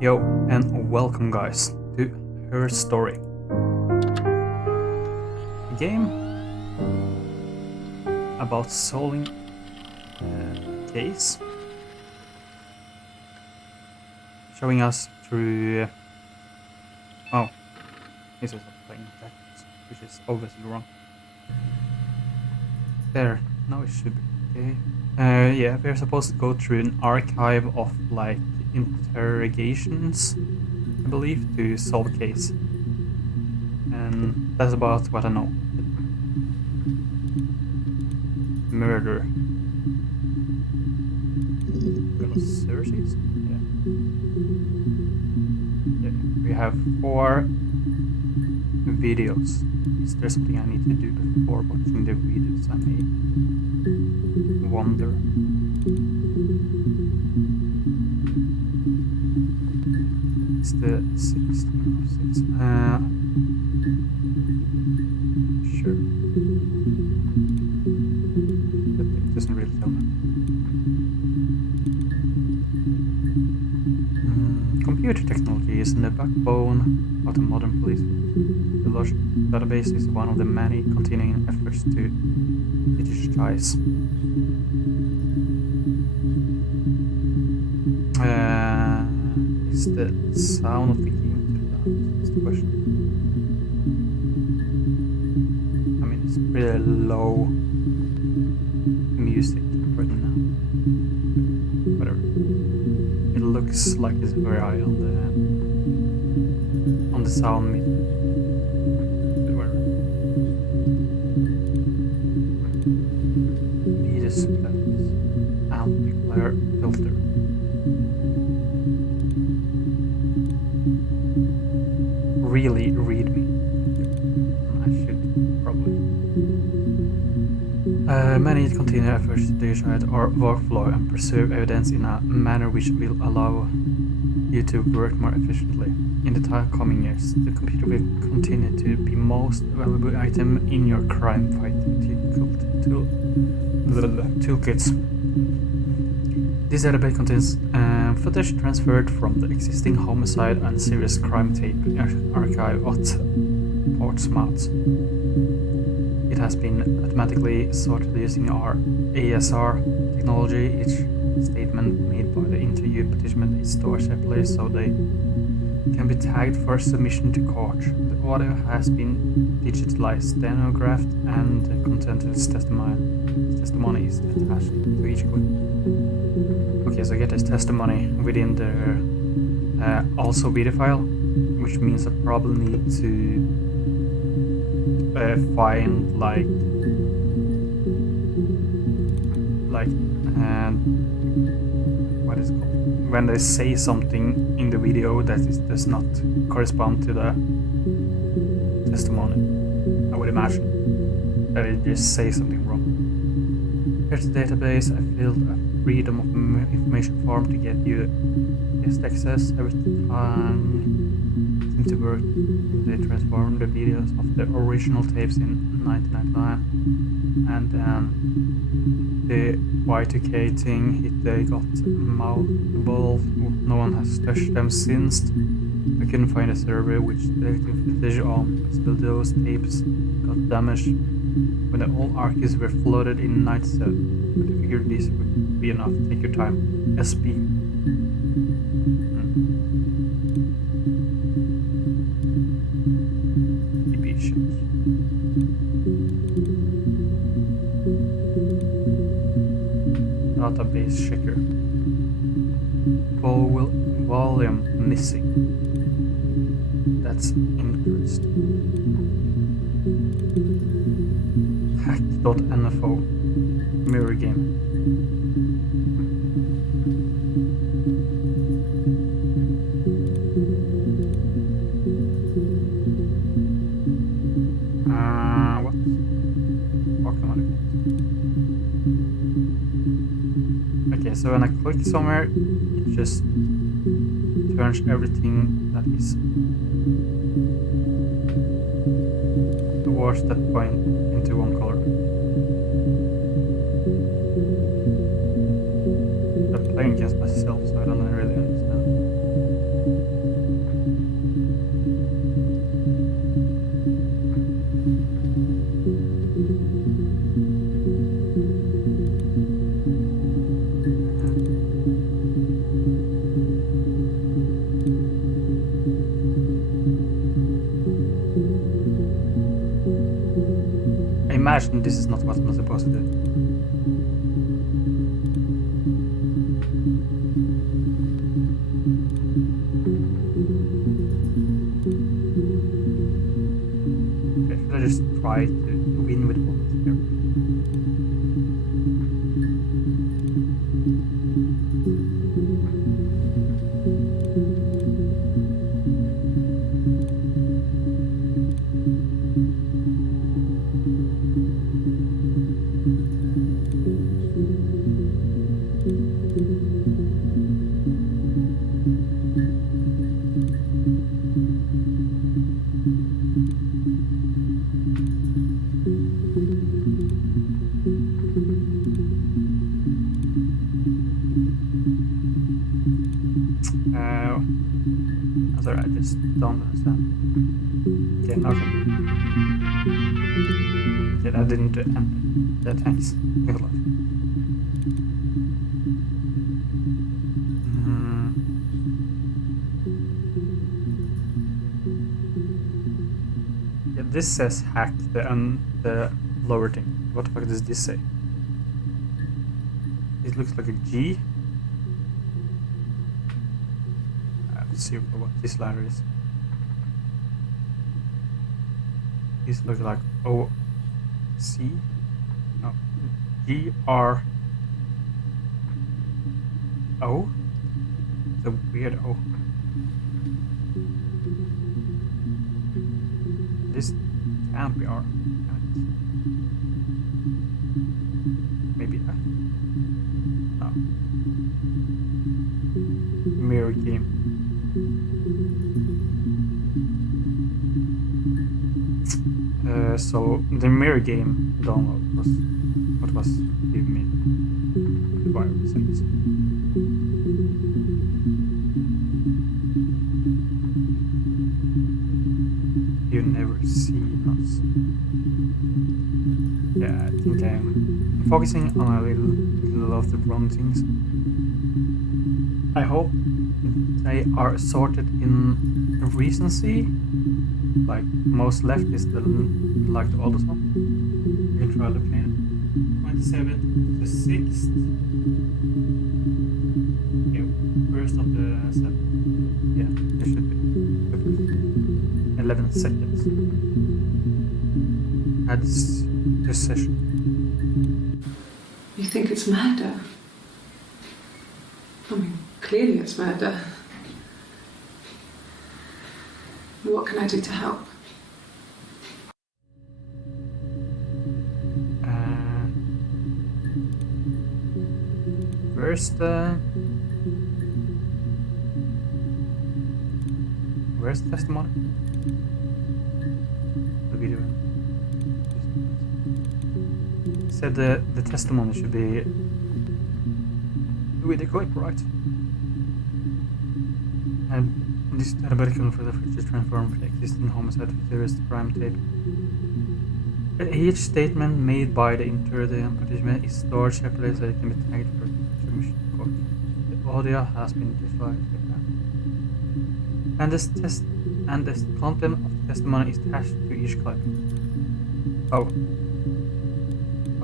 Yo, and welcome guys to Her Story. A game about solving a case, showing us through... Oh, this is a playing tactics, which is obviously wrong. There, now it should be okay. Yeah, we're supposed to go through an archive of like interrogations, I believe, to solve a case. And that's about what I know. Murder. Surgeries? Yeah. We have 4 videos. Is there something I need to do before watching the videos? I may wonder. It's the 16 of 6. Sure. But it doesn't really tell me. Computer technology is the backbone of the modern police. The large database is one of the many continuing efforts to digitize. Is the sound of the game too loud? That's the question. I mean, it's pretty low music right now. Whatever. It looks like it's very high on the sound meter. But whatever. Media supplies. Amplifier filter. Really read me. I should probably. Many continue efforts to digitize our workflow and preserve evidence in a manner which will allow you to work more efficiently. In the coming years, the computer will continue to be most valuable item in your crime fighting toolkits. This database contains footage transferred from the existing homicide and serious crime tape archive at Portsmouth. It has been automatically sorted using our ASR technology. Each statement made by the interviewed participant is stored separately so they can be tagged for submission to court. The audio has been digitalized, stenographed, and the content of testimony is attached to each clip. Okay, so I get this testimony within the also video file, which means I probably need to find like what is it called? When they say something in the video that does not correspond to the testimony. I would imagine that it just says something wrong. Here's the database. I filled a freedom of information form to get you guest access every time seemed to work. They transformed the videos of the original tapes in 1999, and then the Y2K thing they got mouthable. No one has touched them since. I couldn't find a server which detected footage on, still those tapes got damaged when the old archives were flooded in 97. But I figured this would be enough. Take your time. SB. Database checker. Volume missing. That's interesting. Hack.nfo. Mirror game. What? Pokemon. Okay, so when I click somewhere, it just turns everything that is towards that point into one color. I'm playing against myself, so I don't really understand. imagine this is not what I'm supposed to do. Okay, should I just try to win with bullets here? I'm sorry, I just don't understand. Okay, okay. Okay, that didn't end. Yeah, thanks. Thanks a lot. Yeah, this says hack the lower thing. What the fuck does this say? It looks like a G. Let's see what this letter is. This looks like O C. No, G R O. It's a weird O. This can't be R. Maybe that. No. Mirror game. So the mirror game download was what was giving me the virus. You never see us. Yeah, I think I'm focusing on a little of the wrong things. I hope they are sorted in recency. Like most left is the like the oldest one. You can try looking at it. 27th to 6th. Yeah, first of the 7. Yeah, it should be. 11 seconds. That's this session. You think it's murder? I mean, clearly it's murder. What can I do to help? Where's the testimony? The video. Said the testimony should be with the clip, right? And this diabolical for the future transform the existing homicide theorist crime tape. Each statement made by the participant is stored separately so it can be tagged for submission to court. The audio has been digitalized and the content of the testimony is attached to each clip. Oh,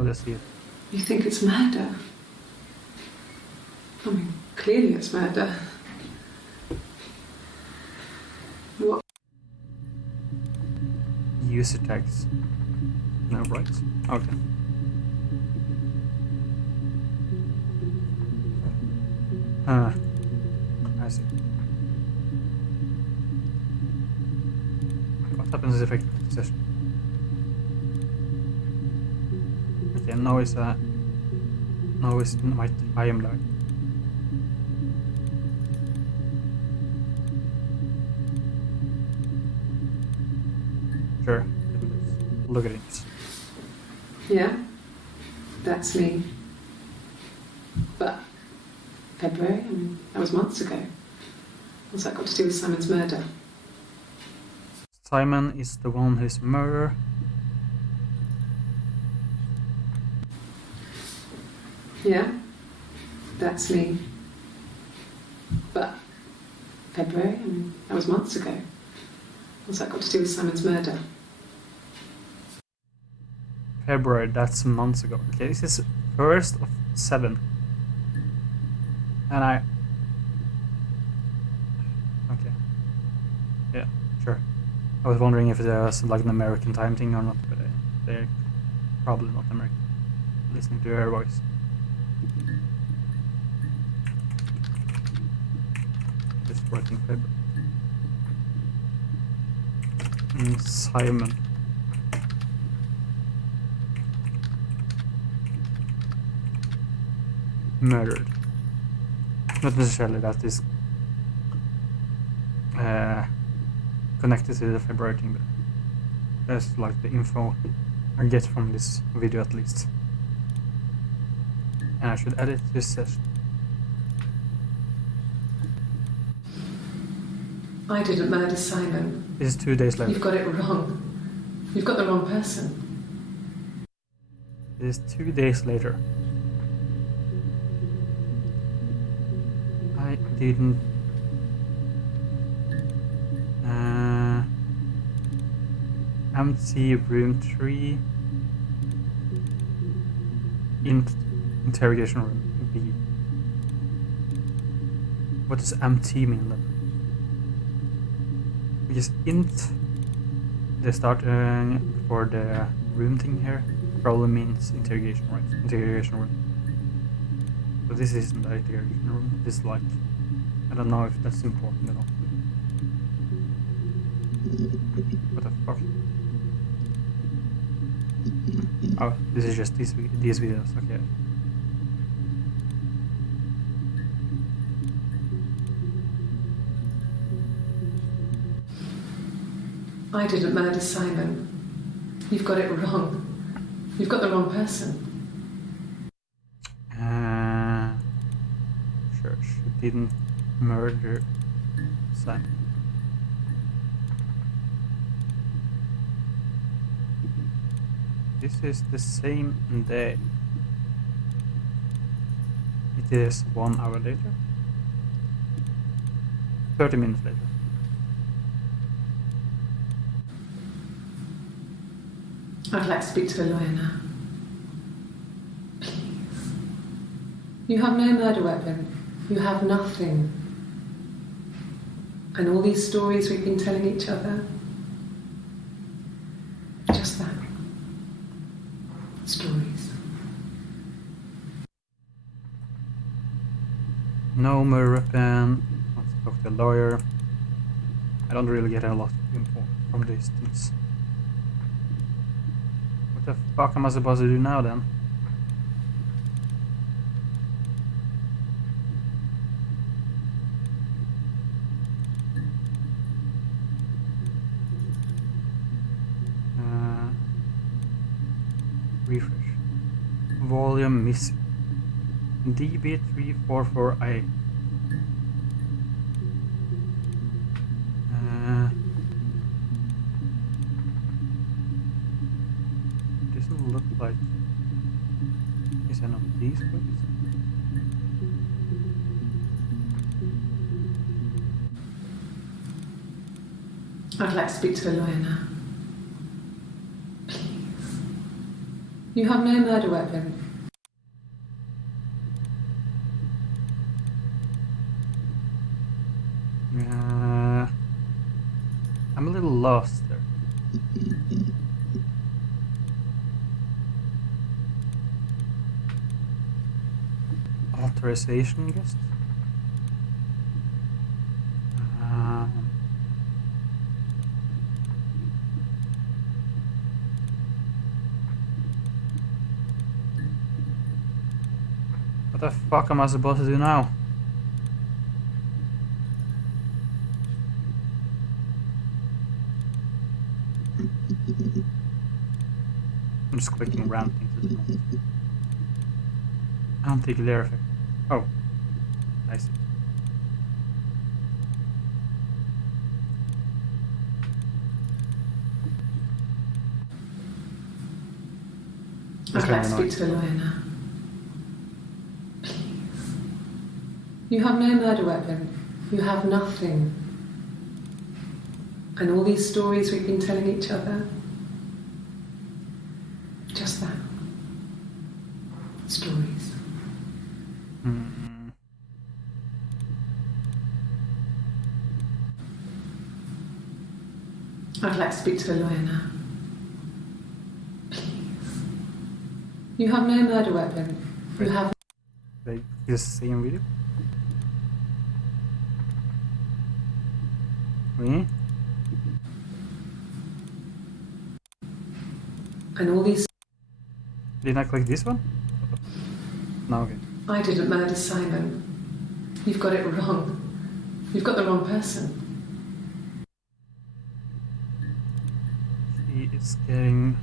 let's see it. You think it's murder? I mean, clearly it's murder. What? User tags. No, right. Okay. I see. What happens if I click the session? Okay, now it's in my timeline. Sure. Look at it. Yeah, that's me. But February, I mean, that was months ago. What's that got to do with Simon's murder? Simon is the one who's murdered. Yeah, that's me. But February, I mean, that was months ago. What's that got to do with Simon's murder? February, that's months ago. Okay, this is 1st of 7. And okay. Yeah, sure. I was wondering if it was like an American time thing or not, but they're probably not American. Listening to her voice. Just writing February. Simon. Murdered. Not necessarily that is connected to the February thing, but that's like the info I get from this video at least. And I should edit this session. I didn't murder Simon. This is 2 days later. You've got it wrong. You've got the wrong person. It is 2 days later. I didn't. MT room 3. Interrogation room B. What does MT mean then? Because int, the start for the room thing here, probably means interrogation, right? Interrogation room. But this isn't the interrogation room. This is like, I don't know if that's important at all. What the fuck? Oh, this is just these videos, okay. I didn't murder Simon. You've got it wrong. You've got the wrong person. Sure, she didn't murder Simon. This is the same day. It is 1 hour later. 30 minutes later. I'd like to speak to a lawyer now. Please. You have no murder weapon. You have nothing. And all these stories we've been telling each other. Just that. Stories. No murder weapon. Want to talk to a lawyer. I don't really get a lot of info from these things. What the fuck am I supposed to do now then? Refresh. Volume missing. DB344A. Doesn't look like. Is it on these books? I'd like to speak to a lawyer now. Please. You have no murder weapon. I'm a little lost there. Authorization, I guess. What the fuck am I supposed to do now? I'm just clicking around things at the moment. Anti-glare effect. Oh, I see. I'd like to speak to a lawyer now. Please. You have no murder weapon. You have nothing. And all these stories we've been telling each other. Just that. I'd like to speak to a lawyer now. Please. You have no murder weapon. You have. Like this same video. Me? And all these. Didn't I click this one? No, okay. I didn't murder Simon. You've got it wrong. You've got the wrong person. She is getting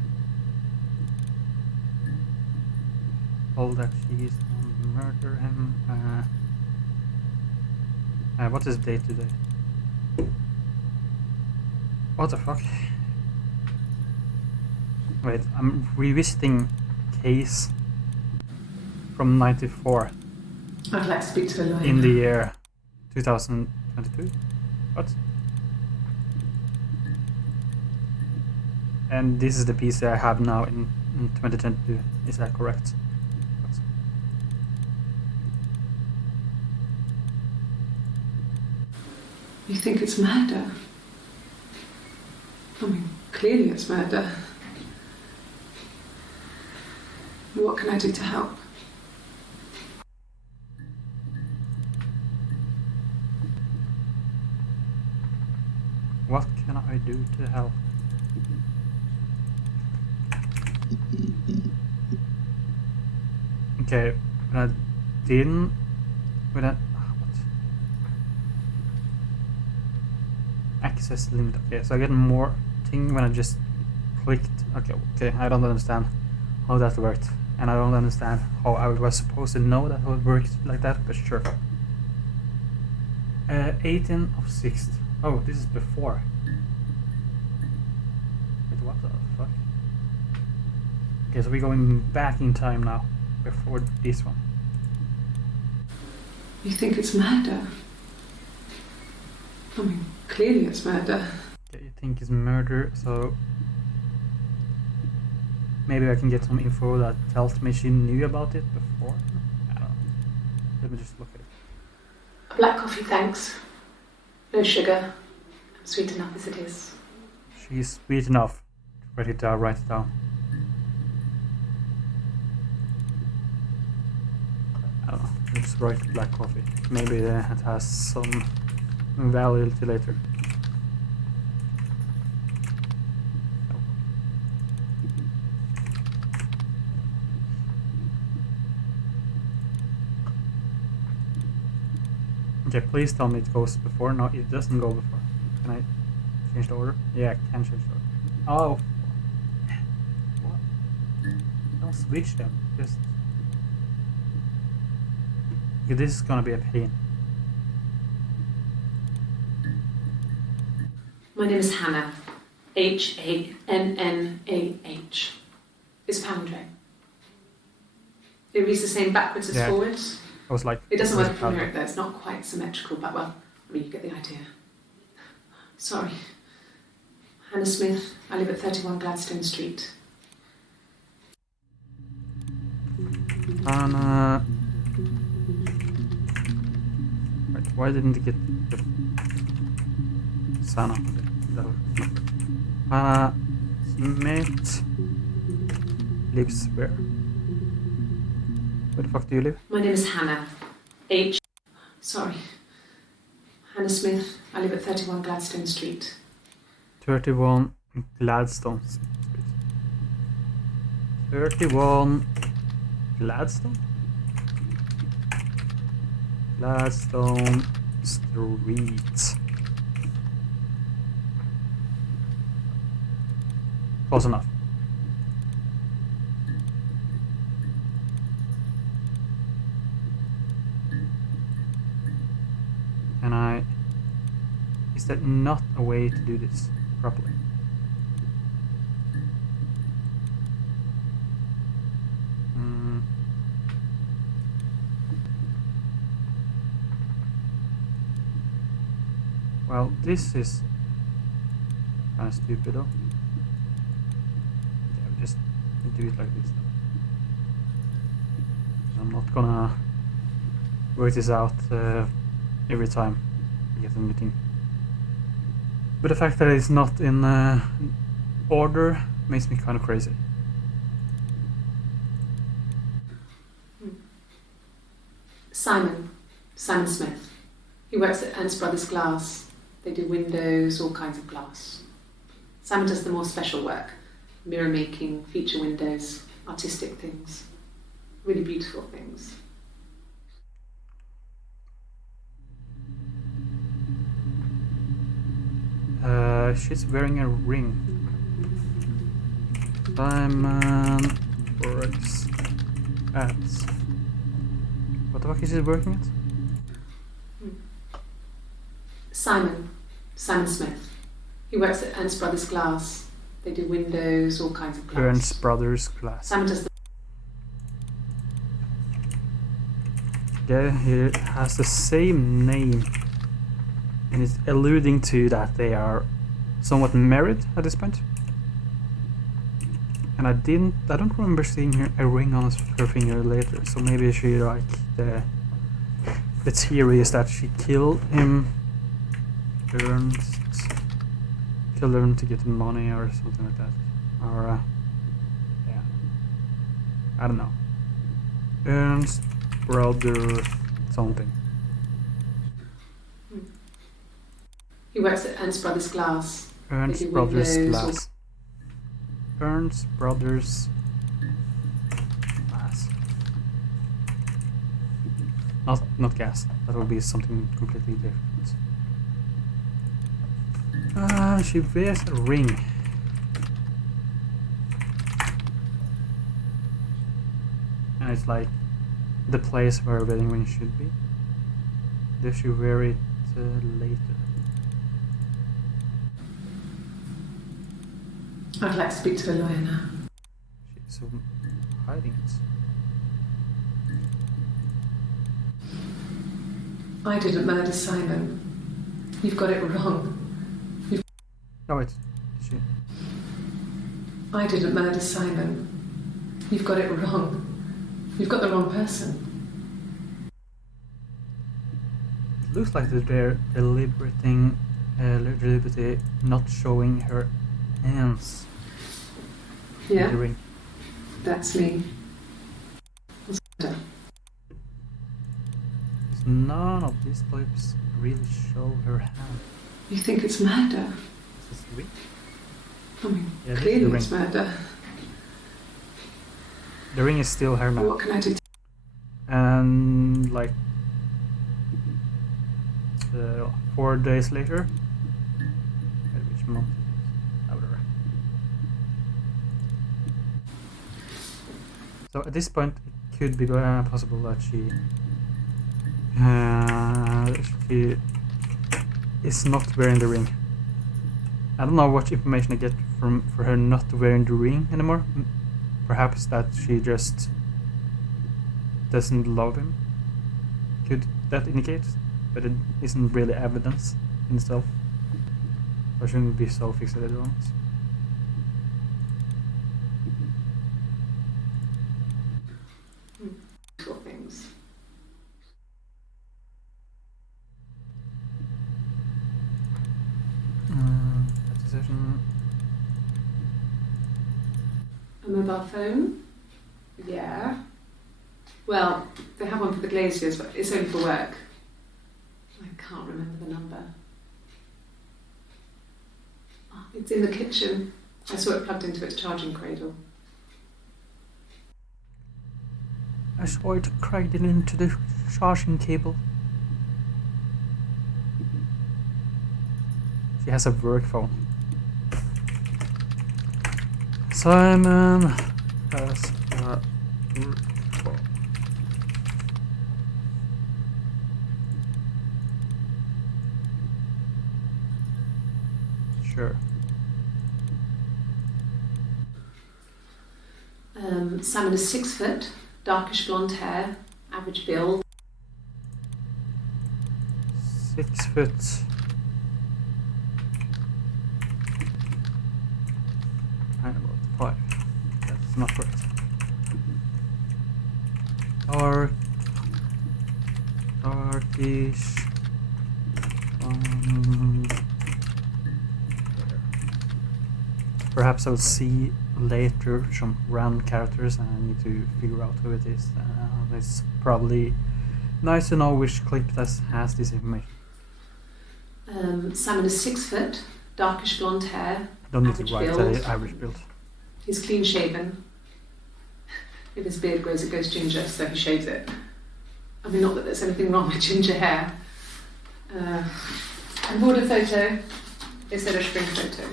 told that she's going to murder him. What is the date today? What the fuck? Wait, I'm revisiting case from 94 I'd like to speak to a lawyer. in the year 2022. What? And this is the PC I have now in 2022. Is that correct? What? You think it's murder? I mean, clearly it's murder. What can I do to help? What can I do to help? Okay, when I didn't... When I... What? Access limit. Okay, so I get more thing when I just clicked... Okay, I don't understand how that worked. And I don't understand how I was supposed to know that how it works like that, but sure. 18 of 6th. Oh, this is before. Wait, what the fuck? Okay, so we're going back in time now, before this one. You think it's murder? I mean, clearly it's murder. Okay, you think it's murder, so... Maybe I can get some info that tells me she knew about it before? I don't know. Let me just look at it. A black coffee, thanks. No sugar. I'm sweet enough as it is. She's sweet enough. Ready to write it down. I don't know. Let's write black coffee. Maybe it has some value to later. Okay, please tell me it goes before. No, it doesn't go before. Can I change the order? Yeah, I can change the order. Oh. What? Don't switch them. Just... Okay, this is gonna be a pain. My name is Hannah. Hannah. It's Palindrome. It reads the same backwards as Yeah. forwards. I was like... It doesn't what work is from that? here though, it's not quite symmetrical, but well, I mean, you get the idea. Sorry. Hannah Smith, I live at 31 Gladstone Street. Hannah... Wait, why didn't it get the... Sana? Hannah Smith lives where? Where the fuck do you live? My name is Hannah. Sorry. Hannah Smith, I live at 31 Gladstone Street. 31 Gladstone Street. 31 Gladstone? Gladstone Street. Close enough. Can I... Is there not a way to do this properly? Well, this is kind of stupid though. Yeah, we just do it like this though. I'm not gonna work this out every time we get a new thing. But the fact that it's not in order makes me kind of crazy. Simon Smith. He works at Ernst Brothers Glass. They do windows, all kinds of glass. Simon does the more special work, mirror making, feature windows, artistic things, really beautiful things. She's wearing a ring. Simon works at... What the fuck is she working at? Simon Smith. He works at Ernst Brothers Glass. They do windows, all kinds of glass. Ernst Brothers Glass. Simon does the... Yeah, he has the same name. And it's alluding to that they are somewhat married at this point. And I don't remember seeing a ring on her finger later, so maybe she like the theory is that she killed him, killed him to get money or something like that, or yeah, I don't know. Ernst brother something. He works at Ernst Brothers Glass. Ernst Brothers Glass. Ernst Brothers Glass. Not gas. That will be something completely different. She wears a ring. And it's like the place where a wedding ring should be. Does she wear it later? I'd like to speak to a lawyer now. She's hiding it. I didn't murder Simon. You've got it wrong. Oh wait, she... I didn't murder Simon. You've got it wrong. You've got the wrong person. It looks like that they're deliberately not showing her hands. Yeah, in the ring. that's me. None of these clips really show her hand. You think it's murder? Is this the ring? I mean, Yeah, this is clearly the it's ring. murder. The ring is still her now. What can I do? And like 4 days later, which month? Whatever. So at this point, it could be possible that she is not wearing the ring. I don't know what information I get for her not wearing the ring anymore. Perhaps that she just doesn't love him. Could that indicate? But it isn't really evidence in itself. I shouldn't be so fixated on it. Things. That decision. A mobile phone? Yeah. Well, they have one for the Glaziers, but it's only for work. I can't remember the number. Oh, it's in the kitchen. I saw it plugged into its charging cradle. I saw it cracked it into the charging cable. She has a work phone. Simon has a work phone. Sure. Simon is 6 foot, darkish blonde hair, average build. 6 foot. I'm about 5. That's not right. Darkish. Perhaps I'll see later some random characters and I need to figure out who it is. It's probably nice to know which clip that has this information. Simon is 6 foot, darkish blonde hair. Don't need to average write build. the average build. He's clean shaven. If his beard grows, it goes ginger, so he shaves it. I mean, not that there's anything wrong with ginger hair. And bought a photo instead of spring photo.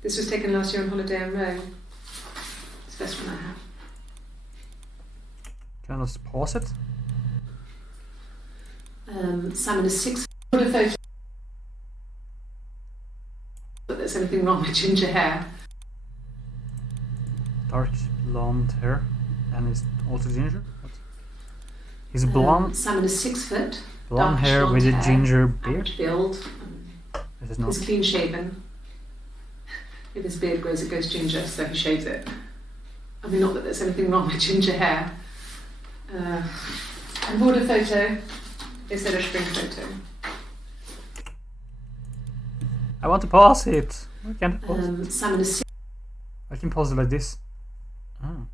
This was taken last year on holiday in Rome. It's the best one I have. Can I just pause it? Simon is 6 foot. Bought a photo. That there's anything wrong with ginger hair. Dark blonde hair, and he's also ginger. What? He's blonde. Simon is 6 foot. Blonde darkish hair blonde with a hair, ginger beard. average build. This is not. He's clean shaven. If his beard grows, it goes ginger, so he shaves it. I mean, not that there's anything wrong with ginger hair. And bought a photo instead of spring photo. I want to pause it. Why can't I pause it? Simon is I can pause it like this. Oh.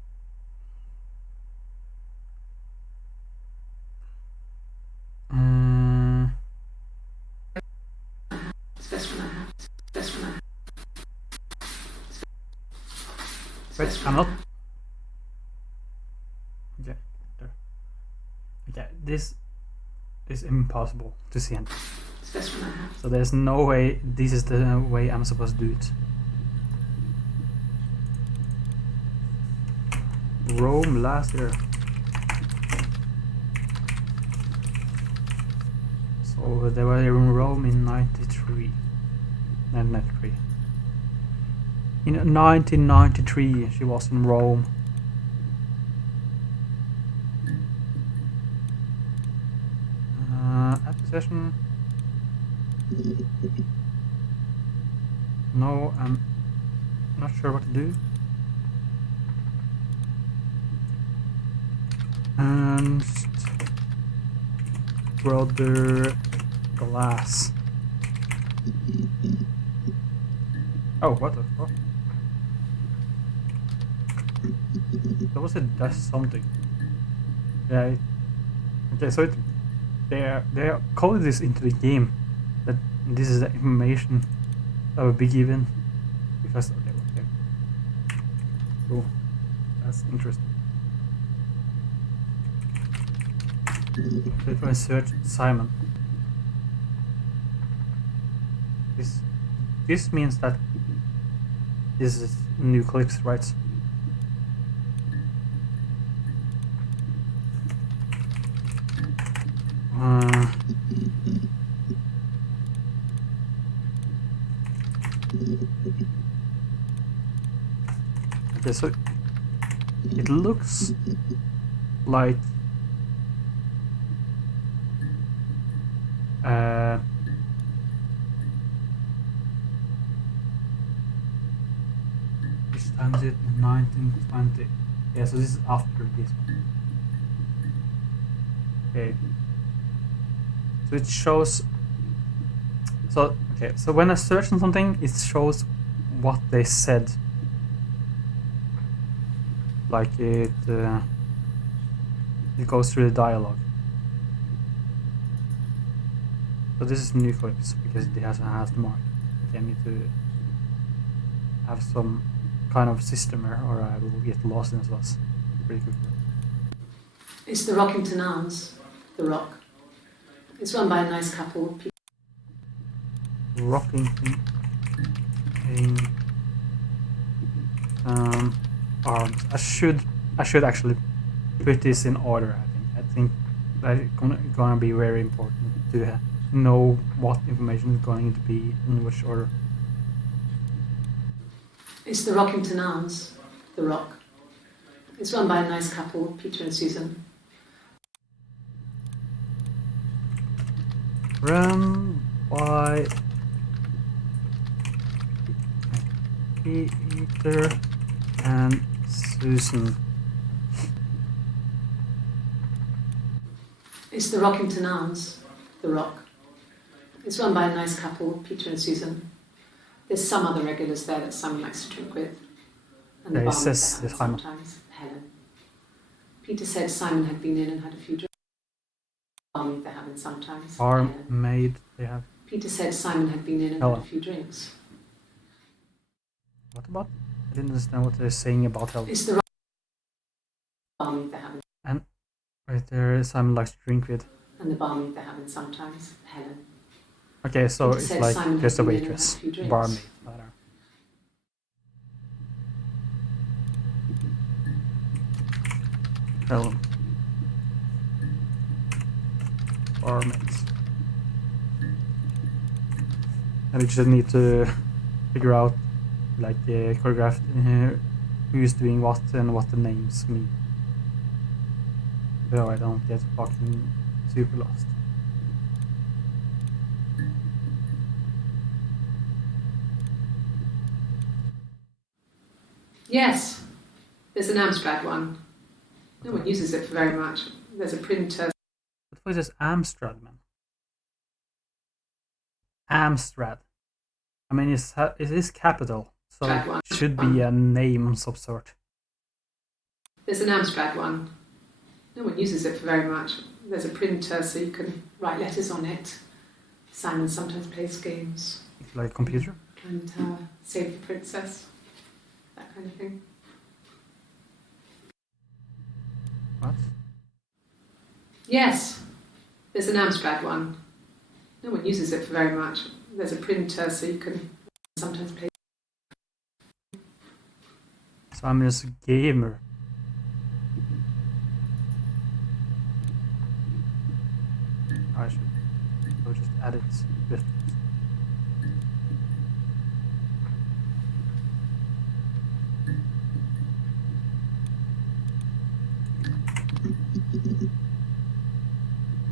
It's the best one I have. It's the best one I have. Wait, I'm not. Okay, there. Okay, this is impossible to see. It's the best one I have. So there's no way this is the way I'm supposed to do it. Rome last year. So they were in Rome in 93. 1993. In 1993 she was in Rome. At the session. No, I'm not sure what to do. And Brother Glass. Oh, what the fuck? That was a dash something. Yeah. Okay, so they coded this into the game that this is the information that would be given because okay. Cool. That's interesting. So if I search Simon, this means that this is new clips, right? Okay, so it looks like which time is it? 1920. Yeah, so this is after this one. Okay. So it shows. So okay. So when I search on something, it shows what they said. Like it goes through the dialogue. So this is new clips because it has the mark. Okay, I need to have some kind of system here, or I will get lost in this pretty quickly. It's the Rockington Arms, the Rock. It's run by a nice couple. Rockington Arms. I should actually put this in order. I think that it's gonna be very important to know what information is going to be in which order. It's the Rockington Arms, the Rock. It's run by a nice couple, Peter and Susan. Run by Peter and Susan. It's the Rockington Arms, the Rock. It's run by a nice couple, Peter and Susan. There's some other regulars there that Simon likes to drink with. And the Yeah, it barmaid says they the have Simon. sometimes, Helen. Peter said Simon had been in and had a few drinks. Barmaid they're having sometimes, Helen. Barmaid, they have. Peter said Simon had been in and Helen. had a few drinks. What about? I didn't understand what they're saying about Helen. It's the right barmaid they're having. And right there, Simon likes to drink with. And the barmaid they're having sometimes, Helen. Okay, so Peter it's said like Simon just a had been in and waitress, had a few drinks. barmaid. I don't know. Helen. Barmaids. And we just need to figure out, like, choreographed who's doing what and what the names mean. So I don't get fucking super lost. Yes, there's an Amstrad one. No one uses it for very much. There's a printer. What was this Amstrad, man? Amstrad. I mean, it is capital, so it should be a name of some sort. There's an Amstrad one. No one uses it for very much. There's a printer so you can write letters on it. Simon sometimes plays games. Like a computer? Climb the tower, save the princess. That kind of thing. What? Yes, there's an Amstrad one. No one uses it for very much. There's a printer so you can sometimes play. So I'm just a gamer. I should just add it with.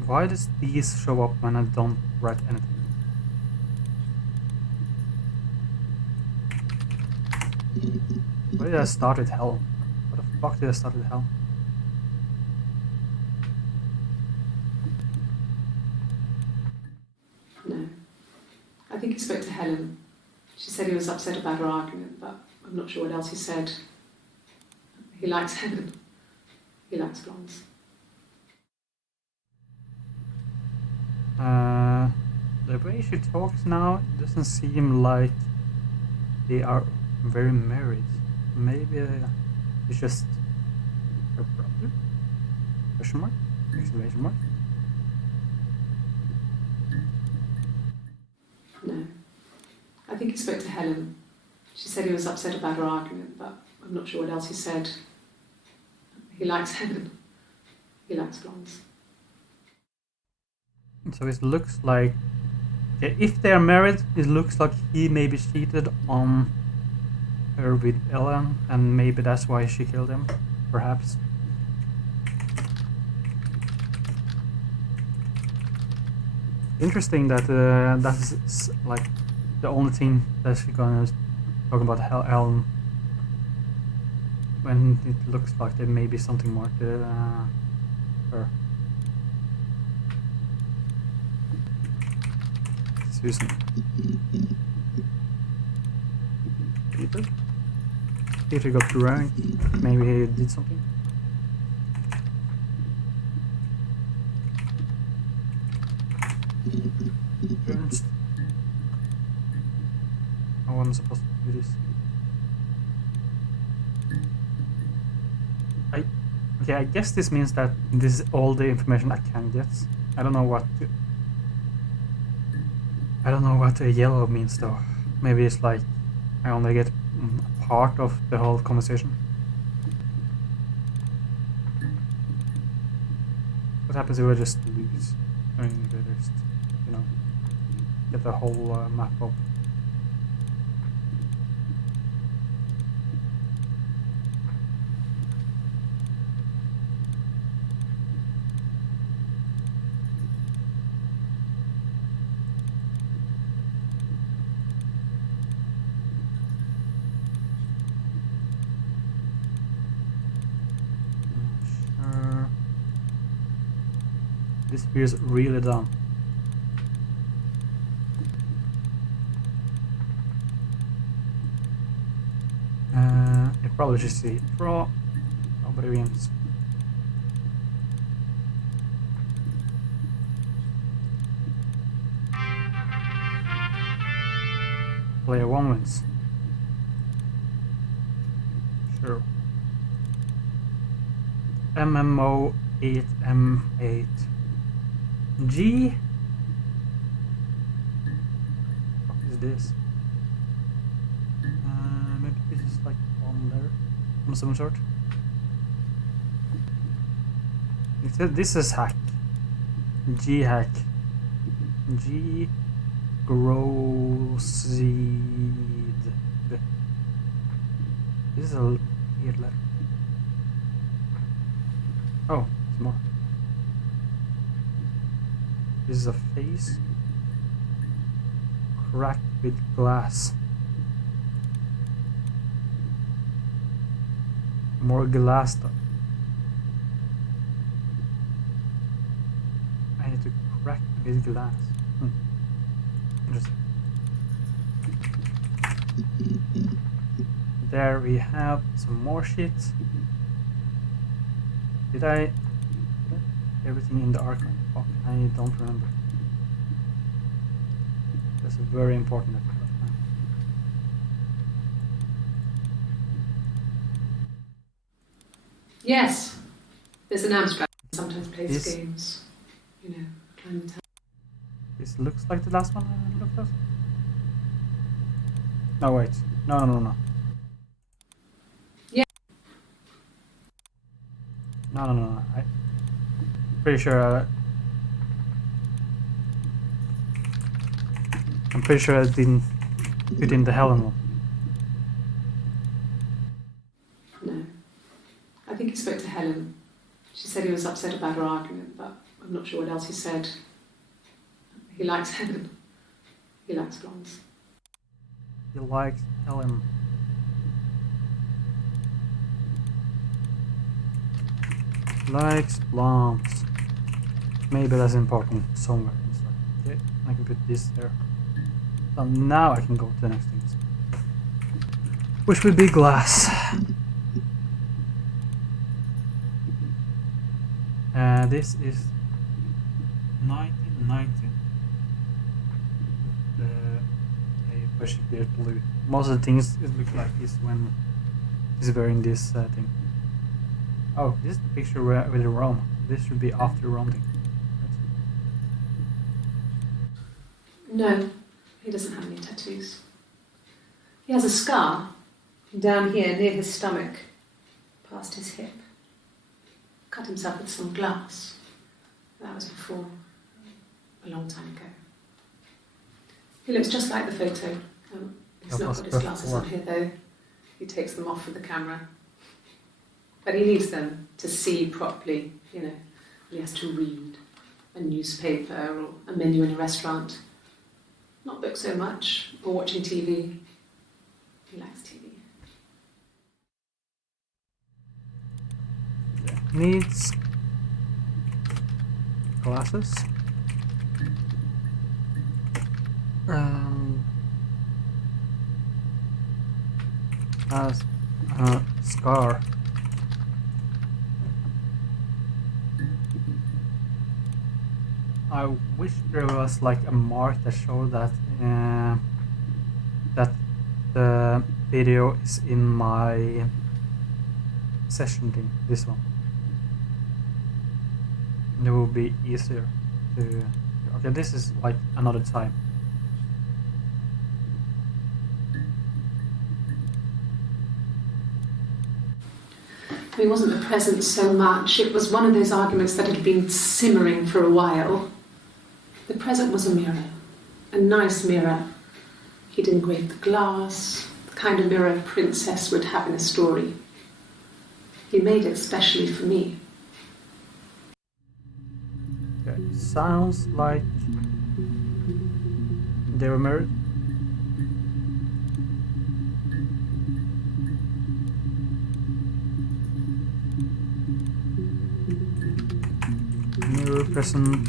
Why does these show up when I don't write anything? Why did I start with Hell? What the fuck did I start with Hell? No. I think he spoke to Helen. She said he was upset about her argument, but I'm not sure what else he said. He likes Helen. He likes blondes. The way she talks now, it doesn't seem like they are very married. Maybe it's just her brother? Question mark? Exclamation mark? No. I think he spoke to Helen. She said he was upset about her argument, but I'm not sure what else he said. He likes Helen. He likes blondes. So it looks like, okay, if they are married, it looks like he maybe cheated on her with Ellen, and maybe that's why she killed him, perhaps. Interesting that that's like the only thing that she's gonna talk about Ellen, when it looks like there may be something more to her. Susan. Peter? Peter got drunk. Maybe he did something. Ernst. How am I supposed to do this? Okay, I guess this means that this is all the information I can get. I don't know what a yellow means though. Maybe it's like I only get a part of the whole conversation. What happens if I just lose? I mean, if I just, you know, get the whole map up. This feels really dumb. Probably just see draw. Nobody wins. Player 1 wins. Sure. MMO 8M8 G. What is this? Maybe this is like one there of some sort. It says this is hack. G hack. G grow seed. This is a weird letter. Oh, it's more. This is a face cracked with glass. More glass stuff. I need to crack with glass. Interesting. There we have some more shit. Did I put everything in the archive? Fuck, I don't remember. That's a very important episode. Yes, there's an Amstrad that sometimes plays This- games. You know, climbing tower. This looks like the last one I looked at. No, wait. No. Yeah. No. I'm pretty sure. I'm pretty sure I didn't put in the Helen one. No. I think he spoke to Helen. She said he was upset about her argument, but I'm not sure what else he said. He likes Helen. He likes blondes. He likes Helen. Likes blondes. Maybe that's important somewhere inside. Okay, I can put this there. So now I can go to the next thing. Which will be glass. This is 1990. A beard blue. Most of the things it looks like this when he's wearing this thing. Oh, this is the picture with the Rome. This should be after the Rome thing. No, he doesn't have any tattoos. He has a scar down here near his stomach, past his hip. Cut himself with some glass. That was before, a long time ago. He looks just like the photo. He's not got his glasses on here though. He takes them off with the camera. But he needs them to see properly, you know. He has to read a newspaper or a menu in a restaurant. Not books so much, or watching TV. He likes TV. Needs glasses. Has a scar. I wish there was like a mark that showed that that the video is in my session thing. This one. It will be easier to. Okay, this is like another time. He wasn't present so much. It was one of those arguments that had been simmering for a while. The present was a mirror, a nice mirror. He'd engraved the glass, the kind of mirror a princess would have in a story. He made it specially for me. Okay, sounds like they were married. Mirror present.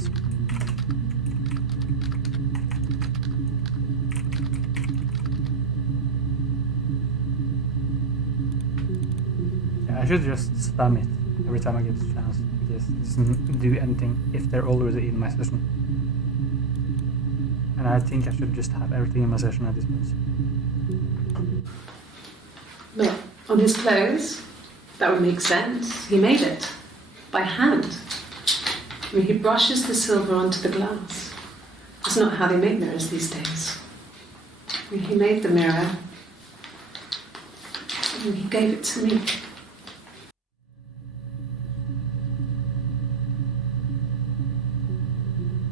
should just spam it every time I get a chance, because it doesn't do anything if they're already in my session. And I think I should just have everything in my session at this point. But on his clothes, that would make sense. He made it by hand. I mean, he brushes the silver onto the glass. It's not how they make mirrors these days. I mean, he made the mirror and he gave it to me.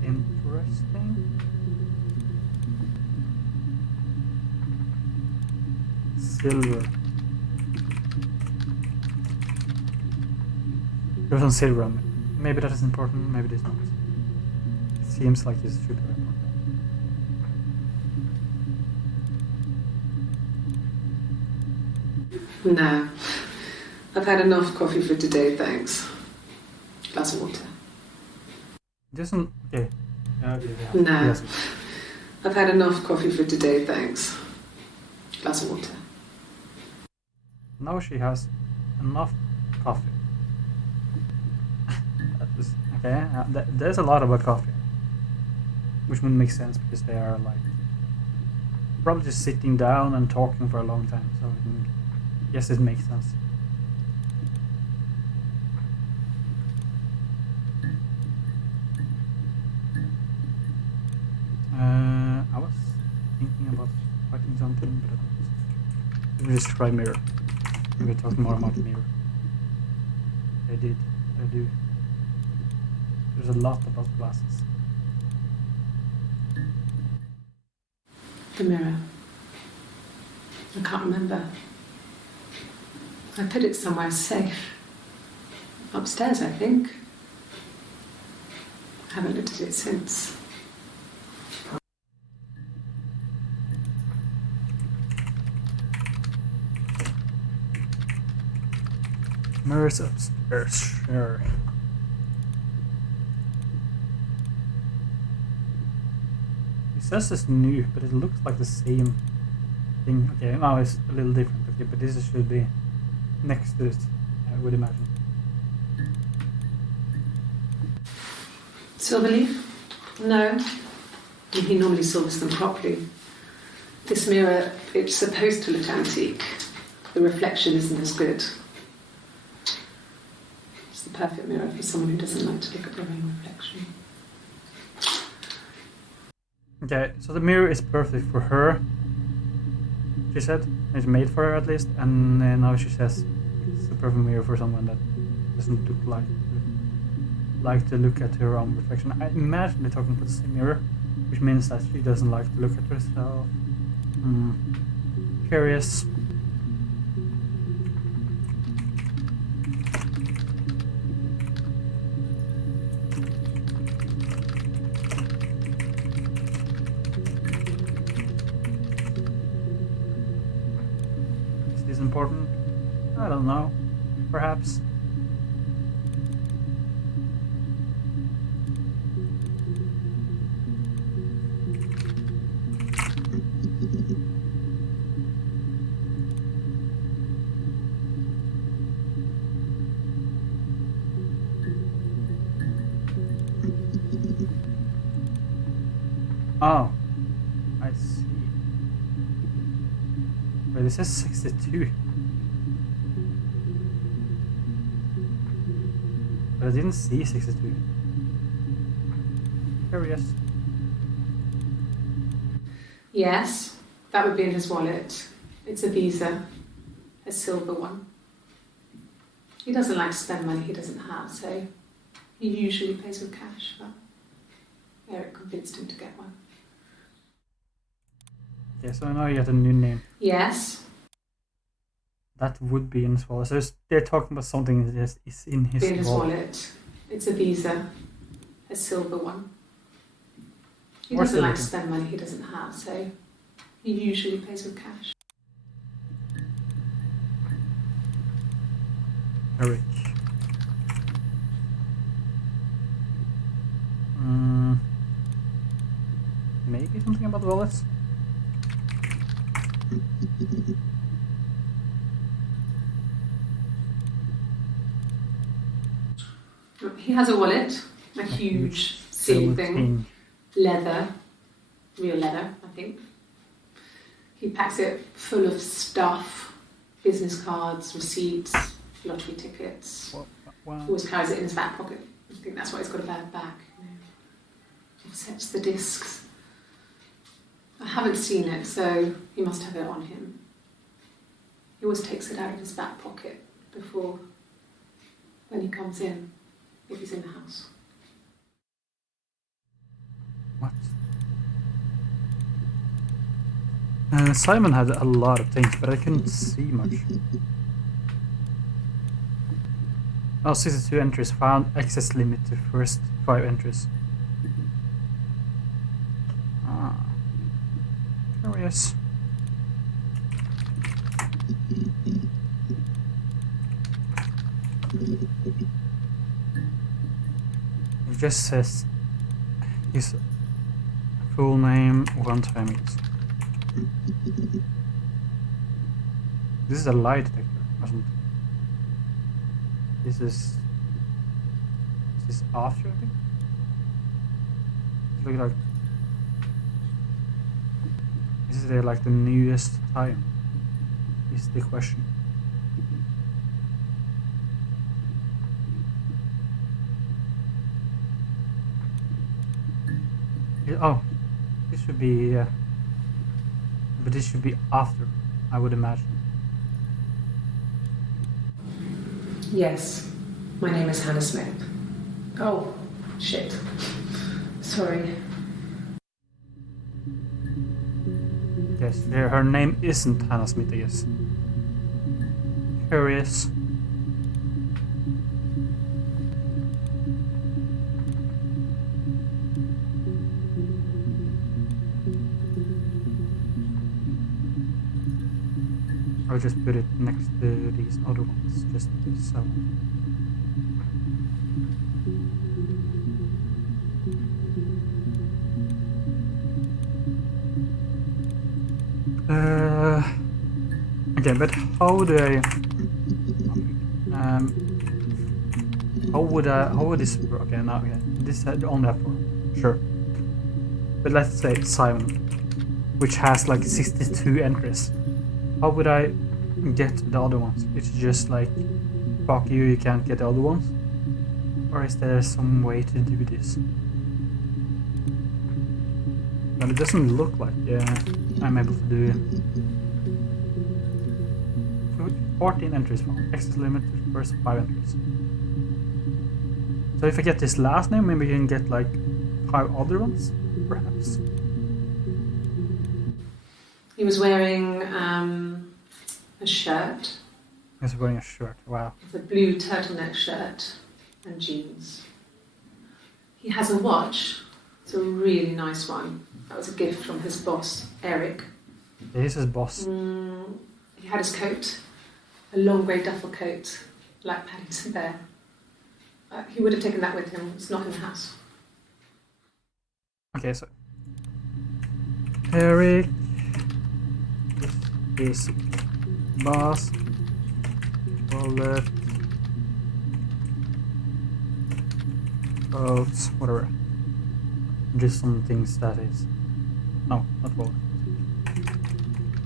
Interesting. Silver. There's some silver on it. Maybe that is important, maybe it is not. It seems like this should be important. No. I've had enough coffee for today, thanks. Glass of water. It doesn't. Okay. Okay, yeah. No. Yes. I've had enough coffee for today, thanks. Glass of water. Now she has enough coffee. That is, okay, there's a lot about coffee. Which would make sense because they are like probably just sitting down and talking for a long time. So yes, it makes sense. I was thinking about writing something, but I will just try mirror. We'll talk more about mirror. I do. There's a lot about glasses. The mirror. I can't remember. I put it somewhere safe. Upstairs, I think. I haven't looked at it since. Mirrors upstairs, sure. It says it's new, but it looks like the same thing. Okay, now it's a little different. Okay, but this should be next to it, I would imagine. Silverleaf? No. He normally silvers them properly. This mirror, it's supposed to look antique. The reflection isn't as good. It's the perfect mirror for someone who doesn't like to look at their own reflection. Okay, so the mirror is perfect for her, she said. It's made for her at least, and now she says it's a perfect mirror for someone that doesn't like to look at her own reflection. I imagine they're talking about the same mirror, which means that she doesn't like to look at herself. Curious. Is this important? I don't know. Perhaps. Oh, I see. Wait, this is 62. But I didn't see 62. Curious. Yes, that would be in his wallet. It's a Visa, a silver one. He doesn't like to spend money he doesn't have, so he usually pays with cash, but Eric convinced him to get one. Okay, so now you get a new name. Yes. That would be in his wallet. So they're talking about something that is in his In his wallet. wallet. It's a Visa, a silver one. He Or doesn't like to silver. spend money he doesn't have, so he usually pays with cash. Eric. Maybe something about wallets? He has a wallet, a huge silly thing, leather, real leather, I think. He packs it full of stuff, business cards, receipts, lottery tickets. Wow. Always carries it in his back pocket. I think that's why he's got a bad back. Offsets the discs. I haven't seen it, so he must have it on him. He always takes it out of his back pocket before, when he comes in, if he's in the house. What? Simon had a lot of things, but I couldn't see much. Oh, 62 entries found. Access limit to first 5 entries. Ah. Curious. It just says his full name, one time use. This is a lie detector or something. Is this after, I think? Look like, is it like the newest time? Is the question. Oh, this should be, but this should be after, I would imagine. Yes, my name is Hannah Smith. Oh, shit. Sorry. Yes, her name isn't Hannah Smith, I guess. Curious. I'll just put it next to these other ones, just so. Okay, but how do I? How would this work? Okay, now this only have 4, sure. But let's say Simon, which has like 62 entries. How would I get the other ones? It's just like, fuck you, you can't get the other ones? Or is there some way to do this? But it doesn't look like I'm able to do it. 14 entries found. Access limit to the first 5 entries. So if I get this last name, maybe I can get like 5 other ones, perhaps. He was wearing a shirt. He was wearing a shirt, wow. It's a blue turtleneck shirt and jeans. He has a watch. It's a really nice one. That was a gift from his boss, Eric. Yeah, he's his boss. He had his coat, a long grey duffel coat, like Paddington Bear. He would have taken that with him. It's not in the house. Okay, so Eric is boss, wallet, clothes, whatever. Just some things that is. No, not wallet.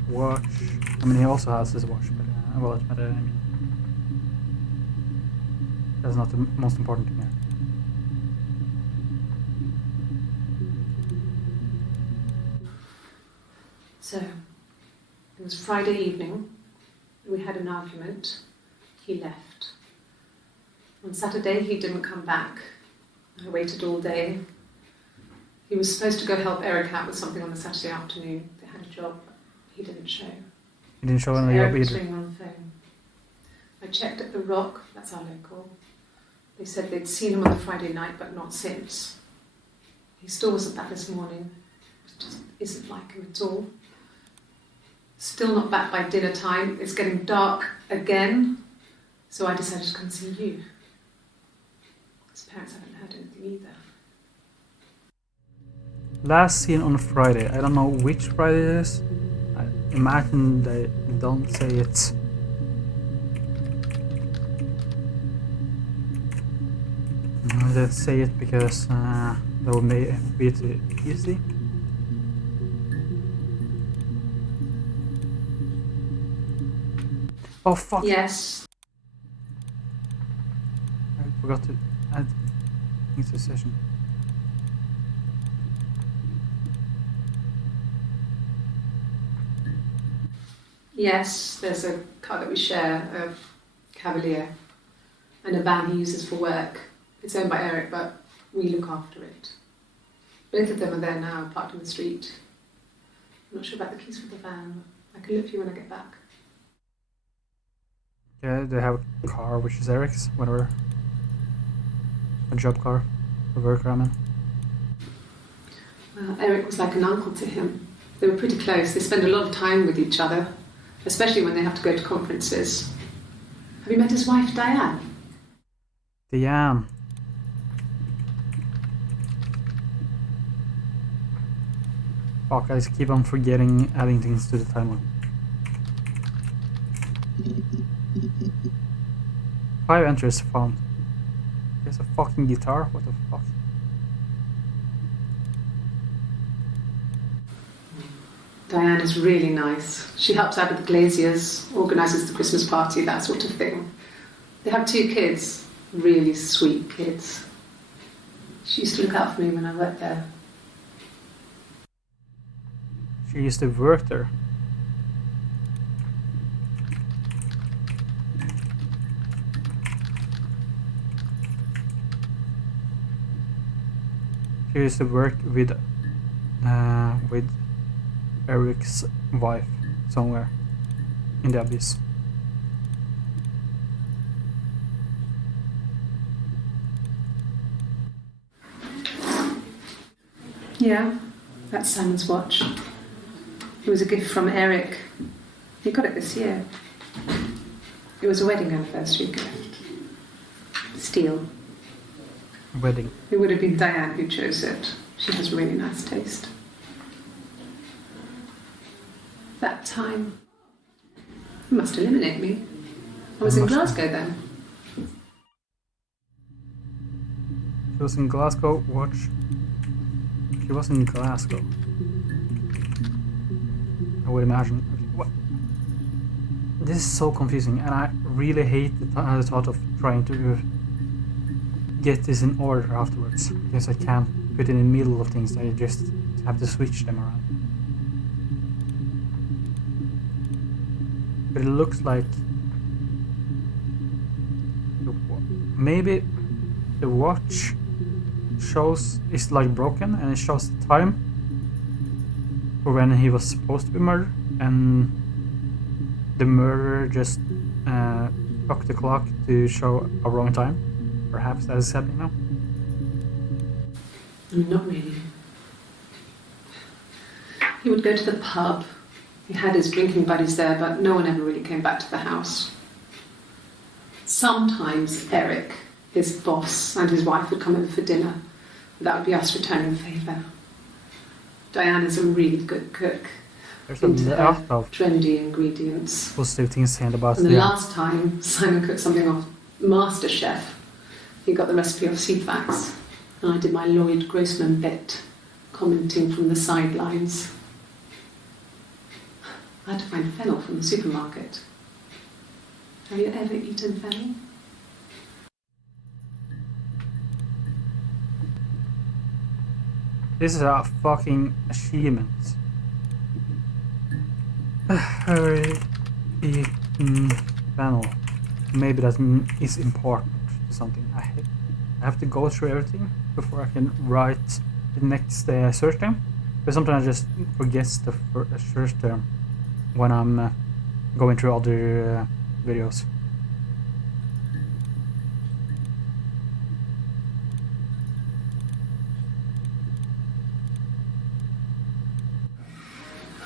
Watch. I mean, he also has his watch, but wallet. But I mean, that's not the most important thing here. So, it was Friday evening. We had an argument. He left. On Saturday, he didn't come back. I waited all day. He was supposed to go help Eric out with something on the Saturday afternoon. They had a job. He didn't show. He didn't show So on the Eric job was either. ringing on the phone. I checked at the Rock. That's our local. They said they'd seen him on the Friday night, but not since. He still wasn't back this morning. It just isn't like him at all. Still not back by dinner time. It's getting dark again. So I decided to come see you. His parents haven't heard anything either. Last seen on Friday. I don't know which Friday it is. I imagine they don't say it. didn't say it because that would make it easy. Oh fuck! Yes. I forgot to add things to session. Yes, there's a car that we share, a Cavalier, and a van he uses for work. It's owned by Eric, but we look after it. Both of them are there now, parked in the street. I'm not sure about the keys for the van. I can look for you when I get back. Yeah, they have a car which is Eric's, whatever. A job car, for work, I mean. Well, Eric was like an uncle to him. They were pretty close. They spend a lot of time with each other, especially when they have to go to conferences. Have you met his wife, Diane? Diane. Fuck, I just keep on forgetting adding things to the timeline. 5 entries found. There's a fucking guitar? What the fuck? Diane is really nice. She helps out with the glaziers, organises the Christmas party, that sort of thing. They have 2 kids, really sweet kids. She used to look out for me when I worked there. She used to work there. She used to work with Eric's wife somewhere in the abyss. Yeah, that's Simon's watch. It was a gift from Eric. He got it this year. It was a wedding anniversary gift. Steel. Wedding. It would have been Diane who chose it. She has really nice taste. That time, it must eliminate me. I was in Glasgow then. She was in Glasgow. Watch. She was in Glasgow. I would imagine. What? This is so confusing, and I really hate the thought of trying to get this in order afterwards, because I can't put it in the middle of things. I just have to switch them around. But it looks like maybe the watch shows is like broken, and it shows the time for when he was supposed to be murdered, and the murderer just took the clock to show a wrong time. Perhaps that is happening now. Not really. He would go to the pub. He had his drinking buddies there, but no one ever really came back to the house. Sometimes Eric, his boss, and his wife would come over for dinner. That would be us returning the favour. Diane is a really good cook. There's a lot of trendy ingredients. positive things saying about And the last time Simon cooked something off MasterChef, he got the recipe off CFAX, and I did my Lloyd Grossman bit, commenting from the sidelines. I had to find fennel from the supermarket. Have you ever eaten fennel? This is a fucking achievement. Eaten fennel. Maybe that is important to something. I have to go through everything before I can write the next search term. But sometimes I just forget the search term when I'm going through other videos.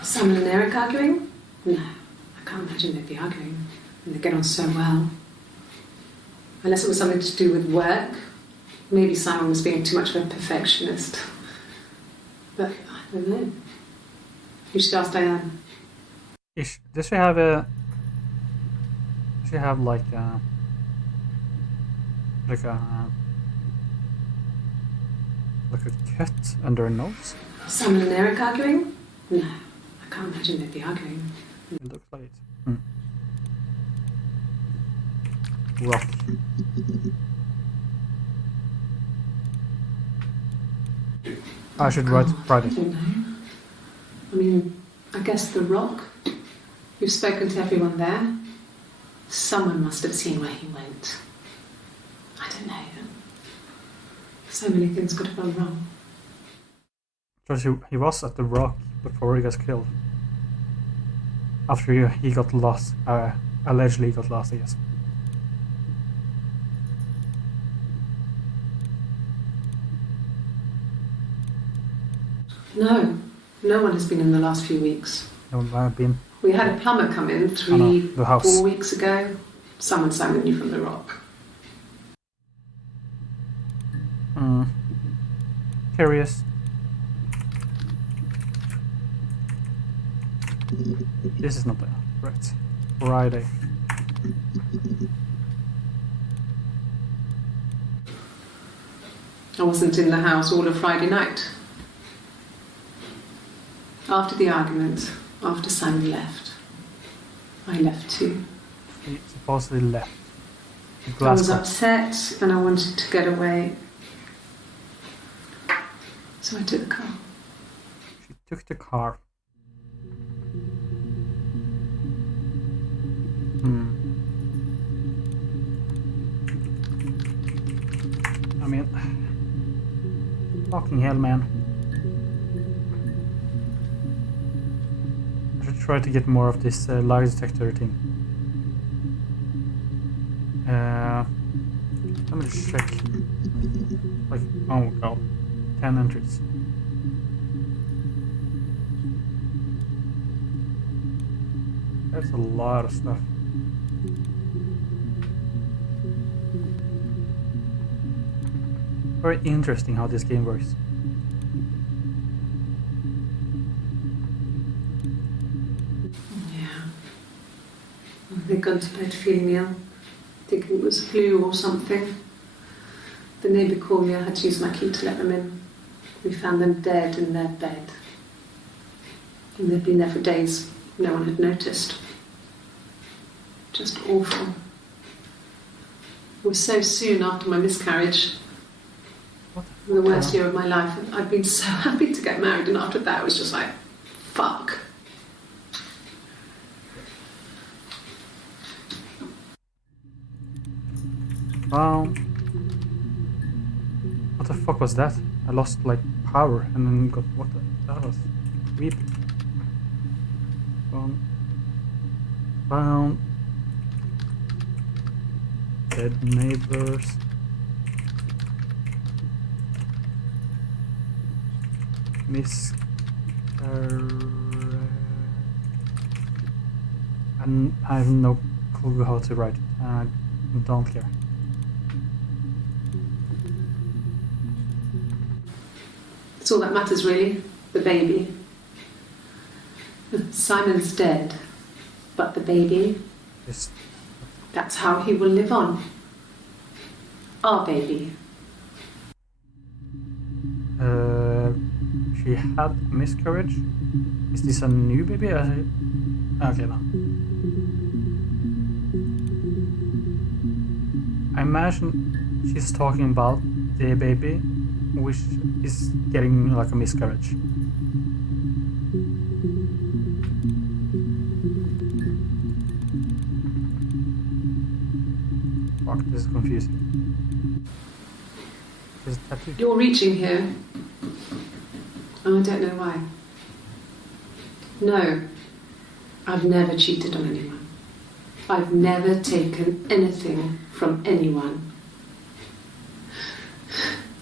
Simon and Eric arguing? No, I can't imagine they'd be arguing. And they get on so well. Unless it was something to do with work. Maybe Simon was being too much of a perfectionist. But I don't know. You should ask Diane. Does she have a... Does she have like a Like a cut under a nose? Simon and Eric arguing? No, I can't imagine they'd be arguing. It looks like it. Rock. I should write I it. don't know. I mean, I guess the Rock. You've spoken to everyone there. Someone must have seen where he went. I don't know. So many things could have gone wrong. Because he was at the Rock before he got killed. After he got lost. Allegedly got lost, I guess. No, no one has been in the last few weeks. No, I've been. We had a plumber come in the house. 4 weeks ago. Someone Simon knew from the Rock. Curious. This is not the right. Friday. I wasn't in the house all of Friday night. After the argument, after Simon left, I left too. He supposedly left. I was upset and I wanted to get away. So I took the car. She took the car. I mean, fucking hell, man. I should try to get more of this lie detector thing. Let me just check. Like, oh god, 10 entries. That's a lot of stuff. Very interesting how this game works. Yeah. They'd gone to bed feeling ill, thinking it was flu or something. The neighbour called me, I had to use my key to let them in. We found them dead in their bed. And they'd been there for days. No one had noticed. Just awful. It was so soon after my miscarriage. The worst year of my life. I'd been so happy to get married, and after that it was just like, fuck. What the fuck was that? I lost like power and then got what the, that was creepy. Found dead neighbors. And I have no clue how to write it. I don't care. That's all that matters, really. The baby. Simon's dead, but the baby, Yes. that's how he will live on. Our baby. She had a miscarriage. Is this a new baby? Okay, no. I imagine she's talking about the baby, which is getting like a miscarriage. Fuck, this is confusing. Is that it? You're reaching here. I don't know why. No, I've never cheated on anyone. I've never taken anything from anyone.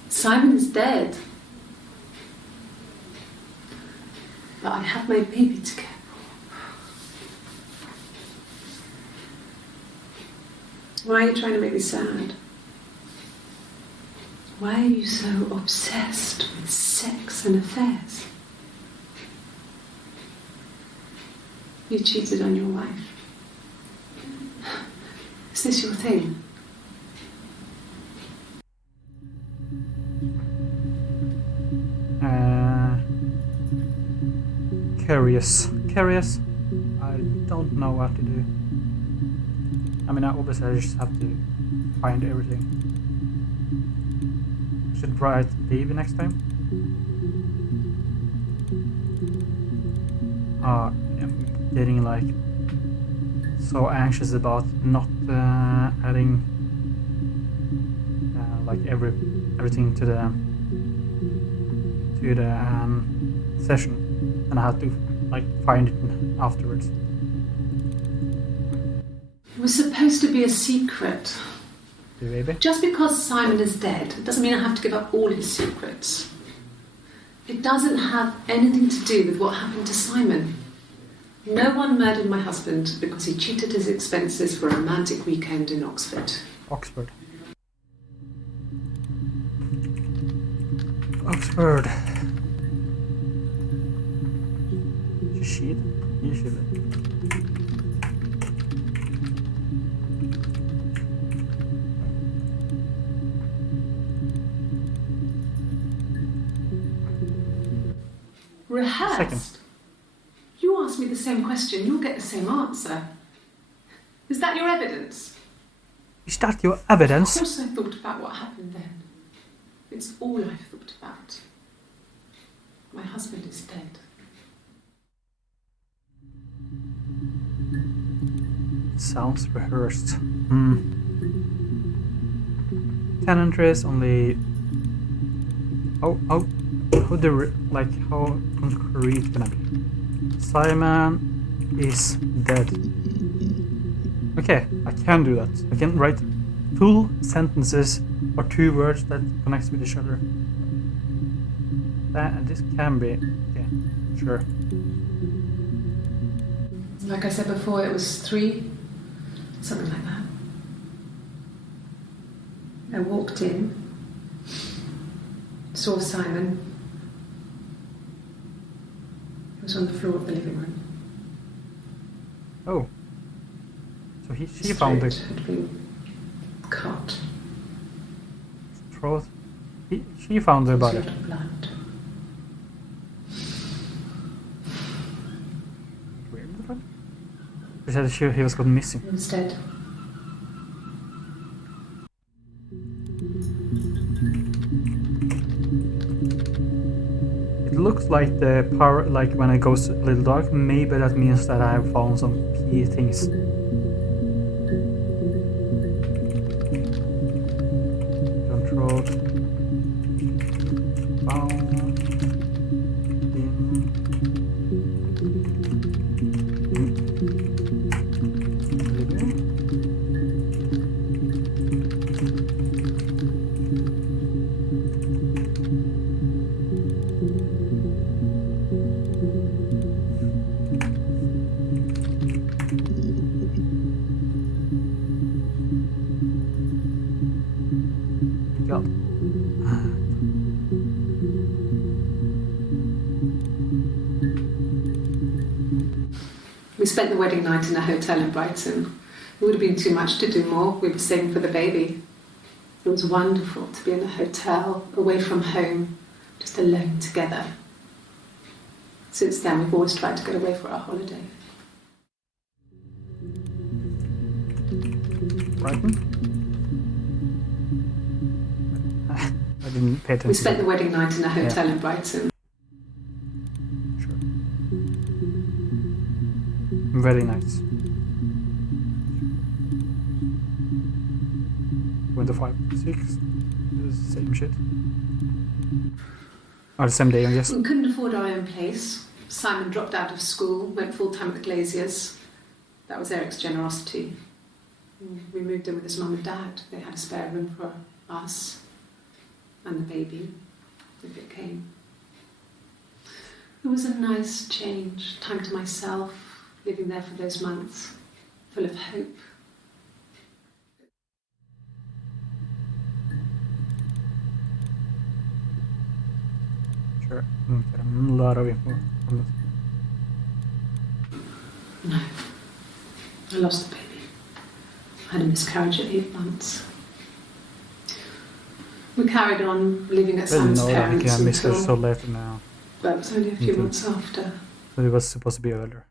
Simon's dead. But I have my baby to care for. Why are you trying to make me sad? Why are you so obsessed with sex and affairs? You cheated on your wife. Is this your thing? Curious. Curious? I don't know what to do. I mean, obviously I just have to find everything. Should write baby next time. I'm getting like so anxious about not adding like everything to the session, and I had to like find it afterwards. It was supposed to be a secret. Baby. Just because Simon is dead doesn't mean I have to give up all his secrets. It doesn't have anything to do with what happened to Simon. No one murdered my husband because he cheated his expenses for a romantic weekend in Oxford. Oxford. Oxford. Shit. You should. Rehearsed? Second. You ask me the same question, you'll get the same answer. Is that your evidence? Is that your evidence? Of course I thought about what happened then. It's all I've thought about. My husband is dead. Sounds rehearsed. 10 entries, only... how concrete can I be? Simon is dead. Okay, I can do that. I can write full sentences or 2 words that connects with each other. This can be... okay, sure. Like I said before, it was 3, something like that. I walked in, saw Simon. He was on the floor of the living room. Oh. So she His found throat it. had been cut. Throat. She found the There was body. a lot of blood. Weird. She said he was gone missing. He was dead. It looks like the power, like when it goes a little dark, maybe that means that I have found some key things. Control. Found. God. We spent the wedding night in a hotel in Brighton. It would have been too much to do more. We were saving for the baby. It was wonderful to be in a hotel, away from home, just alone together. Since then, we've always tried to get away for our holiday. Brighton? I didn't pay attention. We spent the wedding night in a hotel in Brighton. Sure. Very nice. Went to 5, 6. The same shit. Oh, the same day, I guess. We couldn't afford our own place. Simon dropped out of school, went full-time at the Glaziers. That was Eric's generosity. We moved in with his mum and dad. They had a spare room for us and the baby, if it came. It was a nice change, time to myself, living there for those months, full of hope. Sure. Get a lot of info from that. No, I lost the baby. I had a miscarriage at 8 months. We carried on living at I didn't Sam's know that parents became Mr. until... So late now. But it was only a few Okay. months after. But it was supposed to be earlier.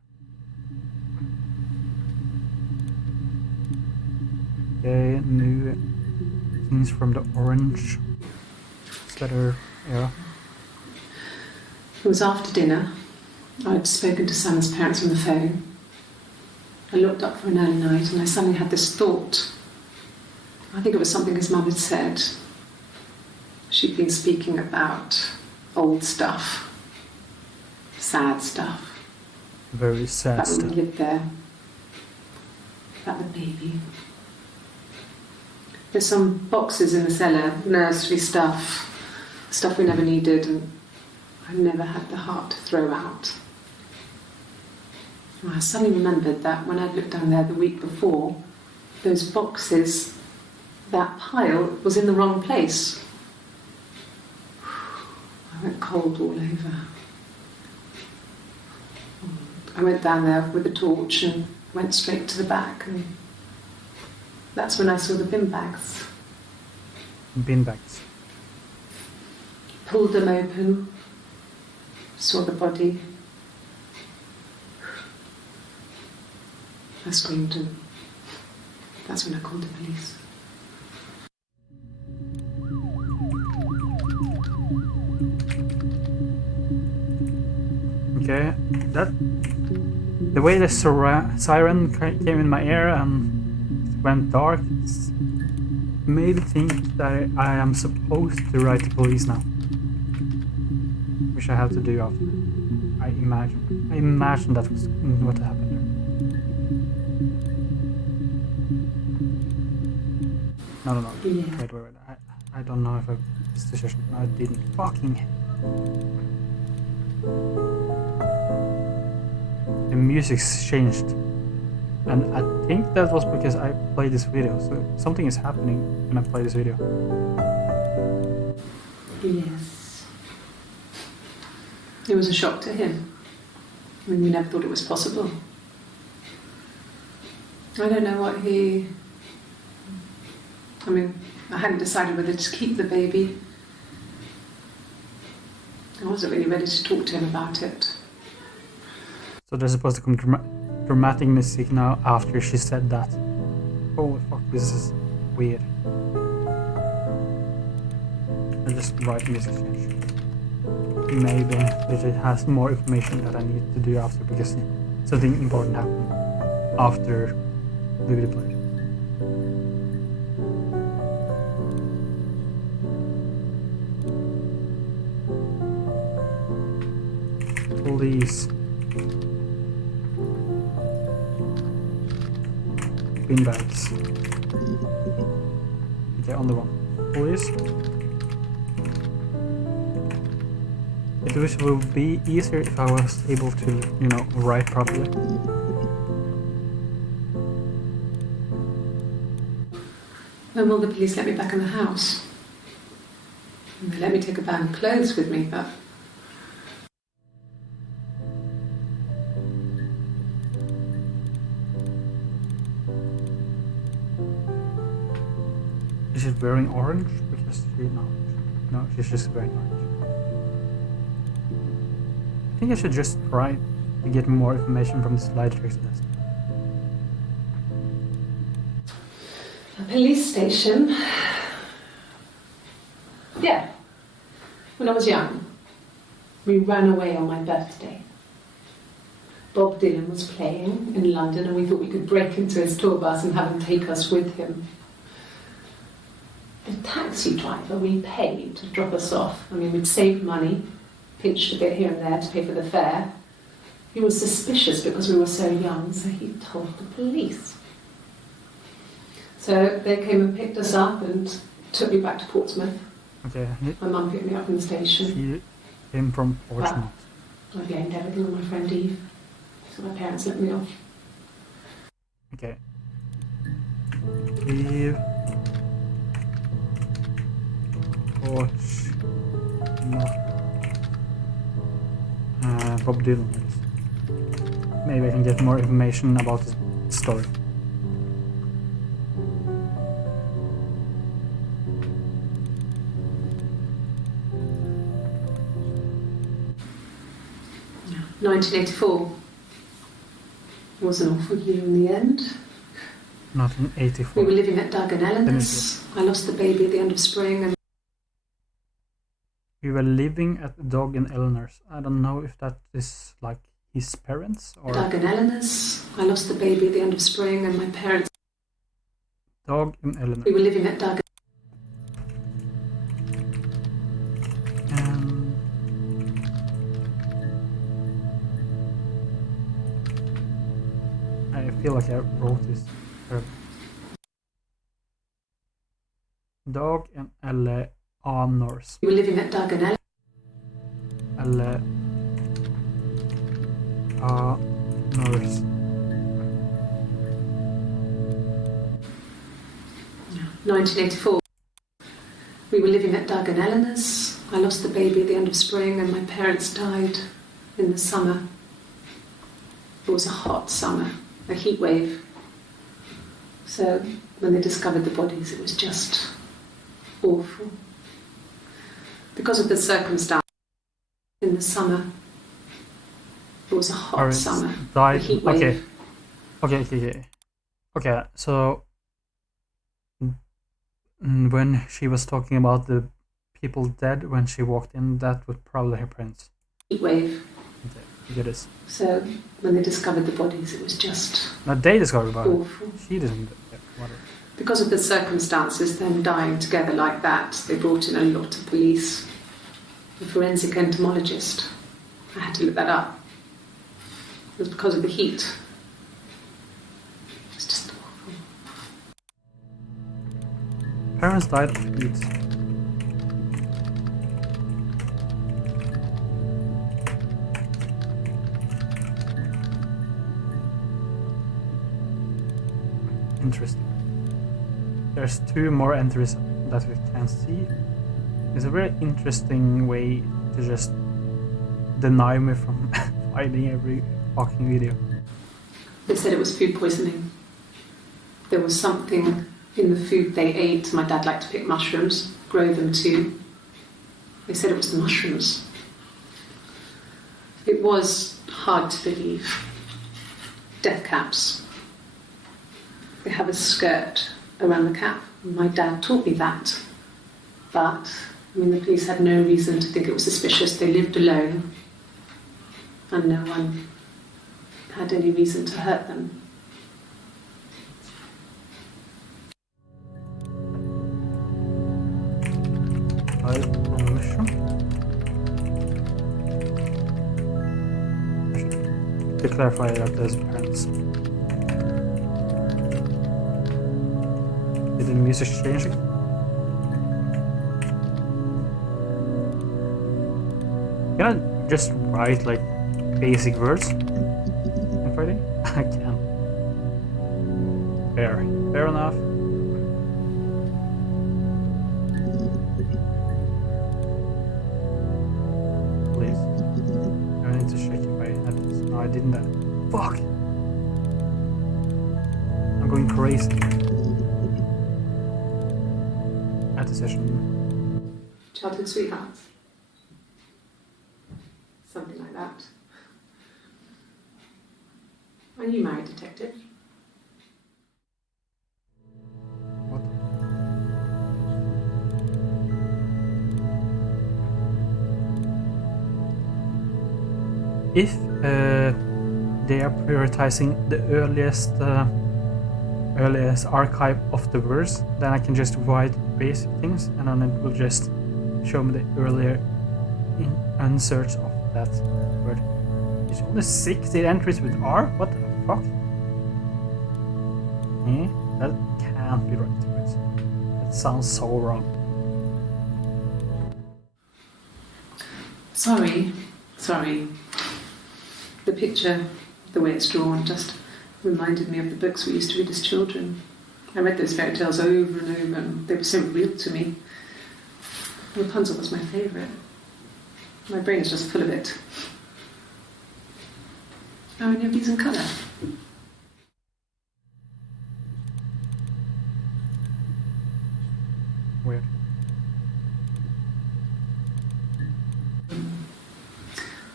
Okay, new things from the orange sweater era. It was after dinner. I'd spoken to Sam's parents on the phone. I looked up for an early night and I suddenly had this thought. I think it was something his mum had said. She'd been speaking about old stuff, sad stuff, Very sad about when stuff. we lived there, about the baby. There's some boxes in the cellar, nursery stuff we never needed and I never had the heart to throw out. And I suddenly remembered that when I'd looked down there the week before, those boxes, that pile was in the wrong place. I went cold all over. I went down there with a torch and went straight to the back, and that's when I saw the bin bags. Bin bags. Pulled them open, saw the body. I screamed, and that's when I called the police. Okay, that the way the siren came in my ear and it went dark, it's made me think that I am supposed to write the police now, which I have to do after. I imagine that was what happened there. No. Yeah. Wait. I don't know if I this decision. I didn't. Fucking. The music's changed, and I think that was because I played this video. So something is happening when I play this video. Yes. It was a shock to him. I mean, we never thought it was possible. I don't know what he... I mean, I hadn't decided whether to keep the baby. I wasn't really ready to talk to him about it. So there's supposed to come dramatic music now after she said that. Holy fuck, this is weird. I just write music change. Maybe it has more information that I need to do after because something important happened after the video played. Police. Bin bags. Okay, on the one. Police. It would be easier if I was able to, write properly. When will the police let me back in the house? And they let me take a bag of clothes with me, but... Is she wearing orange? Because no, she's just wearing orange. I think I should just try to get more information from this lie detector test. A police station? Yeah. When I was young, we ran away on my birthday. Bob Dylan was playing in London and we thought we could break into his tour bus and have him take us with him. The taxi driver we paid to drop us off, I mean, we'd saved money, pinched a bit here and there to pay for the fare. He was suspicious because we were so young, so he told the police. So they came and picked us up and took me back to Portsmouth. Okay, My mum picked me up from the station. she came from Portsmouth. I blamed everything on my friend Eve, so my parents let me off. Okay. Eve. Portsmouth. Bob Dylan. Maybe I can get more information about his story. 1984 was an awful year in the end. Not in We 84. were living at Doug and Eleanor's. I lost the baby at the end of spring, and We were living at Dog and Eleanor's. I don't know if that is like his parents or Doug and Eleanor's. I lost the baby at the end of spring, and my parents. Dog and Eleanor. We were living at Doug. Um, I feel like I wrote this terribly. Dog and Eleanor's. We were living at Doug and Eleanor's. 1984. We were living at Doug and Eleanor's. I lost the baby at the end of spring, and my parents died in the summer. It was a hot summer, a heat wave. So when they discovered the bodies, it was just awful. Because of the circumstance, in the summer, it was a hot Parents summer, a died. heat wave. Okay, so when she was talking about the people dead when she walked in, that was probably her parents. Heat wave. Okay, it is. So when they discovered the bodies, it was just No, they discovered about it. awful. She didn't. Yeah, whatever. Because of the circumstances, them dying together like that, they brought in a lot of police. A forensic entomologist. I had to look that up. It was because of the heat. It's just awful. Parents died of heat. Interesting. There's two more entries that we can see. It's a very interesting way to just deny me from finding every fucking video. They said it was food poisoning. There was something in the food they ate. My dad liked to pick mushrooms, grow them too. They said it was the mushrooms. It was hard to believe. Death caps. They have a skirt around the cap. My dad taught me that. But, I mean, the police had no reason to think it was suspicious. They lived alone. And no one had any reason to hurt them. Mushroom. To clarify that there's parents. Did the music change again? Can I just write like basic words in fighting? I can. Fair enough. Please. I need to check if I had this. No, I didn't. Fuck! I'm going crazy. At the session. Childhood sweethearts. Something like that. Are you married, detective? What? If they are prioritizing the earliest archive of the verse, then I can just write basic things and then it will just show me the earlier inserts of that word. There's only 60 entries with R? What the fuck? That can't be right. That sounds so wrong. Sorry. The picture, the way it's drawn, just reminded me of the books we used to read as children. I read those fairy tales over and over, and they were so real to me. Rapunzel was my favourite. My brain is just full of it. Are any of these in colour? Weird.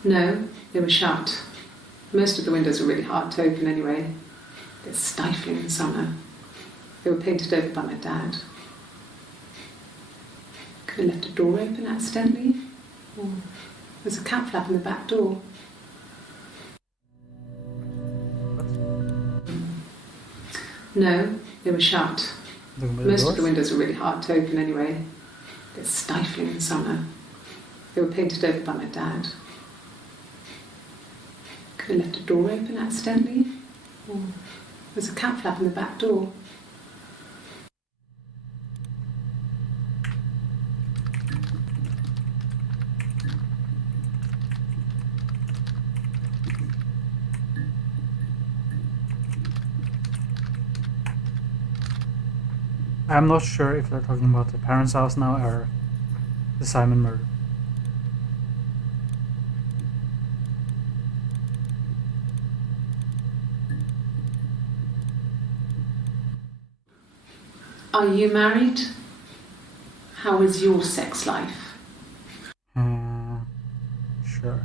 No, they were shut. Most of the windows are really hard to open anyway. They're stifling in summer. They were painted over by my dad. Could have left a door open accidentally. Or there's a cat flap in the back door. No, they were shut. Most of the windows are really hard to open anyway. They're stifling in summer. They were painted over by my dad. Could have left a door open accidentally. Or there's a cat flap in the back door. I'm not sure if they're talking about the parents' house now or the Simon murder. Are you married? How is your sex life? Sure.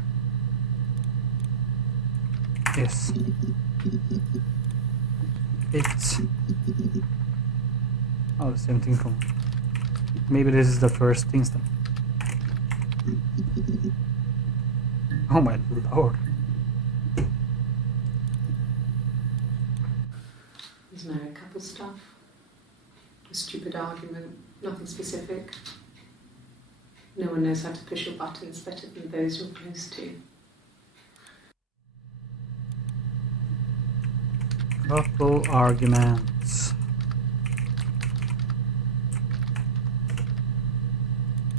Yes. It's... Oh, the same thing from... Maybe this is the first instant. Oh my lord. There's married couple stuff. A stupid argument, nothing specific. No one knows how to push your buttons better than those you're close to. Couple arguments.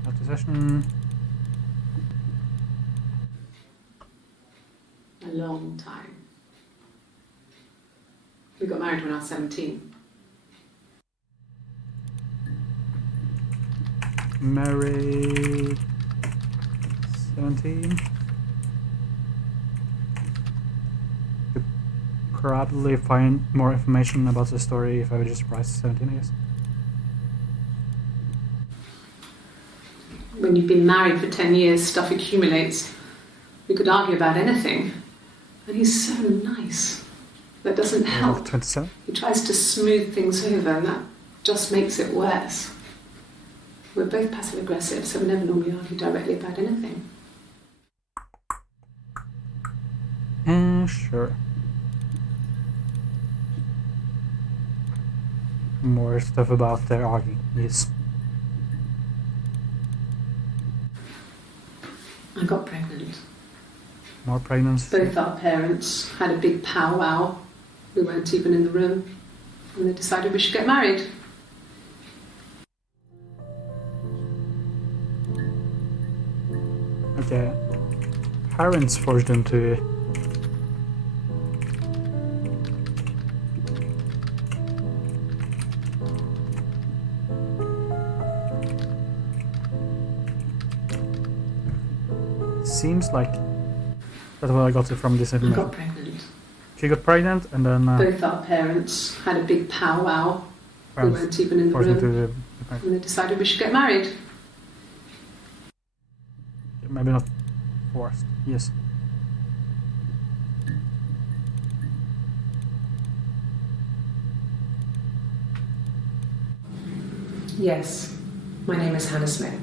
After session. A long time. We got married when I was 17. Married 17. Could probably find more information about the story if I would just write 17, I guess. When you've been married for 10 years, stuff accumulates. We could argue about anything. And he's so nice. That doesn't help. 27. He tries to smooth things over, and that just makes it worse. We're both passive aggressive, so we never normally argue directly about anything. Sure. More stuff about their arguing, yes. I got pregnant. More pregnancy. Both our parents had a big powwow. We weren't even in the room. And they decided we should get married. Okay. Parents forced them to... Seems like that's what I got it from this I information. got pregnant. She got pregnant and then Both our parents had a big powwow. We weren't even in the forced them room. to And they decided we should get married. maybe not forced. Yes. Yes. My name is Hannah Smith.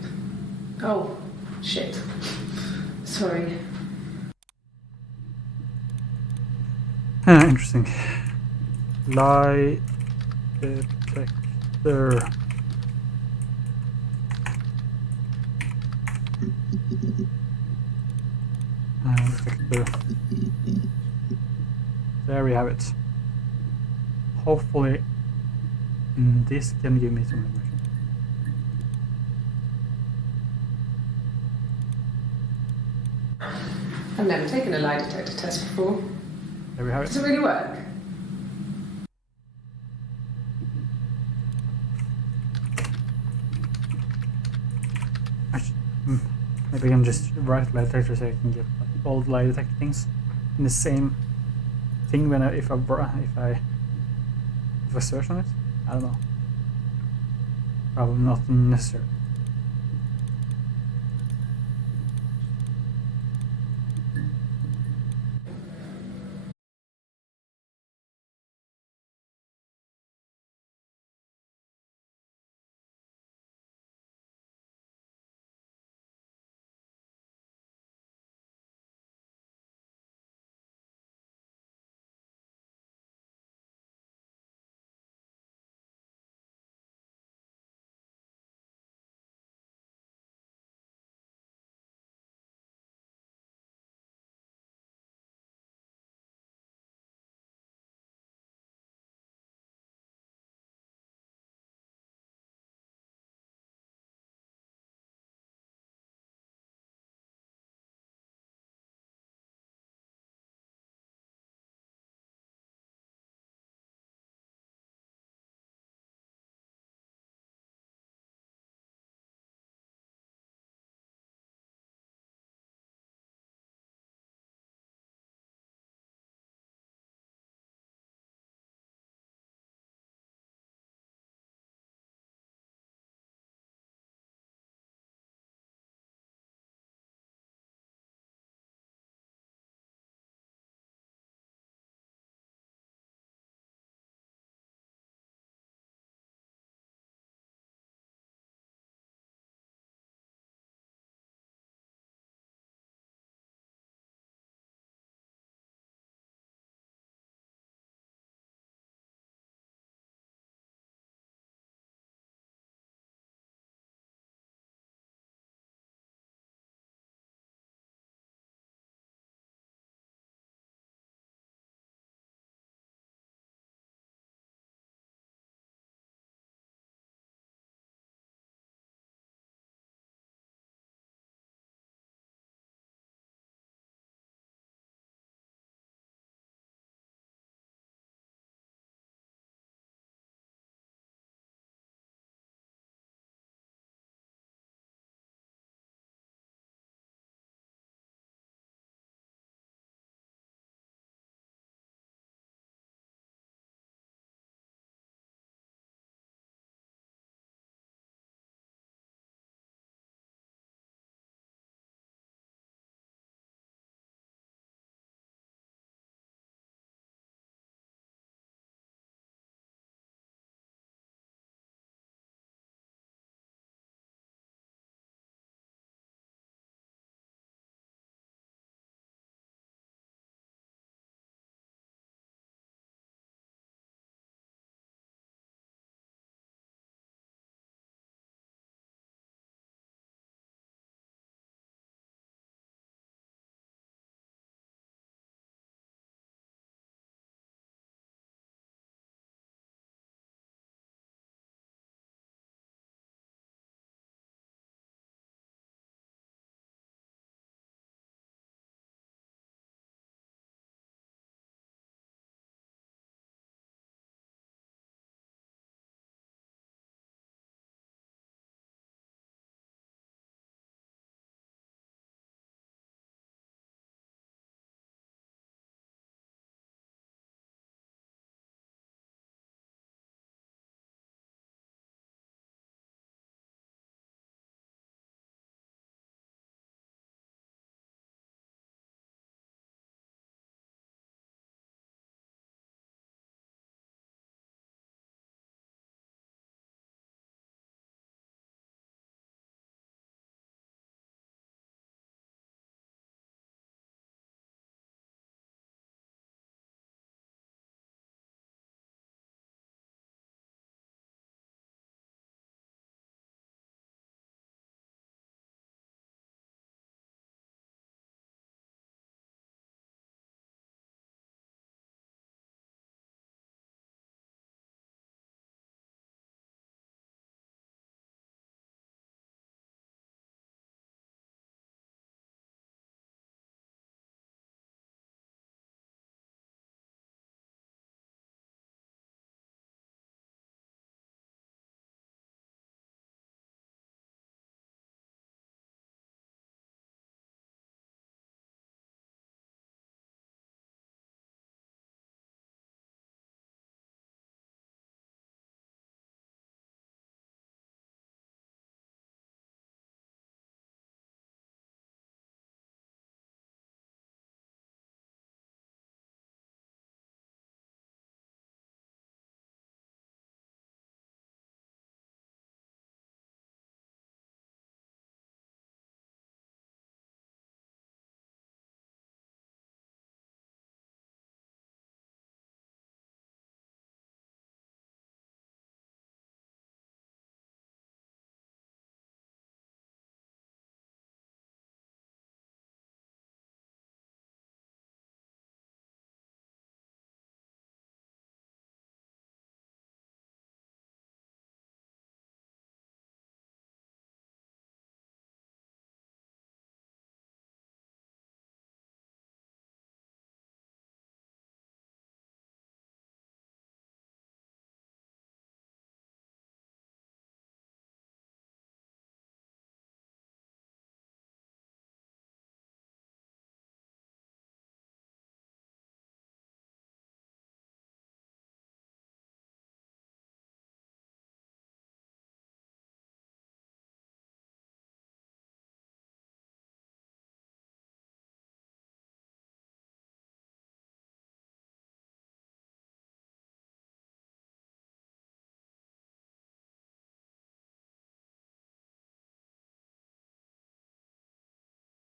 Oh, shit. Sorry. Interesting. Lie detector. Detector. There we have it. Hopefully, this can give me some information. I've never taken a lie detector test before. There we have Does it. it really work? Maybe I can just write lie detector so I can get like, all the lie detector things in the same thing when if I search on it. I don't know. Probably not necessary.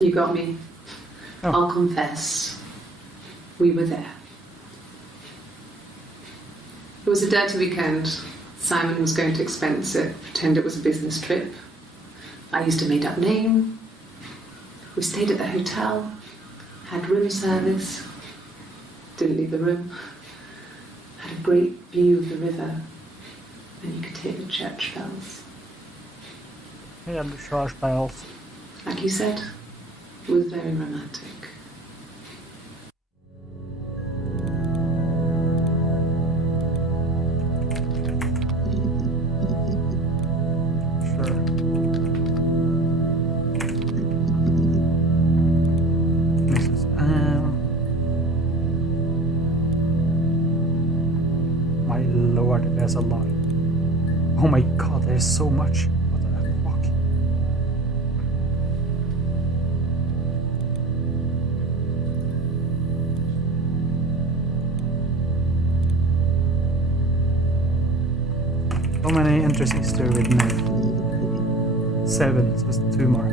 You got me. Oh. I'll confess. We were there. It was a dirty weekend. Simon was going to expense it, pretend it was a business trip. I used a made-up name. We stayed at the hotel, had room service, didn't leave the room, had a great view of the river, and you could hear the church bells. Yeah, the church bells. Like you said, it was very romantic. Sure. Mrs. My lord, there's a lot. Oh my god, there's so much. What the fuck? How many entries is there with name? 7, so it's 2 more.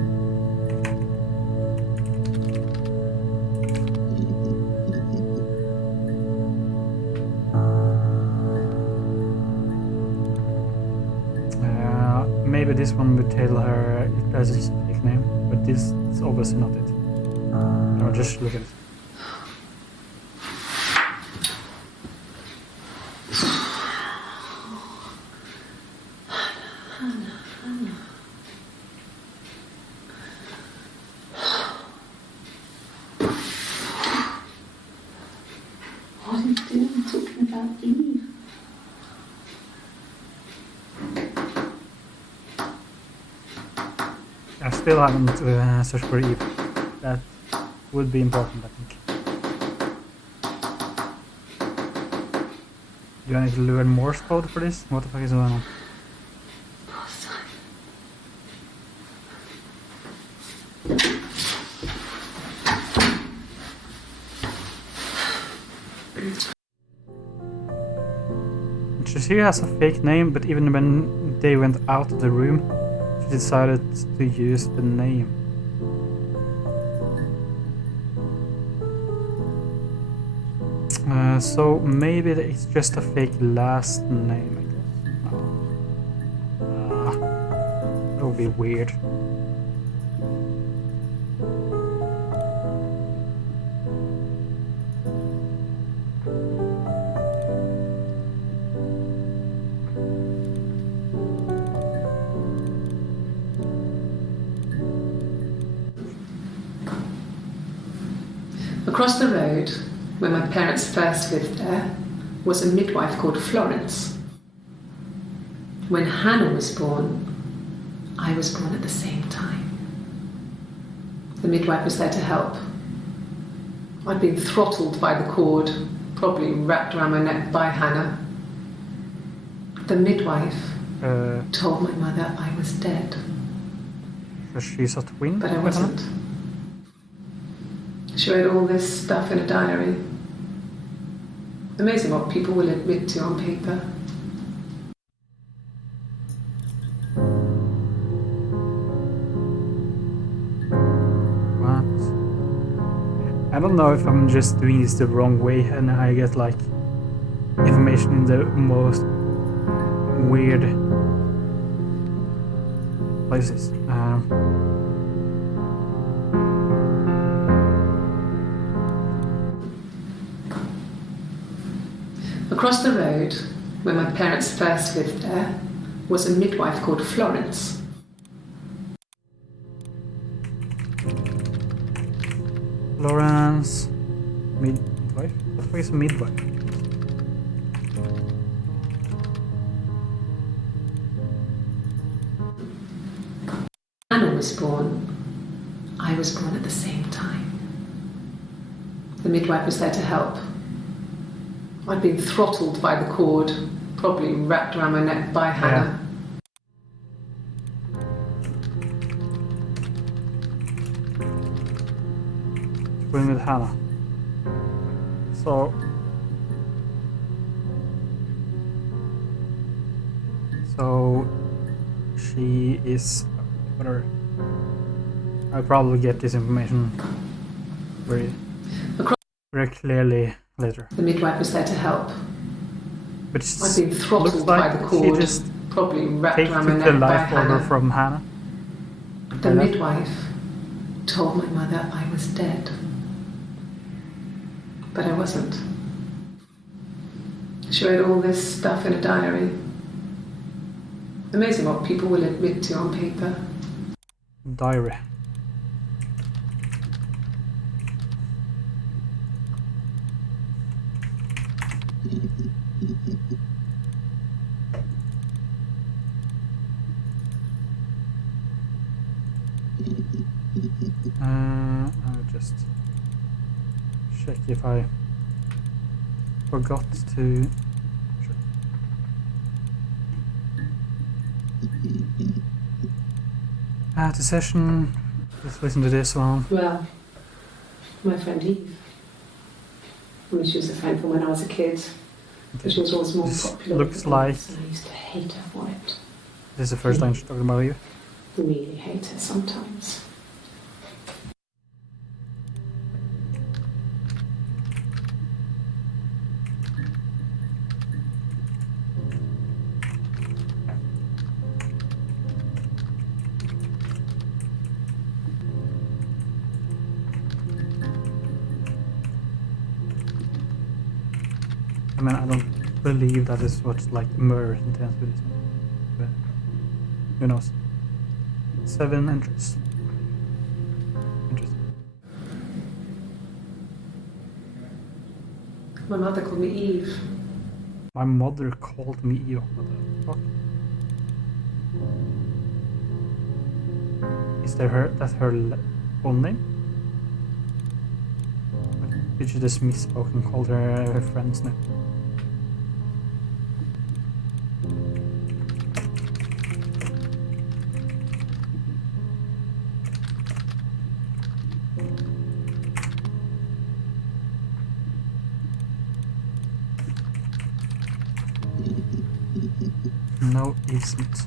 Maybe this one would tell her it has a fake name, but this is obviously not it. I'll just look at it. What are you doing talking about Eve? I still haven't searched for Eve. That would be important, I think. Do I need to learn Morse code for this? What the fuck is going on? She has a fake name, but even when they went out of the room, she decided to use the name. So maybe it's just a fake last name, I guess. That would be weird. Across the road, where my parents first lived there, was a midwife called Florence. When Hannah was born, I was born at the same time. The midwife was there to help. I'd been throttled by the cord, probably wrapped around my neck by Hannah. The midwife told my mother I was dead. So she's a twin? But I wasn't. She wrote all this stuff in a diary. Amazing what people will admit to on paper. What? I don't know if I'm just doing this the wrong way and I get like information in the most weird places. Across the road, where my parents first lived there, was a midwife called Florence. Florence... midwife? What the fuck is a midwife? Hannah was born. I was born at the same time. The midwife was there to help. I'd been throttled by the cord, probably wrapped around my neck by Hannah. Going with Hannah. So she is whatever. I'll probably get this information very, very clearly later. The midwife was there to help. But I've been looks throttled by like the she cord, just probably wrapped took around my the neck by life over Hannah. from Hannah. The midwife told my mother I was dead. But I wasn't. She wrote all this stuff in a diary. Amazing what people will admit to on paper. Diary. I'll just check if I forgot to. The session. Let's listen to this one. Well, my friend Eve. I mean, she was a friend from when I was a kid. But she was always more This popular. looks like And I used to hate her for it. this is the first time she's talking about you. Really hate her sometimes. I mean, I don't believe that is what's like murder intense with this one. But who knows? 7 entries. Interesting. My mother called me Eve. My mother called me Eva. What the fuck? Is that her full name? Or did she just misspoke and called her friend's name? No, isn't.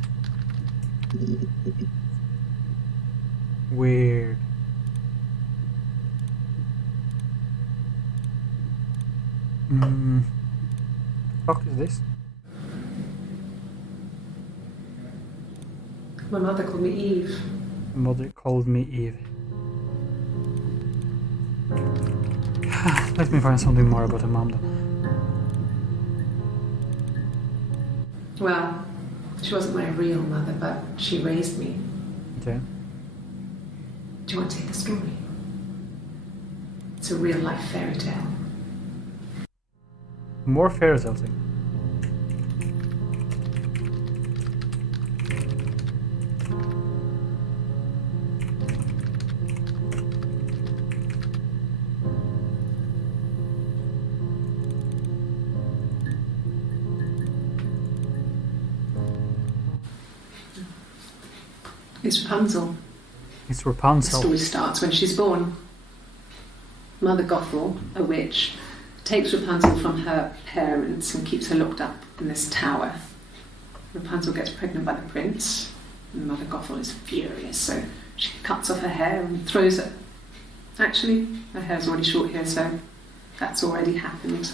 Weird. Fuck is this? My mother called me Eve. Mother called me Eve. Let me find something more about her mom then. Well, she wasn't my real mother, but she raised me. Okay. Do you want to hear the story? It's a real life fairy tale. More fairy tale thing. It's Rapunzel. It's The Rapunzel. story starts when she's born. Mother Gothel, a witch, takes Rapunzel from her parents and keeps her locked up in this tower. Rapunzel gets pregnant by the prince, and Mother Gothel is furious, so she cuts off her hair and throws it. Actually, her hair's already short here, so that's already happened.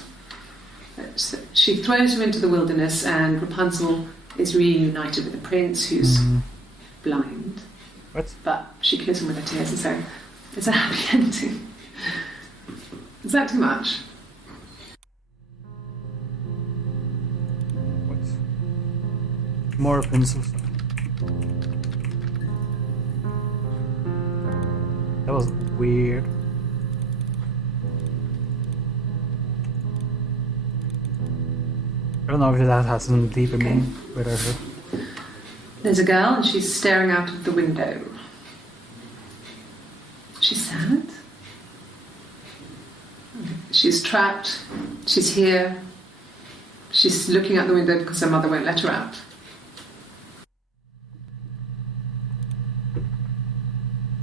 So she throws her into the wilderness, and Rapunzel is reunited with the prince, who's blind. What? But she kills him with her tears, and so it's a happy ending. Is that too much? What? More Rapunzel stuff. That was weird. I don't know if that has some deeper meaning, whatever. There's a girl and she's staring out of the window. She's sad. She's trapped. She's here. She's looking out the window because her mother won't let her out.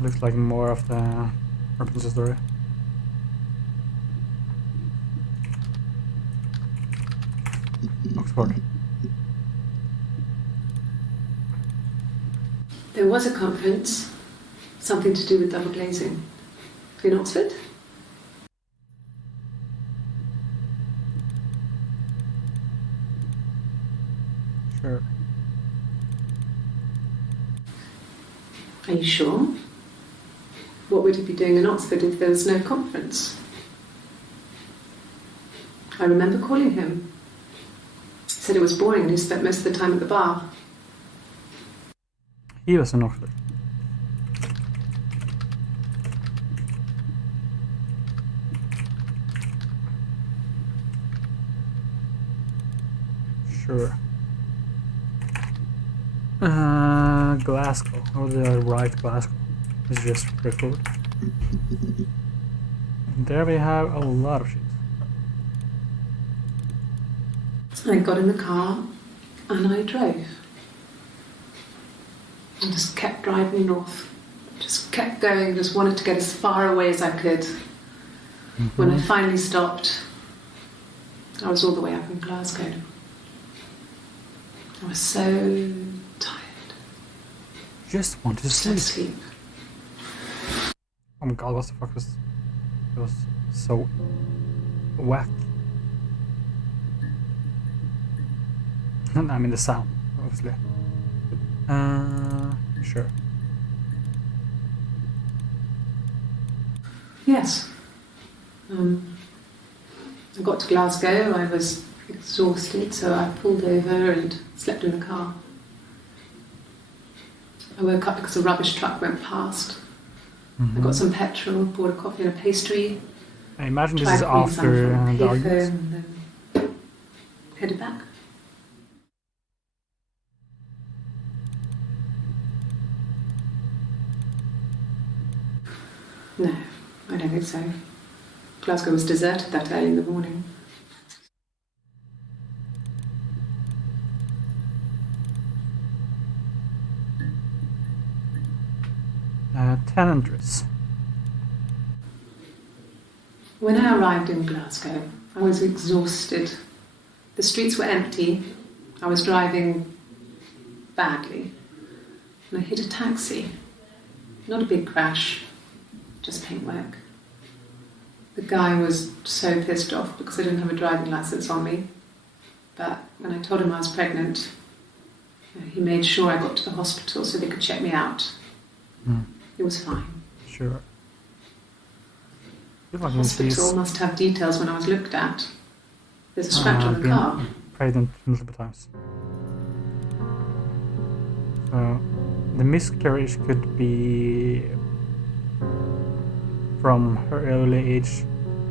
Looks like more of the Rapunzel story. Oxford. There was a conference Something to do with double glazing. In Oxford? Sure. Are you sure? What would he be doing in Oxford if there was no conference? I remember calling him. He said it was boring and he spent most of the time at the bar. He was in Oxford. Sure. Glasgow. How did I write Glasgow? It's just record. There we have a lot of shit. I got in the car and I drove. I just kept driving north. Just kept going, just wanted to get as far away as I could. When I finally stopped, I was all the way up in Glasgow. I was so tired. Just wanted to Just had sleep. to sleep. Oh my god, what the fuck was... It was so... whack. I mean the sound, obviously. Sure. Yes. I got to Glasgow, I was exhausted, so I pulled over and slept in the car. I woke up because a rubbish truck went past. I got some petrol, bought a coffee and a pastry. I imagine this tried is to bring some after from the payphone arguments. and then headed back. No, I don't think so. Glasgow was deserted that early in the morning. Tenantress. When I arrived in Glasgow, I was exhausted. The streets were empty. I was driving badly. And I hit a taxi. Not a big crash, just paintwork. The guy was so pissed off because I didn't have a driving license on me. But when I told him I was pregnant, he made sure I got to the hospital so they could check me out. It was fine. Sure. The hospital must have details when I was looked at. There's a scratch on the been car. pregnant multiple times. So the miscarriage could be from her early age.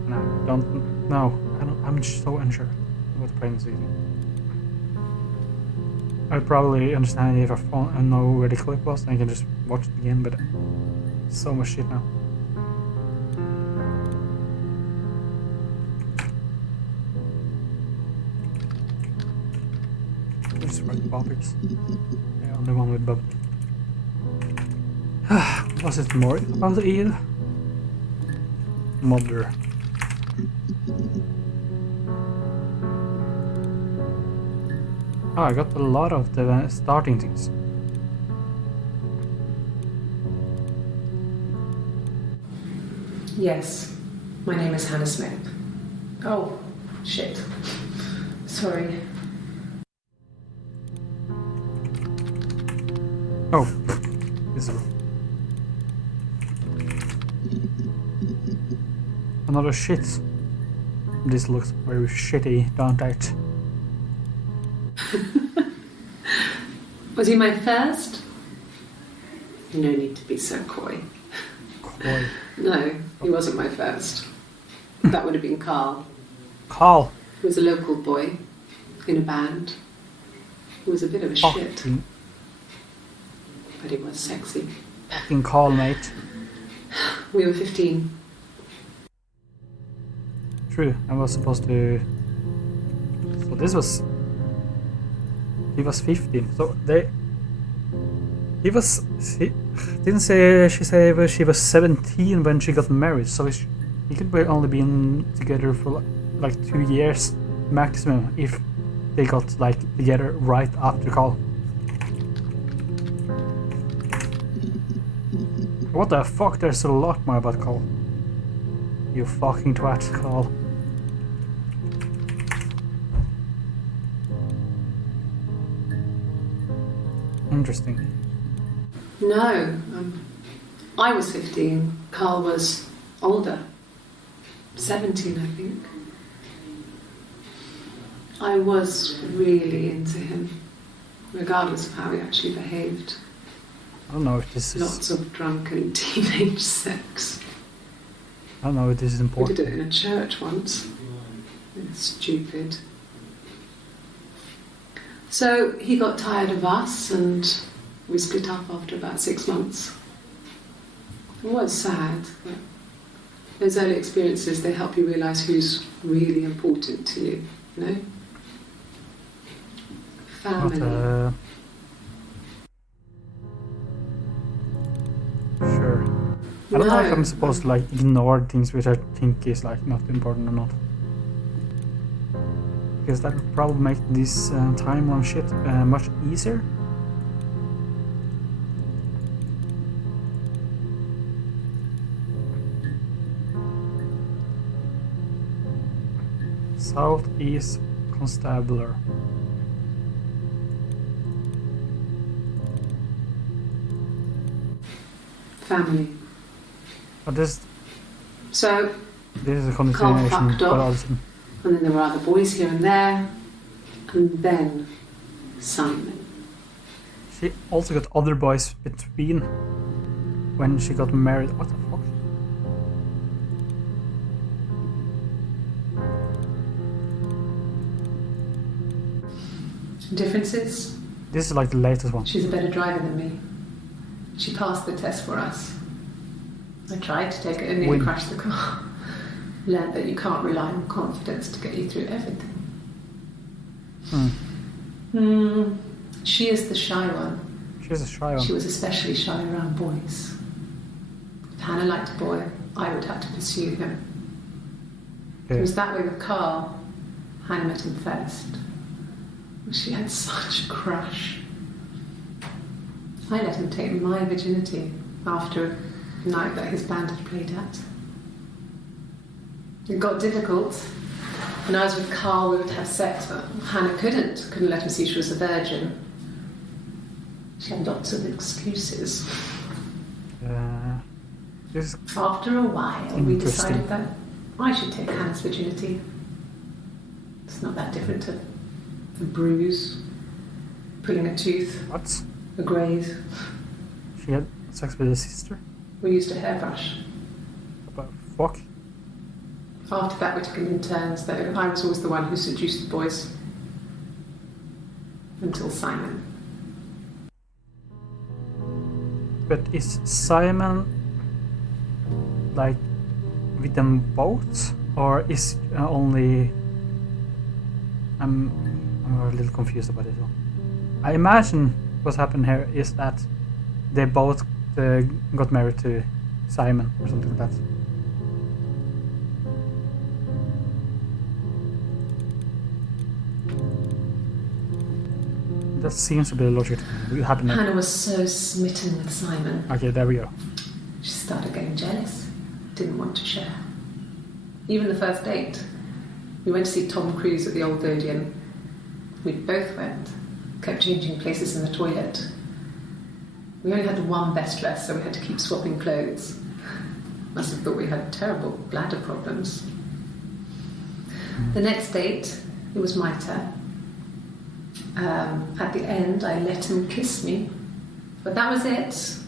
And I don't know. I'm so unsure about the pregnancy thing. I'd probably understand it if I know where the clip was and I can just watch it again, but so much shit now. Just write topics. Yeah, only one with bubble. Was it more about the eel? Mother. Oh, I got a lot of the starting things. Yes, my name is Hannah Smith. Oh, shit. Sorry. Oh, this is another shit. This looks very shitty, don't it? Was he my first? No need to be so coy. Coy. No, he wasn't my first. That would have been Carl. Carl. He was a local boy in a band. He was a bit of a shit, Fucking, but he was sexy. fucking Carl, mate. We were 15. True, I was supposed to... So this was... He was 15, so they... He was... Didn't say she said she was 17 when she got married, so he could be only been together for like 2 years maximum if they got like together right after Carl. What the fuck? There's a lot more about Carl. You fucking twat, Carl. Interesting. No, I was 15. Carl was older. 17, I think. I was really into him, regardless of how he actually behaved. I don't know if this is... Lots of drunken teenage sex. I don't know if this is We important. did it in a church once. It's stupid. So he got tired of us and we split up after about 6 months. It was sad, but those early experiences, they help you realise who's really important to you, you know? Family. But, sure. I don't know if I'm supposed to like ignore things which I think is like not important or not. Because that would probably make this timeline shit much easier. Southeast Constabulary. Family. But this So, is a Carl continuation. fucked But off. also, and then there were other boys here and there, and then Simon. she also got other boys between when she got married. What the fuck? Differences? This is like the latest one. She's a better driver than me. She passed the test for us. I tried to take it and nearly When? crashed the car. Learned that you can't rely on confidence to get you through everything. She is the shy one. She's a shy one. She was especially shy around boys. If Hannah liked a boy, I would have to pursue him. It Okay. was that way with Carl. Hannah met him first. She had such a crush. I let him take my virginity after a night that his band had played at. It got difficult. When I was with Carl, we would have sex, but Hannah couldn't let him see she was a virgin. She had lots of excuses. This After a while, we Interesting. decided that I should take Hannah's virginity. It's not that different to a bruise, pulling a tooth, what? a graze. She had sex with his sister? We used a hairbrush. What the fuck? After that, we took it in turns, though. I was always the one who seduced the boys. Until Simon. But is Simon like with them both, or is only? I'm a little confused about this one. I imagine what's happened here is that they both got married to Simon or something like that. That seems to be the logic. What happened there? Hannah was so smitten with Simon. Okay, there we go. She started getting jealous. Didn't want to share. Even the first date. We went to see Tom Cruise at the Old Odeon. We both went. Kept changing places in the toilet. We only had one best dress, so we had to keep swapping clothes. Must have thought we had terrible bladder problems. The next date, it was my turn. At the end, I let him kiss me. But that was it.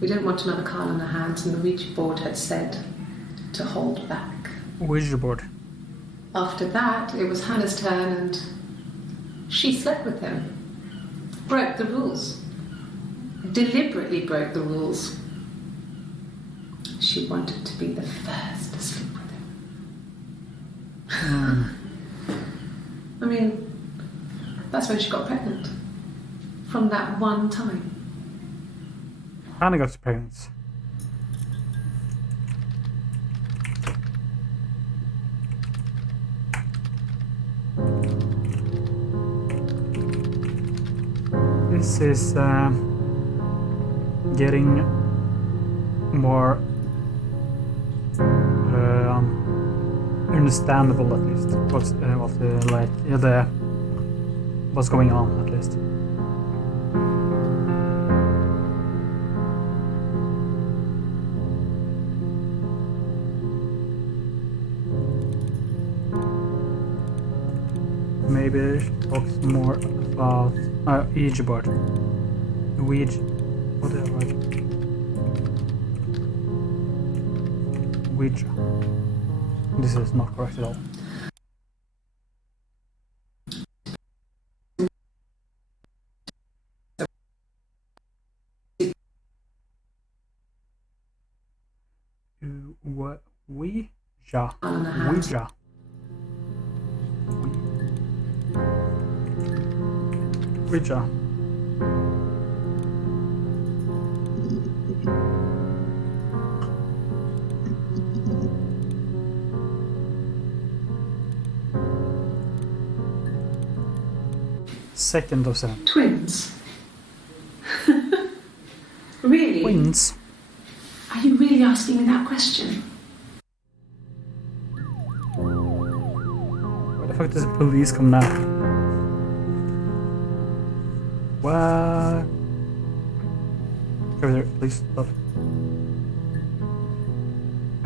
We didn't want another Carl on our hands, and the Ouija board had said to hold back. Ouija board. After that, it was Hannah's turn, and she slept with him. Broke the rules. Deliberately broke the rules. She wanted to be the first to sleep with him. I mean, that's when she got pregnant. From that one time. Hannah got pregnant. This is getting more understandable, at least. What's going on, at least. Maybe she talks more about Ouija board. Ouija. What the hell? Ouija. This is not correct at all. Ouija. Ouija. Ouija. Second of 7. Twins? Really? Twins? Are you really asking me that question? Where the fuck does the police come now? What? Over there, please stop.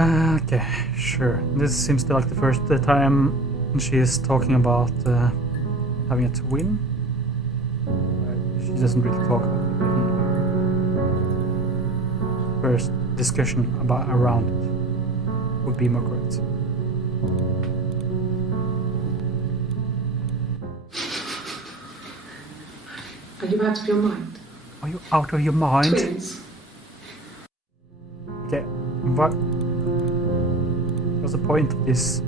Okay, sure. This seems to like the first time she is talking about having a twin. She doesn't really talk about it. First discussion around it would be more correct. Are you out of your mind? Are you out of your mind? Twins? Okay, what? What's the point of this,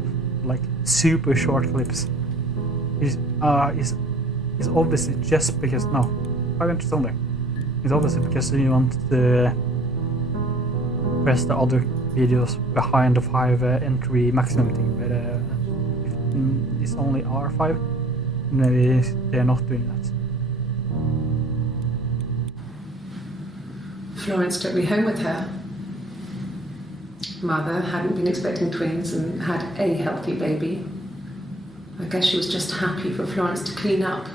like, super short clips? Is obviously just because 5 inches only. It's obviously because you want to press the other videos behind the 5 entry maximum thing, but if it's only R5, maybe they're not doing that. Florence took me home with her. Mother hadn't been expecting twins and had a healthy baby. I guess she was just happy for Florence to clean up.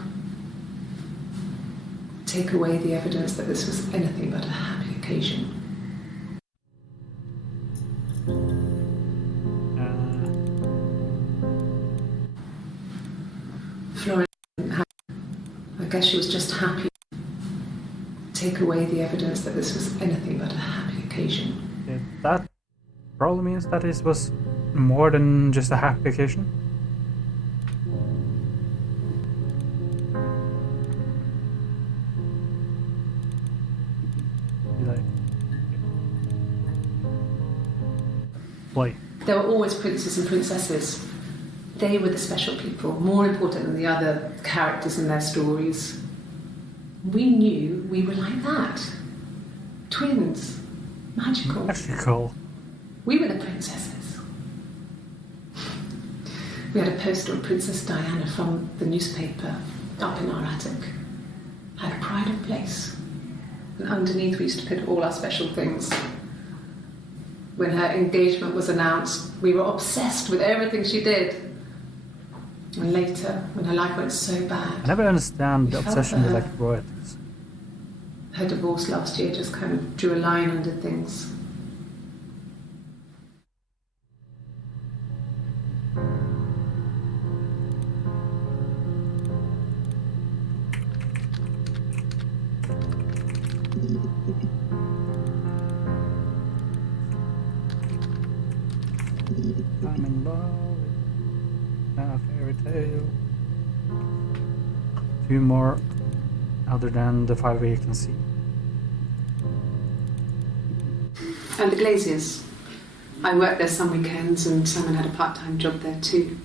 Take away the evidence that this was anything but a happy occasion. Florence I guess she was just happy. Take away the evidence that this was anything but a happy occasion. Yeah, that probably means that it was more than just a happy occasion. Play. There were always princes and princesses. They were the special people, more important than the other characters in their stories. We knew we were like that. Twins. Magical. Magical. We were the princesses. We had a poster of Princess Diana from the newspaper up in our attic. Had a pride of place. And underneath we used to put all our special things. When her engagement was announced, we were obsessed with everything she did. And later, when her life went so bad... I never understand the obsession with, like, royalties. Her divorce last year just kind of drew a line under things. I'm in love with a fairy tale. 2 more other than the 5 you can see. And the Glaziers. I worked there some weekends and Simon had a part-time job there too.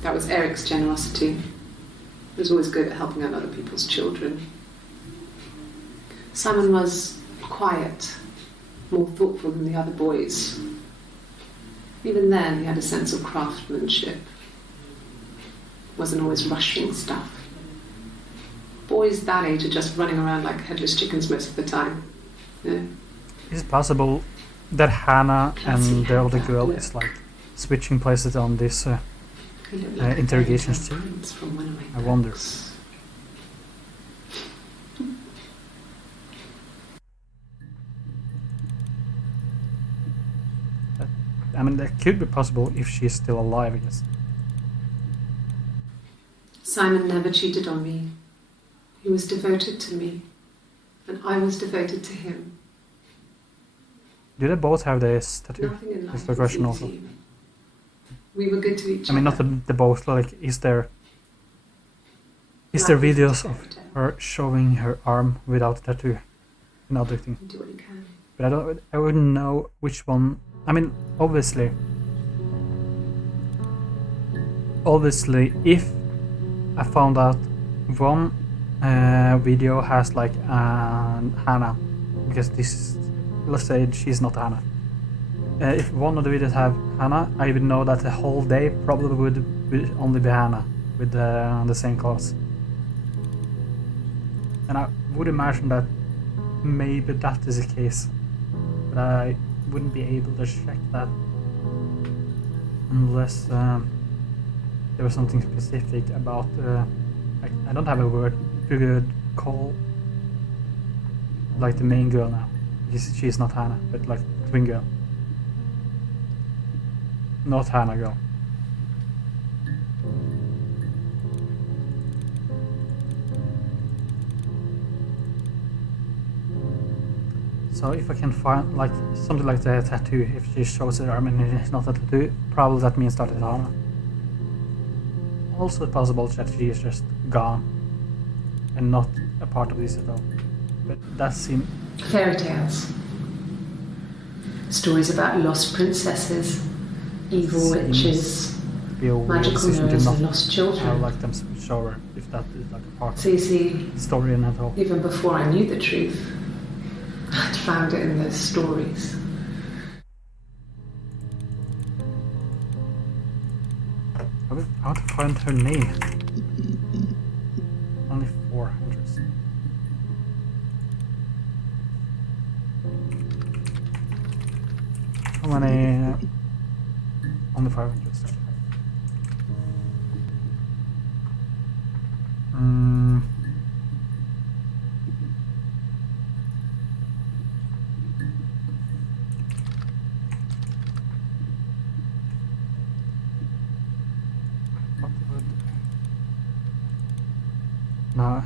That was Eric's generosity. He was always good at helping out other people's children. Simon was quiet, more thoughtful than the other boys. Even then, he had a sense of craftsmanship. Wasn't always rushing stuff. Boys that age are just running around like headless chickens most of the time. Yeah. Is it possible that Hannah Can't see and the how other that girl look. is like switching places on this? They look like interrogation fairy tale scene? prints from one of my I wonder. books. I mean, that could be possible if she's still alive, I guess. Simon never cheated on me. He was devoted to me, and I was devoted to him. Do they both have this tattoo? Nothing in life That's the is question also. easy. We were good to each I mean, not other. the both. Like, is there Life videos just a of fairy tale. her showing her arm without a tattoo? Another thing, Do what you can. but I wouldn't know which one. I mean, obviously, if I found out one video has like Hannah, because this is, let's say she's not Hannah. If one of the videos have Hannah, I would know that the whole day probably would only be Hannah with the same clothes. And I would imagine that maybe that is the case, but I wouldn't be able to check that unless there was something specific about. I don't have a word to call like the main girl now. She's not Hannah, but like twin girl. Not Hannah girl. So if I can find like something like the tattoo, if she shows her arm and it's not a tattoo, probably that means that it's Hannah. Also possible that she is just gone and not a part of this at all. But that seems Fairy tales. Stories about lost princesses, evil Seems witches, to be a weird magical decision to mirrors, not and lost children. have like them show her if that is like a part So you see, of the story and at all. even before I knew the truth, I'd found it in those stories. I want to find her name. Only 400. How many? Only 500. Mm. What would? No.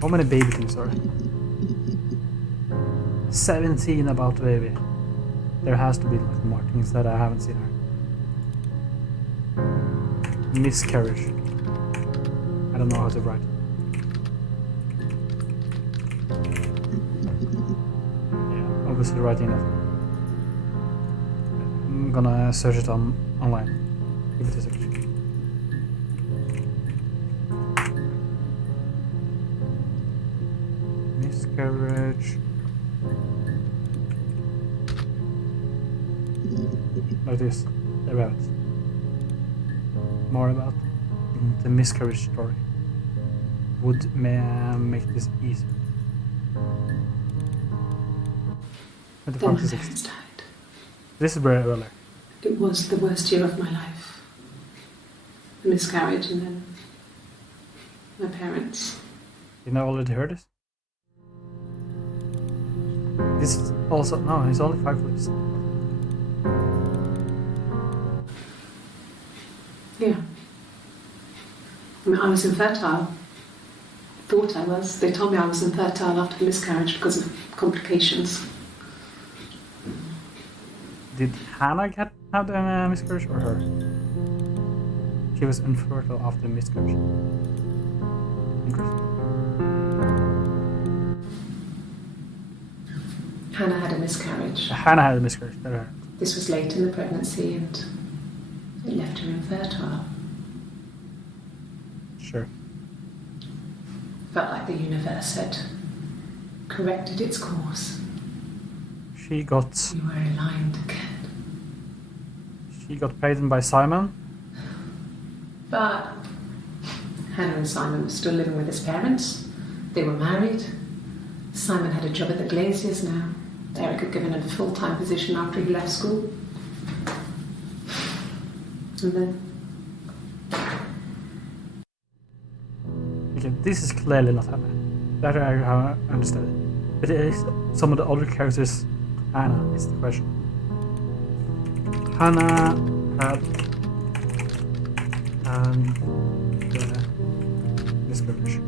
How many baby things are? 17 about baby. There has to be like more things that I haven't seen her. Miscarriage. I don't know how to write. Yeah, obviously writing that. I'm gonna search it online. Give it a second. Miscarriage. Like this. There we have it. More about the miscarriage story would make this easier. Then my 26. parents died. This is very early. It was the worst year of my life. The miscarriage and then my parents. Didn't I already heard this? This is also no, it's only 5 clips. Yeah. I mean, I was infertile. Thought I was. They told me I was infertile after the miscarriage because of complications. Did Hannah have the miscarriage or her? She was infertile after the miscarriage. Interesting. Hannah had a miscarriage. Hannah had a miscarriage. There. This was late in the pregnancy and it left her infertile. Sure. Felt like the universe had corrected its course. She got We were aligned again. pregnant by Simon. But Hannah and Simon were still living with his parents. They were married. Simon had a job at the Glaziers now. Eric had given him a full-time position after he left school. And then... Okay, this is clearly not Hannah. That I understand. But it is some of the other characters. Hannah is the question. Hannah had the description.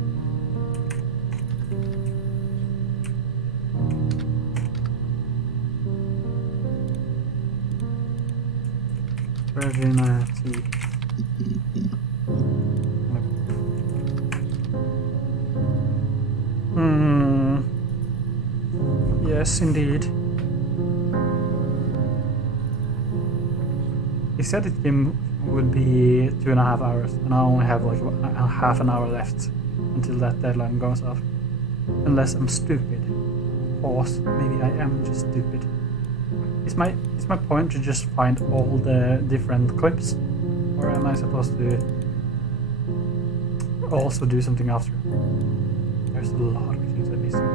Virginity. Yes, indeed. He said it would be 2.5 hours, and I only have like half an hour left until that deadline goes off. Unless I'm stupid. Pause. Maybe I am just stupid. Is my point to just find all the different clips, or am I supposed to also do something after? There's a lot of things I'm missing.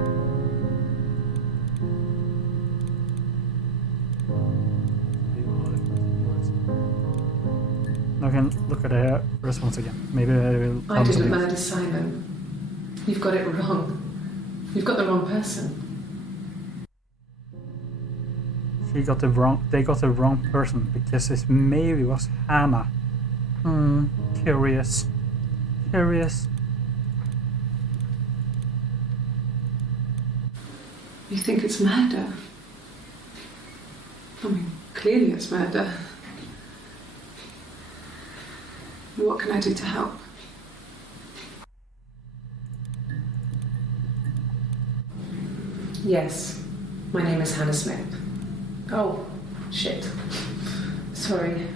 I can look at the response again. Maybe I will. I didn't murder Simon. You've got it wrong. You've got the wrong person. They got the wrong person because it maybe was Hannah. Curious. You think it's murder? I mean, clearly it's murder. What can I do to help? Yes, my name is Hannah Smith. Oh, shit. Sorry.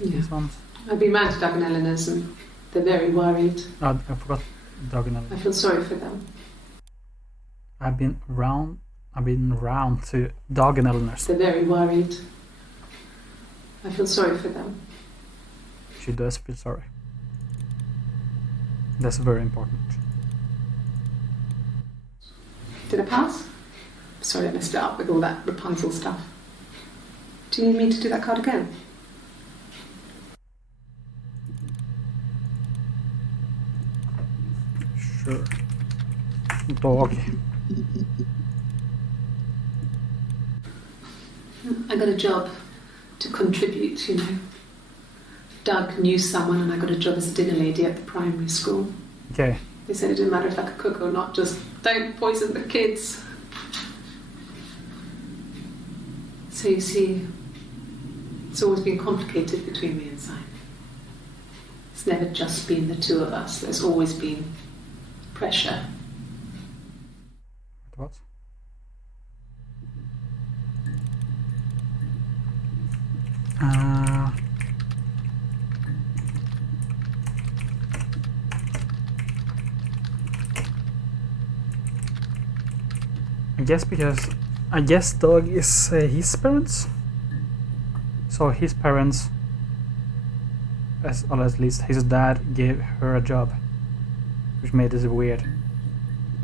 These ones. I've been round to Doug and Eleanor's and they're very worried. Oh, I forgot Doug and Eleanor. I feel sorry for them. I've been round to Doug and Eleanor's. They're very worried. I feel sorry for them. She does feel sorry. That's very important. Did I pass? Sorry I messed it up with all that Rapunzel stuff. Do you need me to do that card again? Sure. Dog. I got a job to contribute, you know. Doug knew someone and I got a job as a dinner lady at the primary school. Okay. They said it didn't matter if I could cook or not, just don't poison the kids. So you see, it's always been complicated between me and Simon. It's never just been the two of us. There's always been pressure. What? I guess Doug is his parents. So his parents, or at least his dad, gave her a job, which made it weird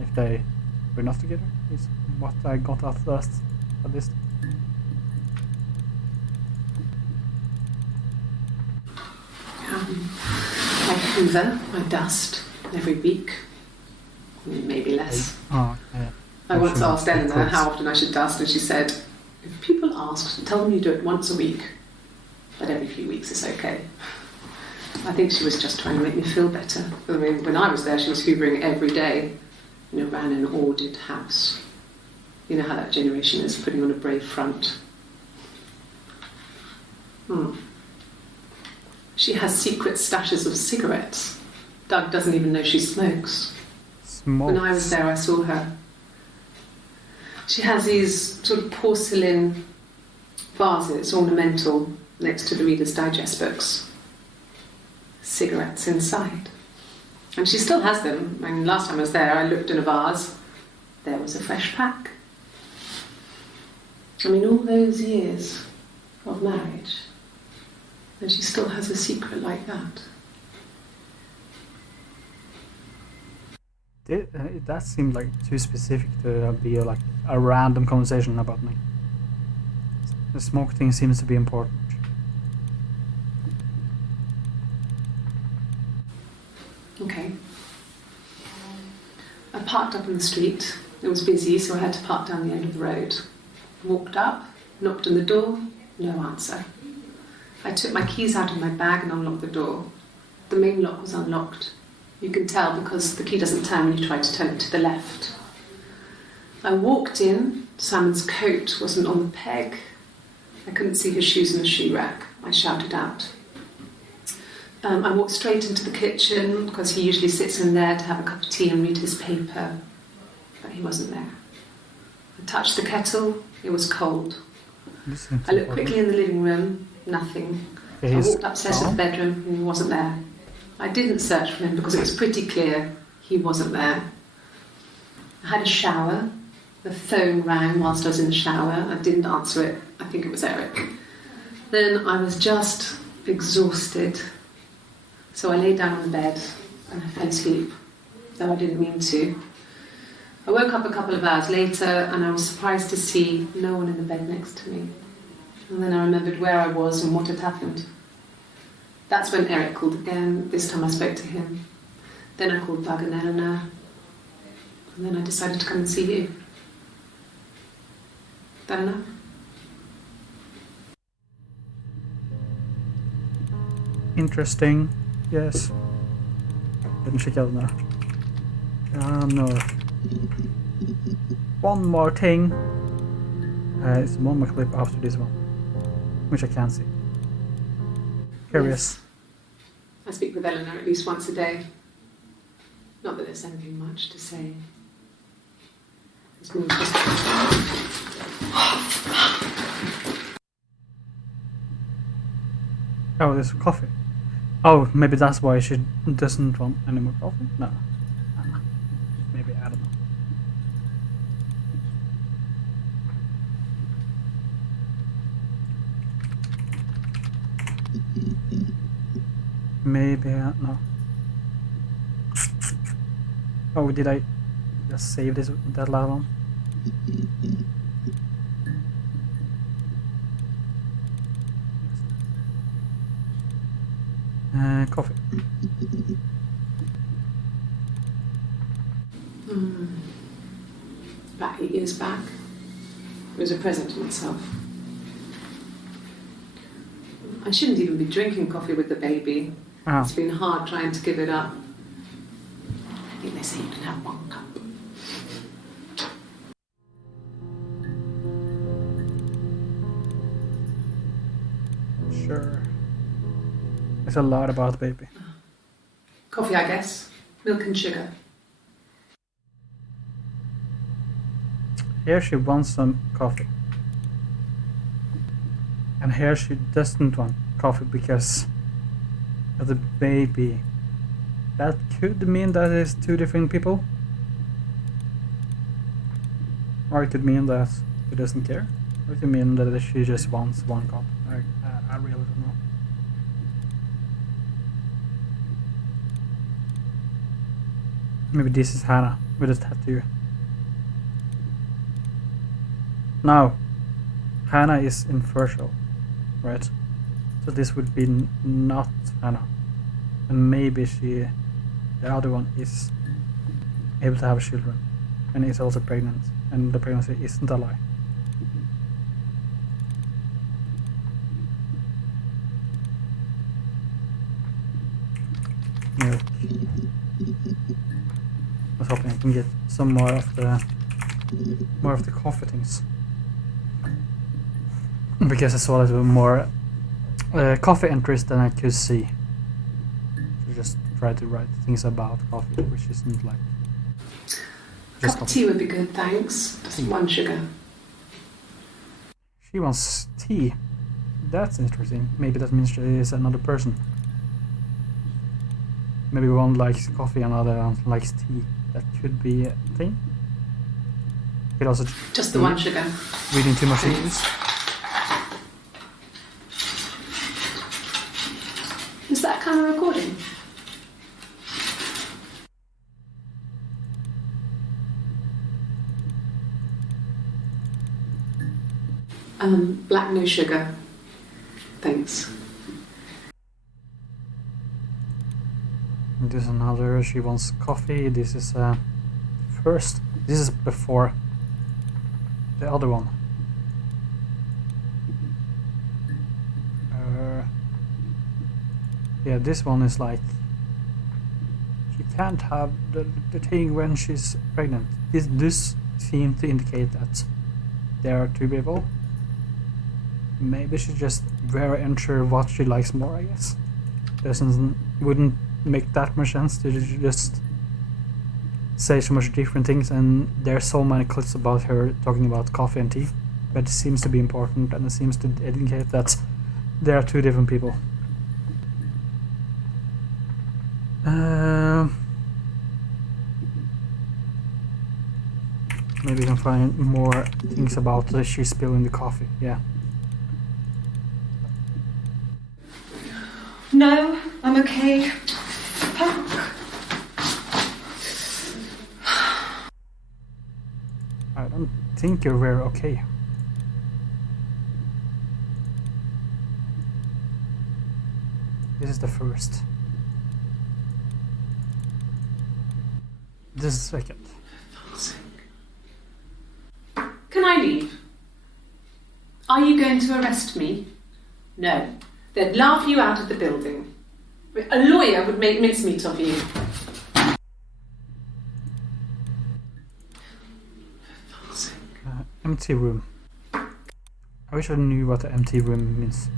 if they were not together. Is what I got at first, at least. I hoover, I dust every week, maybe less. Oh, yeah. I once asked Eleanor how often I should dust, and she said, if people ask, tell them you do it once a week, but every few weeks is okay. I think she was just trying to make me feel better. I mean, when I was there, she was hoovering every day, ran an ordered house. You know how that generation is, putting on a brave front. She has secret stashes of cigarettes. Doug doesn't even know she smokes. When I was there, I saw her. She has these sort of porcelain vases, ornamental, next to the Reader's Digest books. Cigarettes inside. And she still has them. I mean, last time I was there, I looked in a vase. There was a fresh pack. I mean, all those years. of marriage. And she still has a secret like that. That seemed like too specific to be like a random conversation about me. The smoke thing seems to be important. Okay. I parked up on the street. It was busy, so I had to park down the end of the road. Walked up, knocked on the door, no answer. I took my keys out of my bag and unlocked the door. The main lock was unlocked. You can tell because the key doesn't turn when you try to turn it to the left. I walked in. Simon's coat wasn't on the peg. I couldn't see his shoes in the shoe rack. I shouted out. I walked straight into the kitchen because he usually sits in there to have a cup of tea and read his paper, but he wasn't there. I touched the kettle, it was cold. I looked quickly in the living room, nothing. I walked upstairs to the bedroom and he wasn't there. I didn't search for him because it was pretty clear he wasn't there. I had a shower, the phone rang whilst I was in the shower, I didn't answer it, I think it was Eric. Then I was just exhausted. So I lay down on the bed and I fell asleep, though I didn't mean to. I woke up a couple of hours later and I was surprised to see no one in the bed next to me. And then I remembered where I was and what had happened. That's when Eric called again. This time I spoke to him. Then I called Doug and Eleanor. And then I decided to come and see you. That enough? Interesting. Yes. Didn't check out now. No. One more thing. It's one more clip after this one, which I can't see. Curious. Yes. I speak with Eleanor at least once a day. Not that there's anything much to say. It's more just... Oh, there's coffee. Oh, maybe that's why she doesn't want any more coffee? No. Maybe, I don't know. Maybe, no. Oh, did I just save this, that last one? Coffee. About 8 years back, it was a present to myself. I shouldn't even be drinking coffee with the baby. Oh. It's been hard trying to give it up. I think they say you can have 1 cup. Sure. It's a lot about the baby. Coffee, I guess. Milk and sugar. Here she wants some coffee. And here she doesn't want coffee because of the baby. That could mean that it's 2 different people. Or it could mean that she doesn't care. Or it could mean that she just wants 1 cup. I really don't know. Maybe this is Hannah with a tattoo. No, Hannah is infertile, right? So this would be not Hannah. And maybe the other one is able to have children and is also pregnant, and the pregnancy isn't a lie. Milk. I was hoping I can get some more of the coffee things, because I saw that there were more coffee entries than I could see. So just try to write things about coffee, which isn't like just Cup of tea would be good, thanks. Just 1 sugar. She wants tea. That's interesting. Maybe that means she is another person. Maybe one likes coffee and another one likes tea. That could be a thing. Could also just the 1 sugar. Reading too much English. recording? Black, no sugar. Thanks. This is another, she wants coffee. This is first, this is before the other one. Yeah, this one is like, she can't have the thing when she's pregnant. This seems to indicate that there are two people. Maybe she's just very unsure what she likes more, I guess. Wouldn't make that much sense to just say so much different things, and there's so many clips about her talking about coffee and tea, but it seems to be important and it seems to indicate that there are two different people. Maybe we can find more things about she spilling the coffee. Yeah. No, I'm okay. Fuck. I don't think you're very okay. This is the first. This is second. Can I leave? Are you going to arrest me? No. They'd laugh you out of the building. A lawyer would make mincemeat of you. Empty room. I wish I knew what the empty room means.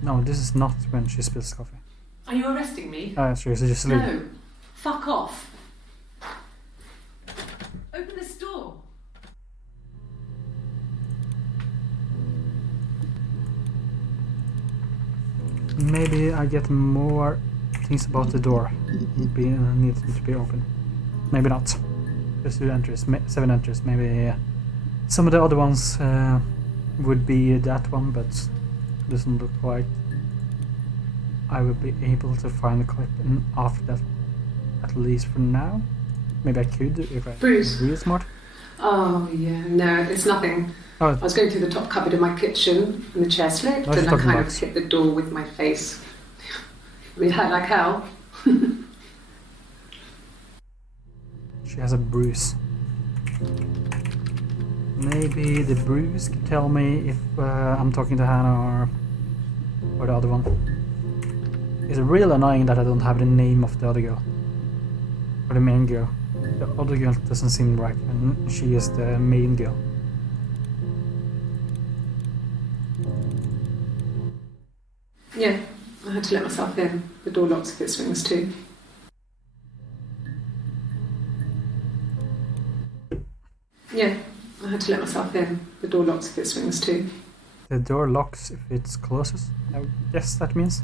No, this is not when she spills coffee. Are you arresting me? She's just leave. No. Fuck off. Open this door. Maybe I get more things about the door needs to be open. Maybe not. Just 2 entries, 7 entries. Maybe some of the other ones would be that one, but doesn't look like I will be able to find a clip in after that, at least for now. Maybe I could if I Bruce. really smart. Oh yeah, no, it's nothing. Oh, I was going through the top cupboard in my kitchen and the chair slipped I was and I talking kind about- of hit the door with my face. I mean, like hell. she has a bruise. Maybe the bruise can tell me if I'm talking to Hannah or the other one. It's real annoying that I don't have the name of the other girl. Or the main girl. The other girl doesn't seem right, and she is the main girl. Yeah, I had to let myself in. The door locks if it swings too. Yeah, I had to let myself in. The door locks if it swings too. The door locks if it closes. I guess that means.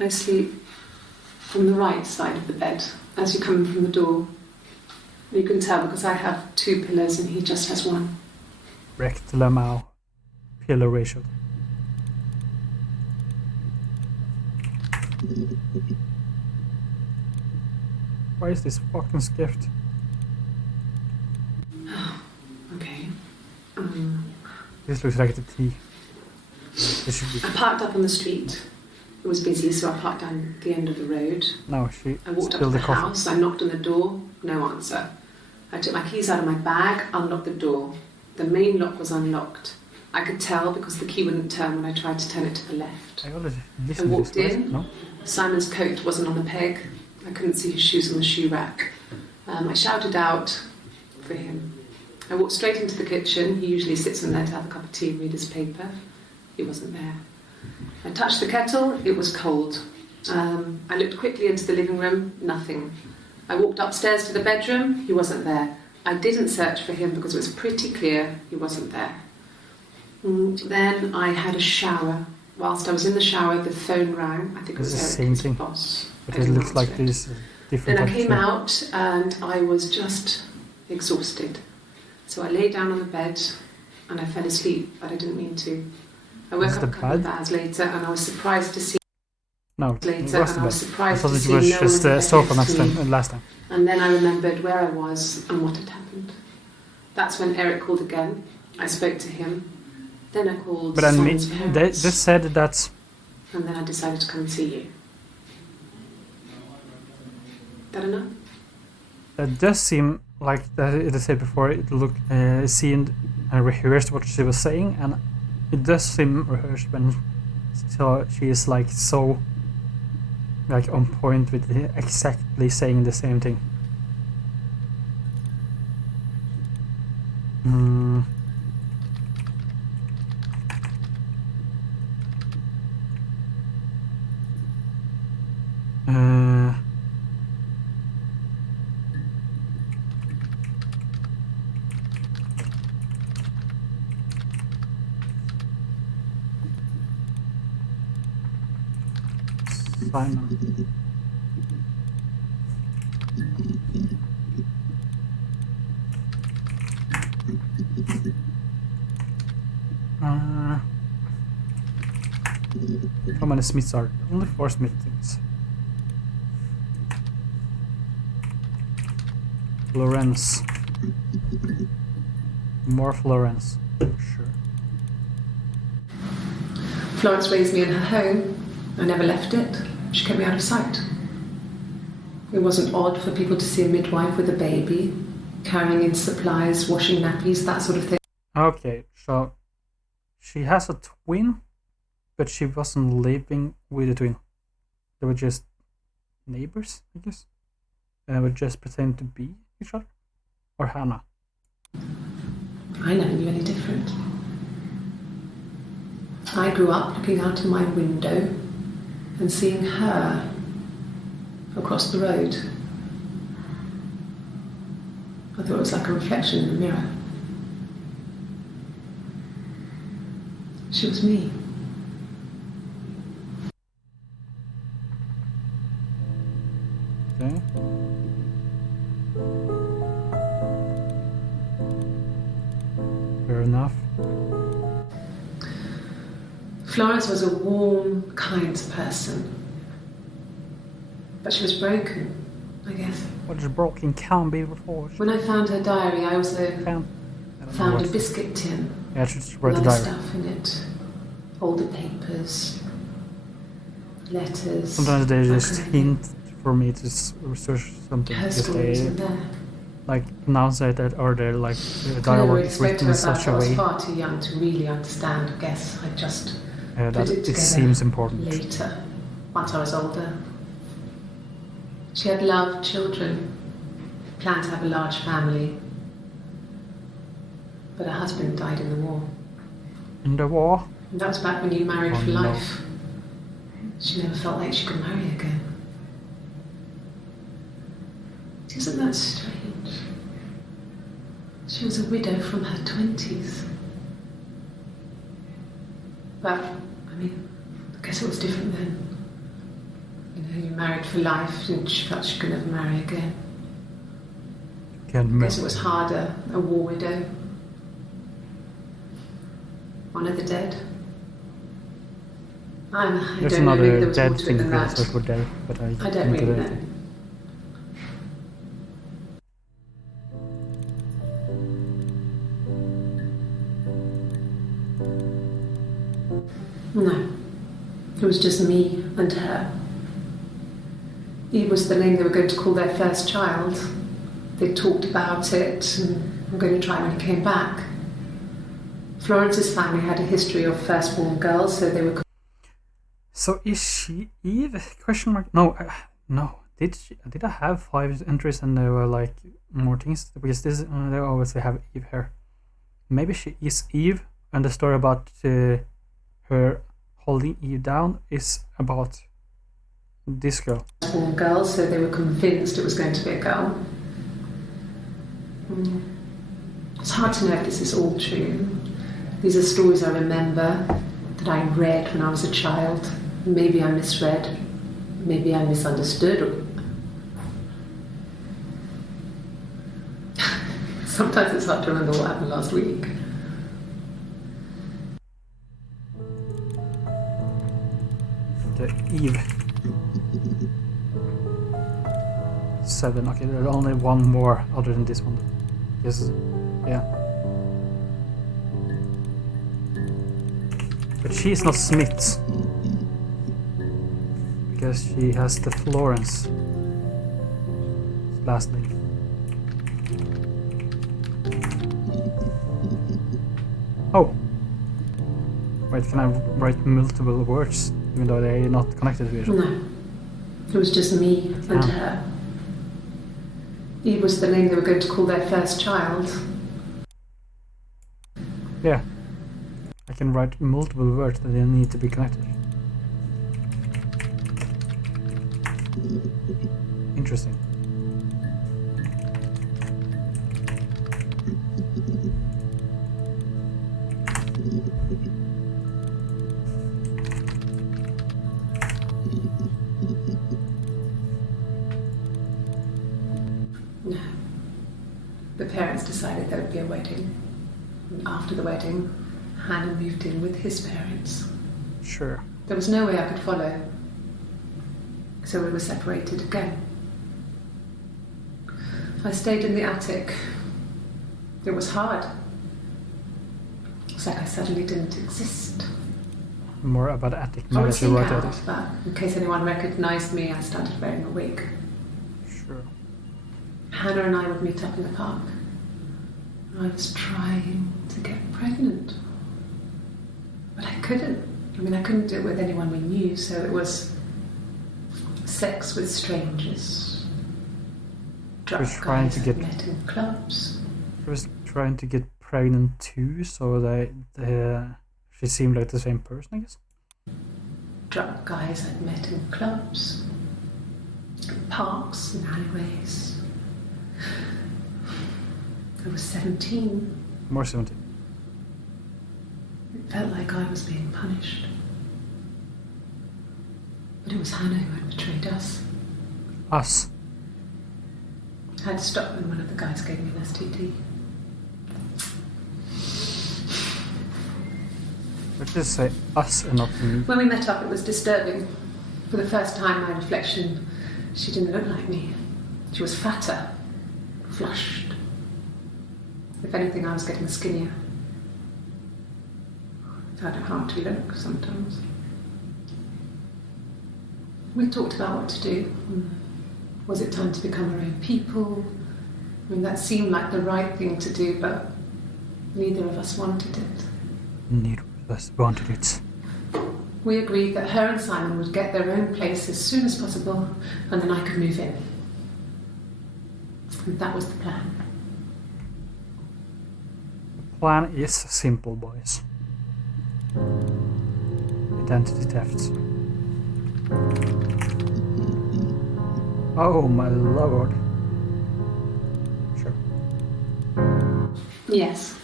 I sleep on the right side of the bed as you come in from the door. You can tell because I have 2 pillows and he just has 1. Rect Lamau. Pillow ratio. Why is this fucking skipped? Okay. This looks like the tea. This should be. I parked up on the street. It was busy, so I parked down the end of the road. No, she I walked up to spilled the the coffee. house. I knocked on the door. No answer. I took my keys out of my bag, unlocked the door. The main lock was unlocked. I could tell because the key wouldn't turn when I tried to turn it to the left. I already listened I to this walked place. in. No? Simon's coat wasn't on the peg. I couldn't see his shoes on the shoe rack. I shouted out for him. I walked straight into the kitchen. He usually sits in there to have a cup of tea and read his paper. He wasn't there. I touched the kettle. It was cold. I looked quickly into the living room. Nothing. I walked upstairs to the bedroom. He wasn't there. I didn't search for him because it was pretty clear he wasn't there. Then I had a shower. Whilst I was in the shower, the phone rang. I think it was It's the Eric, same his thing. boss. But I it didn't looks like answer it. this different. Then I type of came thing. out and I was just exhausted. So I lay down on the bed and I fell asleep, but I didn't mean to. I woke up a couple of hours later and I was surprised to see No, it later was and the I was bed. I surprised thought to it see was no just one the in sofa bed next next to me. time, last time. And then I remembered where I was and what had happened. That's when Eric called again. I spoke to him. Then I called But then Simon's they parents. just said that And then I decided to come and see you. That enough? it does seem like that it said before. It seemed rehearsed what she was saying, and it does seem rehearsed when she is like so like on point with exactly saying the same thing. Simon. How many Smiths are there? Only 4 Smiths. Florence. More Florence. Sure. Florence raised me in her home. I never left it. She kept me out of sight. It wasn't odd for people to see a midwife with a baby, carrying in supplies, washing nappies, that sort of thing. Okay, so she has a twin, but she wasn't living with a twin. They were just neighbors, I guess. And they would just pretend to be each other. Or Hannah. I never knew any different. I grew up looking out of my window and seeing her across the road. I thought it was like a reflection in the mirror. She was me. Okay. Fair enough. Florence was a warm, kind person. But she was broken, I guess. What is broken can be before. When I found her diary, I also found a biscuit tin. Yeah, she just wrote with the other diary. stuff in it. Older papers, letters. Sometimes they that just kind of hint for me to research something. Her Because stories they in there. like pronounce it that, or they're like the I never dialogue really is spoke to written her in about such it. a I was way far too young to really understand. I guess I just that put it it together seems important. later, once I was older. She had loved children, planned to have a large family, but her husband died in the war. In the war? And that was back when you married Oh, for no. life. She never felt like she could marry again. Isn't that strange? She was a widow from her 20s. But, I mean, I guess it was different then. You know, you married for life and she felt she could never marry again. Can't I guess remember. it was harder, a war widow. One of the dead. I There's don't know, maybe another there was dead more to it thing than that that. were dead, but I don't didn't really get know. it. No, it was just me and her. Eve was the name they were going to call their first child. They talked about it and were going to try when he came back. Florence's family had a history of firstborn girls, so they were. So is she Eve? Question mark? No, no. Did I have 5 entries and there were like more things? Because this they always have Eve here. Maybe she is Eve, and the story about her holding Eve down is about this girl. Firstborn girls, so they were convinced it was going to be a girl. It's hard to know if this is all true. These are stories I remember that I read when I was a child. Maybe I misread, maybe I misunderstood. Sometimes it's hard to remember what happened last week. The Eve. 7. Okay, there's only one more other than this one. Yes, yeah. But she's not Smith. Because she has the Florence last name. Oh! Wait, can I write multiple words even though they're not connected to each other? No. It was just me and her. Eve was the name they were going to call their first child. Yeah. I can write multiple words that they need to be connected. Interesting. No. The parents decided there would be a wedding. And after the wedding, Hannah moved in with his parents. Sure. There was no way I could follow. So we were separated again. I stayed in the attic. It was hard. It's like I suddenly didn't exist. More about attic I would now that you sneak wrote out, it. but in case anyone recognised me, I started wearing a wig. Sure. Hannah and I would meet up in the park. I was trying to get pregnant. But I couldn't. I mean, I couldn't do it with anyone we knew, so it was sex with strangers. Drug was trying guys to I'd get- met in clubs. She was trying to get pregnant too, so she seemed like the same person, I guess. Drug guys I'd met in clubs, parks and alleyways. I was 17. More 70. It felt like I was being punished. But it was Hannah who had betrayed us. Us. I had to stop when one of the guys gave me an STD. Let's just say us and not me. When we met up, it was disturbing. For the first time, my reflection, she didn't look like me. She was fatter, flushed. If anything, I was getting skinnier. I found it hard to look sometimes. We talked about what to do. Was it time to become our own people? I mean, that seemed like the right thing to do, but neither of us wanted it. Neither of us wanted it. We agreed that her and Simon would get their own place as soon as possible, and then I could move in. And that was the plan. The plan is simple, boys. Identity theft. Oh my lord. Sure. Yes.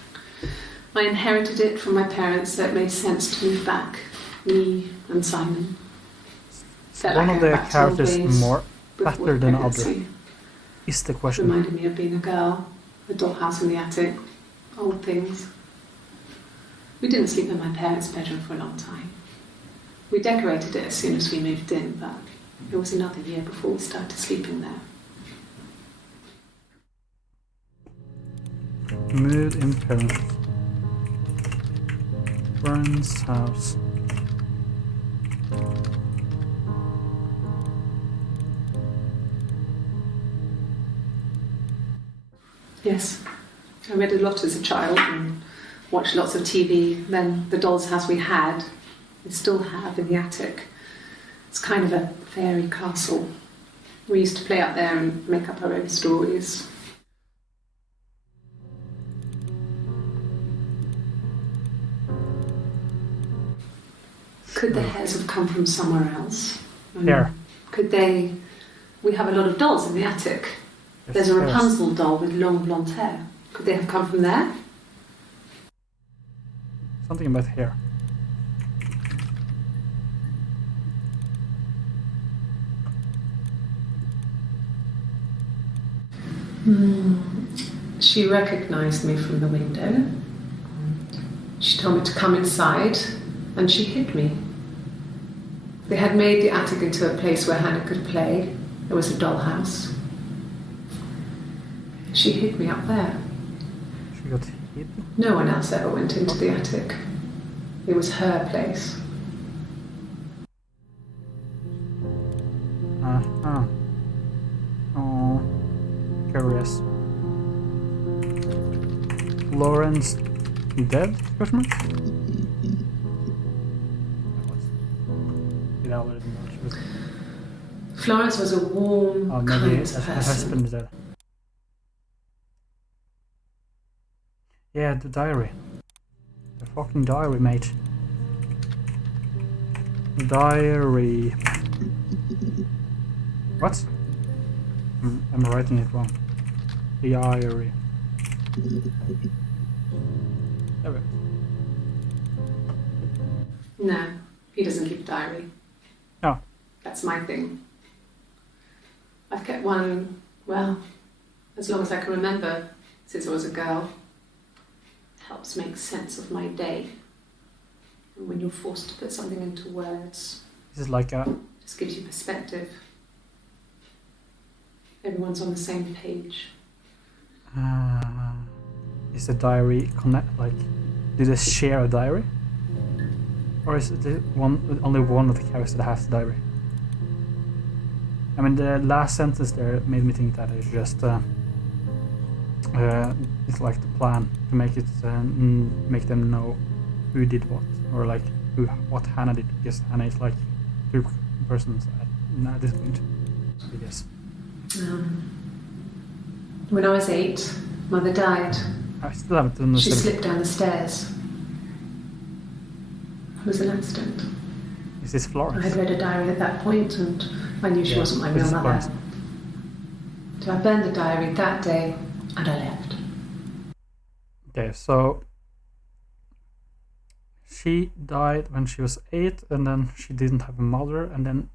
I inherited it from my parents, so it made sense to move back. Me and Simon. Felt One like of going the back to old characters days more before better than other pregnancy. is the question. Reminded me of being a girl, a dollhouse in the attic, old things. We didn't sleep in my parents' bedroom for a long time. We decorated it as soon as we moved in, but it was another year before we started sleeping there. Mood in parents. Friend's house. Yes, I read a lot as a child and watched lots of TV. Then the doll's house we had, we still have in the attic. It's kind of a fairy castle. We used to play up there and make up our own stories. Could the hairs have come from somewhere else? Here. Could they... We have a lot of dolls in the attic. There's a Yes. Rapunzel doll with long blonde hair. Could they have come from there? Something about hair. She recognized me from the window. She told me to come inside, and she hid me. They had made the attic into a place where Hannah could play. There was a dollhouse. She hid me up there. She got hit? No one else ever went into the attic. It was her place. Uh-huh. Oh, curious. Lawrence dead? Question mark? Did I already know she was? Florence was a warm, Oh, kind maybe her person. husband is dead. Yeah, the diary. The fucking diary, mate. Diary. What? I'm writing it wrong. Diary. There we go. No, he doesn't keep a diary. Oh. That's my thing. I've kept one, well, as long as I can remember, since I was a girl. Helps make sense of my day. And when you're forced to put something into words, This is like a... just gives you perspective. Everyone's on the same page. Is the diary connect? Like, do they share a diary, or is it only one of the characters that has the diary? I mean, the last sentence there made me think that it's just it's like the plan to make it make them know who did what, or like what Hannah did, because Hannah is like two persons at this point, I guess. When I was 8, Mother died. I still haven't She understood. slipped down the stairs. It was an accident. Is this I Florence? had read a diary at that point, and I knew she Yeah, wasn't my this real is mother. Florence. So I burned the diary that day, and I left. Okay, so she died when she was 8, and then she didn't have a mother, and then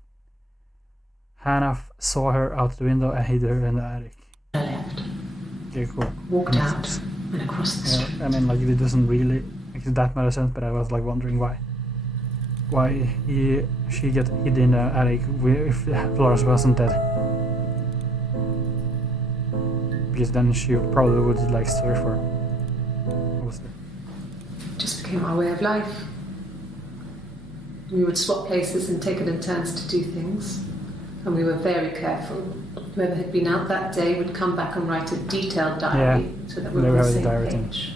Hannah saw her out the window and hid her in the attic. I left. Okay, cool. Walked Makes out sense. and across the street. Yeah, I mean, like, it doesn't really make that much sense, but I was like wondering why she get hid in the attic if Florence wasn't dead. Because then she probably would like search for her. What was it? Just became our way of life. We would swap places and take it in turns to do things. And we were very careful. Whoever had been out that day would come back and write a detailed diary so that we They were on have the the same diary thing. page.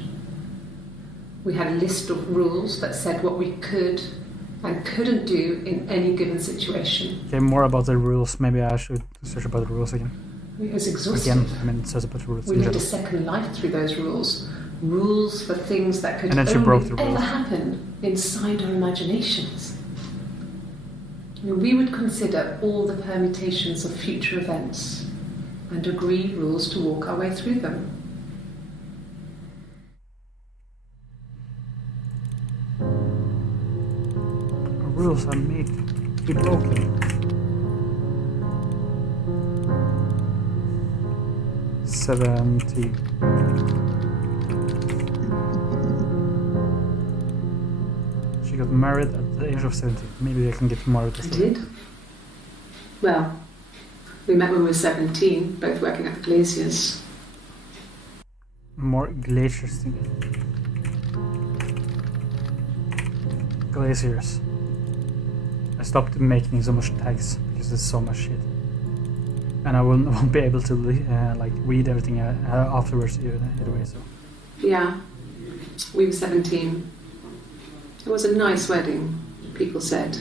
We had a list of rules that said what we could and couldn't do in any given situation. Okay, more about the rules. Maybe I should search about the rules again. It was exhausting. Again, I mean, search about the rules. We in lived a general. second life through those rules. Rules for things that could And then she only broke the ever rules. happen inside our imaginations. I mean, we would consider all the permutations of future events and agree rules to walk our way through them. Rules are made to be broken. $17. She got married at the age of 17. Maybe I can get more of I this. did. Well, we met when we were 17, both working at the Glaciers. More glaciers thing. Glaciers. I stopped making so much tags because there's so much shit, and I won't be able to like read everything afterwards anyway. So Yeah, we were 17. It was a nice wedding, people said.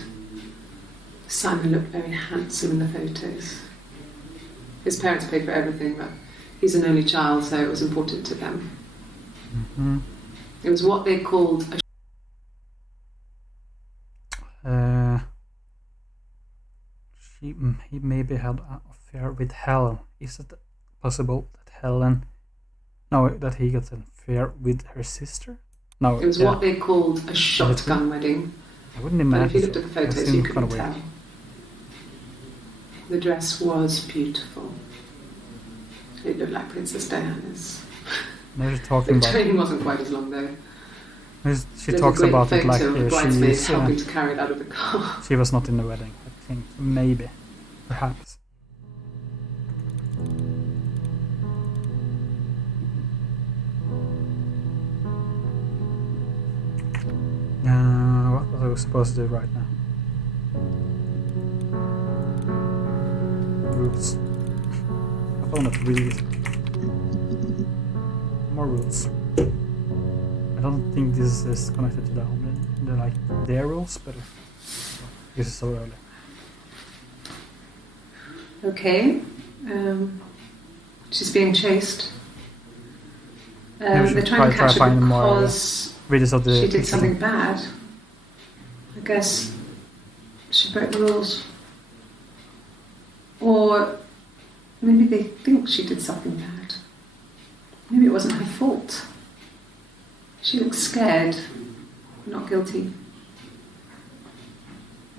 Simon looked very handsome in the photos. His parents paid for everything, but he's an only child, so it was important to them. mm-hmm. It was what they called a he maybe had an affair with Helen. Is it possible that Helen? No, that he got an affair with her sister. No, It was yeah. what they called a shotgun wedding. I wouldn't But imagine. if you looked at the That photos, seemed you kind couldn't of weird. tell. The dress was beautiful. It looked like Princess Diana's. Now she's The talking about. train wasn't quite as long though. She There's talks a great about it like photo of bridesmaids she's. helping to carry it out of the car. She was not in the wedding. I think maybe, perhaps. What was I supposed to do right now? Rules. I found it really easy. More rules. I don't think this is connected to the like their rules, but this is so early. Okay. She's being chased. Maybe we should They're trying to try catch her find more because videos of the she did picture. something bad. I guess she broke the rules. Or maybe they think she did something bad. Maybe it wasn't her fault. She looks scared, not guilty.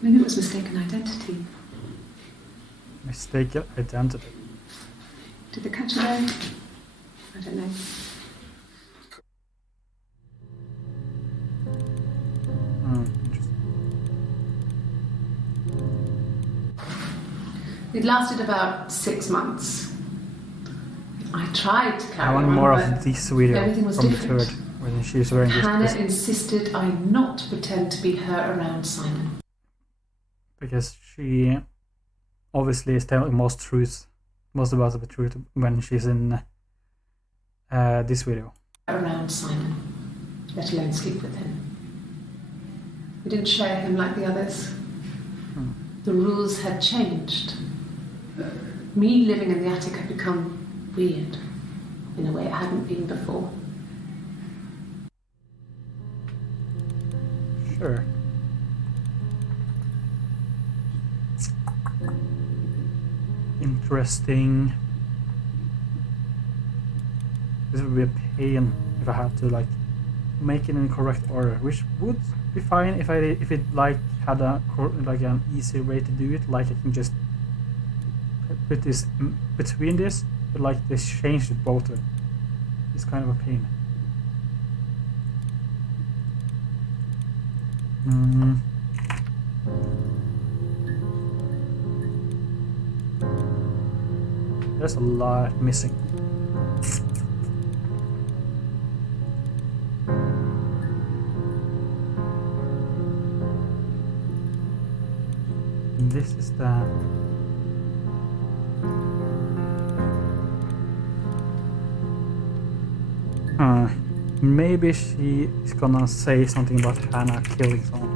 Maybe it was mistaken identity. Mistaken identity. Did they catch her there? I don't know. Interesting. It lasted about 6 months. I tried to carry I want on, more but of this video everything was from the different. third when she's wearing Hannah this insisted I not pretend to be her around Simon. because she obviously is telling most about the truth when she's in this video. Around Simon, let alone sleep with him. We didn't share him like the others. The rules had changed. Me living in the attic had become weird in a way it hadn't been before. Sure. Interesting. This would be a pain if I had to like make it in correct order, which would be fine if it like had like an easy way to do it. Like I can just put this between this, but like they changed it both. It's kind of a pain. There's a lot missing. This is the maybe she is gonna say something about Hannah killing someone.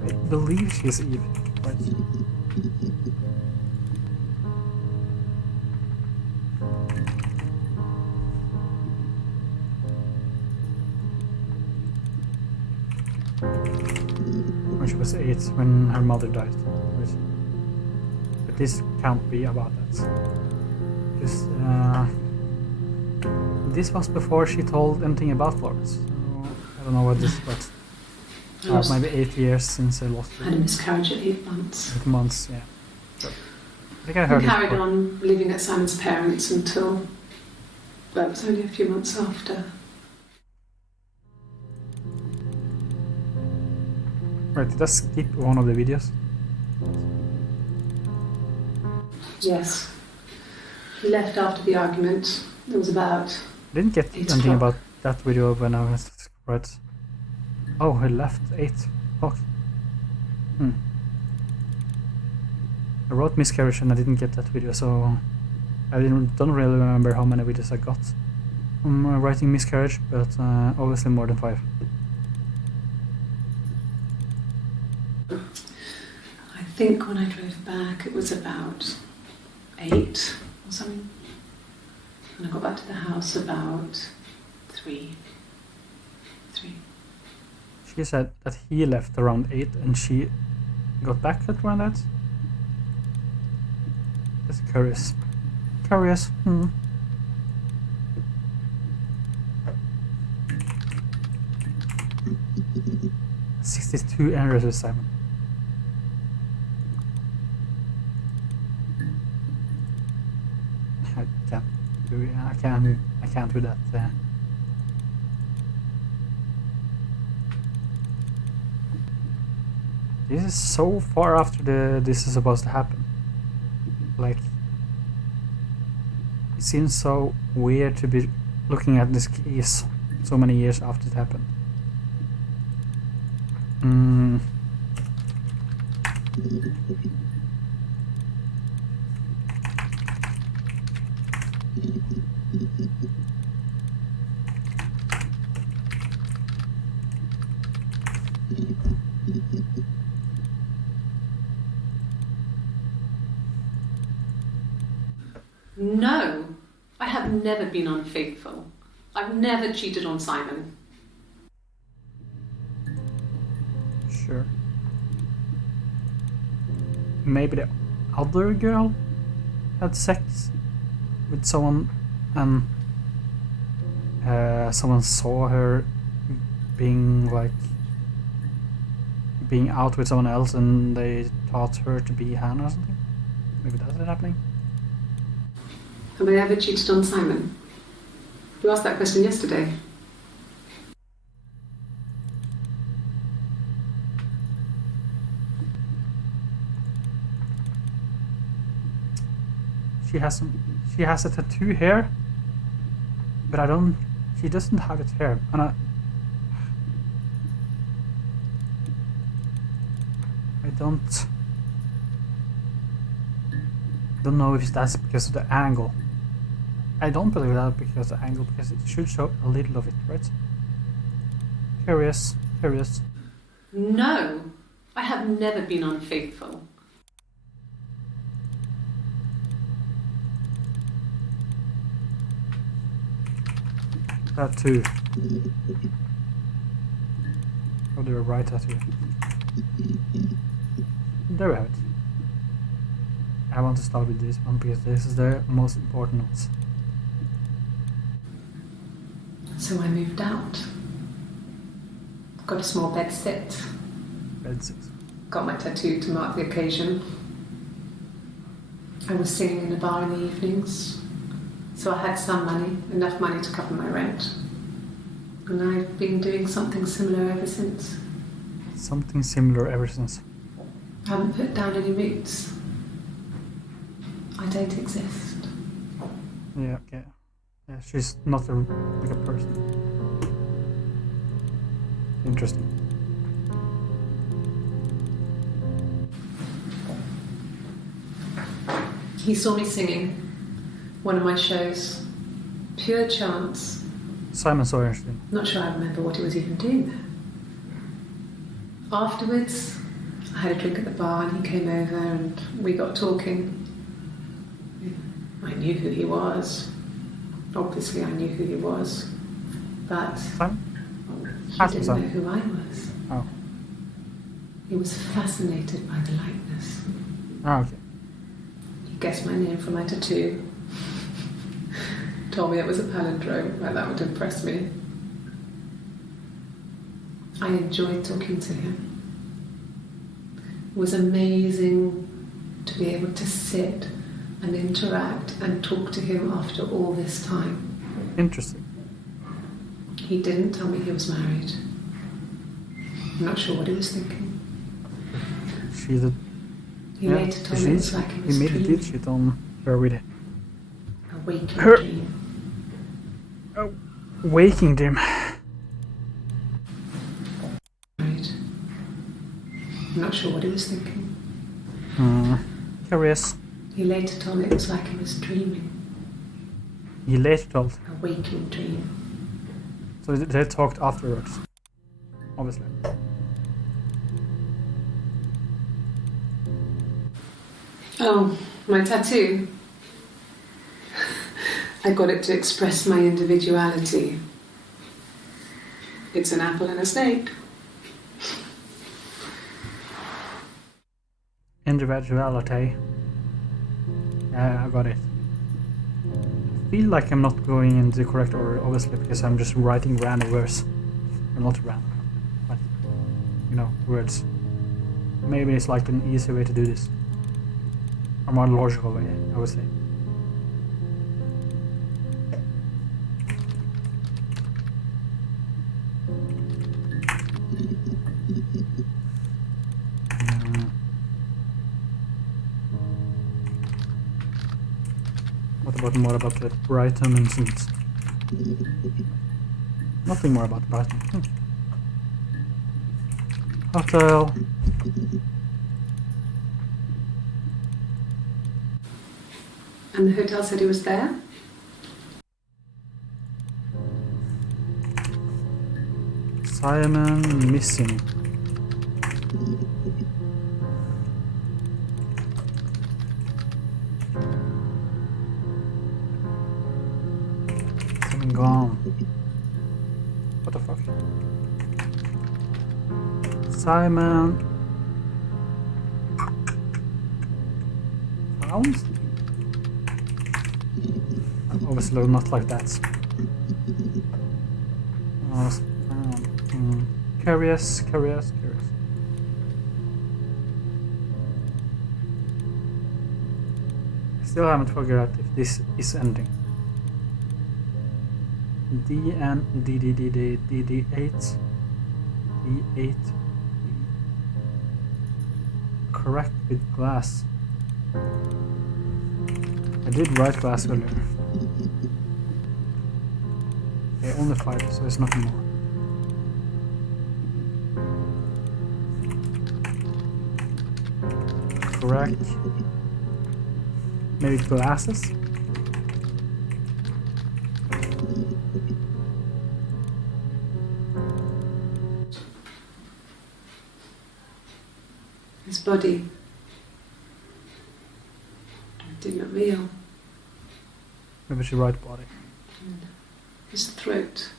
I believe she's Eve, right? When she was 8, when her mother died. Right? But this can't be about that. Because this was before she told anything about Florence. So I don't know what this was. Maybe 8 years since I lost her. I had a miscarriage at 8 months. 8 months, yeah. So, I think I I heard it carried before. on living at Simon's parents until, well, it was only a few months after. Right, did I skip one of the videos? Yes. He left after the argument. It was about Didn't get 8 anything o'clock. about that video when I was right. Oh, he left 8 o'clock. I wrote miscarriage and I didn't get that video, so I don't really remember how many videos I got from writing miscarriage, but obviously more than 5. I think when I drove back it was about 8 or something. And I got back to the house about 3. She said that he left around 8 and she got back at around that. That's curious. Curious. is this too interesting, Simon? I can't do it. I can't do that. This is so far after this is supposed to happen. Like, it seems so weird to be looking at this case so many years after it happened. No, I have never been unfaithful. I've never cheated on Simon. Sure. Maybe the other girl had sex with someone and someone saw her being out with someone else and they taught her to be Hannah or something. Maybe that's what's happening. Have I ever cheated on Simon? You asked that question yesterday. She has a tattoo here, but she doesn't have it here, and I don't know if that's because of the angle. I don't believe that because of the angle, because it should show a little of it, right? Curious. No, I have never been unfaithful. Tattoo. Oh, the right tattoo. There we have it. I want to start with this one because this is the most important one. So I moved out. Got a small bed sit. Bed sit. Got my tattoo to mark the occasion. I was singing in a bar in the evenings, so I had some money, enough money to cover my rent. And I've been doing something similar ever since. Something similar ever since. I haven't put down any roots. I don't exist. Yeah, she's not like a person. Interesting. He saw me singing one of my shows. Pure chance. Simon Sorensen. Not sure I remember what he was even doing there. Afterwards, I had a drink at the bar and he came over and we got talking. I knew who he was. Obviously I knew who he was. But Simon? He didn't know who I was. Oh. He was fascinated by the likeness. Ah, okay. He guessed my name from my tattoo. Told me it was a palindrome, like that would impress me. I enjoyed talking to him. It was amazing to be able to sit and interact and talk to him after all this time. Interesting. He didn't tell me he was married. I'm not sure what he was thinking. He later told me it was like he was He made a dreaming. did shit on her with it. A waking dream. Oh, waking dream. Married. I'm not sure what he was thinking. Curious. He later told me it was like he was dreaming. He later told. A waking dream. So they talked afterwards. Obviously. Oh, my tattoo. I got it to express my individuality. It's an apple and a snake. Individuality. I got it. I feel like I'm not going in the correct order, obviously, because I'm just writing random words. Or not random. But you know, words. Maybe it's like an easier way to do this. A more logical way, I would say. What about more about the Brighton incident? Nothing more about Brighton. Hotel. And the hotel said he was there? Simon missing. Simon gone. What the fuck? Simon found? Obviously not like that. Curious. Still haven't figured out if this is ending. D8. Correct with glass. I did write glass earlier. Okay, only 5, so it's nothing more. Correct. Maybe glasses? His body. It didn't look real. Maybe she right body. And his throat.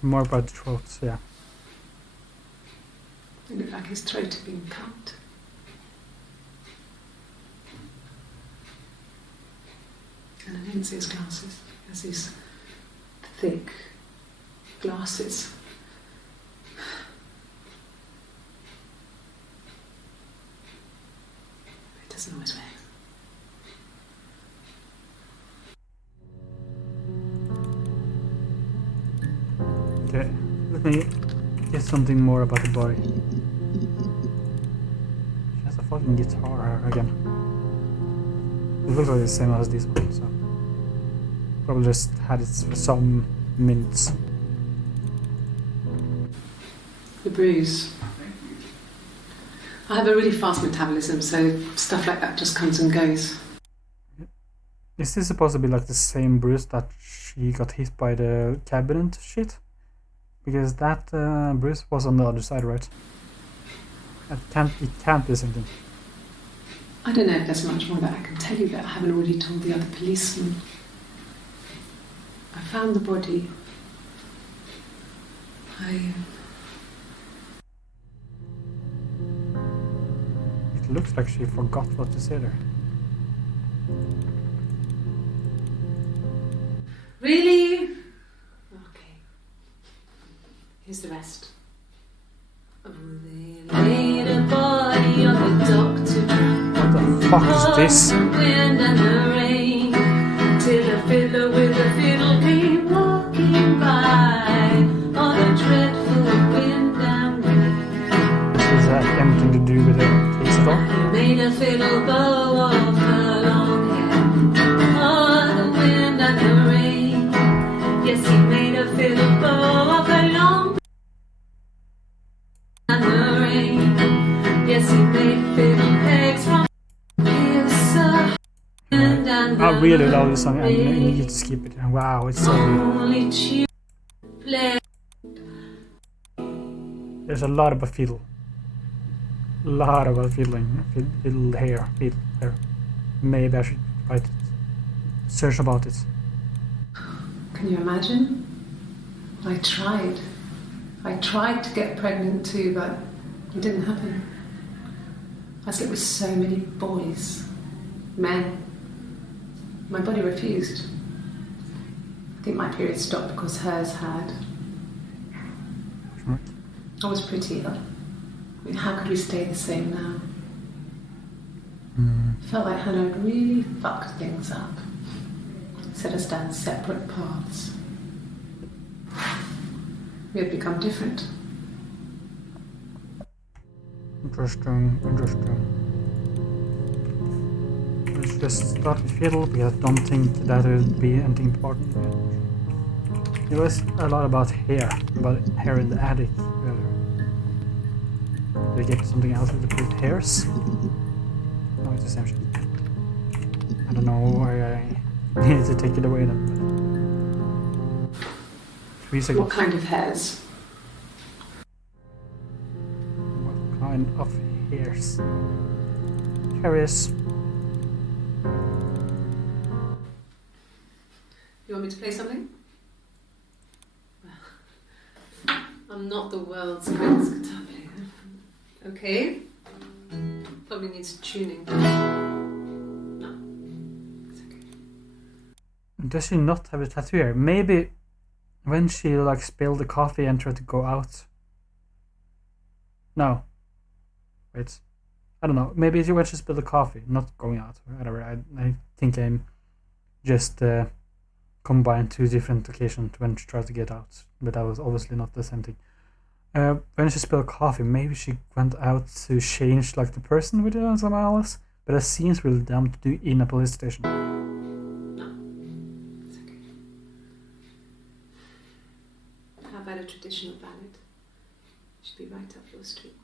More about the throats, yeah. It looked like his throat had been cut. And I didn't see his glasses. He has these thick glasses. It doesn't always work. Okay, let me get something more about the body. She has a fucking guitar again. It looks like the same as this one, so probably just had it for some minutes. The bruise. I have a really fast metabolism, so stuff like that just comes and goes. Is this supposed to be like the same bruise that she got hit by the cabinet shit? Because that bruise was on the other side, right? It can't be the same thing. I don't know if there's much more that I can tell you that I haven't already told the other policeman. I found the body. It looks like she forgot what to say there. Really? Okay. Here's the rest. Oh, they laid a body on the doctor. What the fuck is this? The wind and the rain, till a fiddler with a fiddle came walking by on a dreadful wind and rain. Does that have anything to do with the case at all? He made a fiddle bow of her long hair on the wind and the rain. Yes, he made a fiddle bow of her long and the rain. Yes, he made fiddle pegs from I really love this song and I need to skip it. Wow, it's so good. There's a lot about fiddle. Lot about fiddling. Fiddle hair. Maybe I should write it. Search about it. Can you imagine? I tried to get pregnant too, but it didn't happen. I slept with so many boys, men. My body refused. I think my period stopped because hers had. I was pretty ill. I mean, how could we stay the same now? Mm. I felt like Hannah had really fucked things up. Set us down separate paths. We had become different. Interesting. Let's just start with fiddle because I don't think that would be anything important here. It was a lot about hair in the attic earlier. Did I get something else with the hairs? No, it's the same shit. I don't know, I need to take it away then. 3 seconds. What kind of hairs? What kind of hairs? Hairs. You want me to play something? I'm not the world's greatest guitar player. Okay. Probably needs tuning. No. It's okay. Does she not have a tattoo here? Maybe when she like spilled the coffee and tried to go out. No. Wait. I don't know. Maybe it's when she spilled the coffee, not going out. Whatever. I think I'm just combined 2 different occasions when she tried to get out. But that was obviously not the same thing. When she spilled coffee, maybe she went out to change like the person with it on someone else. But that seems really dumb to do in a police station. No. It's okay. How about a traditional ballad? Should be right up your street.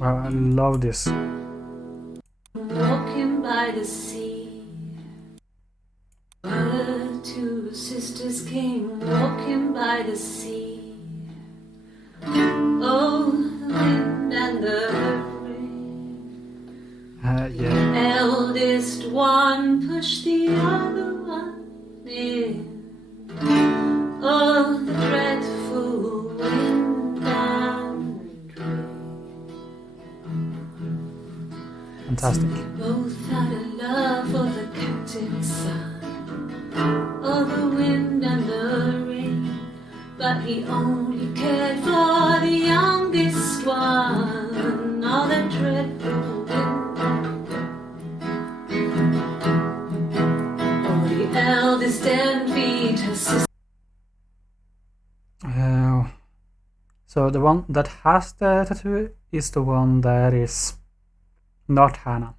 Wow, I love this. Walking by the sea, where 2 sisters came walking by the sea. Oh, the wind and the rain. Yeah. Eldest one pushed the other one in. Oh, the dreadful wind and rain. Fantastic. Both had a love for the captain's son, oh, the wind and the rain. But he only cared for the youngest one, oh, the dreadful wind and rain. Oh, the eldest envied her sister. So the one that has the tattoo is the one that is not Hannah.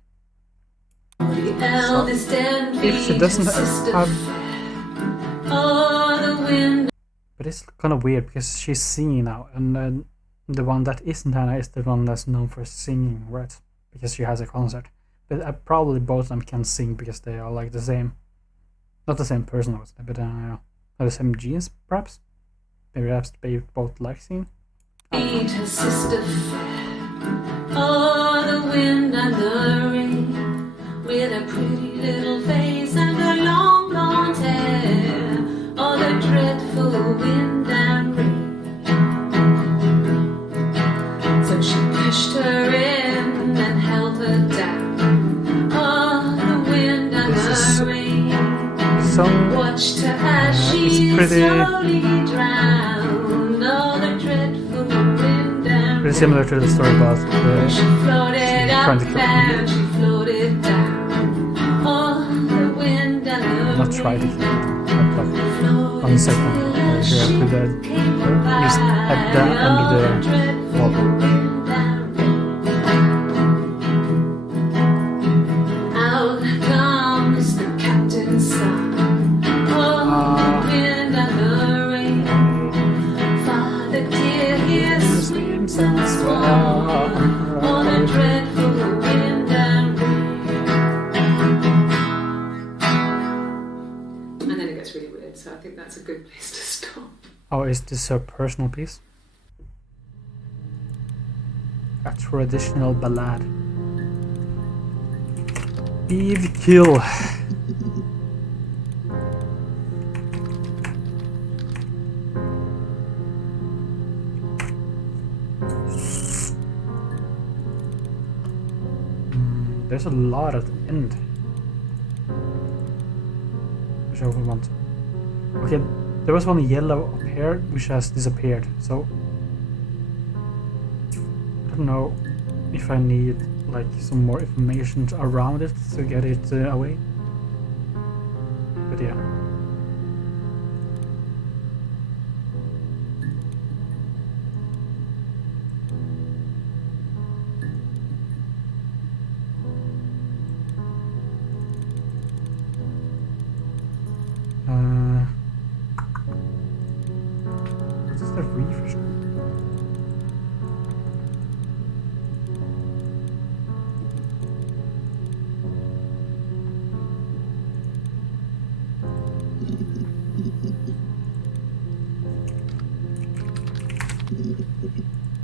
The eldest If she doesn't have, oh, the wind. but it's kind of weird because she's singing now, and the one that isn't Hannah is the one that's known for singing, right? Because she has a concert. But probably both of them can sing because they are like the same, not the same person, obviously, but have the same genes, perhaps. Maybe perhaps they both like singing. Her sister fair, oh, the wind and the rain, with a pretty little face and her long blonde hair, oh, the dreadful wind and rain. So she pushed her in and held her down, oh, the wind and the rain. Watched her as she slowly drowned, oh, the dreadful wind and Pretty similar to the story about she floated trying up to kill and she floated down, oh, the wind and the not try to kill it. rain. 1 second. You have to just head down under the wall. Out comes the captain's son. Oh, the wind and the rain. Father dear, here's sweet and swell. Oh, the dreadful wind and rain. And then it gets really weird, so I think that's a good place to stop. Oh, is this a personal piece? A traditional ballad. Eve Kill. There's a lot at the end. which I would want. Okay, there was one yellow up here which has disappeared, so I don't know if I need like some more information around it to get it away. But yeah. What is the refresh?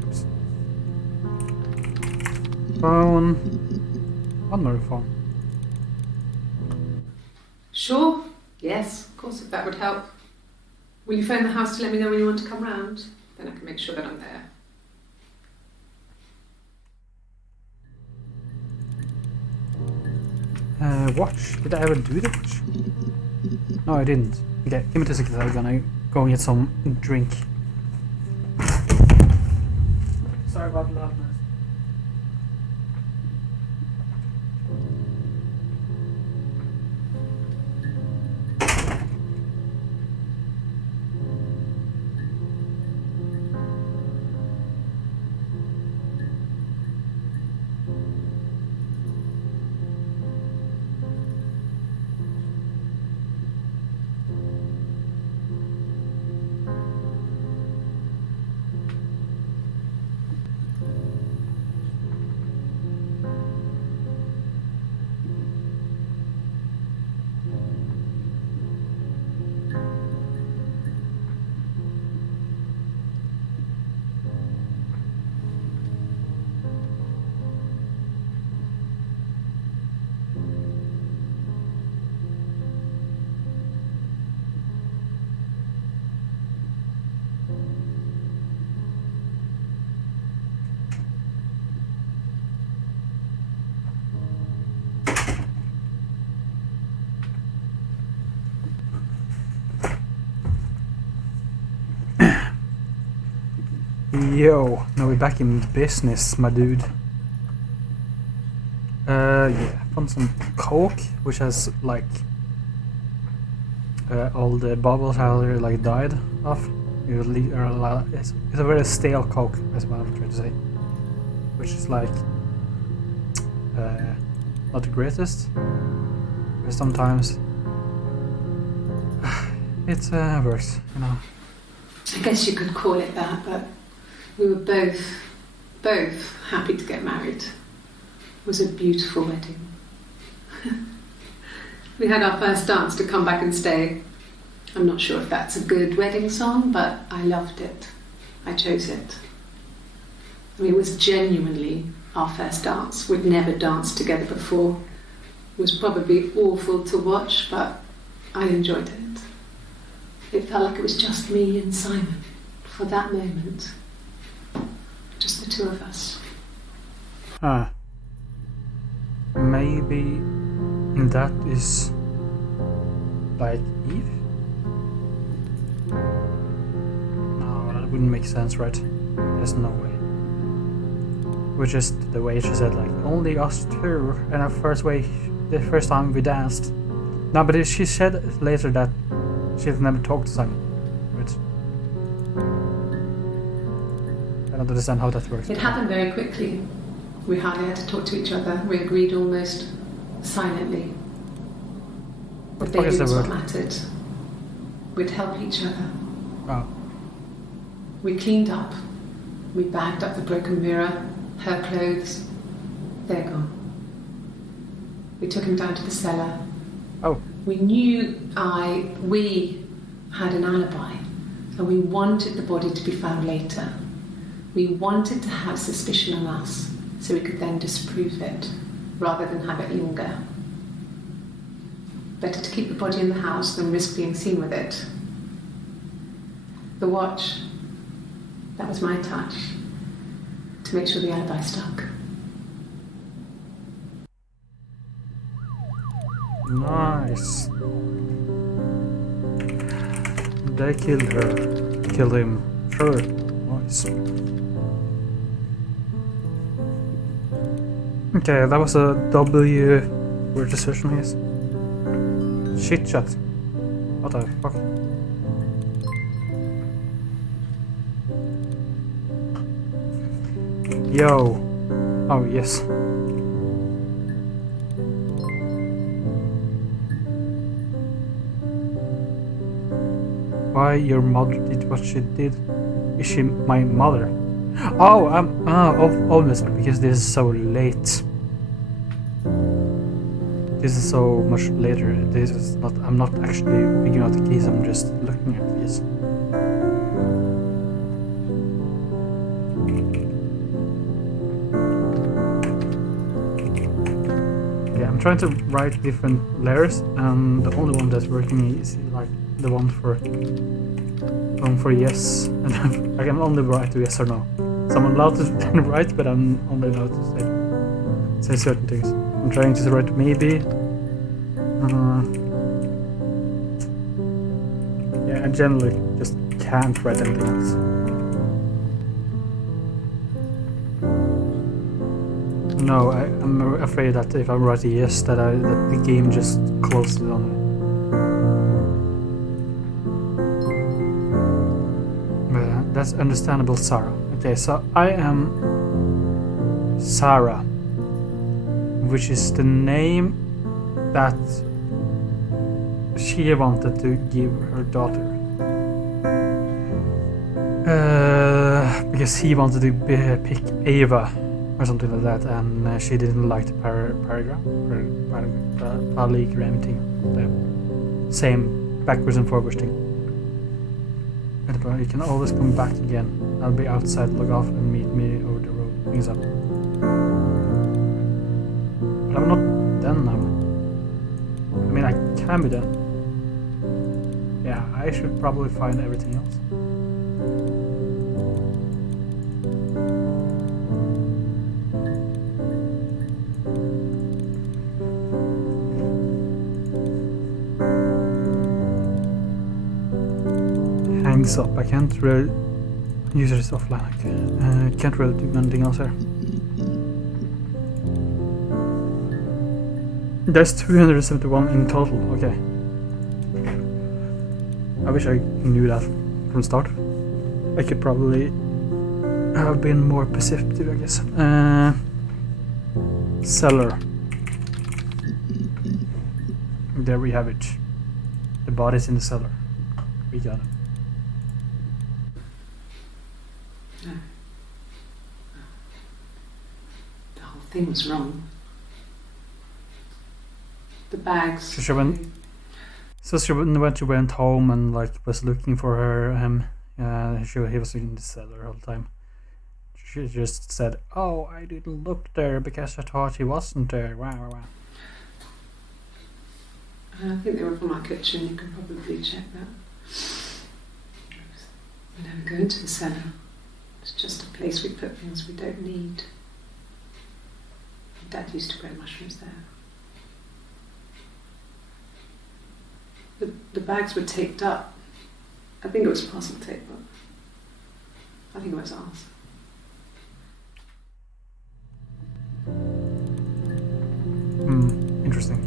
Oops. Phone. Another phone. Sure. Yes, of course, if that would help. Will you phone the house to let me know when you want to come round? Then I can make sure that I'm there. Watch. Did I ever do the watch? No, I didn't. Okay, give me 2 seconds. I'm gonna go get some drink. Sorry about the loudness. Yo, now we're back in business, my dude. Yeah, found some coke, which has like all the bubbles have like died off. It's a very stale coke, that's what I'm trying to say. Which is like not the greatest, but sometimes it works, you know. I guess you could call it that, but we were both happy to get married. It was a beautiful wedding. We had our first dance to Come Back and Stay. I'm not sure if that's a good wedding song, but I loved it. I chose it. I mean, it was genuinely our first dance. We'd never danced together before. It was probably awful to watch, but I enjoyed it. It felt like it was just me and Simon for that moment. Just the two of us. Maybe that is like Eve? No, that wouldn't make sense, right? There's no way. Which is the way she said, like, only us two, and the first time we danced. No, but she said later that she had never talked to Simon. Right? I don't understand how that works. It happened very quickly. We hardly had to talk to each other. We agreed almost silently. The What the fuck baby is the was what word? mattered. We'd help each other. Oh. We cleaned up. We bagged up the broken mirror, her clothes. They're gone. We took him down to the cellar. Oh. We knew we had an alibi, and we wanted the body to be found later. We wanted to have suspicion on us, so we could then disprove it, rather than have it linger. Better to keep the body in the house than risk being seen with it. The watch, that was my touch, to make sure the alibi stuck. Nice. they killed her. Killed him. Sure. Nice. Okay, that was a W word decision, I guess. Shit chat. What the fuck? Yo. Oh, yes. Why your mother did what she did? Is she my mother? Oh, obviously, because this is so late. This is so much later. This is not. I'm not actually figuring out the keys. I'm just looking at these. Yeah, I'm trying to write different layers, and the only one that's working is like the one for yes, and I can only write yes or no. So I'm allowed to write, but I'm only allowed to say certain things. I'm trying to write maybe. Yeah, I generally just can't write anything else. No, I'm afraid that if I write a yes, that the game just closes on me. That's understandable, Sarah. Okay, so I am Sarah, which is the name that she wanted to give her daughter. Because he wanted to pick Ava or something like that, and she didn't like the polygram thing. The same backwards and forwards thing. But you can always come back again. I'll be outside, log off, and meet me over the road. Things up. But I'm not done now. I mean, I can be done. Yeah, I should probably find everything else. Hangs up. I can't really. User is offline. Okay. Can't really do anything else here. There's 271 in total. Okay. I wish I knew that from the start. I could probably have been more perceptive, I guess. Cellar. There we have it. The body's in the cellar. We got it. No. The whole thing was wrong. The bags. So she went when she went home and like was looking for her, he was in the cellar all the time. She just said, "Oh, I didn't look there because I thought he wasn't there." Wow. I think they were from our kitchen. You can probably check that. We never go into the cellar. It's just a place we put things we don't need. Dad used to grow mushrooms there. The bags were taped up. I think it was parcel tape, but I think it was ours. Interesting.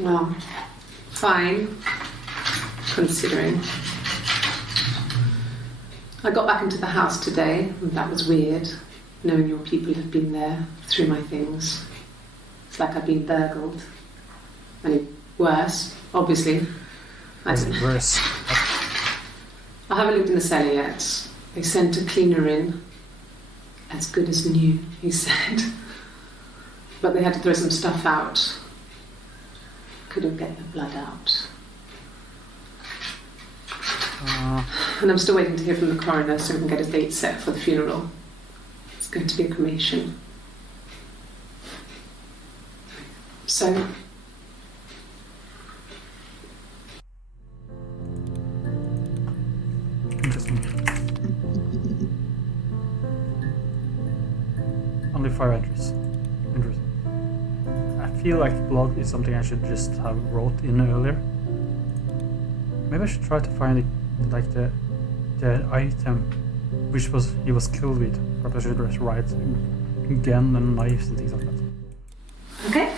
Well, fine, considering. I got back into the house today, and that was weird, knowing your people have been there through my things. It's like I've been burgled. I mean, worse, obviously. Worse. I haven't lived in the cellar yet. They sent a cleaner in. As good as new, he said. But they had to throw some stuff out. Couldn't get the blood out. And I'm still waiting to hear from the coroner so we can get a date set for the funeral. It's going to be a cremation. So... Interesting. Only 5 entries. Interesting. I feel like blood is something I should just have wrote in earlier. Maybe I should try to find it, like the item which he was killed with. But I should just write gun and knives and things like that. Okay.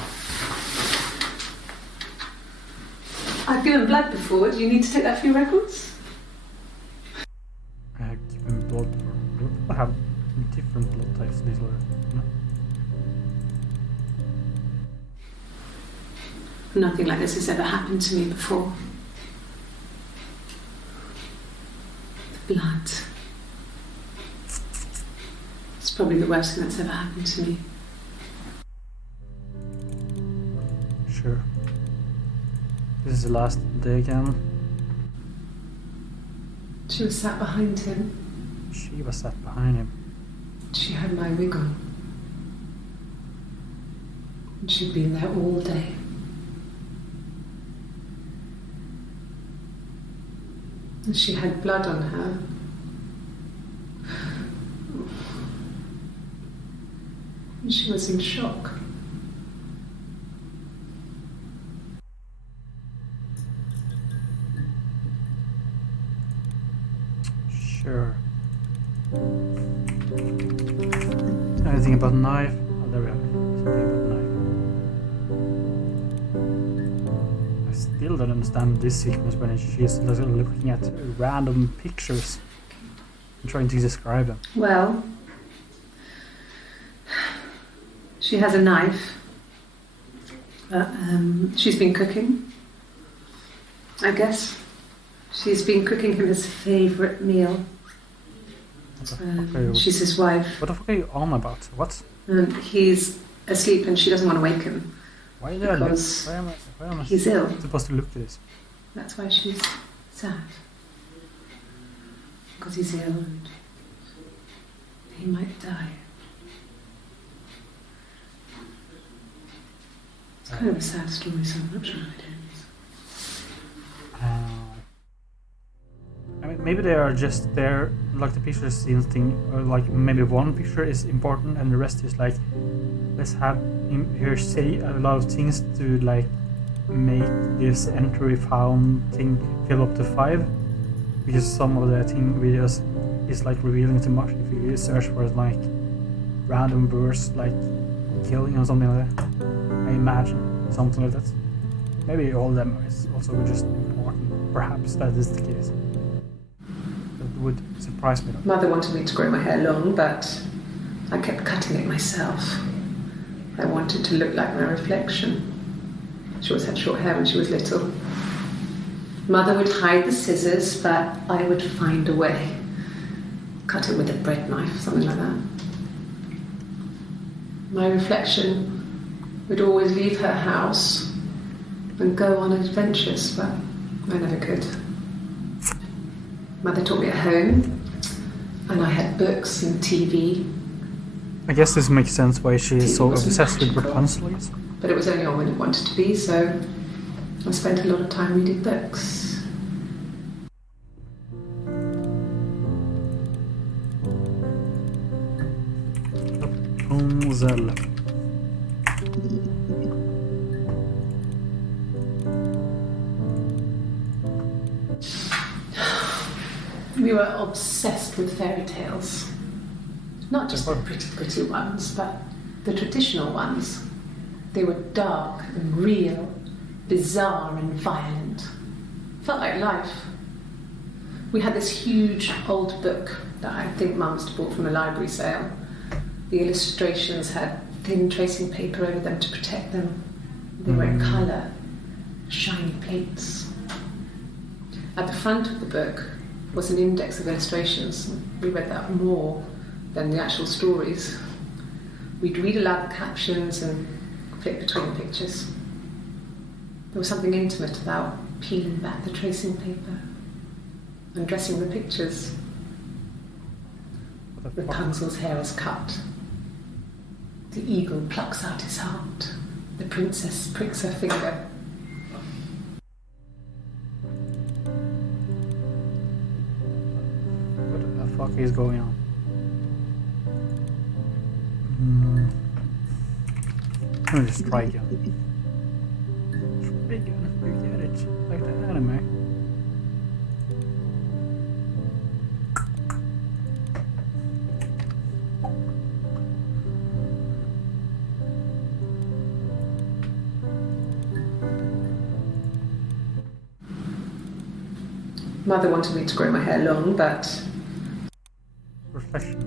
I've given blood before. Do you need to take that for your records? I have given blood before. I have different blood types. These were. No? Nothing like this has ever happened to me before. The blood. It's probably the worst thing that's ever happened to me. Sure. This is the last day again. She was sat behind him. She was sat behind him. She had my wig on. And she'd been there all day. And she had blood on her. And she was in shock. Sure. Anything about knife? Oh, there we have it. Something about knife. I still don't understand this sequence when she's looking at random pictures and trying to describe them. Well, she has a knife. She's been cooking, I guess. She's been cooking him his favourite meal. She's his wife. What the fuck are you on about? What? He's asleep and she doesn't want to wake him. Why did I look? Why am I He's ill. supposed to look at this? That's why she's sad. Because he's ill and he might die. It's kind of a sad story, so I'm not sure how it ends. I mean, maybe they are just there, like the picture scene thing, or like maybe one picture is important and the rest is like, let's have him here say a lot of things to like make this entry found thing fill up to 5, because some of the thing videos is like revealing too much. If you search for like random words like killing or something like that, I imagine something like that. Maybe all of them is also just important. Perhaps that is the case. Would surprise me. Mother wanted me to grow my hair long, but I kept cutting it myself. I wanted to look like my reflection. She always had short hair when she was little. Mother would hide the scissors, but I would find a way. Cut it with a bread knife, something like that. My reflection would always leave her house and go on adventures, but I never could. Mother taught me at home, and I had books and TV. I guess this makes sense why she is so obsessed with Rapunzel. But it was only on when it wanted to be, so I spent a lot of time reading books. Rapunzel. We were obsessed with fairy tales. Not just the pretty, pretty ones, but the traditional ones. They were dark and real, bizarre and violent. Felt like life. We had this huge old book that I think Mum must have bought from a library sale. The illustrations had thin tracing paper over them to protect them. They were in colour, shiny plates. At the front of the book was an index of illustrations. We read that more than the actual stories. We'd read aloud the captions and flip between the pictures. There was something intimate about peeling back the tracing paper and dressing the pictures. Rapunzel's hair is cut. The eagle plucks out his heart. The princess pricks her finger. What the fuck is going on? Just try again. Try again. You get it. Like the anime. Mother wanted me to grow my hair long, but Reflection.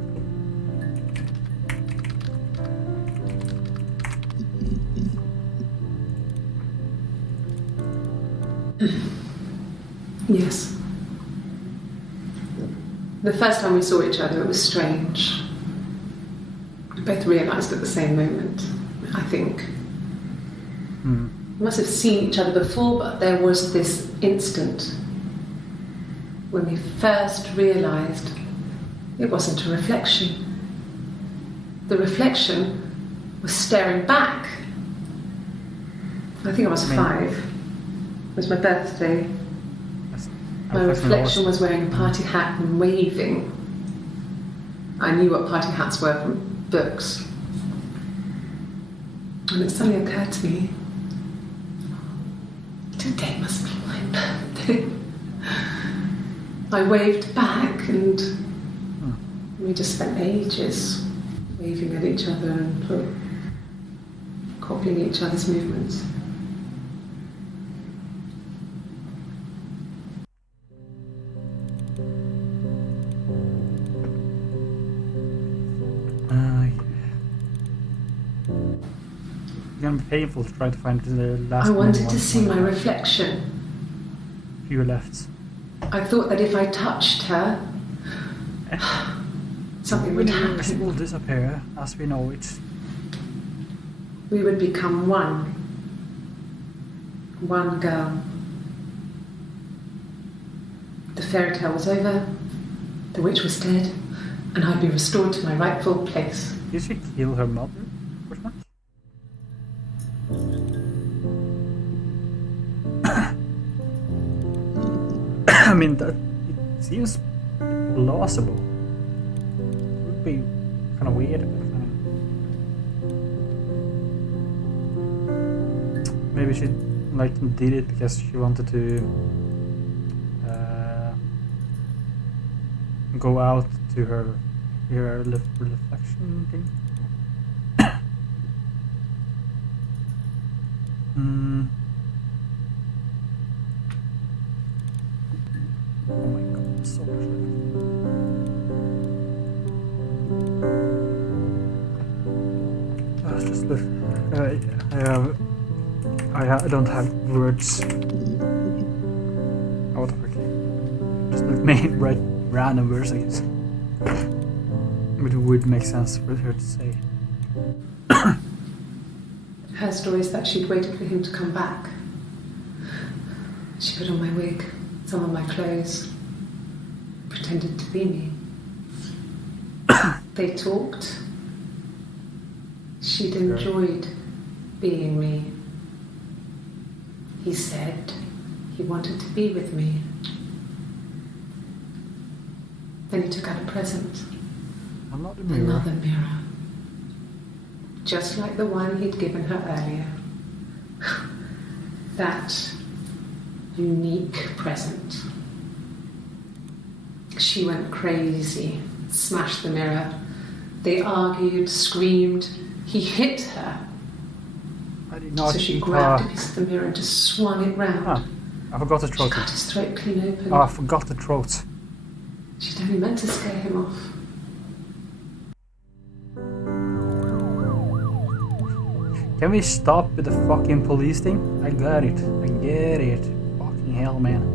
yes. The first time we saw each other, it was strange. We both realised at the same moment, I think. Hmm. We must have seen each other before, but there was this instant when we first realised it wasn't a reflection. The reflection was staring back. I think I was 5. It was my birthday. My reflection was wearing a party hat and waving. I knew what party hats were from books. And it suddenly occurred to me, today must be my birthday. I waved back and we just spent ages waving at each other and copying each other's movements. It's gonna be painful to try to find the last. I wanted to see my reflection. Few left. I thought that if I touched her, something would It happen. will disappear as we know it. We would become one. One girl. The fairy tale was over, the witch was dead, and I'd be restored to my rightful place. Did she kill her mother? Question mark? I mean, that it seems plausible. It would be kind of weird. Maybe she like did it because she wanted to go out to her reflection thing. Oh my god, so much left. Just look. I don't have words. Oh, what the frick? Just like write random words, I guess. But it would make sense for her to say. Her story is that she'd waited for him to come back. She put on my wig, some of my clothes, pretended to be me. They talked. She'd enjoyed being me. He said he wanted to be with me. Then he took out a present. Another mirror. Another mirror. Just like the one he'd given her earlier. That unique present. She went crazy, smashed the mirror. They argued, screamed. He hit her. I did not So she eat grabbed a piece of the mirror and just swung it round. Ah, I forgot the She throat. cut his throat clean open. Oh, I forgot the throat. She'd only meant to scare him off. Can we stop with the fucking police thing? I got it. I get it. Fucking hell, man.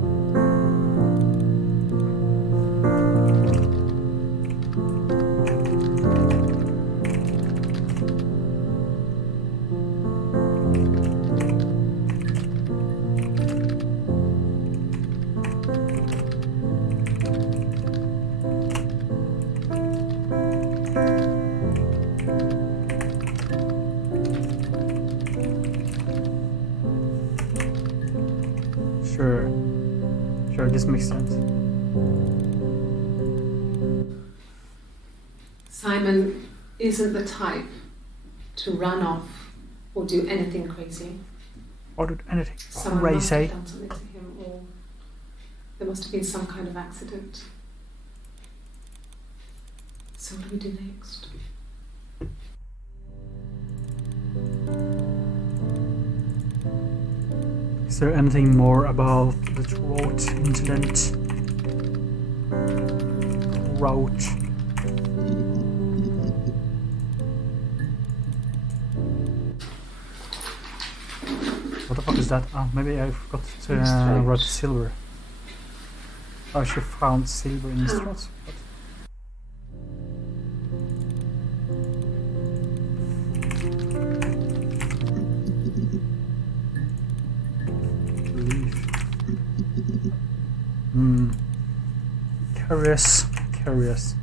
Sure, this makes sense. Simon isn't the type to run off or do anything crazy. Or did anything Someone must have crazy? done something to him, or there must have been some kind of accident. So what do we do next? Is there anything more about the throat incident? Throat. What the fuck is that? Oh, maybe I forgot to write silver. Oh, she found silver in his Oh. throat. Leaf. Curious. Curious.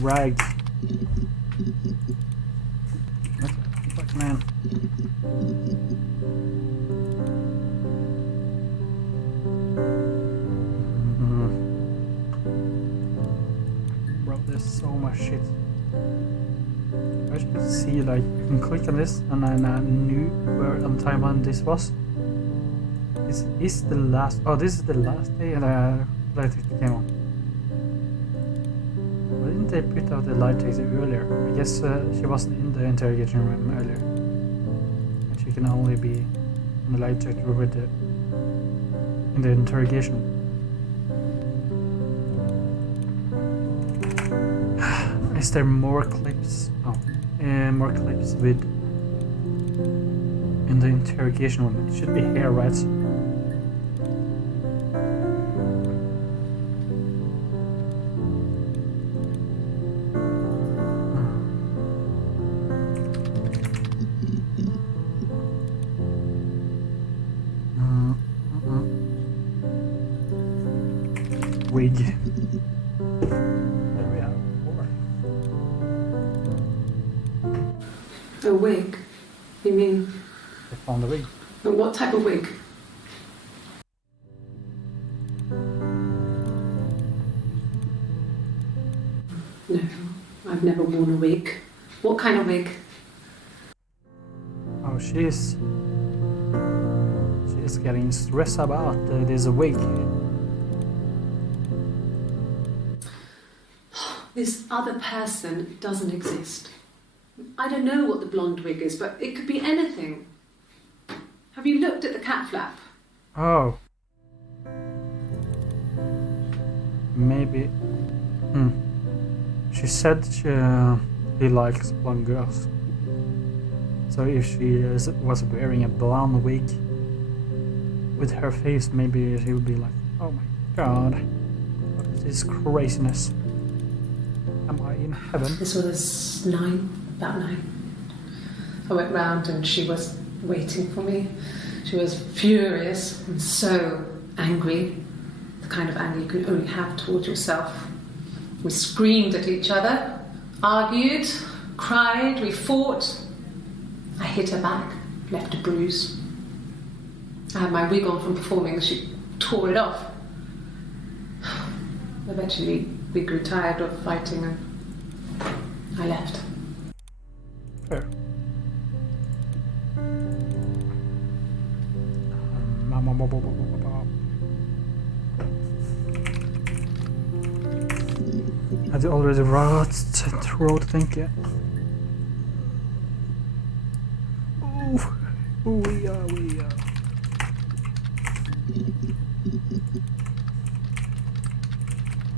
Rag. What the fuck, man? Bro, there's so much shit. I should see, like, you can click on this and then I knew where on the timeline this was. This is the last. Oh, this is the last day and light detector came on. Why didn't they put out the light detector earlier? I guess she wasn't in the interrogation room earlier. And she can only be in the light detector with the in the interrogation. Is there more clips? Oh, more clips with in the interrogation room. It should be here, right? Wig. There we have 4. A wig? You mean, They found the wig. but what type of wig? No, I've never worn a wig. What kind of wig? Oh, she's getting stressed about this wig. This other person doesn't exist. I don't know what the blonde wig is, but it could be anything. Have you looked at the cat flap? Oh. Maybe. She said he likes blonde girls. So if she was wearing a blonde wig with her face, maybe she would be like, oh my god, what is this craziness? Am I in heaven? This was about 9. I went round and she was waiting for me. She was furious and so angry, the kind of anger you can only have towards yourself. We screamed at each other, argued, cried, we fought. I hit her back, left a bruise. I had my wig on from performing, she tore it off. Eventually, we grew tired of fighting and I left. Fair. Have you already wrote thank you? We are.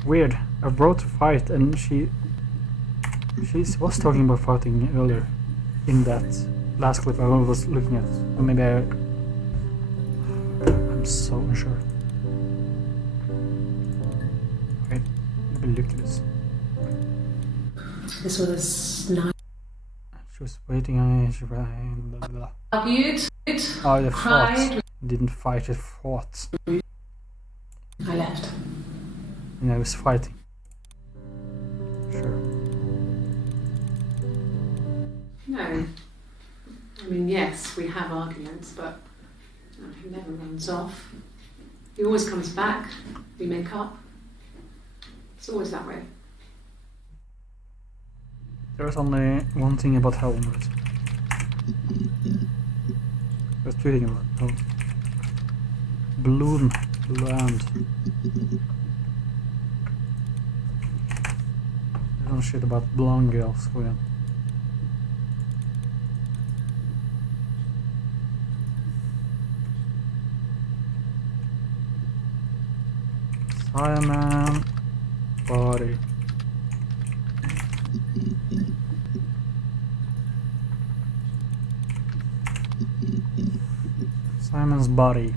Weird. I wrote fight and she was talking about fighting earlier in that last clip I was looking at. Or maybe I'm so unsure. Wait, let me look at this. This was 9. She was waiting on she blah, blah, blah. Argued, Oh, they cried. fought. Didn't fight, they fought. I left. And I was fighting. Sure. No. I mean, yes, we have arguments, but he never runs off. He always comes back. We make up. It's always that way. There's only one thing about helmet. There's two things about helmet. Balloon. Land. There's no shit about blonde girls going. Simon body. Simon's body.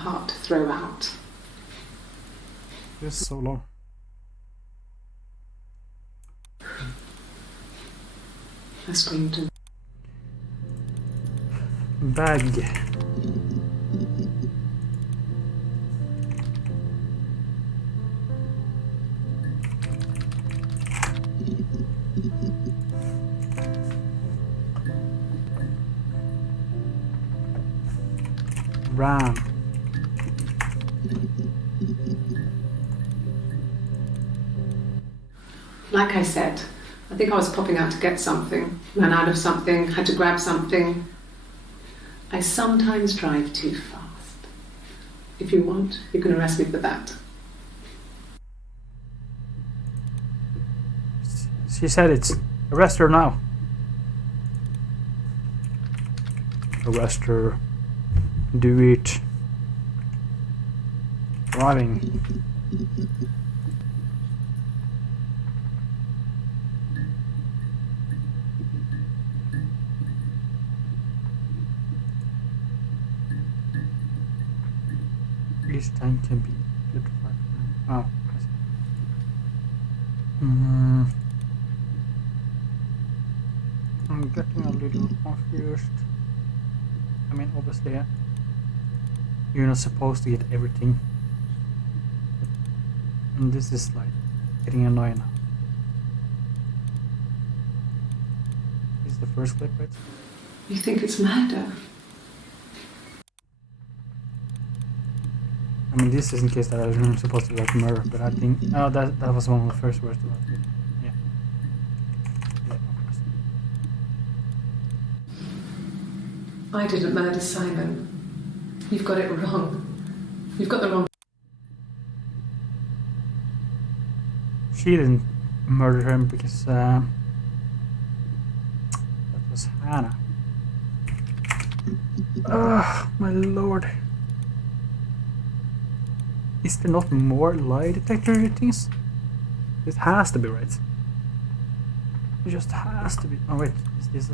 Hard to throw out. This is so long. I screamed and Bag. Ram. like I said, I think I was popping out to get something, ran out of something, had to grab something. I sometimes drive too fast. If you want, you can arrest me for that. She said it's arrest her now. Arrest her. Do it. Driving. Each time can be good for. Oh, I see. I'm getting a little confused. I mean, obviously, you're not supposed to get everything. And this is like getting annoying now. This is the first clip, right? You think it's murder? I mean, this is in case that I was supposed to like murder, but I think that was one of the first words about it. Yeah. Yeah, of course. I didn't murder Simon. You've got it wrong. You've got the wrong. She didn't murder him because that was Hannah. Ah, my lord. Is there not more lie detector things? It has to be, right? It just has to be. Oh wait, is this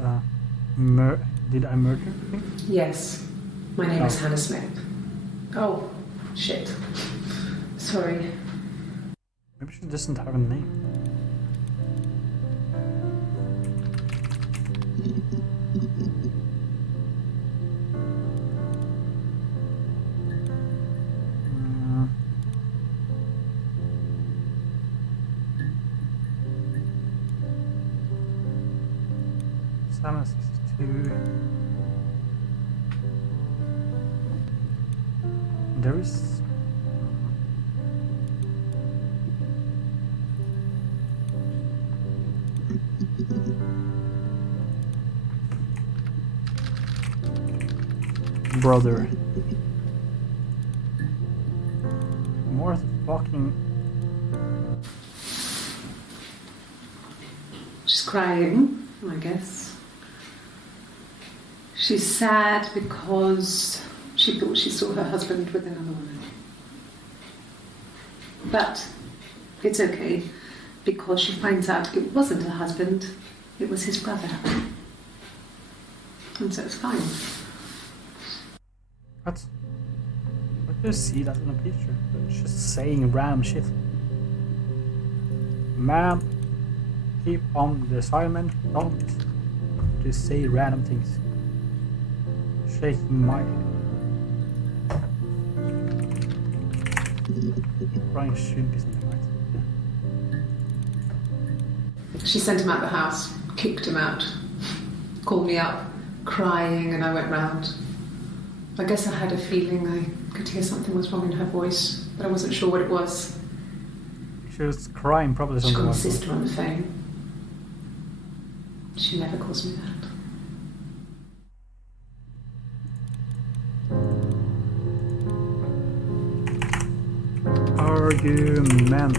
did I murder him? Yes. My name is Oh. Hannah Smith. Oh, shit. Sorry. Maybe she doesn't have a name. Simon 62. There is. Brother. More fucking. She's crying, I guess. She's sad because she thought she saw her husband with another woman. But it's okay, because she finds out it wasn't her husband, it was his brother. And so it's fine. What? What do you see that in the picture? It's just saying random shit. Ma'am, keep on the assignment. Don't just say random things. Shaking my head. Crying should be something, right? She sent him out the house, kicked him out, called me up, crying, and I went round. I guess I had a feeling I could hear something was wrong in her voice. but I wasn't sure what it was. She was crying, probably She something called my like that. sister on the phone. She never calls me that. Argument.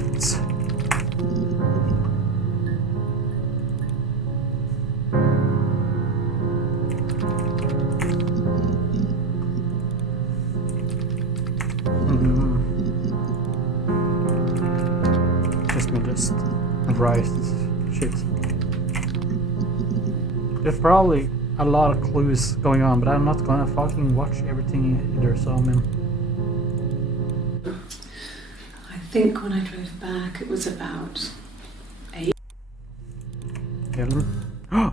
Just write shit. There's probably a lot of clues going on, but I'm not gonna fucking watch everything either, so I mean... I think when I drove back, it was about 8.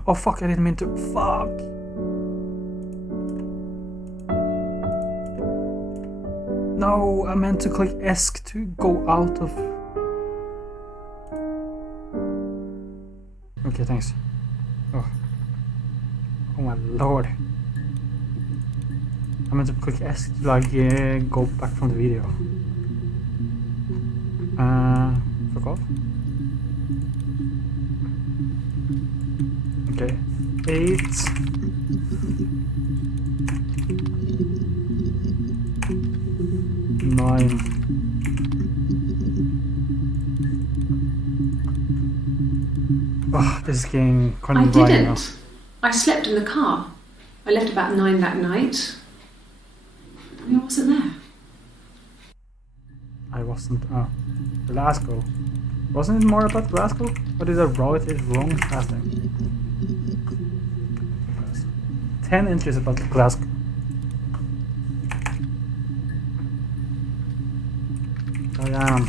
Oh fuck, I didn't mean to. Fuck! No, I meant to click ESC to go out of... Okay, thanks. Oh my lord. I meant to click ESC to like go back from the video. Fuck off. Okay. 8. Nine. Oh, this is getting kind I of right now. didn't. I slept in the car. I left about 9 that night. I wasn't there. I wasn't. Glasgow. Wasn't it more about Glasgow? Or did I write it wrong last time? 10 inches about Glasgow. Diane.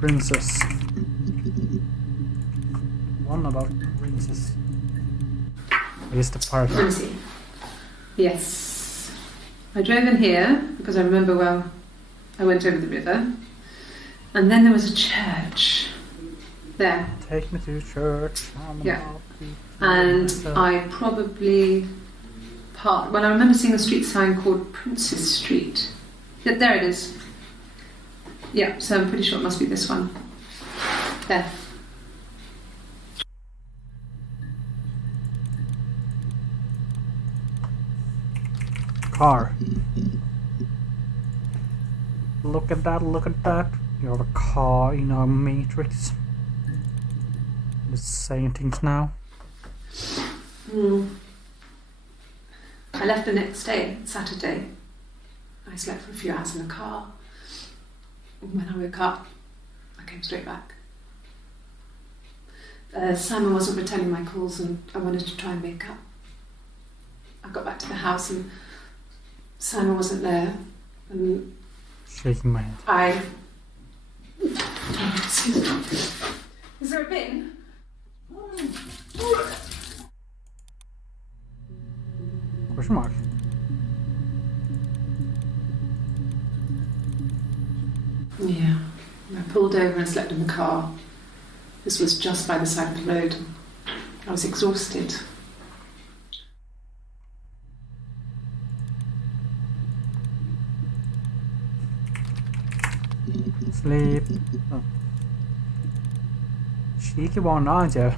Princess. One about princess. Is the park. Let me see. Yes. I drove in here because I remember well I went over the river. And then there was a church there. Take me to church. Yeah. And I probably parked. Well, I remember seeing a street sign called Princess Street. Yeah, there it is. Yeah, so I'm pretty sure it must be this one. There. Car. Look at that, look at that. You have a car in our matrix. It's saying things now. I left the next day, Saturday. I slept for a few hours in the car. When I woke up, I came straight back. Simon wasn't returning my calls and I wanted to try and make up. I got back to the house and Simon wasn't there. And Shaking my head. Is there a bin? Question mark. Yeah. I pulled over and slept in the car. This was just by the side of the road. I was exhausted. Sleep. Oh. Cheeky one, aren't you?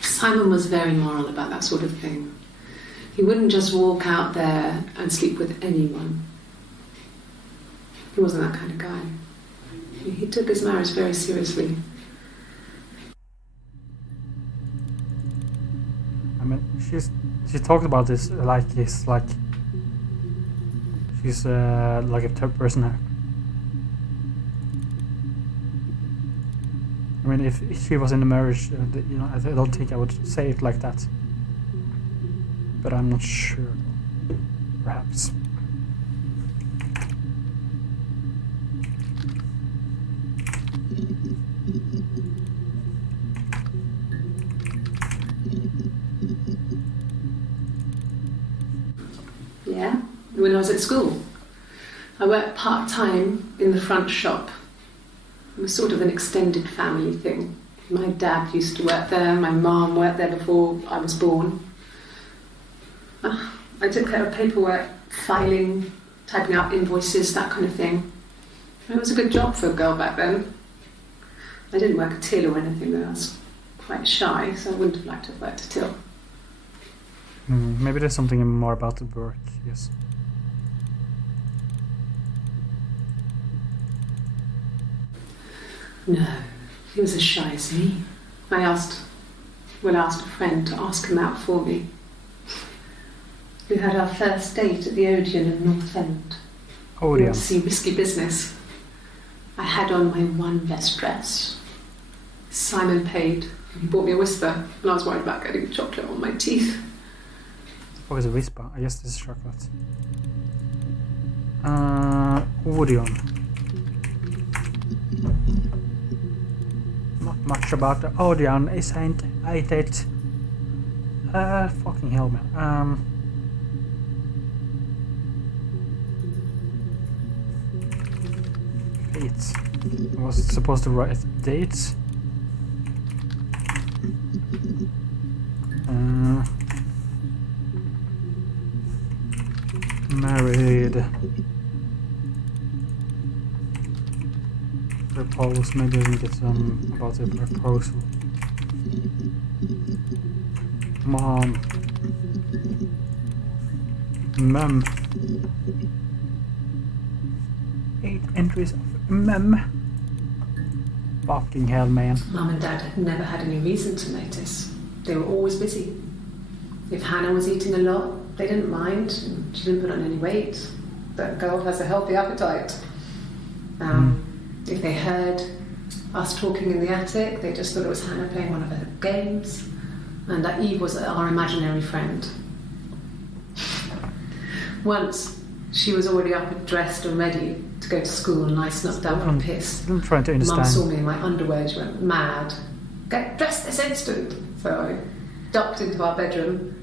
Simon was very moral about that sort of thing. He wouldn't just walk out there and sleep with anyone. He wasn't that kind of guy. He took his marriage very seriously. I mean, she talked about this like it's like she's like a third person. I mean, if she was in a marriage, you know, I don't think I would say it like that. But I'm not sure. Perhaps. Yeah, when I was at school. I worked part-time in the front shop. It was sort of an extended family thing. My dad used to work there, my mum worked there before I was born. I took care of paperwork, filing, typing out invoices, that kind of thing. It was a good job for a girl back then. I didn't work a till or anything though. I was quite shy, so I wouldn't have liked to have worked a till. Maybe there's something more about the work, yes. No, he was as shy as me. I asked a friend to ask him out for me. We had our first date at the Odeon in North End. We Odeon. went to see Risky Business. I had on my one best dress. Simon paid. He bought me a Whisper, and I was worried about getting chocolate on my teeth. Oh, it's a Whisper. I guess this is chocolate. Odeon. Not much about the Odeon, isn't it? Fucking hell, man. Dates. I was supposed to write dates. Married. Propose. Maybe I can get some about the proposal. Mom. Mum. 8 entries of mum. Fucking hell, man. Mum and Dad had never had any reason to notice. They were always busy. If Hannah was eating a lot, they didn't mind. She didn't put on any weight. That girl has a healthy appetite. If they heard us talking in the attic, they just thought it was Hannah playing one of her games, and that Eve was our imaginary friend. Once, she was already up and dressed and ready to go to school, and I snuck down and pissed. I'm trying to understand. Mum saw me in my underwear, she went mad. Get dressed this instant! So I ducked into our bedroom,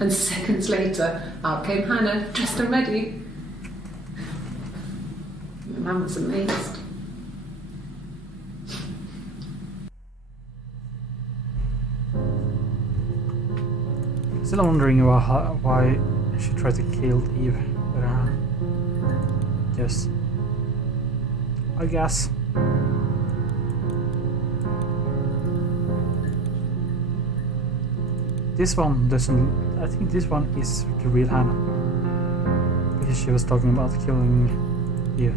and seconds later, out came Hannah, dressed and ready. My mum was amazed. Still wondering why she tried to kill Eve, but yes, I guess. This one doesn't. I think this one is the real Hannah, because she was talking about killing Eve.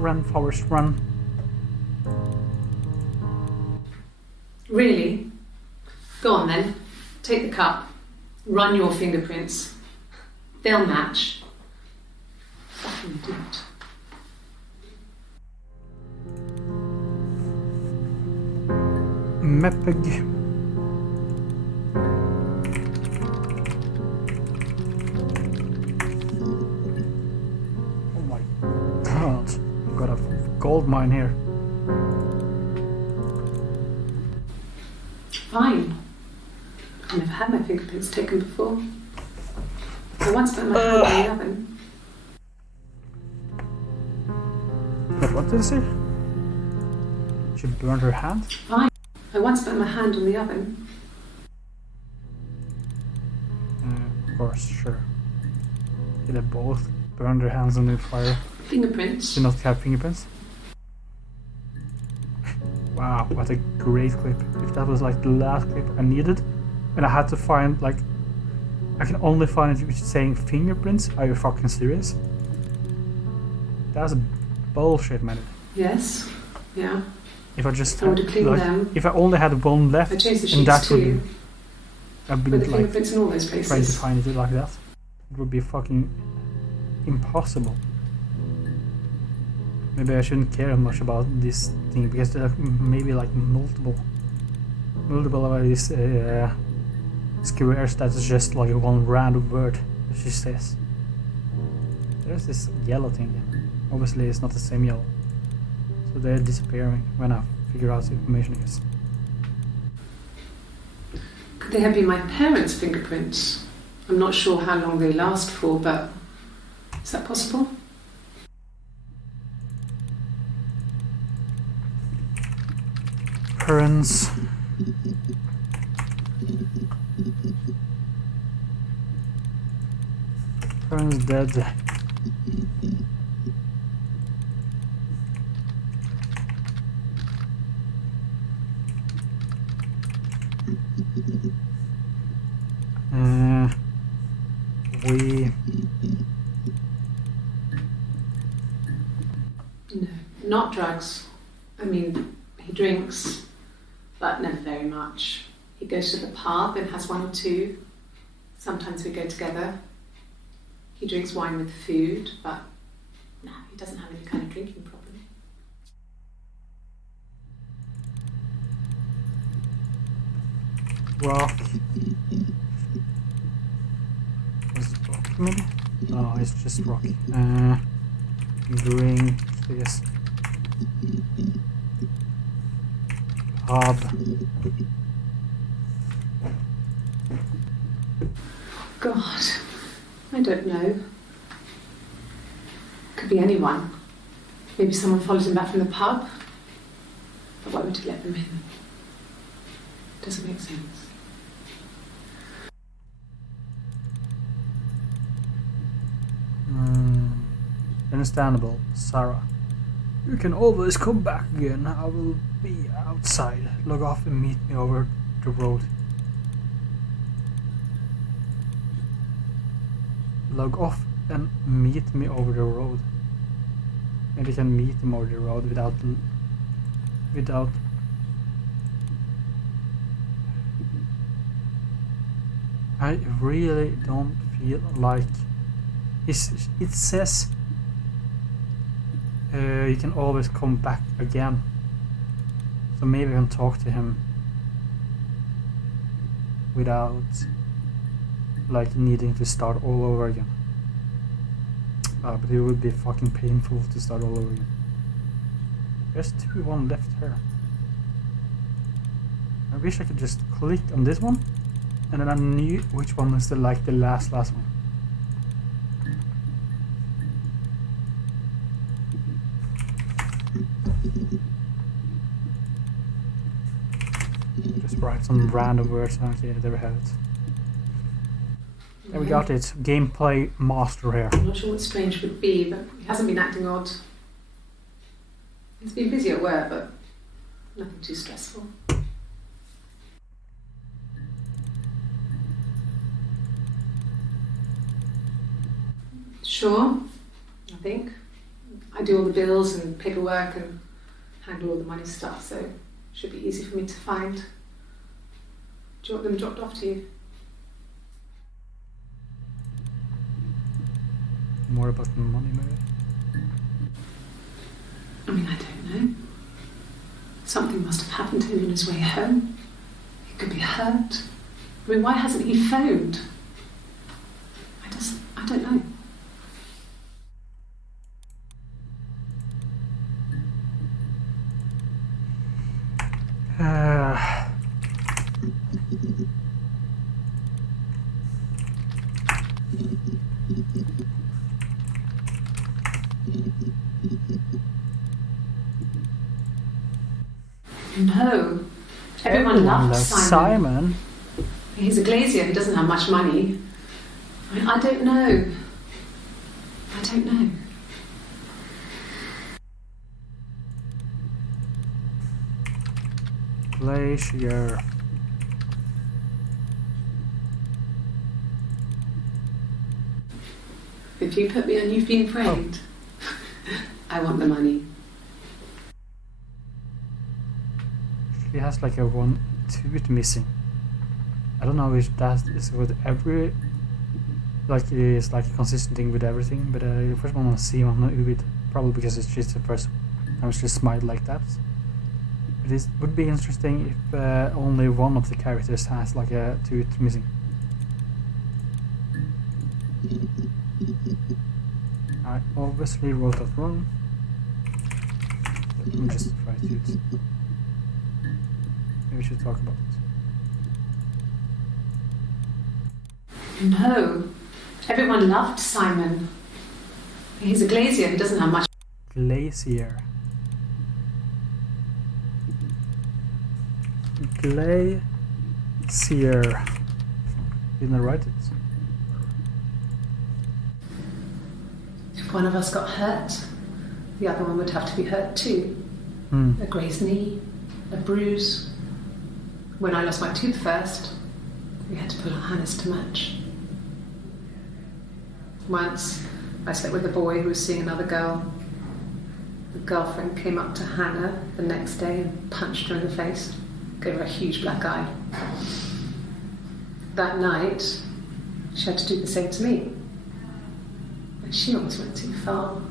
Run, Forrest, run. Really? Go on then. Take the cup. Run your fingerprints. They'll match. Fucking do it. Mepig. Oh my god. I've got a gold mine here. Fine. I've never had my fingerprints taken before. I once put my hand in the oven. But what did it say? She burned her hand? Fine. I once put my hand on the oven. Of course, sure. Did they both burn their hands on the fire? Fingerprints. Did not have fingerprints? Wow, what a great clip. If that was like the last clip I needed, and I had to find like... I can only find it saying fingerprints? Are you fucking serious? That's bullshit, man. Yes. Yeah. If I just I would have cleaned like, them. if I only had one left, I changed the and that sheets would too. be... I'd be With the like fingerprints in all those trying to places. find it like that. It would be fucking impossible. Maybe I shouldn't care much about this thing, because there are maybe like multiple of these squares that is just like one random word that she says. There's this yellow thing. Obviously it's not the same yellow. So they're disappearing when I figure out the information, I guess. Could they have been my parents' fingerprints? I'm not sure how long they last for, but is that possible? Parents. Parents dead. We... No, not drugs. I mean, he drinks, but never very much. He goes to the pub and has one or two. Sometimes we go together. He drinks wine with food, but no, he doesn't have any kind of drinking problem. Rock. Is it rock maybe? No, it's just rock. Drink, I guess. Pub. God, I don't know. Could be anyone. Maybe someone followed him back from the pub. But why would he let them in? Doesn't make sense. Understandable, Sarah. You can always come back again. I will be outside. Log off and meet me over the road. Log off and meet me over the road. Maybe I can meet him over the road without. I really don't feel like. It says you can always come back again. So maybe I can talk to him without like needing to start all over again. But it would be fucking painful to start all over again. There's 1 left here. I wish I could just click on this one and then I knew which one is the last one. Just write some random words. Okay, there we have it. There we got it. Gameplay master here. I'm not sure what Strange would be, but he hasn't been acting odd. He's been busy at work, but nothing too stressful. Sure, I think. I do all the bills and paperwork and handle all the money stuff, so it should be easy for me to find. Do you want them dropped off to you? More about the money, maybe? I mean, I don't know. Something must have happened to him on his way home. He could be hurt. I mean, why hasn't he phoned? I don't know. No. Everyone loves Simon. He's a glazier who doesn't have much money. I mean, I don't know. Glacier. If you put me on You've Been Framed, I want the money. He has like a 1 tooth missing. I don't know if that is with every, like it's like a consistent thing with everything, but the first one I see on Uvid, probably because it's just the first time she smiled like that. But it would be interesting if only one of the characters has like a tooth missing. I obviously wrote that wrong. Let me just try tooth. we should talk about it. No. Everyone loved Simon. He's a glazier. He doesn't have much. Glacier. Glacier. Didn't I write it? If one of us got hurt, the other one would have to be hurt too. A grazed knee, a bruise. When I lost my tooth first, we had to pull out Hannah's to match. Once, I slept with a boy who was seeing another girl. The girlfriend came up to Hannah the next day and punched her in the face, gave her a huge black eye. That night, she had to do the same to me. And she almost went too far.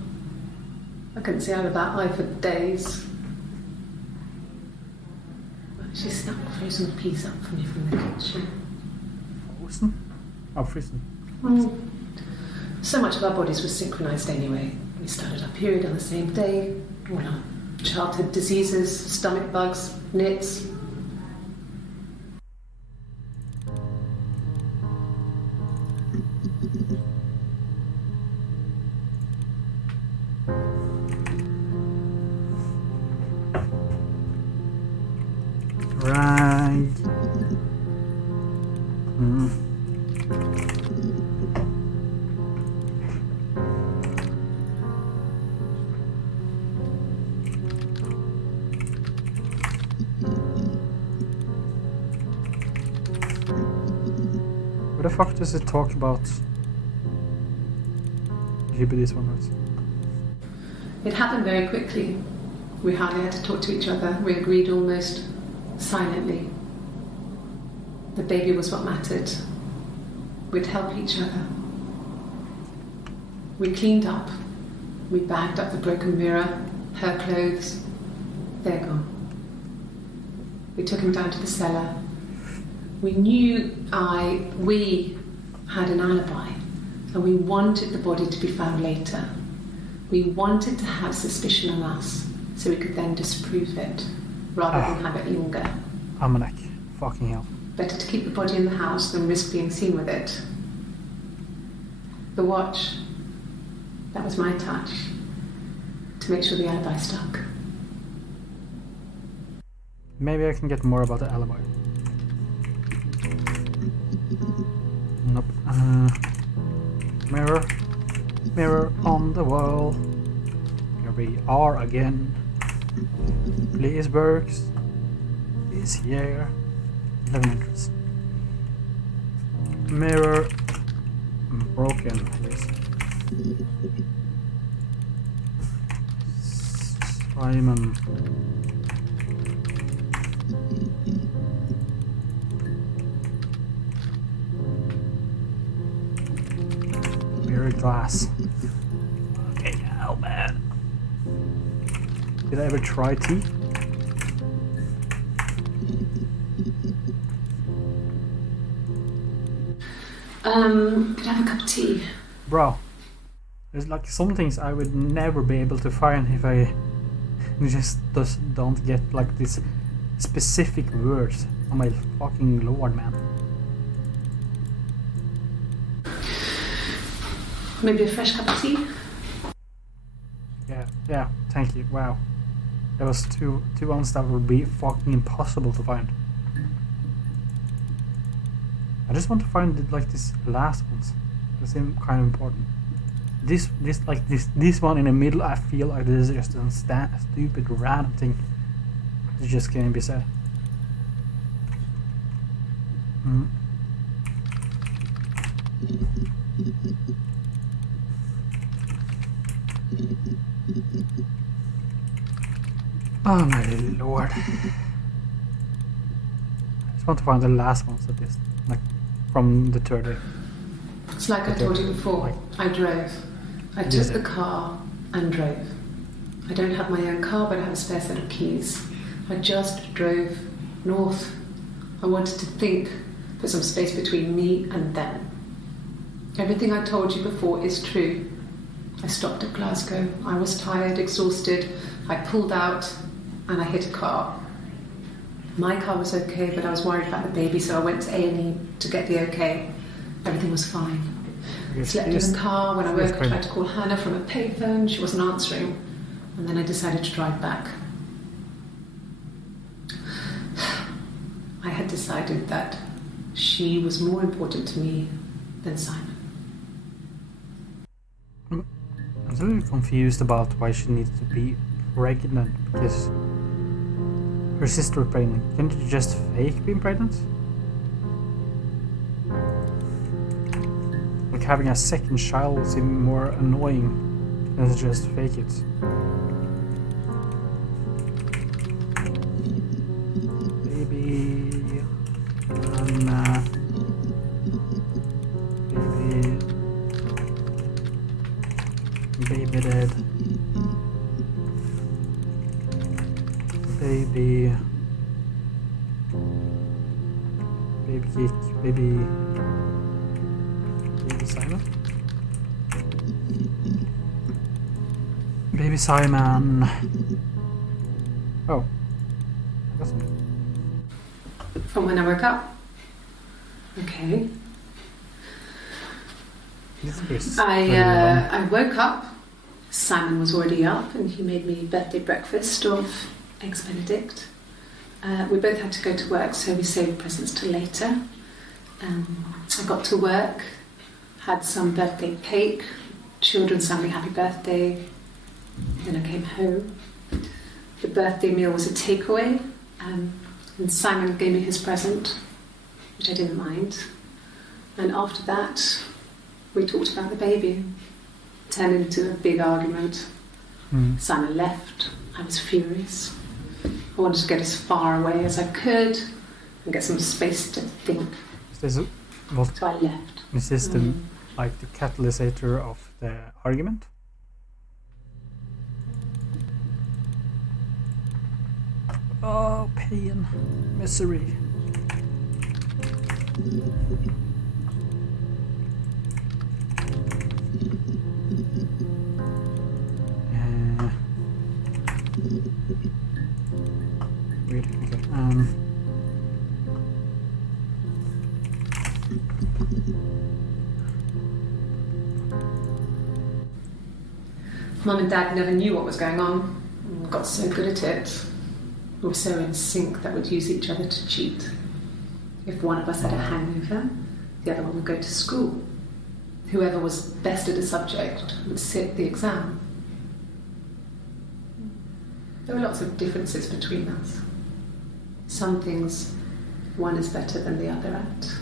I couldn't see out of that eye for days. She snuck frozen peas up for me from the kitchen. Frozen? Oh, frozen. So much of our bodies was synchronized anyway. We started our period on the same day. All our childhood diseases, stomach bugs, nits. Right. What the fuck does it talk about? Maybe this one was. It happened very quickly. We hardly had to talk to each other. We agreed almost silently. The baby was what mattered. We'd help each other. We cleaned up. We bagged up the broken mirror, her clothes. They're gone. We took him down to the cellar. We knew we had an alibi, and we wanted the body to be found later. We wanted to have suspicion on us, so we could then disprove it, rather than have it linger. Almanac. Fucking hell. Better to keep the body in the house than risk being seen with it. The watch, that was my touch, to make sure the alibi stuck. Maybe I can get more about the alibi. Nope. Mirror. Mirror on the wall. Here we are again. Leesburgs. This year. 11 entries. Mirror. Broken. Yes. Simon. Mirror glass. Okay, hell man. Did I ever try tea? Could I have a cup of tea? Bro, there's like some things I would never be able to find if I just don't get like these specific words. Oh my fucking lord, man. Maybe a fresh cup of tea? Yeah, thank you. Wow. There was two ones that would be fucking impossible to find. I just want to find like these last ones. They seem kind of important. This one in the middle, I feel like this is just a stupid random thing. It just can't be said. Oh my lord. I just want to find the last ones at least. Like from the third day. It's like I told you before, I drove. I took the car and drove. I don't have my own car, but I have a spare set of keys. I just drove north. I wanted to think, put some space between me and them. Everything I told you before is true. I stopped at Glasgow. I was tired, exhausted. I pulled out and I hit a car. My car was okay, but I was worried about the baby, so I went to A&E to get the okay. Everything was fine. Slept in the car. When I woke, I tried to call Hannah from a payphone. She wasn't answering. And then I decided to drive back. I had decided that she was more important to me than Simon. I'm a little confused about why she needed to be pregnant, because her sister was pregnant. Can't you just fake being pregnant? Like having a second child would seem more annoying than to just fake it. Baby, Anna, baby dead, baby kick, baby Simon, baby Simon. Oh, I got something. From when I woke up. Okay. I woke up. Simon was already up, and he made me birthday breakfast of eggs Benedict. We both had to go to work, so we saved presents till later. I got to work, had some birthday cake, children sang me happy birthday. Then I came home. The birthday meal was a takeaway, and Simon gave me his present, which I didn't mind. And after that, we talked about the baby. It turned into a big argument. Simon left. I was furious. I wanted to get as far away as I could and get some space to think. So I left. Is this the catalysator of the argument? Oh, pain, misery. Weird. Okay. Mum and Dad never knew what was going on. We got so good at it. We were so in sync that we'd use each other to cheat. If one of us had a hangover, the other one would go to school. Whoever was best at a subject would sit the exam. There were lots of differences between us. Some things one is better than the other at.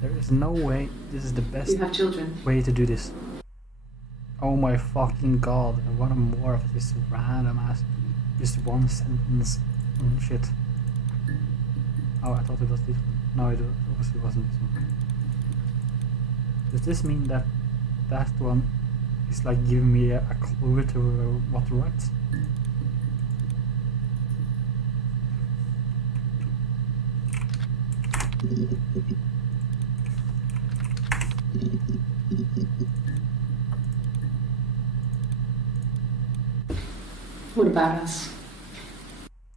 There is no way this is the best You have children. way to do this. Oh my fucking god, I want more of this random ass, just one sentence shit. Oh, I thought it was this one. No, it obviously wasn't this one. Does this mean that that one is like giving me a clue to what to write? What about us?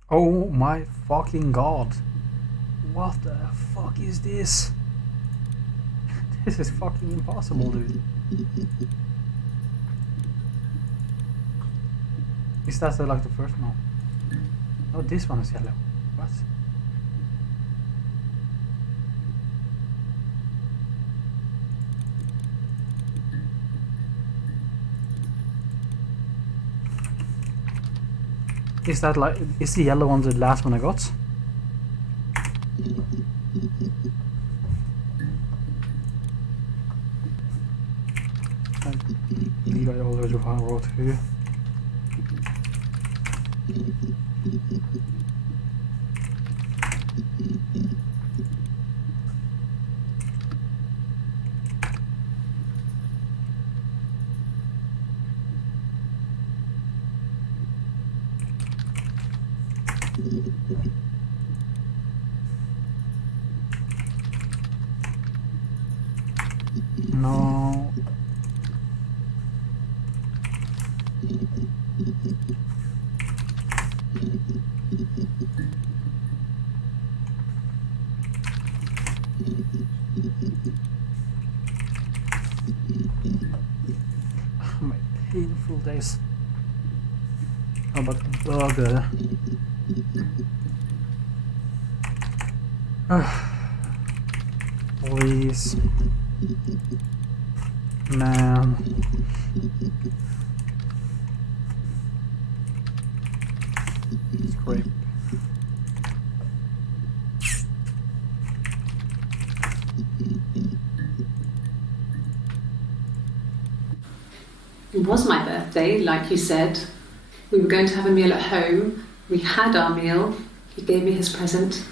Oh my fucking god. What the fuck is this? This is fucking impossible, dude. Is that like the first one? No, this one is yellow. What? Is that like, is the yellow one the last one I got? I believe I already wrote here. No. My painful days. How about the burger? Please. Man. Scrape. It was my birthday, like you said. We were going to have a meal at home. We had our meal. He gave me his present.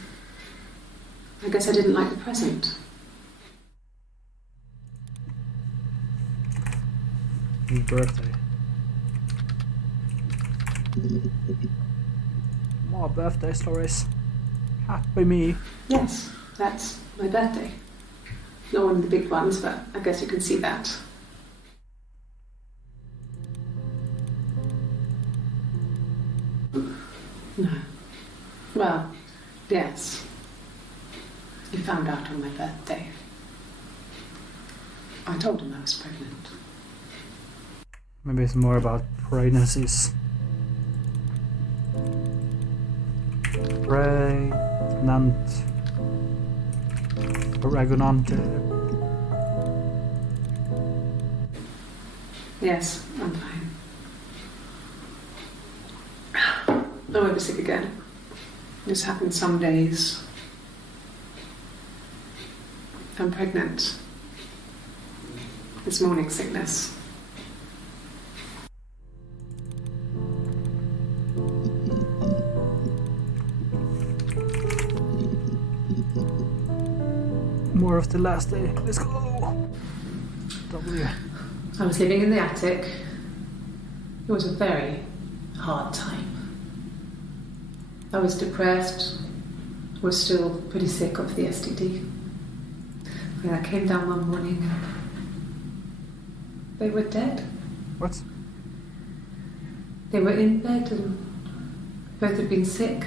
I guess I didn't like the present. His birthday. More birthday stories. Happy me. Yes, that's my birthday. Not one of the big ones, but I guess you can see that. No. Well, yes. He found out on my birthday. I told him I was pregnant. Maybe it's more about pregnancies. Pregnant. Yes, I'm fine. I won't be sick again. This happens some days. I'm pregnant. It's morning sickness. More of the last day. Let's go. W. I was living in the attic. It was a very hard time. I was depressed. Was still pretty sick of the STD. When I came down one morning, they were dead. What? They were in bed and both had been sick.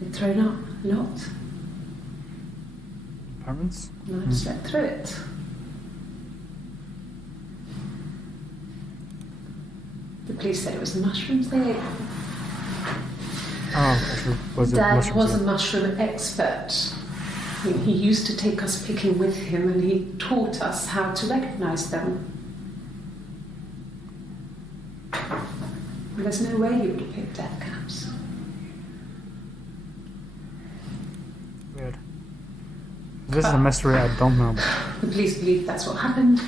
They'd thrown up a lot. Parents? And I slept through it. The police said it was the mushrooms they ate. Oh, was it Dad mushrooms? was a mushroom expert. He used to take us picking with him and he taught us how to recognize them. And there's no way you would have picked death caps. Weird. This is a mystery I don't know about. The police believe that's what happened.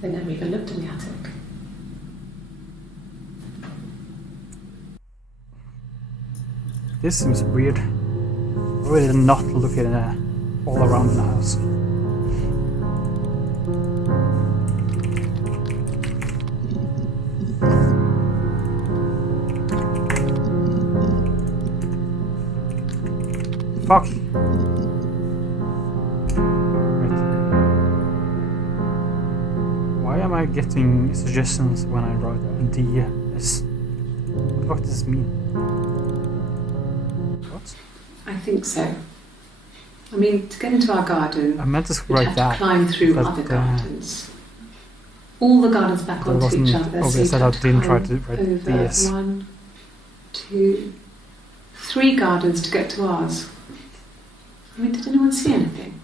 They never even looked in the attic. This seems weird. Really not looking all around the house. Fuck. Wait. Why am I getting suggestions when I write DS? What the fuck does this mean? What? I think so. I mean, to get into our garden, I meant to we'd write have that. to climb through but, other gardens. All the gardens back that onto wasn't each other. obvious so that I you'd have didn't try climb to write over DS. 1, 2, 3 gardens to get to ours. I mean, did anyone see anything?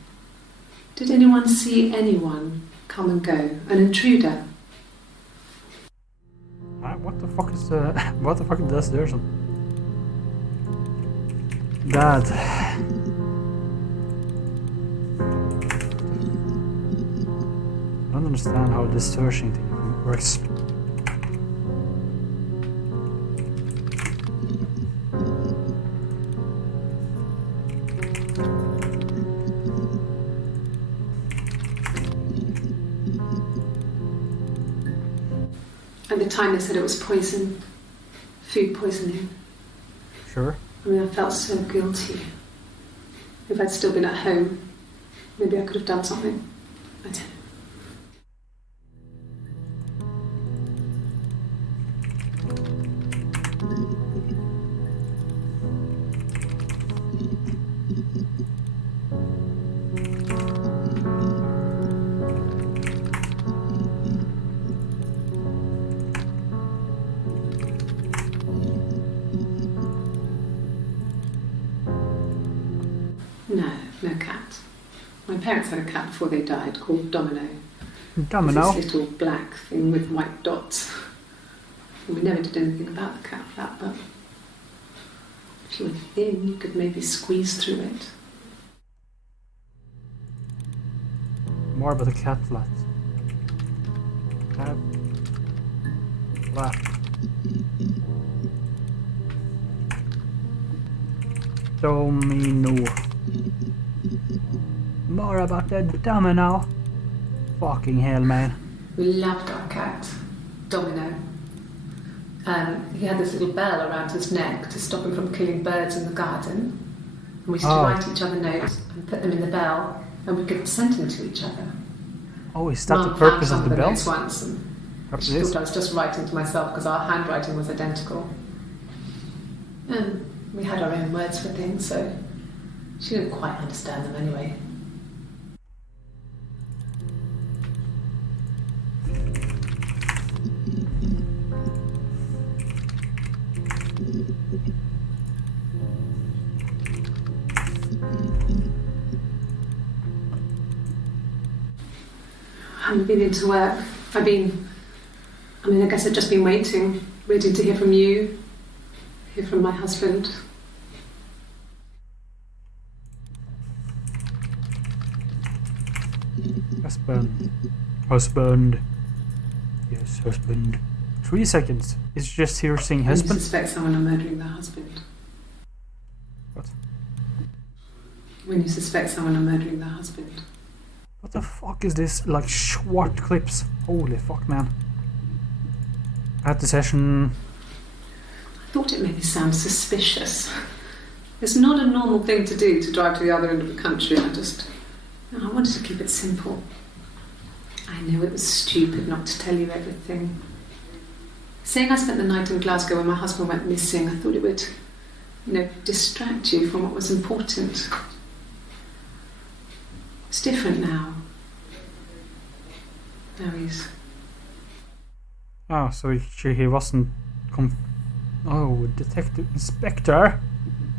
Did anyone see anyone come and go? An intruder? What the fuck is what the fuck does there? Dad. I don't understand how this searching thing works. At the time they said it was poison, food poisoning. Sure. I mean, I felt so guilty. If I'd still been at home, maybe I could have done something. I don't know. No cat. My parents had a cat before they died called Domino. Domino? This little black thing with white dots. And we never did anything about the cat flap, but if you were thin, you could maybe squeeze through it. More about the cat flap. Cat flap. Domino. More about the domino. Fucking hell, man. We loved our cat, Domino. He had this little bell around his neck to stop him from killing birds in the garden. And we used to write each other notes and put them in the bell, and we could send them to each other. Oh, is that Mum the purpose found of the some bell? notes once, and she thought I was just writing to myself because our handwriting was identical. And we had our own words for things, so she didn't quite understand them anyway. I haven't been into work. I guess I've just been waiting to hear from you, hear from my husband. Husband. Yes, husband. 3 seconds. It's just here saying When husband. you suspect someone of murdering their husband. What? When you suspect someone of murdering their husband. What the fuck is this? Like short clips. Holy fuck, man. At the session. I thought it made me sound suspicious. It's not a normal thing to do, to drive to the other end of the country. I wanted to keep it simple. I know it was stupid not to tell you everything. Saying I spent the night in Glasgow when my husband went missing, I thought it would, distract you from what was important. It's different now. Now he's... Oh, so he wasn't. Oh, Detective Inspector.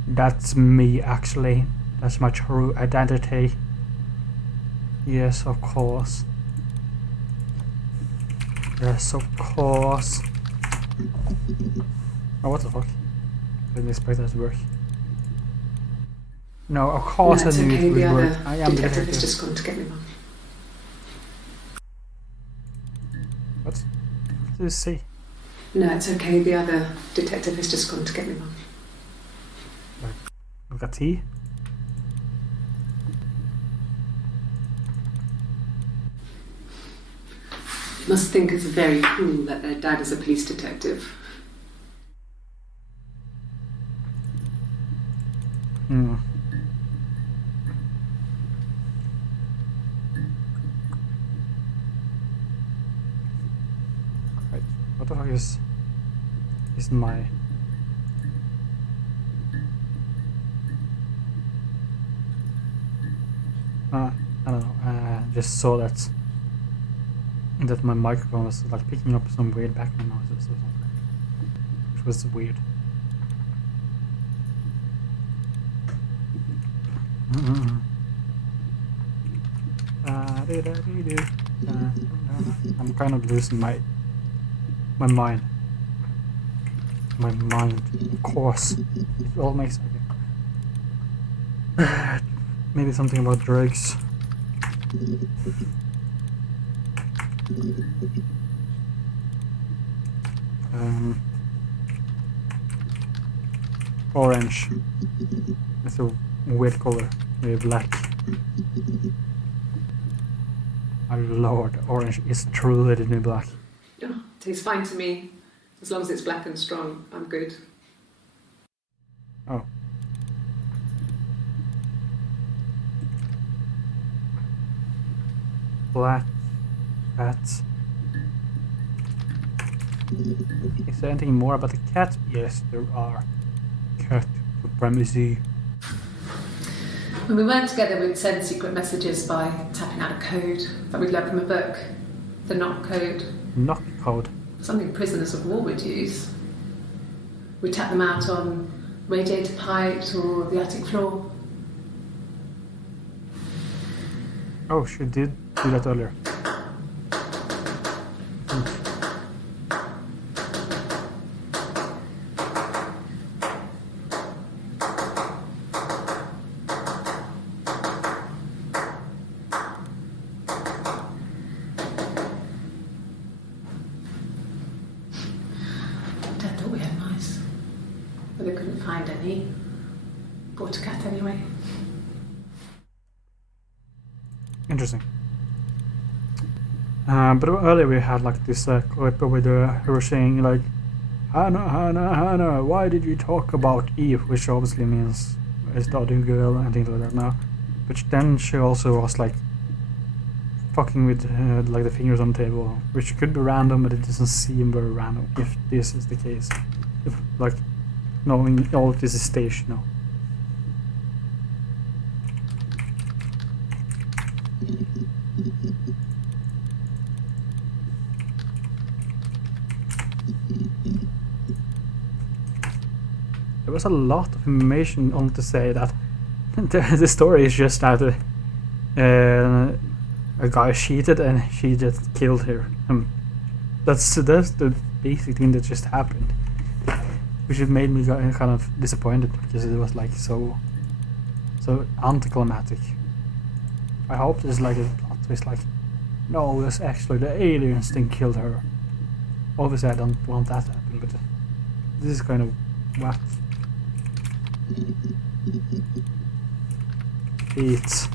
That's me, actually. That's my true identity. Yes, of course. Yes, of course. Oh, what the fuck? Didn't expect that to work. No, of course I knew it would work. I am the detective detective. has just gone to get me, Mum. What? What did you say? No, it's okay. The other detective has just gone to get me, Mum. I've got tea. Must think it's very cool that their dad is a police detective. Hmm. Right. What the fuck is my... I don't know. I just saw that my microphone was like picking up some weird background noises or something, which was weird. I'm kind of losing my mind. My mind, of course. It all makes okay. Maybe something about drugs. Orange. It's a weird color. Maybe black. My lord, orange is truly the new black. Oh, tastes fine to me. As long as it's black and strong, I'm good. Oh. Black cat. Is there anything more about the cat? Yes, there are. Cat supremacy. When we weren't together, we'd send secret messages by tapping out a code that we'd learned from a book. The knock code. Knock code. Something prisoners of war would use. We'd tap them out on radiator pipes or the attic floor. Oh, she did do that earlier. Dad thought we had mice, but they couldn't find any. Bought a cat anyway. Interesting. But earlier we had like this clip with her saying like, Hannah, Hannah, Hannah, why did you talk about Eve? Which obviously means a starting girl and things like that now. But then she also was like fucking with like the fingers on the table, which could be random, but it doesn't seem very random if this is the case. If like knowing all of this is staged now. There was a lot of information on to say that the story is just that a guy cheated and she just killed her. That's the basic thing that just happened, which made me kind of disappointed because it was like so anticlimactic. I hope there's like a plot twist like, no, it's actually the aliens thing killed her. Obviously I don't want that to happen, but this is kind of whack. Feet.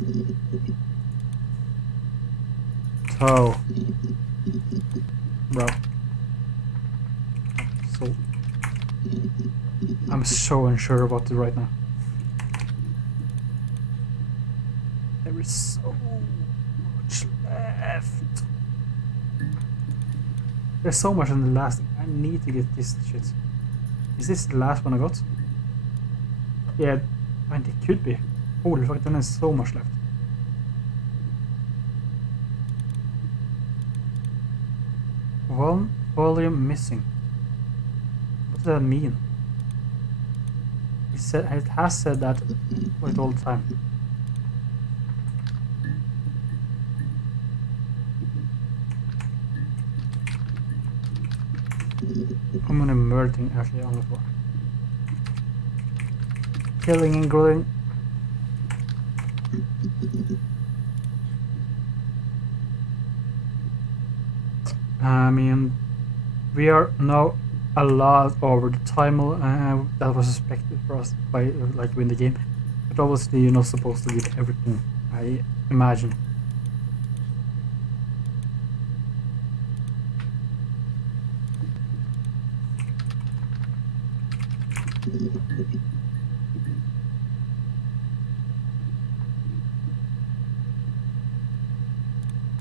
Toe. Bro. So I'm so unsure about it right now. There is so much left. There's so much in the last thing. I need to get this shit. Is this the last one I got? Yeah, I mean, it could be. Holy fuck, then there's so much left. One volume missing. What does that mean? It has said that like all the time. I'm gonna murdering actually on the floor. Killing and grilling. I mean, we are now a lot over the time that was expected for us by like win the game. But obviously you're not supposed to get everything, I imagine.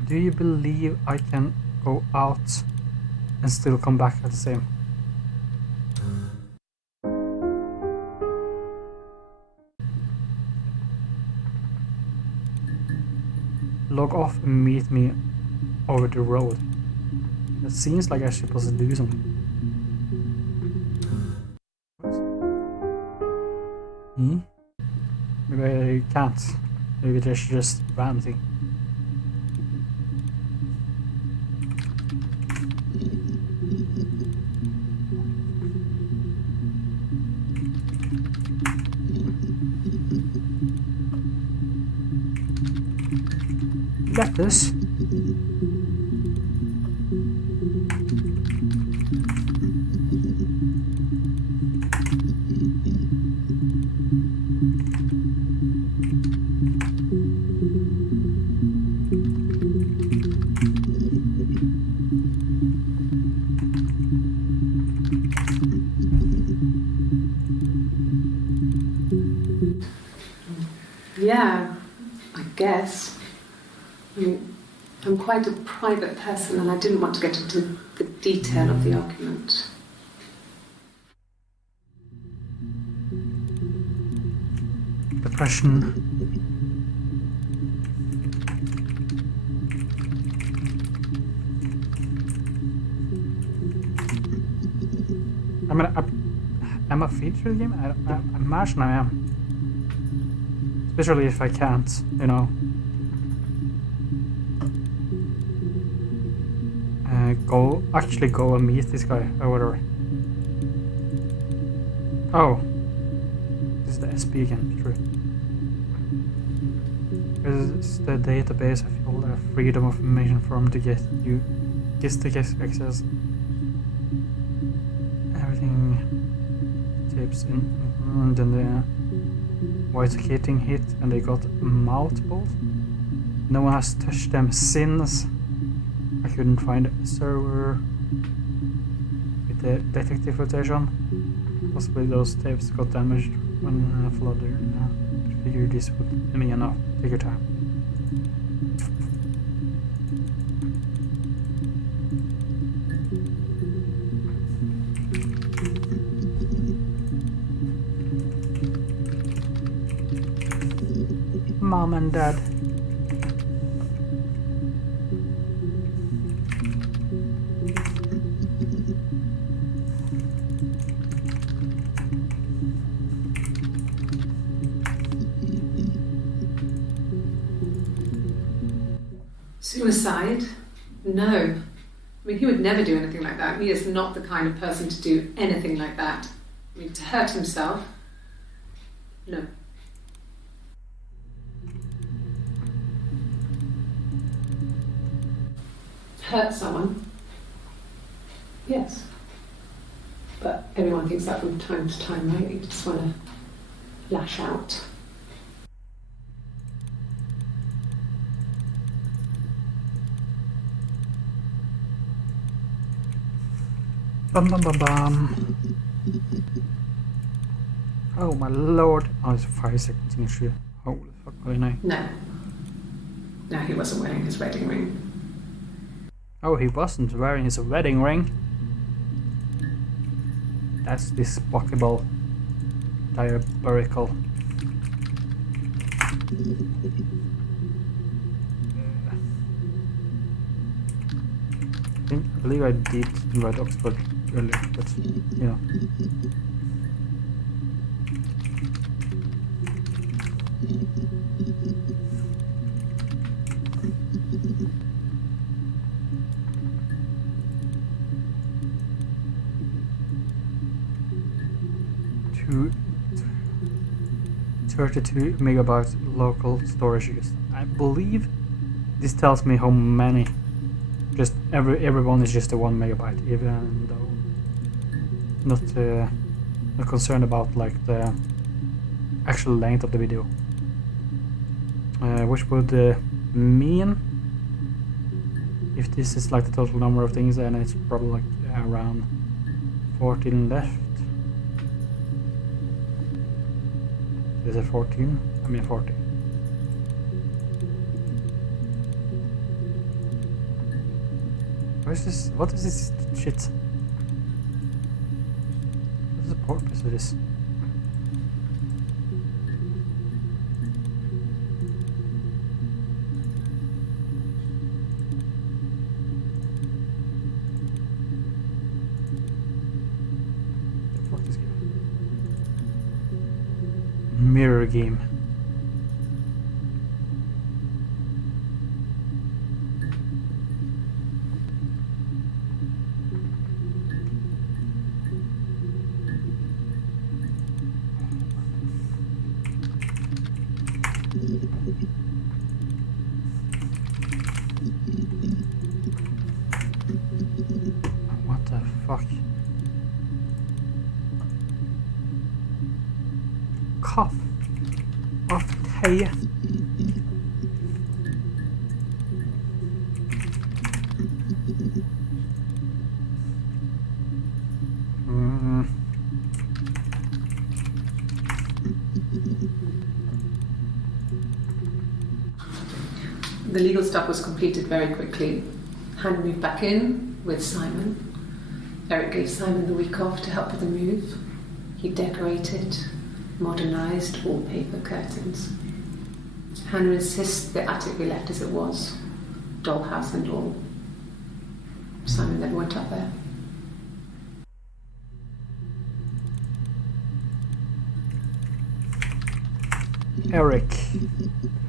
Do you believe I can go out and still come back at the same? Log off and meet me over the road. It seems like I'm supposed to do something. Hmm? Maybe I can't. Maybe there's just random thing. Letters. Yeah, I guess. I mean, I'm quite a private person and I didn't want to get into the detail of the argument. Depression. I mean, am I featured game? I imagine I am. Especially if I can't, you know. Actually go and meet this guy or whatever. Oh. This is the SP again, true. This is the database of all the freedom of information forum to get access. Everything tips in, and then the white hitting hit and they got multiple. No one has touched them since. I couldn't find a server with the detective rotation. Possibly those tapes got damaged when flooded. I figured this would be enough. Take your time. Mom and Dad. Suicide? No. I mean, he would never do anything like that. He is not the kind of person to do anything like that. I mean, to hurt himself? No. Hurt someone? Yes. But everyone thinks that from time to time, right? You just want to lash out. Bum bum bum bum. Oh my lord. Oh, it's 5 seconds in issue. Holy fuck, really nice. No. No, he wasn't wearing his wedding ring. Oh, he wasn't wearing his wedding ring. That's despicable. Diabolical. I believe I did invite Oxford earlier, but you know. Two 32 megabytes local storage use. I believe this tells me how many. Just everyone is just a 1 megabyte, even though not concerned about like the actual length of the video, which would mean if this is like the total number of things, then it's probably like around 14 left. Is it 14? I mean 40. What is this? What is this shit? What is the purpose of this? Fuck this game. Mirror game. What the fuck? Cup of tea. The legal stuff was completed very quickly. Hannah moved back in with Simon. Eric gave Simon the week off to help with the move. He decorated, modernised wallpaper, curtains. Hannah insists the attic be left as it was, dollhouse and all. Simon never went up there. Eric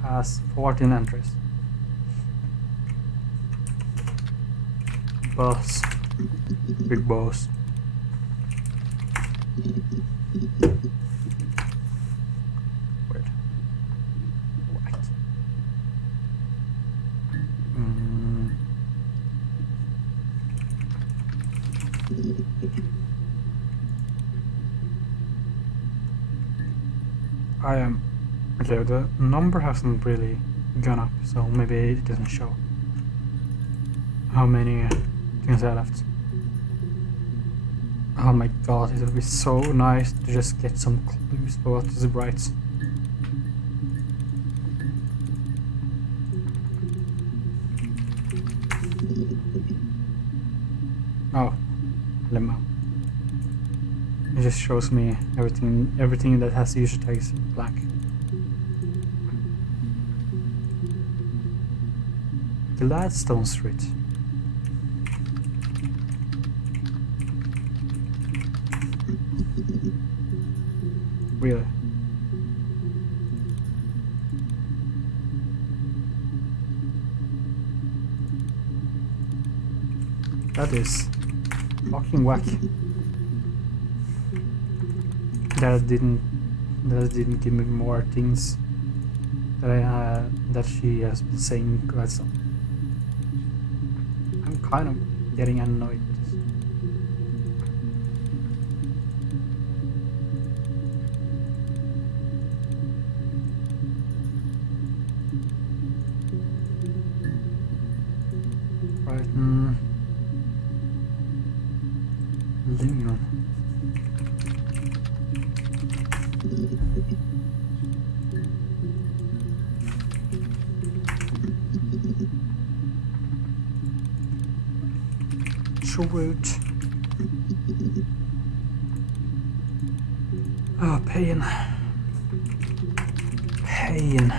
has 14 entries. Boss. Big boss. Weird. Whack. I am. Okay, the number hasn't really gone up, so maybe it doesn't show how many things I left. Oh my god, it would be so nice to just get some clues about what is right. Oh, limo. It just shows me everything that has user tags in black. Gladstone Street. Really? That is fucking whack. That didn't give me more things that she has been saying Gladstone. I'm kind of getting annoyed with this. Brighton. Living room. Route. Oh, pain. Pain.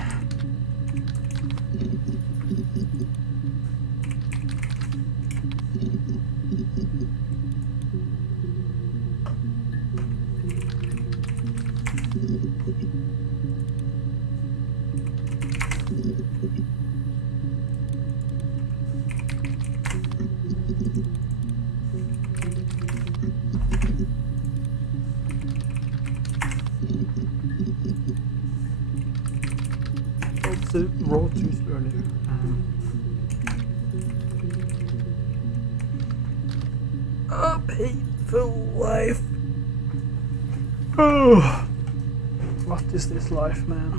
The road too earlier. A painful life. Oh, what is this life, man?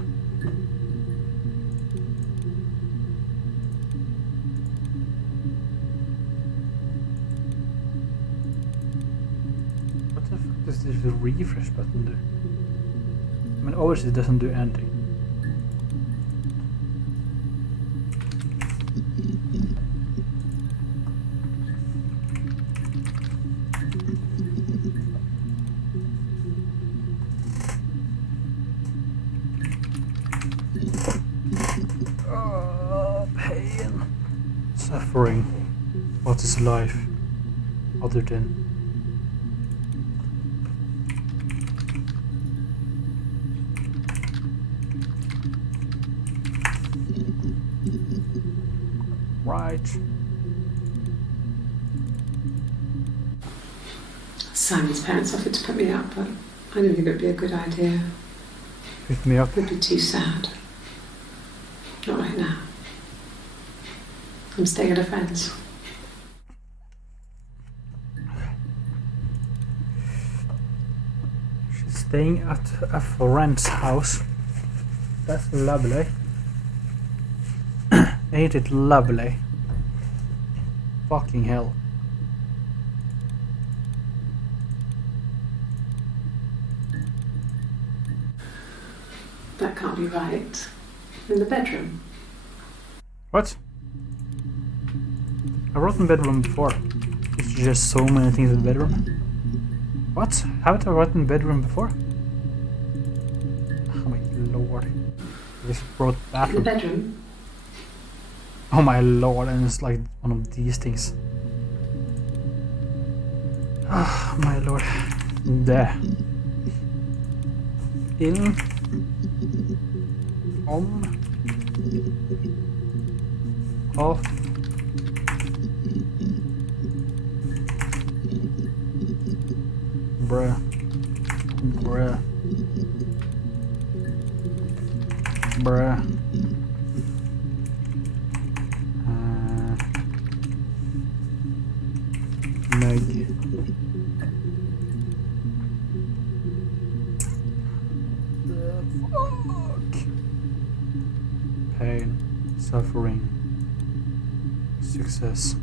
What the fuck does this refresh button do? I mean, obviously it doesn't do anything. Pain, suffering. What is life other than right? Simon's parents offered to put me up, but I didn't think it would be a good idea. Pick me up. It would be too sad. Not right now. I'm staying at a friend's. She's staying at a friend's house. That's lovely. Ain't it lovely? Fucking hell. That can't be right. In the bedroom. What? A rotten bedroom before. It's just so many things in the bedroom. What? Haven't I rotten bedroom before? Oh my lord. I just wrote The bathroom. bedroom. Oh my lord, and it's like one of these things. Oh my lord. There. In. On. Off. Bruh. Bruh. Bruh. Meg. The fuck? Pain. Suffering. Success.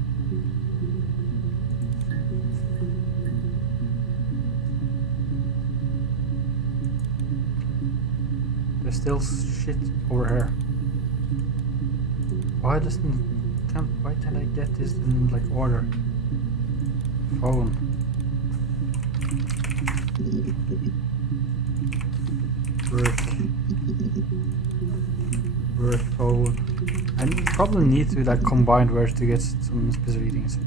There's still shit over here. Why can't I get this in like order? Phone. Work phone. I probably need to like combine words to get some specific things.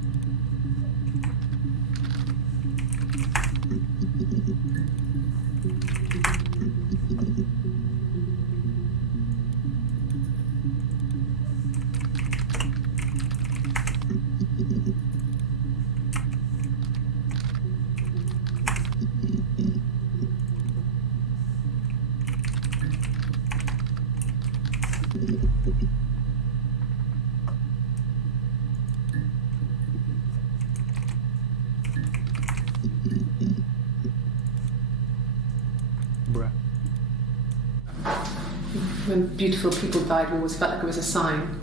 Bruh. When beautiful people died, we always felt like it was a sign.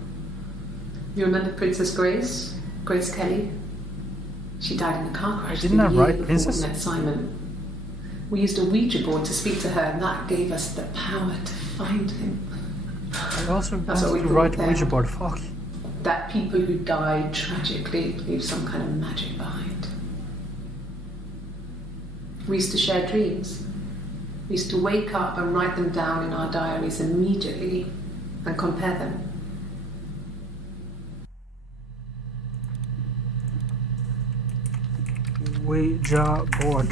You remember Princess Grace? Grace Kelly? She died in a car crash. Didn't I the year write before Princess? we met Simon. We used a Ouija board to speak to her, and that gave us the power to find him. I also That's what wanted we to write thought Ouija then. board. Fuck. That people who died tragically leave some kind of magic behind. We used to share dreams. We used to wake up and write them down in our diaries immediately and compare them. Ouija board.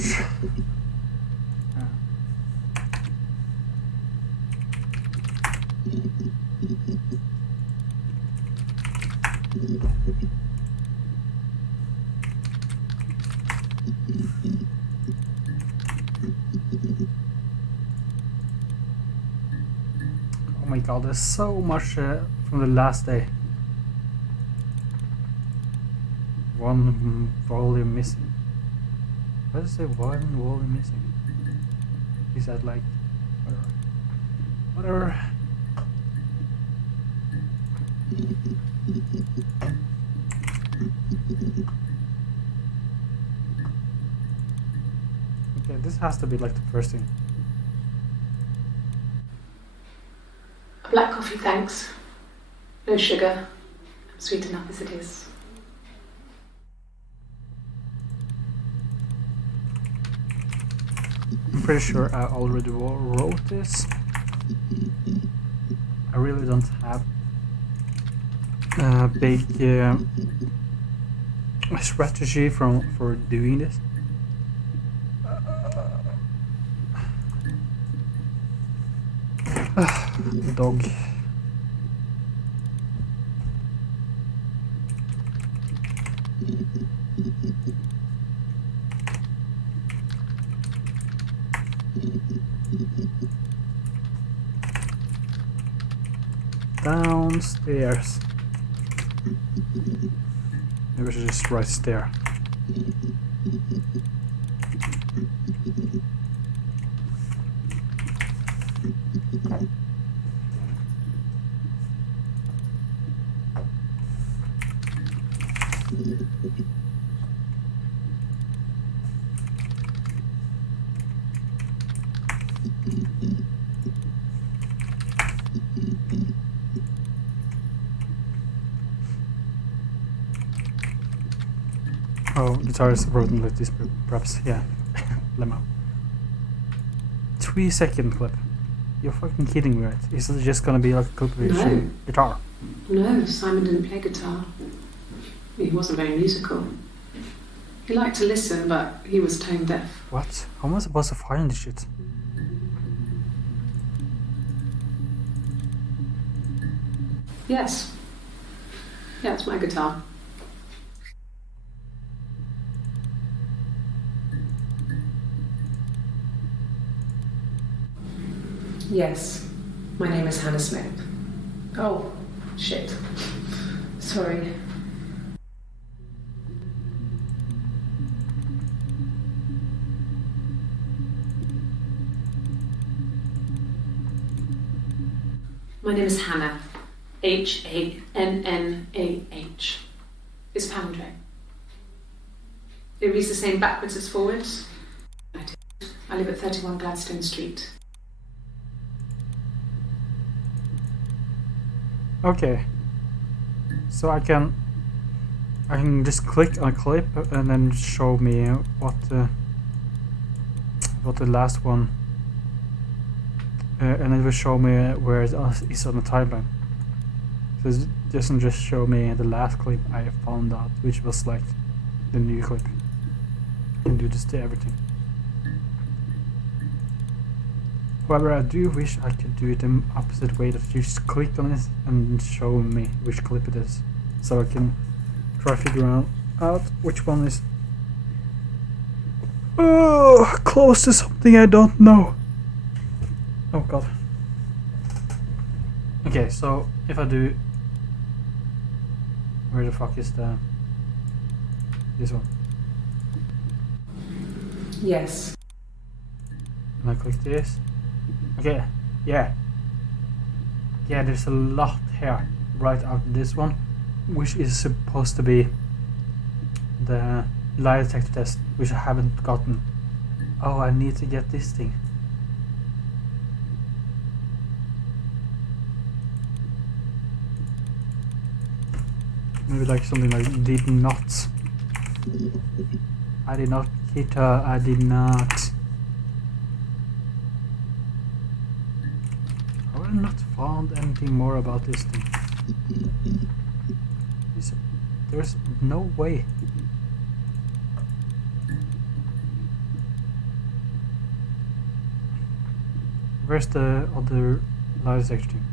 Oh my god, there's so much from the last day. One volume missing. Why does it say one volume missing? Is that like whatever? Okay, this has to be like the first thing. A black coffee, thanks. No sugar. Sweet enough as it is. I'm pretty sure I already wrote this. I really don't have a big strategy for doing this. Dog. Downstairs. Maybe I should just write stair. Oh, guitarist wrote like this, perhaps. Yeah. Lemma. 3-second clip. You're fucking kidding me, right? Is it just gonna be like a clip of No. guitar? No, Simon didn't play guitar. He wasn't very musical. He liked to listen, but he was tone deaf. What? How am I supposed to find this shit? Yes. Yeah, it's my guitar. Yes. My name is Hannah Smith. Oh, shit. Sorry. My name is Hannah. Hannah. It's palindrome. It reads the same backwards as forwards. I live at 31 Gladstone Street. Okay. So I can just click on a clip and then show me what the last one and it will show me where it is on the timeline. So it doesn't just show me the last clip I found out, which was like the new clip. You can do this to everything. However, I do wish I could do it the opposite way, that you just click on it and show me which clip it is, so I can try to figure out which one is close to something I don't know. Oh god. Okay, so if I do, where the fuck is this one? Yes. And I click this. Okay, yeah, there's a lot here right after this one, which is supposed to be the lie detector test, which I haven't gotten. Oh, I need to get this thing. Maybe like something like did not. I did not hit her, I did not. I've not found anything more about this thing. There's no way. Where's the other lie detector thing?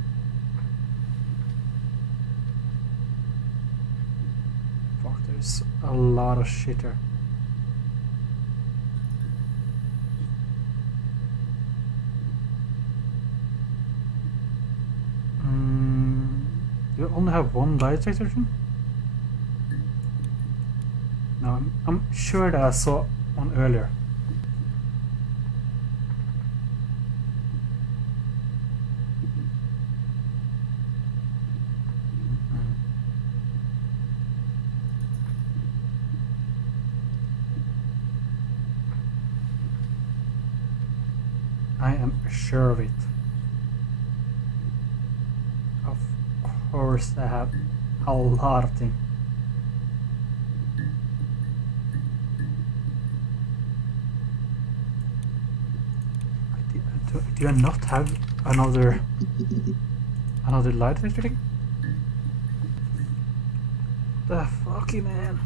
Fuck, there's a lot of shit here. Do you only have one lie detector thing? No, I'm sure that I saw one earlier. I am sure of it. Of course I have a lot of things. Do I not have another lie detector thing? The fucking man.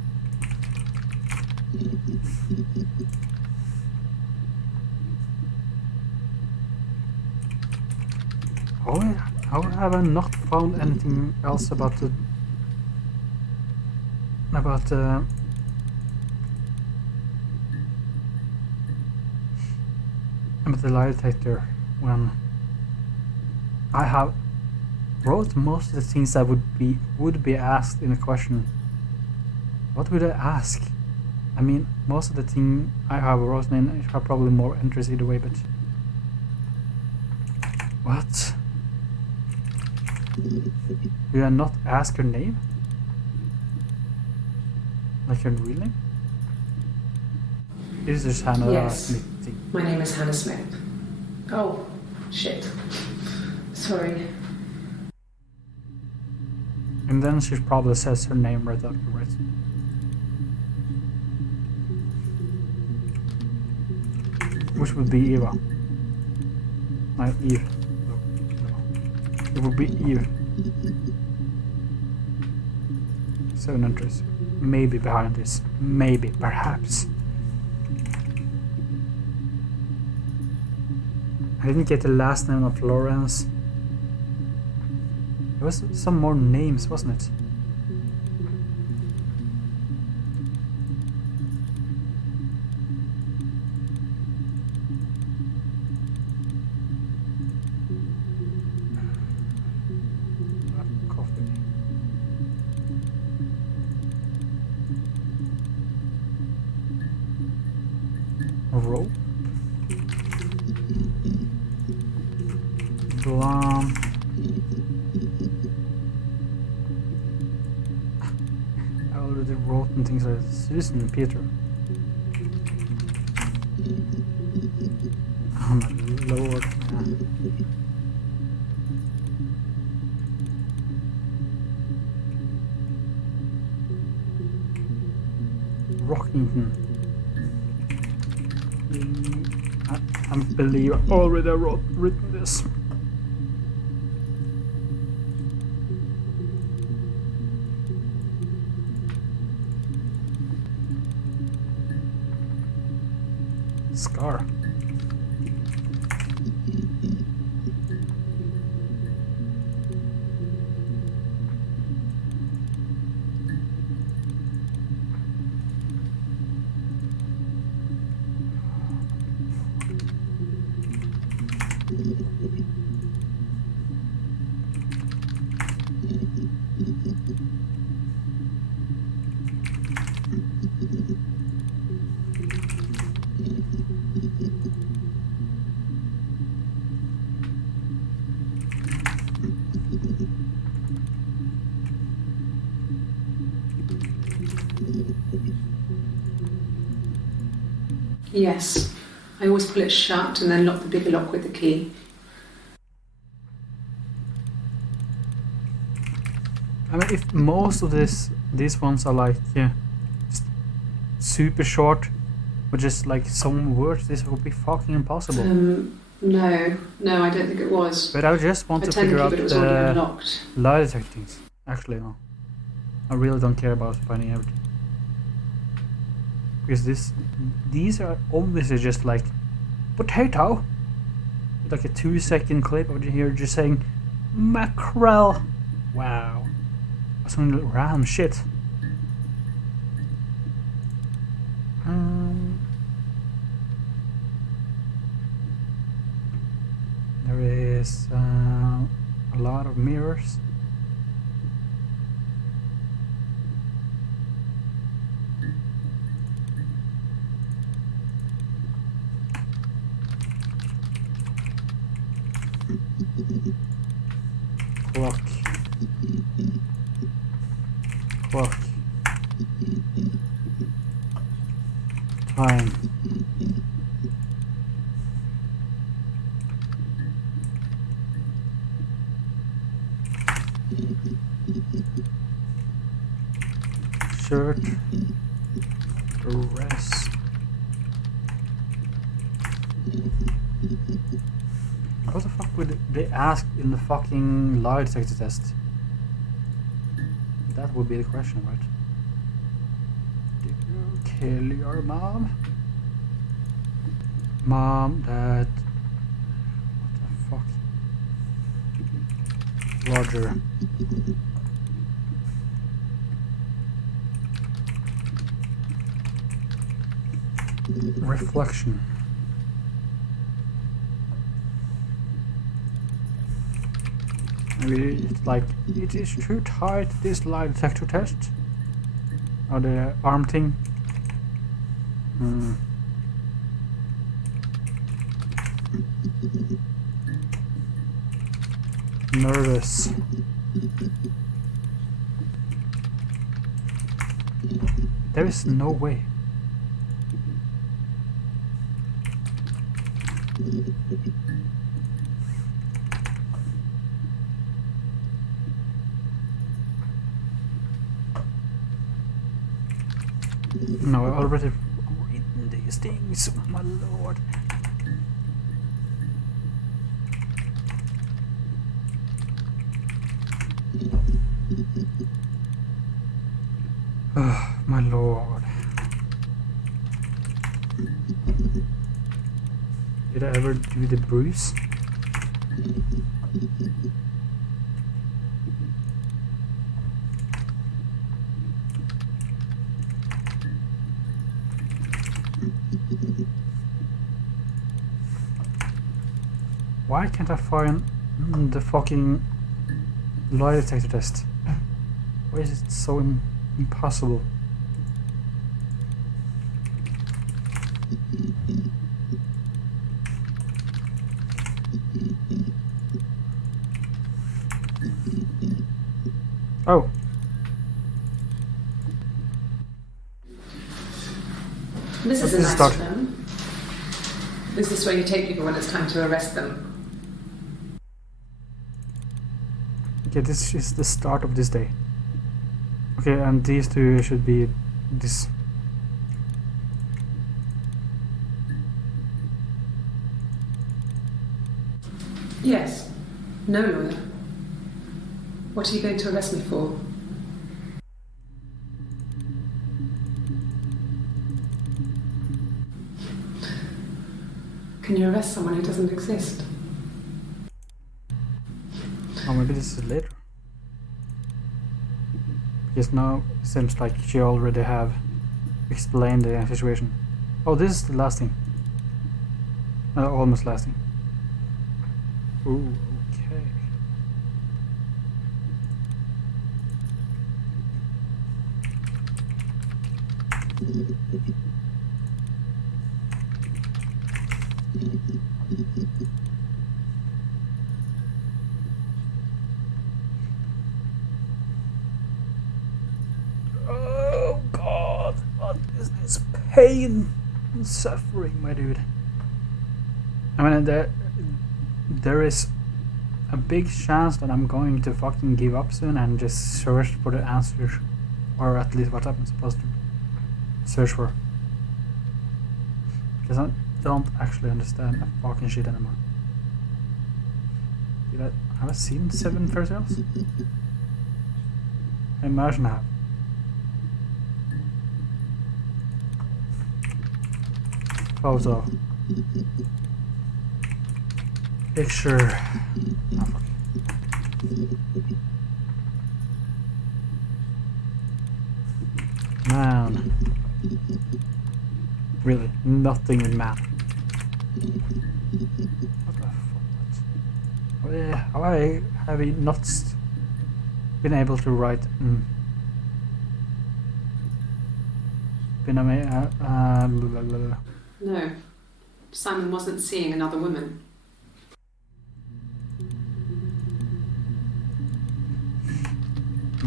How have I not found anything else about the lie detector when I have wrote most of the things that would be asked in a question? What would I ask? I mean, most of the thing I have written in are probably more entries either way, but what? Do I not ask her name? Like her real name? Is this Hannah Yes. Smith thing? My name is Hannah Smith. Oh, shit. Sorry. And then she probably says her name right after, right? Which would be Eva. Eve. No. It would be Eve. 7 entries. Maybe behind this. Maybe. Perhaps. I didn't get the last name of Florence. There was some more names, wasn't it? Coffee. Rope. Blonde. I already wrote in things like Susan Peter. Oh my lord. Rockington. I believe I already written this. Scar. Yes. I always pull it shut and then lock the bigger lock with the key. I mean, if most of these ones are like just super short, or just like some words, this would be fucking impossible. No, I don't think it was. But I just want to figure out it was already unlocked. lie detector things. Actually, no. I really don't care about finding everything. Because these are obviously just like potato. Like a 2-second clip of you here just saying mackerel. Wow. Some random shit. There is a lot of mirrors. Clock. Time. Shirt. Dress. What the fuck would they ask in the fucking lie detector test? That would be the question, right? Did you kill your mom? Mom, dad. What the fuck? Roger. Reflection. Maybe it's like, it is too tight, this lie detector test. Or the arm thing. Nervous. There is no way. No, I already written these things, my lord. Oh, my lord. Did I ever do the bruise? Why can't I find the fucking lie detector test? Why is it so impossible? Oh. This is Okay, a nice start. room. Is this where you take people when it's time to arrest them? Okay, this is the start of this day. Okay, and these two should be this. Yes. No lawyer. What are you going to arrest me for? Can you arrest someone who doesn't exist? Oh, maybe this is later. Because now it seems like she already have explained the situation. Oh, this is the last thing. Almost last thing. Ooh, okay. Oh god, what is this pain and suffering, my dude? I mean, there is a big chance that I'm going to fucking give up soon and just search for the answers, or at least what I'm supposed to search for. Because I don't actually understand a fucking shit anymore. Have I seen 7 fairy tales? I imagine I have. Photo. Picture. Oh, fuck. Man. Really, nothing in man. What the fuck? How have I not been able to write? No. Simon wasn't seeing another woman.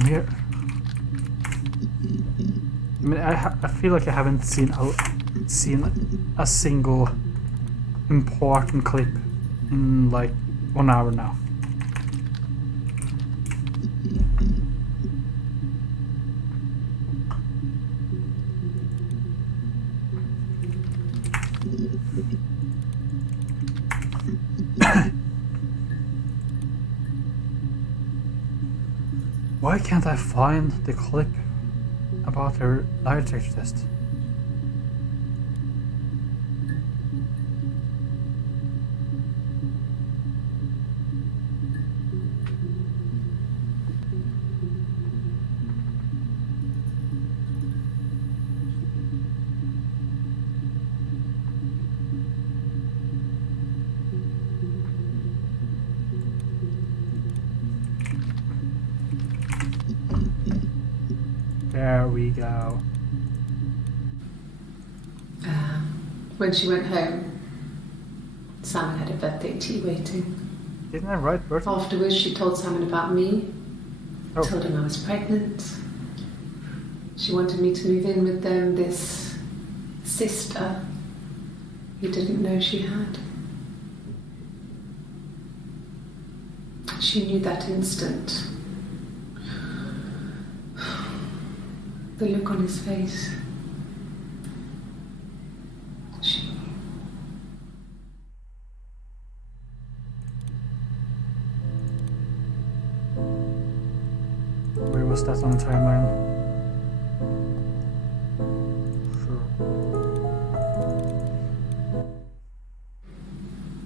Here. I mean, I feel like I haven't seen a single important clip in like 1 hour now. Why can't I find the clip about her lie detector test? There we go. When she went home, Simon had a birthday tea waiting. Didn't I write birthday? Afterwards, she told Simon about me. Oh. Told him I was pregnant. She wanted me to move in with them, this sister he didn't know she had. She knew that instant. The look on his face. She knew. was that on the timeline? Sure.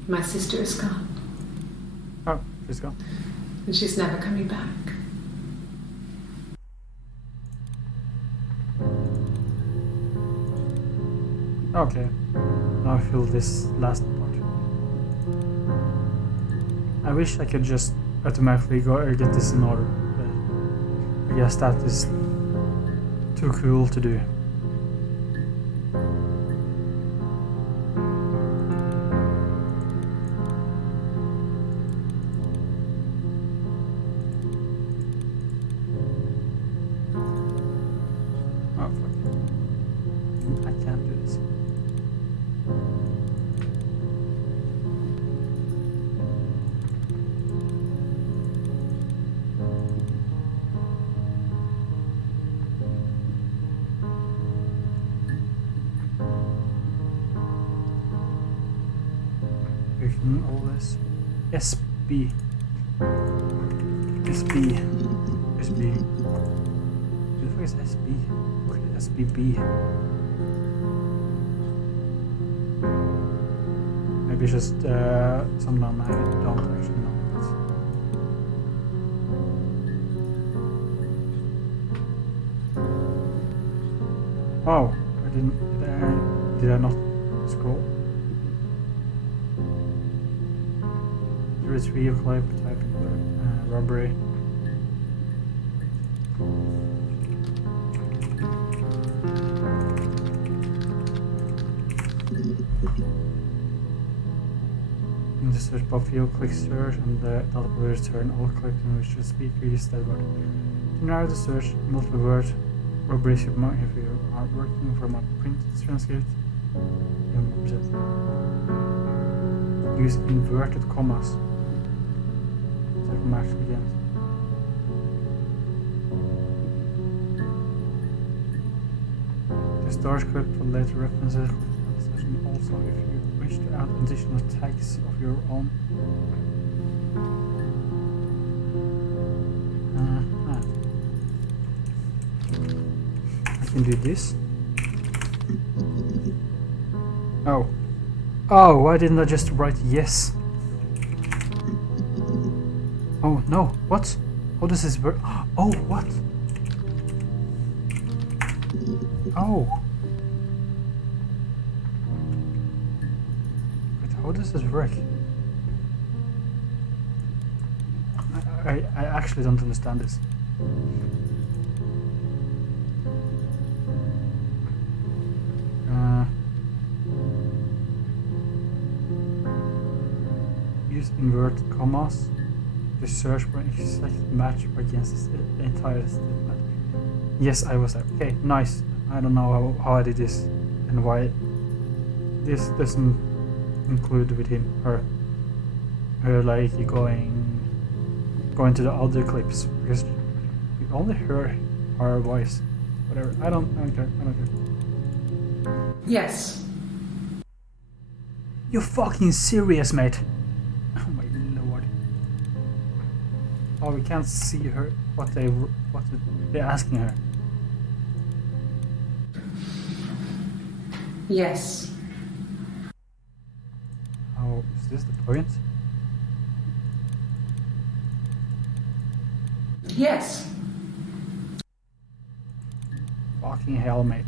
My sister is gone, Oh, she's gone. and she's never coming back. Okay. Now I feel this last part. I wish I could just automatically go or get this in order, but I guess that is too cool to do. Oh fuck. I can't do this. Breaking all this. SB. SB. SB. Who the fuck is SB? What is SBB? Maybe it's just someone I don't actually know. Oh, I didn't. Did I not scroll? Retrieve clip, type in robbery. In the search bar field, click search and the data will return all clips in which the speaker used that word. To narrow the search, multiple word robbery should mark if you are working from a printed transcript. Use inverted commas. Match again. The storage script for later references. Also, if you wish to add additional tags of your own. I can do this. Oh. Oh, why didn't I just write yes? Oh no, what? How does this work? Oh, what? Oh. Wait, how does this work? I actually don't understand this. Use inverted commas to search for an exact match against the entire statement. Yes, I was there. Okay, nice. I don't know how I did this and why this doesn't include with him her like going to the other clips because we only heard her voice. Whatever. I don't care. I don't care. Yes. You fucking serious, mate? Oh my lord. Oh, we can't see her. What they're asking her. Yes. Oh, is this the point? Yes. Fucking hell, mate.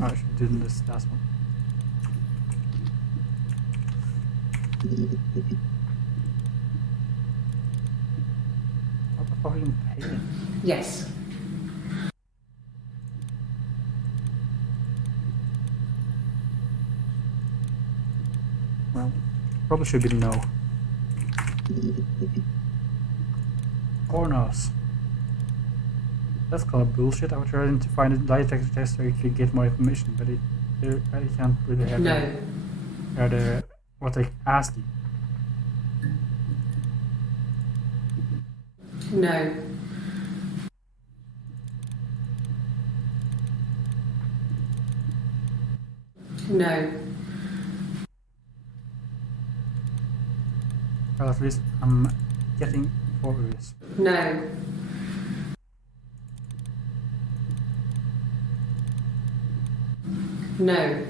Oh, I should do this last one. What the fucking pain? Yes. Well, probably should be no. Corners. That's kind of bullshit. I was trying to find a lie detector test so you could get more information, but I can't really have No. what they asked you. No. No. Well, at least I'm getting forward. No. No.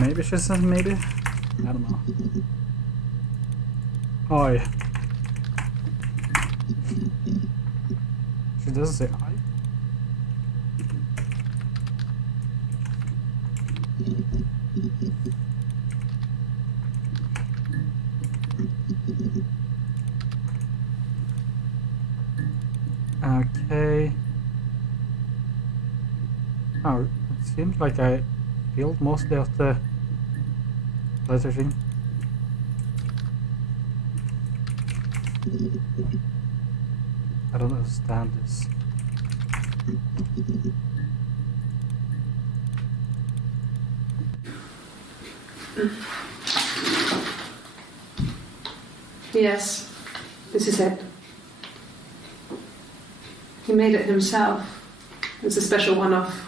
Maybe she says maybe? I don't know. Oi. She doesn't say I. Okay. Oh, it seems like I filled mostly of the letter thing. I don't understand this. Yes, this is it. He made it himself. It's a special one-off.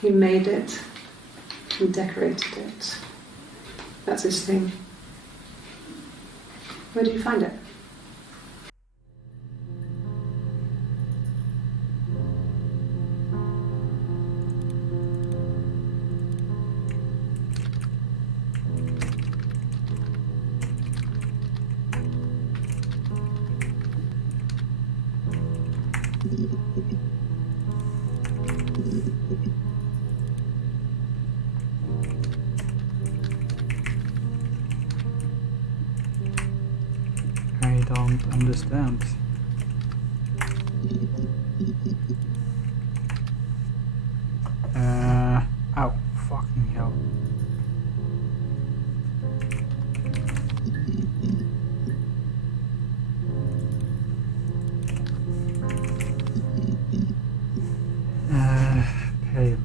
He made it. He decorated it. That's his thing. Where did you find it? I don't understand. Ow, fucking hell. Pain.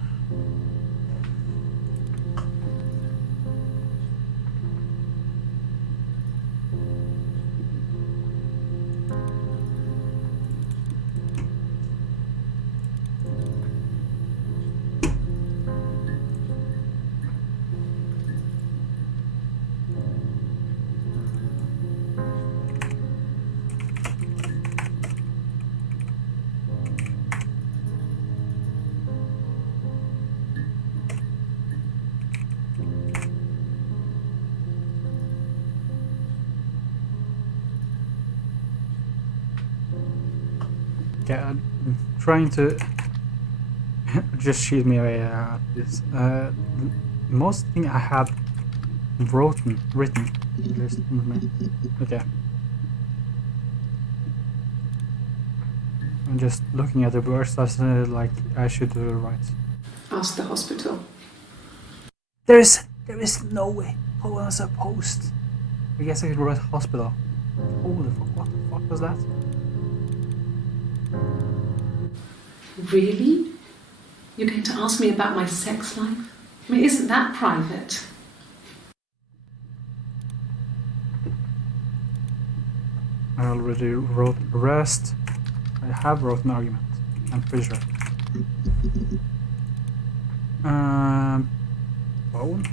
Yeah, I'm trying to just shoot me away at this. Most thing I have written. Okay. I'm just looking at the words as like I should do it right. Ask the hospital. There is no way. How was I supposed? I guess I could write hospital. Holy fuck! What the fuck was that? Really? You're going to ask me about my sex life? I mean, isn't that private? I already wrote arrest. I have wrote an argument. I'm pretty sure. Bone?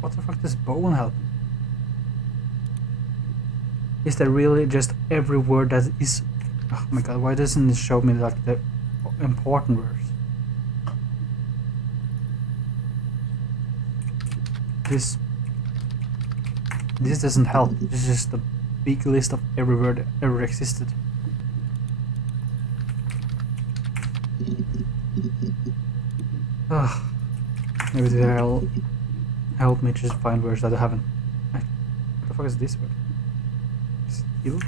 What the fuck does bone help? Is there really just every word that is... Oh my god, why doesn't it show me like the important words? This doesn't help. This is just a big list of every word that ever existed. Ugh. Maybe they'll help me just find words that I haven't. What the fuck is this word? Still?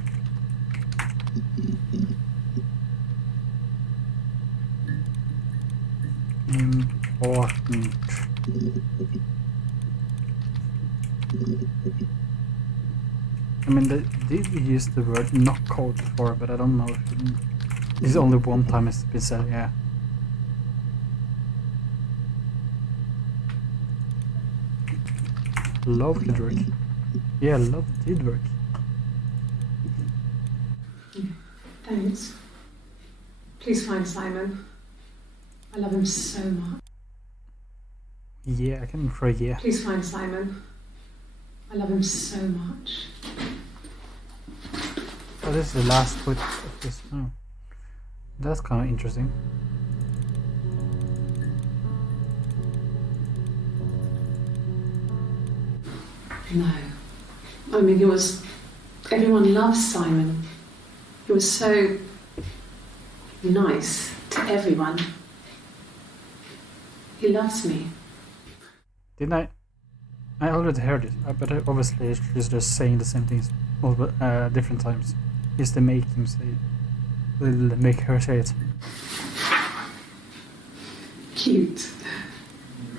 Important. I mean, they did use the word knockout before, but I don't know if this is only one time it's been said, yeah. Love did work. Yeah, love did work. Thanks. Please find Simon. I love him so much. Yeah, I can for a year. Please find Simon. I love him so much. Oh, this is the last foot of this. Oh. That's kind of interesting. No. I mean, he was... Everyone loves Simon. He was so nice to everyone. He loves me. Didn't I? I already heard it, but obviously she's just saying the same things multiple, different times. It's to make him say, make her say it. Cute.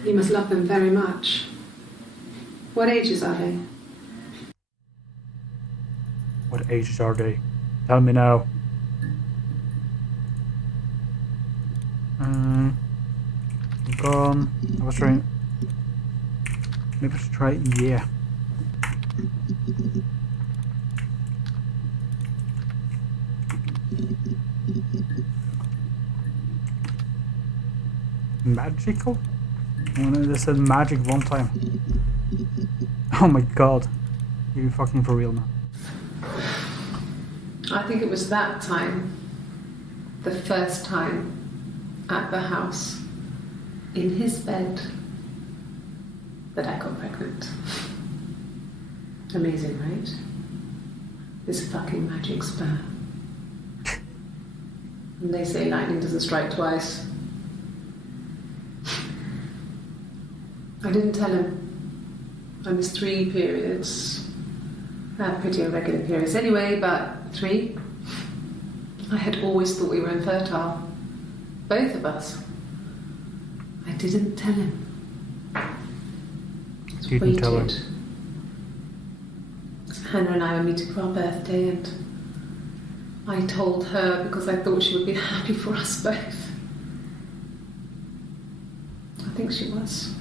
You must love them very much. What ages are they? What ages are they? Tell me now. Gone. I was trying. Maybe I should try. Yeah. Magical? They said magic one time. Oh my god. You fucking for real now. I think it was that time, the first time at the house, in his bed, that I got pregnant. Amazing, right? This fucking magic sperm. And they say lightning doesn't strike twice. I didn't tell him. I missed 3 periods. I had pretty irregular periods anyway, but 3. I had always thought we were infertile. Both of us. I didn't tell him. You didn't tell him. Hannah and I were meeting for our birthday, and I told her because I thought she would be happy for us both. I think she was.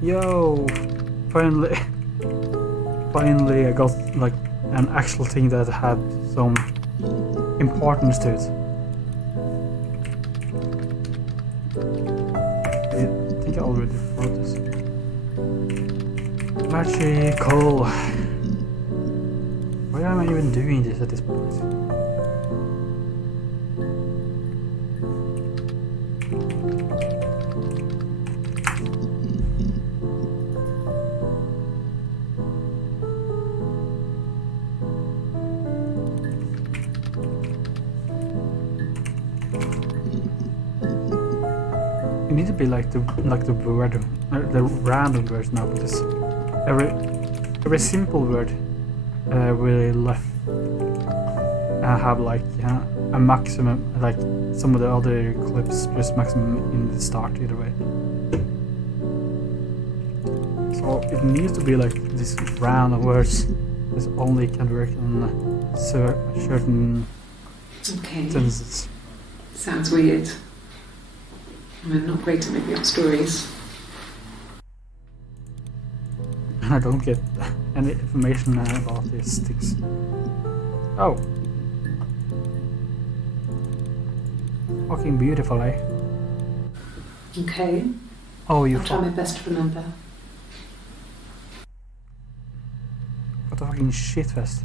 Yo! Finally, finally I got like an actual thing that had some importance to it. I think I already wrote this. Magical! Why am I even doing this at this point? It needs to be like the word, the random words now, because every simple word will have like a maximum, like some of the other clips just maximum in the start either way. So it needs to be like these random words that only can work on certain sentences. Sounds weird. I'm not great at making up stories. I don't get any information about these things. Oh. Fucking beautiful, eh? Okay. Oh, you I'll try my best to remember. What a fucking shitfest.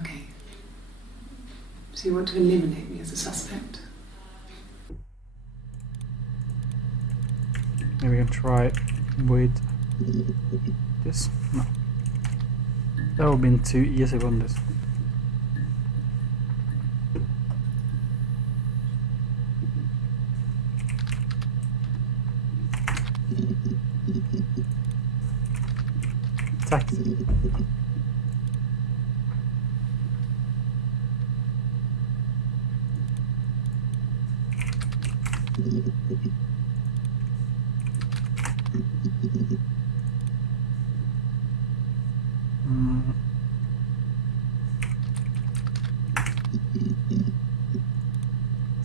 Okay. So you want to eliminate me as a suspect? Maybe we can try with this. No. That would have been too easy, wouldn't it? Taxi.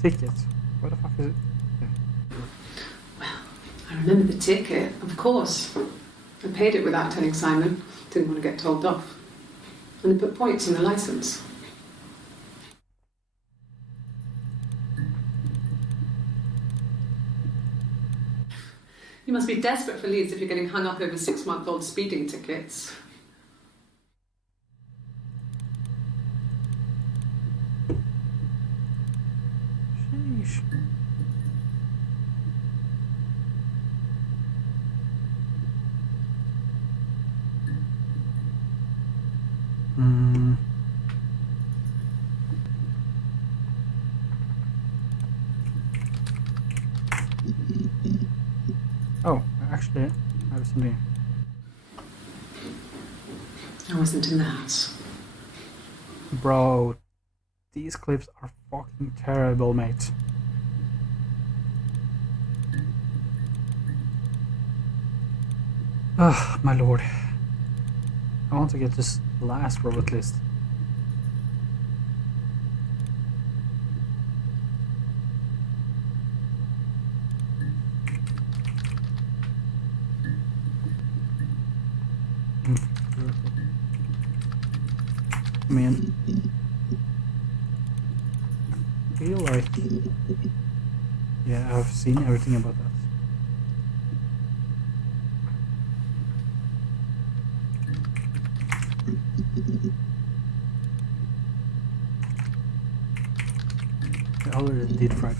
Ticket. What the fuck is it? Well, I remember the ticket, of course. I paid it without telling Simon. Didn't want to get told off. And they put points on the licence. You must be desperate for leads if you're getting hung up over 6-month-old speeding tickets. Sheesh. Hmm. Oh, actually, I have something. I wasn't in the house. Bro, these clips are fucking terrible, mate. Ah, my lord. I want to get this last robot list. I mean, I feel like, yeah, I've seen everything about that. I already did Friday.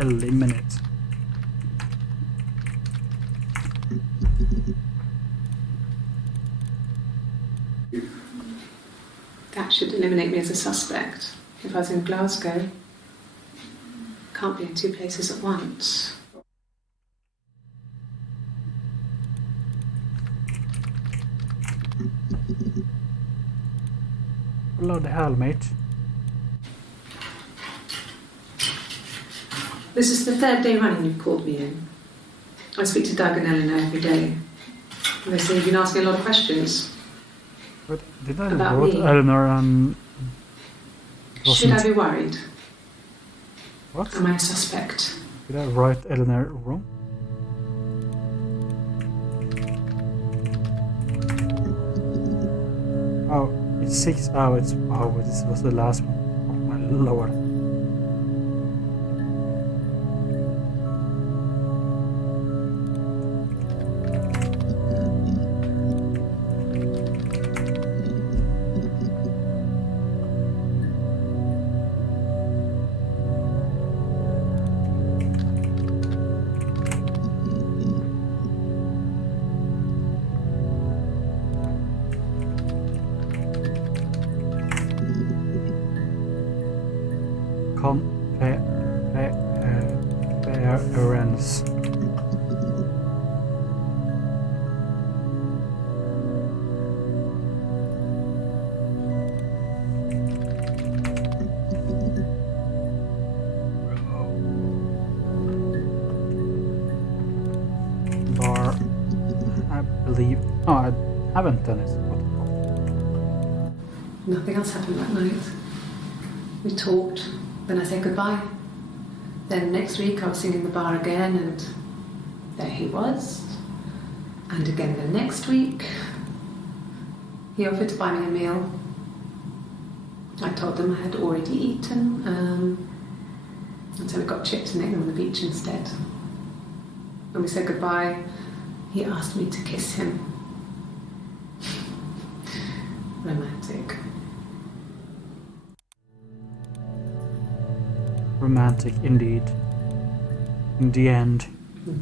Eliminate. That should eliminate me as a suspect. If I was in Glasgow, can't be in 2 places at once. Bloody hell, mate. This is the 3rd day running you've called me in. I speak to Doug and Eleanor every day. They say you've been asking a lot of questions. But did I About wrote me? Eleanor and... Should I be worried? What? Am I a suspect? Did I write Eleanor wrong? Oh, it's 6. Oh, it's... Oh, this was the last one. Oh my lord. Conference. Bar, I believe. Oh, I haven't done it. What the fuck? Nothing else happened that night. We talked, then I said goodbye. Then next week I was singing in the bar again, and there he was. And again the next week, he offered to buy me a meal. I told him I had already eaten, and so we got chips and ate them on the beach instead. When we said goodbye, he asked me to kiss him. Romantic. Romantic indeed. In the end. No.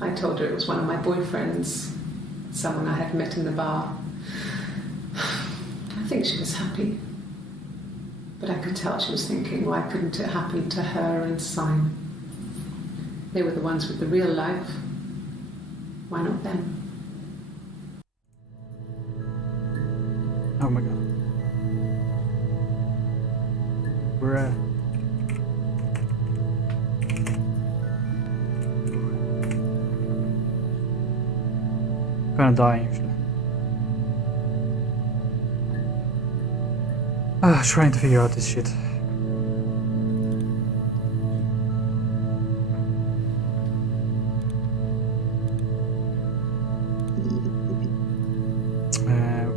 I told her it was one of my boyfriends, someone I had met in the bar. I think she was happy. But I could tell she was thinking, why couldn't it happen to her and Simon? They were the ones with the real life. Why not them? Oh my god. Bruh. Kinda dying actually. Trying to figure out this shit.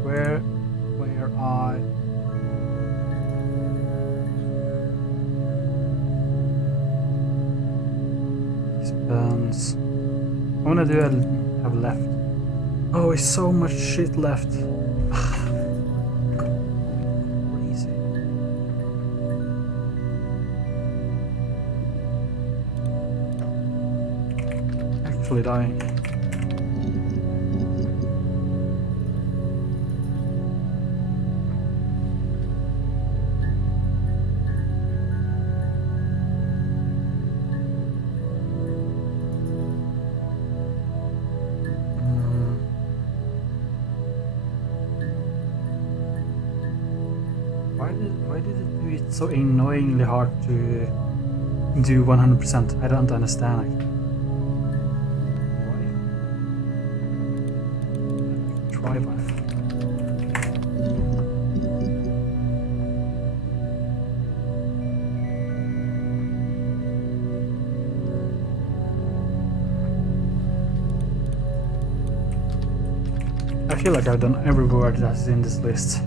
Where are these buns? How many do I have left? Oh, it's so much shit left. Crazy. Actually dying. Why did it do it so annoyingly hard to do 100%? I don't understand actually. Why? Try by. I feel like I've done every word that's in this list.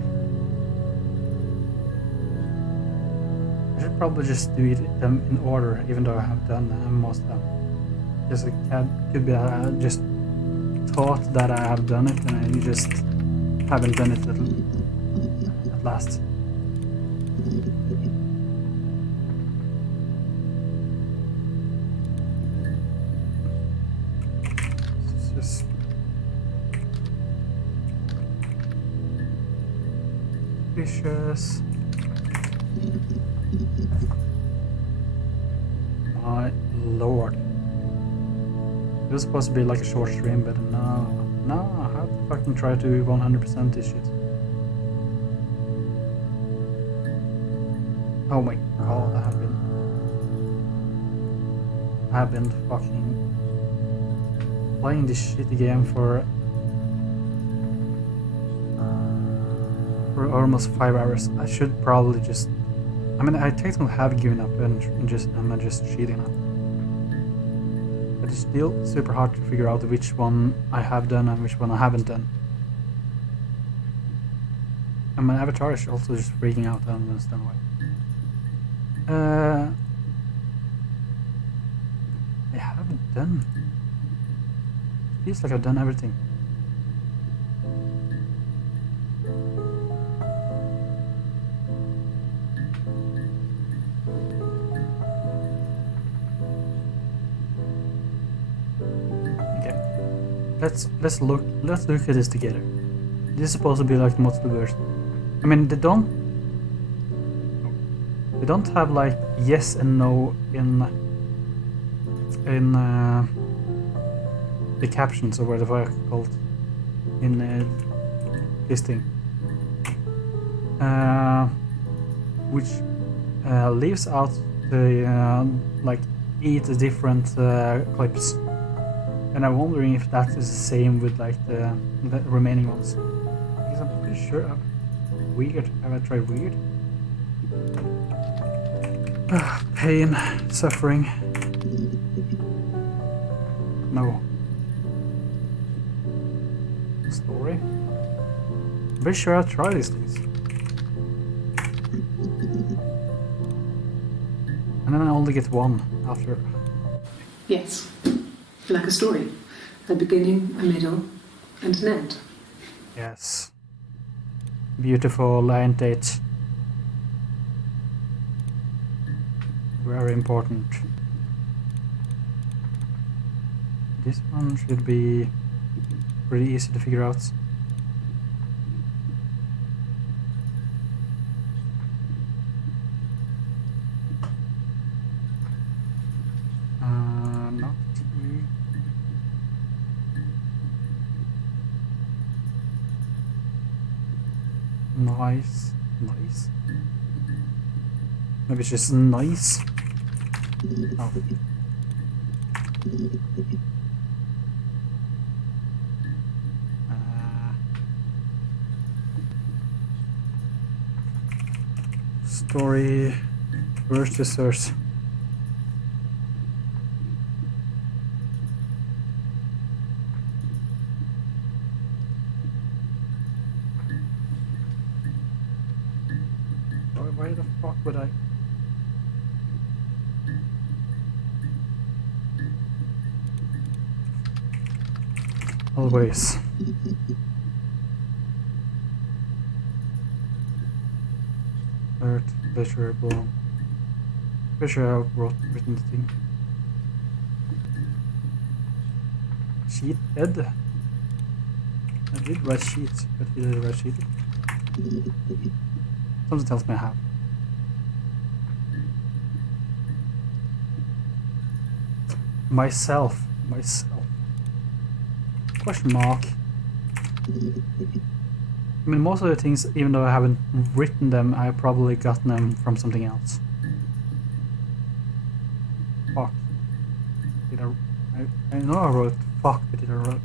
Probably just do them in order, even though I have done most of them. Just it could be I just thought that I have done it and I just haven't done it at last. Just vicious. My lord. It was supposed to be like a short stream, but no, I have to fucking try to 100% this shit. Oh my god, I have been fucking playing this shitty game for almost 5 hours. I should probably just. I mean, I technically have given up and I'm just cheating now. But it's still super hard to figure out which one I have done and which one I haven't done. And my avatar is also just freaking out. I don't understand why. I haven't done. It feels like I've done everything. Let's look at this together. This is supposed to be like the multiverse. I mean, they don't have like yes and no in the captions or whatever it's called in this thing, which leaves out the like 8 different clips. And I'm wondering if that is the same with like the remaining ones. Because I'm pretty sure weird. Have I tried weird? Pain, suffering. No. Story. I'm pretty sure I'll try these things. And then I only get one after. Yes. Like a story. A beginning, a middle, and an end. Yes. Beautiful, ain't it? Very important. This one should be pretty easy to figure out. Not too. Nice. Maybe it's just nice. Oh. Story. Where's the source? Why the fuck would I? Always. Earth, pleasurable. Pretty sure I written the thing. Sheet dead. I did write sheets, but did I write sheet? Something tells me I have. Myself. Question mark. I mean, most of the things, even though I haven't written them, I probably gotten them from something else. Fuck. I know I wrote fuck, but did I wrote...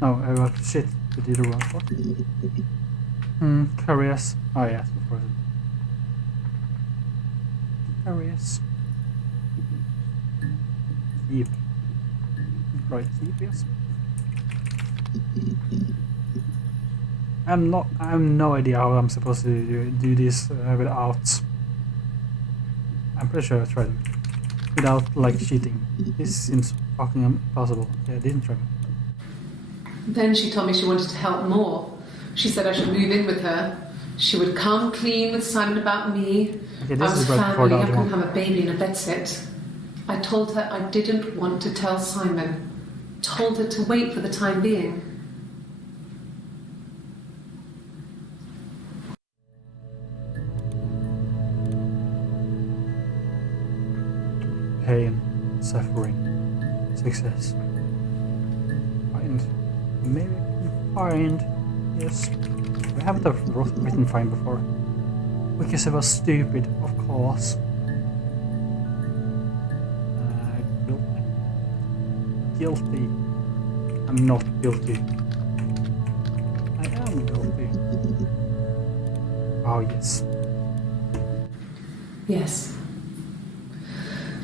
No, I wrote shit, but did I wrote fuck? Curious. Oh yes, of course. Curious. Keep. Right, keep, yes. I have no idea how I'm supposed to do this without... I'm pretty sure I tried it. Without, like, cheating. This seems fucking impossible. Yeah, I didn't try it. Then she told me she wanted to help more. She said I should move in with her. She would come clean with Simon about me. Okay, I this was is right before family, I that couldn't one. have a baby in a bedsit. I told her I didn't want to tell Simon. Told her to wait for the time being. Pain, suffering, success. Find. Maybe I can find. Yes. We haven't written find before. Because it was stupid, of course. Guilty. I'm not guilty. I am guilty. Oh, yes. Yes.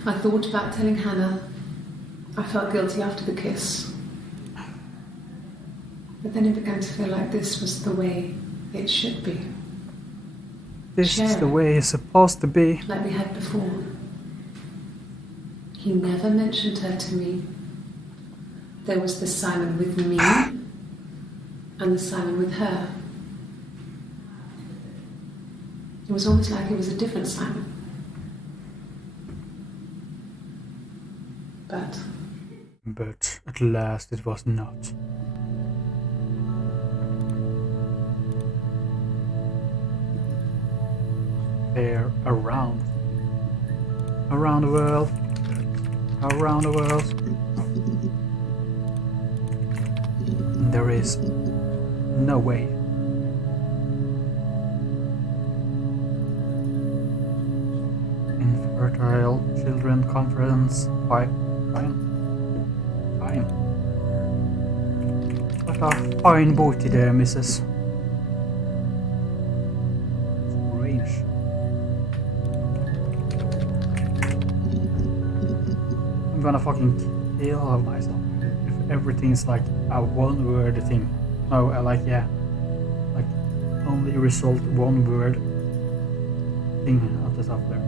I thought about telling Hannah. I felt guilty after the kiss. But then it began to feel like this was the way it should be. This is the way it's supposed to be. Like we had before. He never mentioned her to me. There was the Simon with me and the Simon with her. It was almost like it was a different Simon. But at last it was not. They're around the world, around the world. There is no way. Infertile Children Conference. Fine. What a fine booty there, missus. Strange. I'm gonna fucking kill myself if everything's like a one-word thing. No, like only result one-word thing at the top there.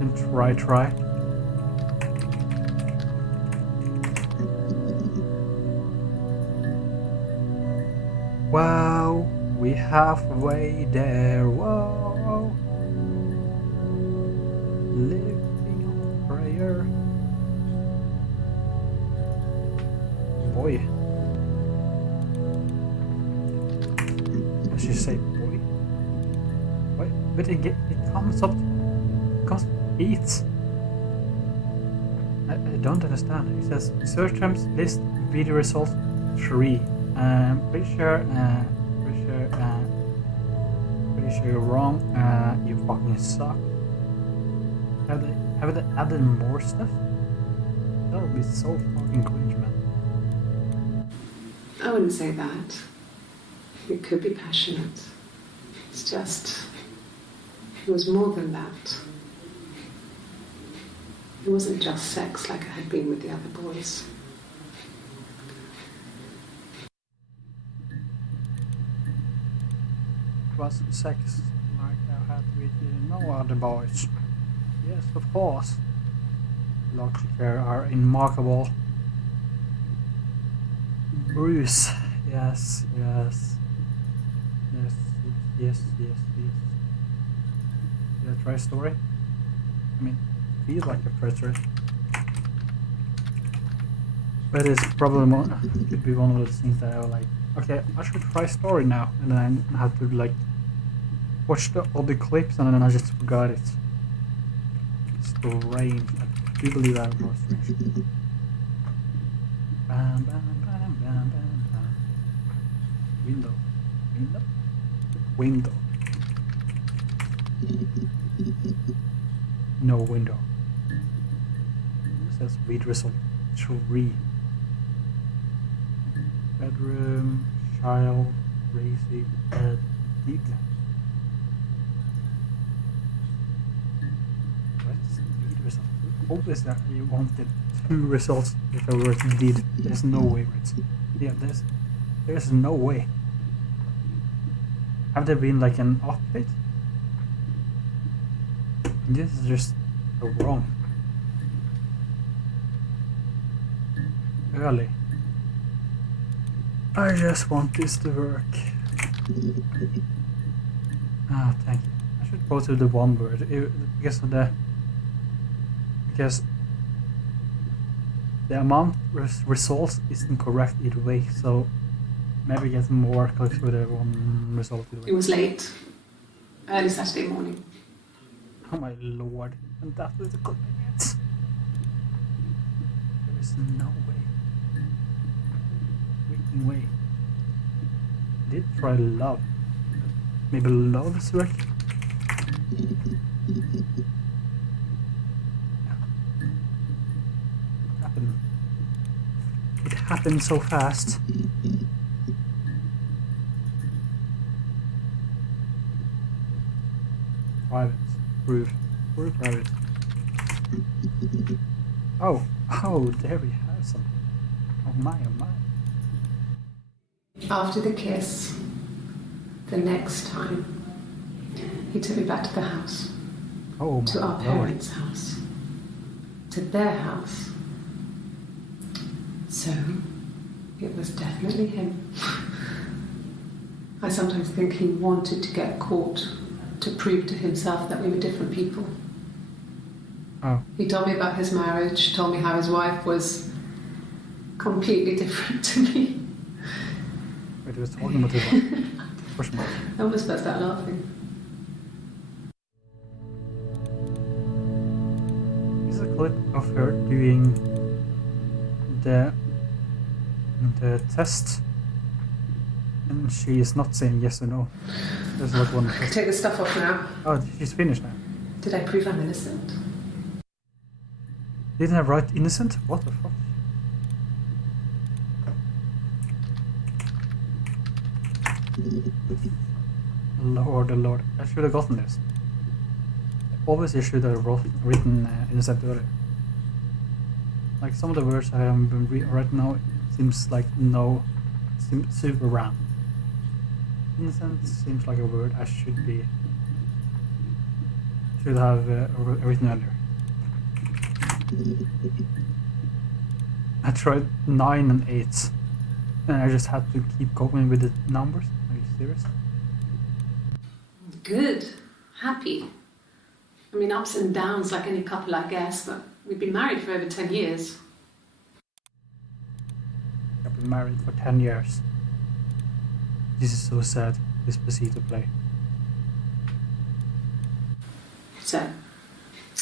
And try. Wow, we halfway there. Whoa, living on prayer. Boy, did she say boy? Wait, but it comes up. Eats. I don't understand. It says search terms list video results 3. Pretty sure you're wrong. You fucking suck. Have they added more stuff? That would be so fucking cringe, man. I wouldn't say that. It could be passionate. It's just, it was more than that. It wasn't just sex like I had been with the other boys. It was sex like I had with no other boys. Yes, of course. Logic here are remarkable. Bruce. Yes, yes. Yes, yes, yes, yes. Did I try story? I mean, it feels like a try story. But it's probably more, could be one of those things that I was like, okay, I should try story now. And then I had to like watch all the clips and then I just forgot it. Strange. I do believe I have more strange. Bam, bam, bam, bam, bam, bam. Window. Window? Window. No window. It says read result 3. Bedroom, child, crazy, bed, deep. What is read result? Obviously you wanted 2 results if I were indeed. There's no way, right? Yeah, there's no way. Have there been like an update? This is just so wrong. Early. I just want this to work. Ah, thank you. I should go to the one word because of because the amount results isn't correct either way, so maybe get more clicks with the one result either way. It was late. Early Saturday morning. Oh my lord, and that was a good minute. There is no way. Freaking way. I did try love. Maybe love is right. It happened so fast. Private. Proof. We're private. Oh, there we have something. Oh my, oh my. After the kiss, the next time, he took me back to the house. Oh my to our lord. parents' house. To their house. So, it was definitely him. I sometimes think he wanted to get caught to prove to himself that we were different people. Oh. He told me about his marriage, told me how his wife was completely different to me. Wait, he was talking about his wife. Question mark. I almost burst out laughing. This is a clip of her doing the test, and she is not saying yes or no. There's like one. I can take the stuff off now. Oh, she's finished now. Did I prove I'm innocent? Didn't I write innocent? What the fuck? Lord, oh Lord. I should have gotten this. Obviously, I should have written innocent earlier. Like some of the words I have been right now seems like super random. Innocent seems like a word I should have written earlier. I tried 9 and 8, and I just had to keep going with the numbers. Are you serious? Good. Happy. I mean, ups and downs like any couple, I guess, but we've been married for over 10 years. I've been married for 10 years. This is so sad. Despacito play. So,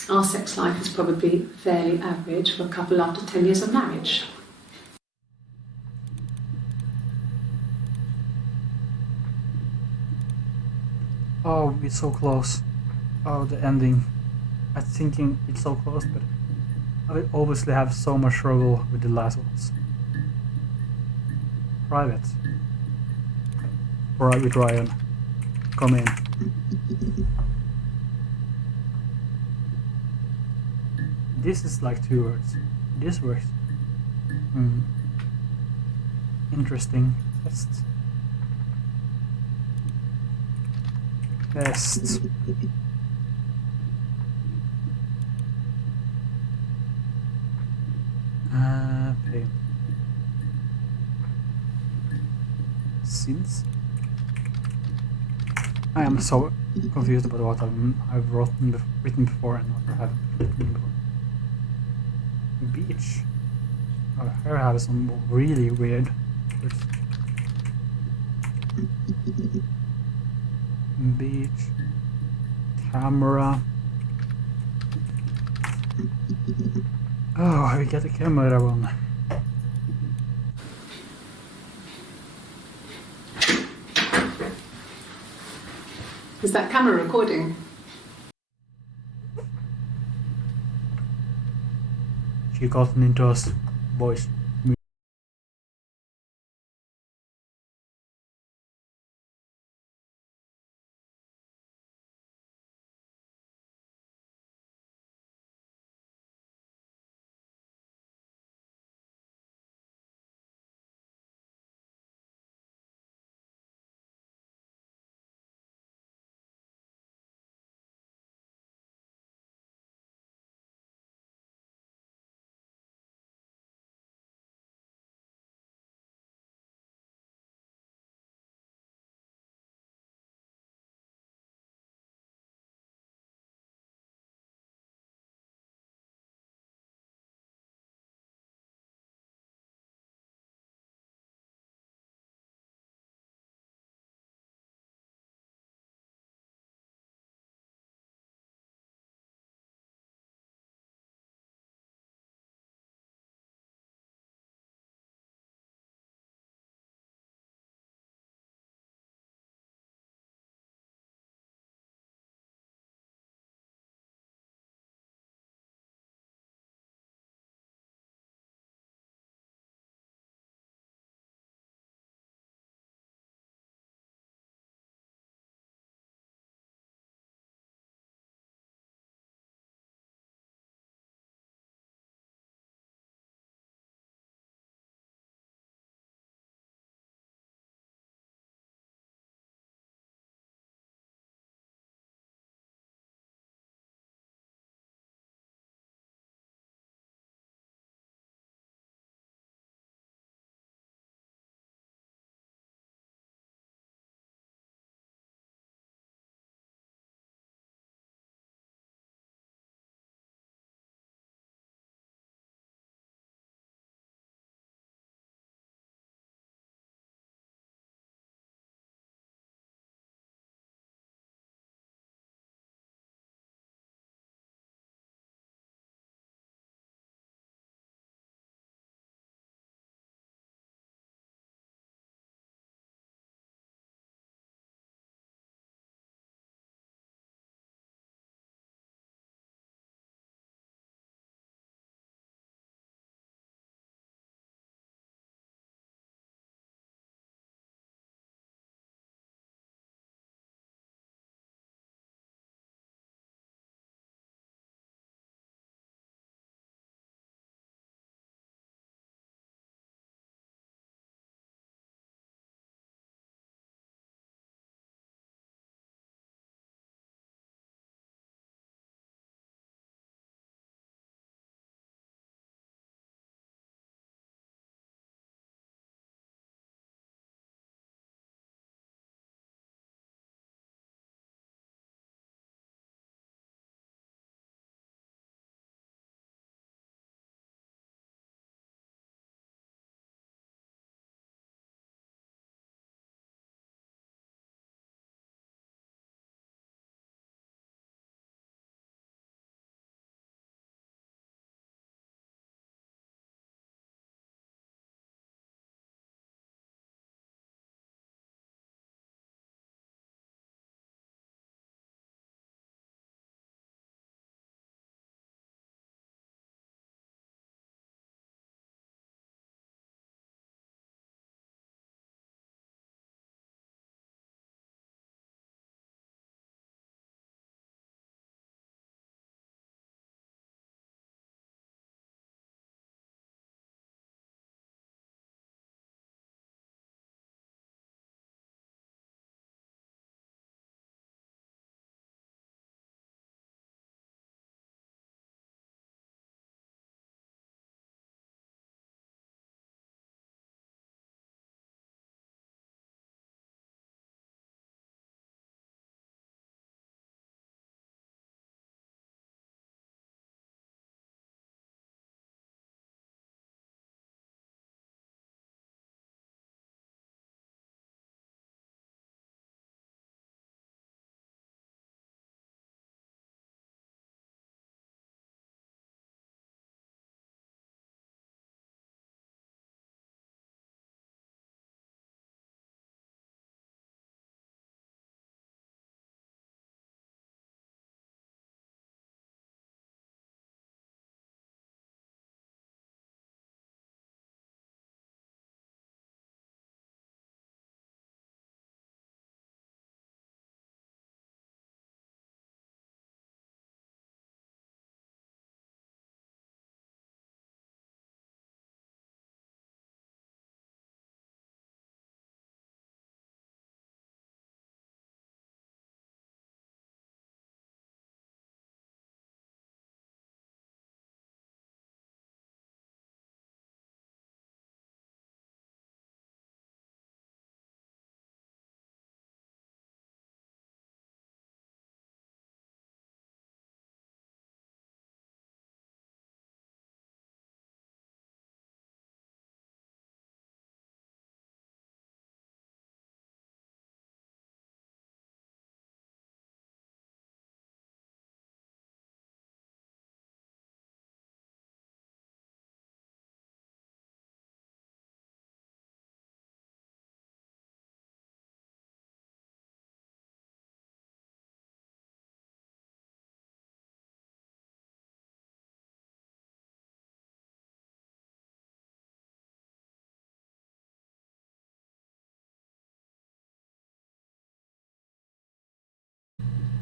our sex life is probably fairly average for a couple after 10 years of marriage. Oh, it's so close. Oh, the ending. I'm thinking it's so close, but I obviously have so much struggle with the last ones. Private. Private Ryan. Come in. This is like 2 words. This works. Interesting. Test. Test. Okay. Since I am so confused about what I've written before and what I haven't written before. Beach. Oh, here I have some really weird words. Beach. Camera. Oh, we get a camera one. Is that camera recording? She gotten into us, boys.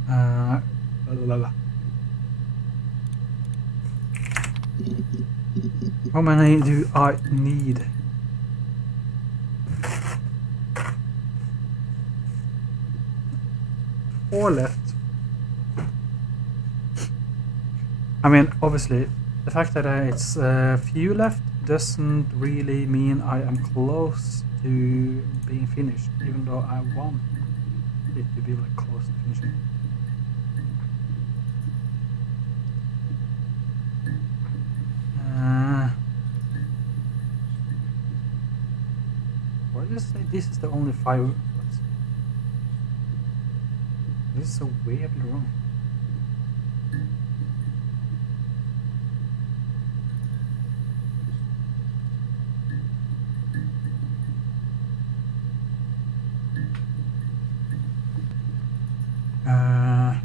La, la, la. How many do I need? Four left. I mean, obviously, the fact that it's few left doesn't really mean I am close to being finished, even though I want it to be like close to finishing. Why does it say this is the only 5? What's, this is so weirdly wrong. Oh.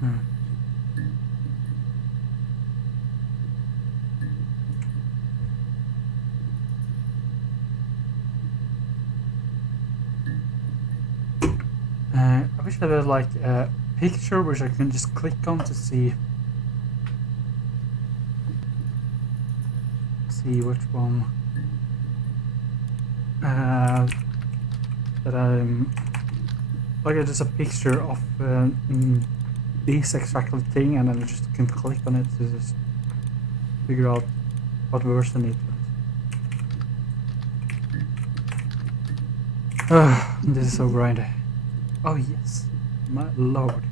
Mhm. I wish there was like a picture which I can just click on to see which one that I'm like just a picture of this exact thing, and then I just can click on it to just figure out what version it was. This is so grindy. Oh yes, my lord.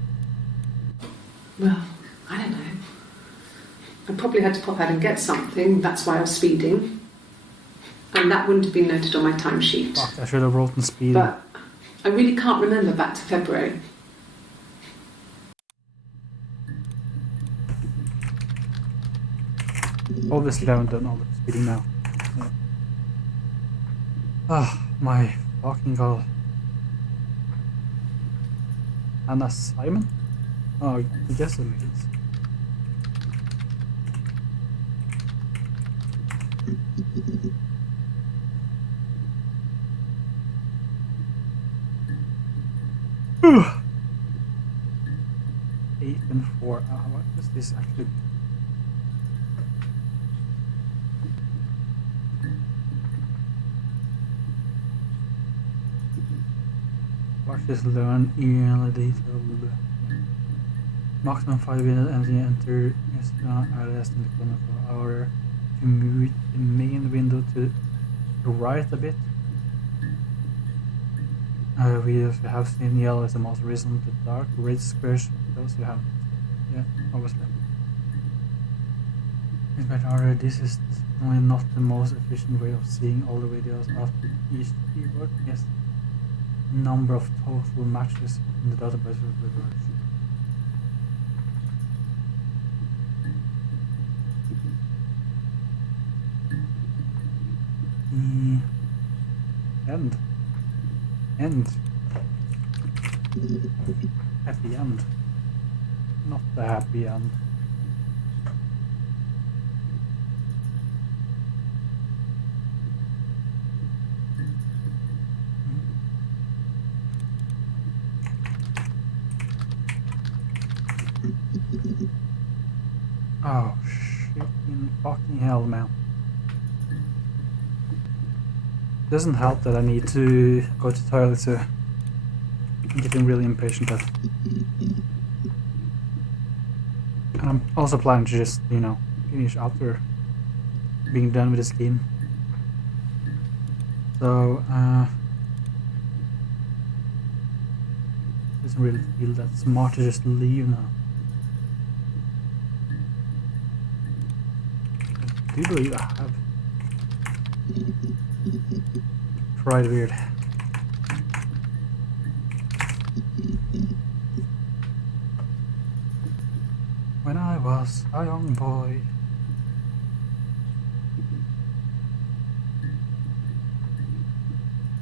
Well, I don't know. I probably had to pop out and get something, that's why I was speeding. And that wouldn't have been noted on my timesheet. Fuck, I should have written speed. But I really can't remember back to February. Obviously I haven't done all the speeding now. Ah, my fucking god. Anna Simon? Oh, I guess it is. Eight and 4. What does this actually be? Watch this learn in detail. Maximum 5 minutes and the enter is now less in the corner for hour. To move the main window to the right a bit. We have seen yellow as the most recent, the dark red squares, those you haven't. Yeah, obviously. In fact, this is definitely not the most efficient way of seeing all the videos after each keyword. Yes, number of total matches in the database will be reversed. End. Happy end. Not the happy end. Oh shit in fucking hell, man. Doesn't help that I need to go to the toilet, so I'm getting really impatient at. And I'm also planning to just, you know, finish after being done with this game. So, doesn't really feel that smart to just leave now. I do believe I have tried weird. When I was a young boy.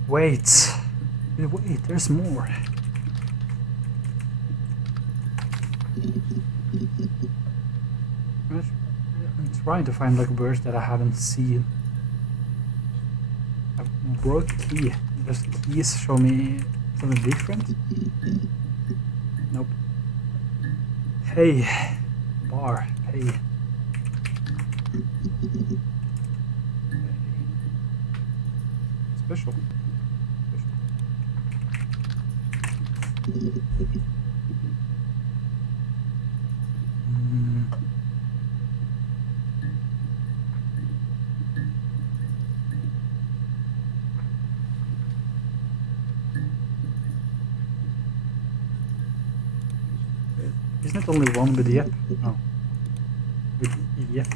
Wait, there's more. I'm trying to find like words that I haven't seen. A work key. Does keys show me something different? Nope. Hey. Bar. Hey. Special. Mm. Isn't it only one with yep? No. With yep.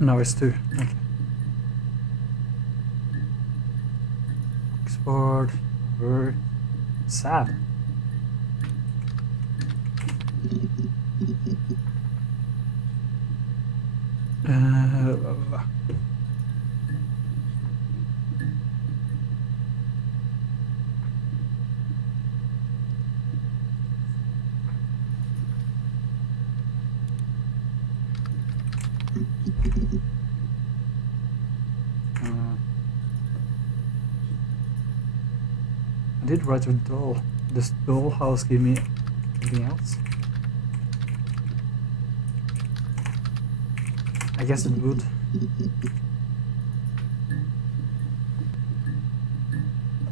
No, it's two. Okay. Oxford. Word. Sad. Uh, I did write a doll. Does dollhouse give me anything else? I guess it would.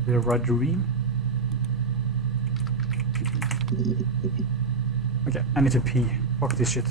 Did I write dream? Okay, I need to pee. Fuck this shit.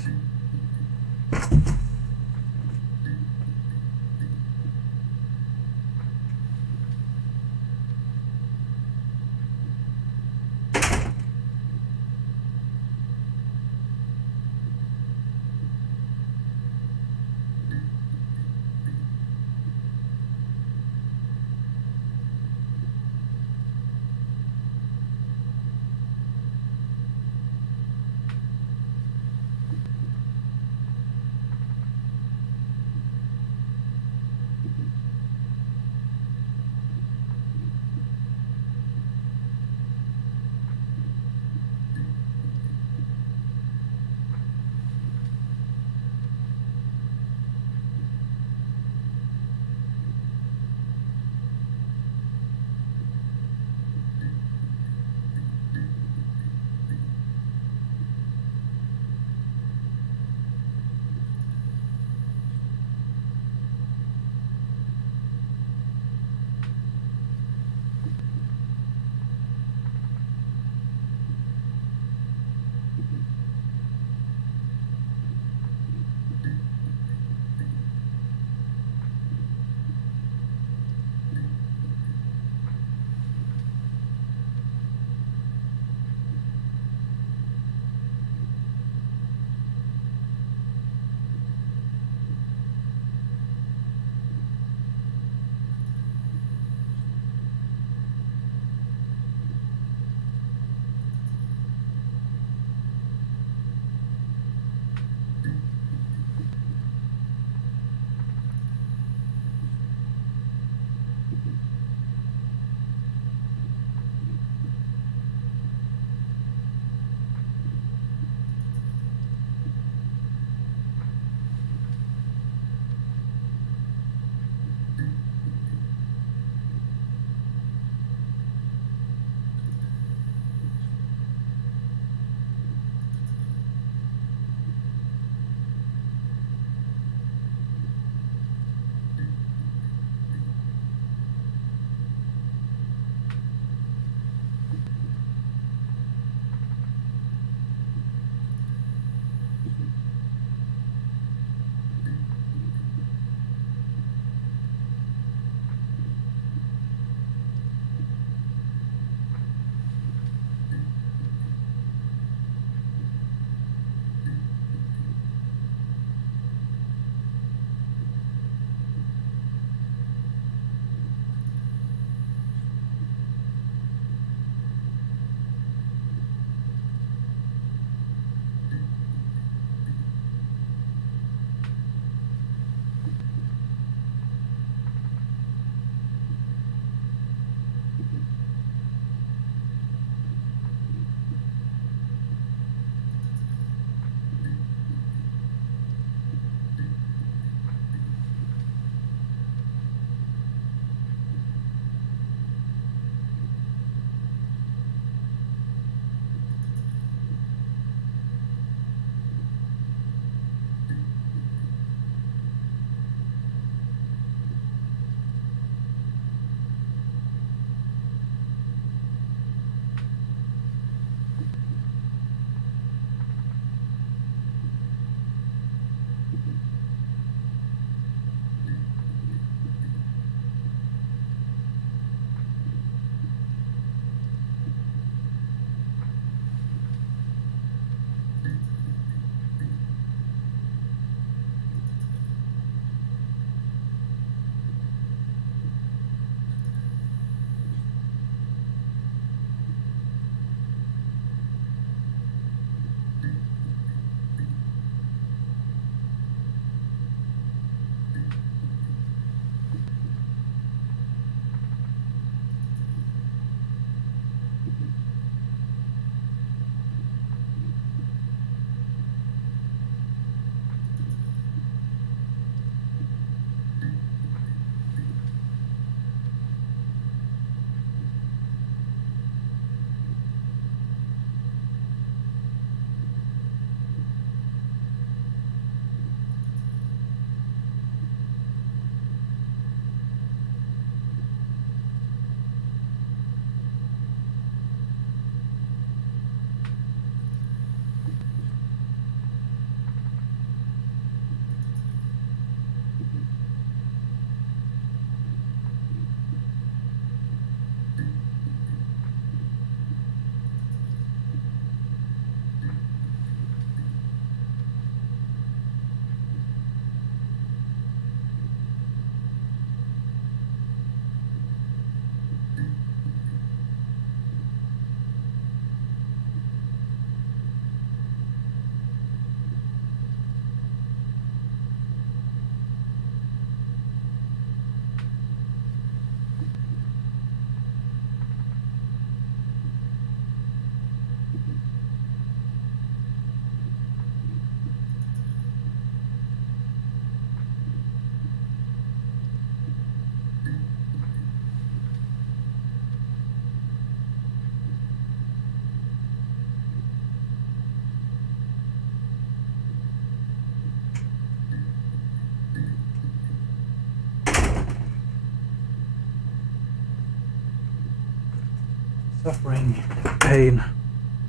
Suffering, pain,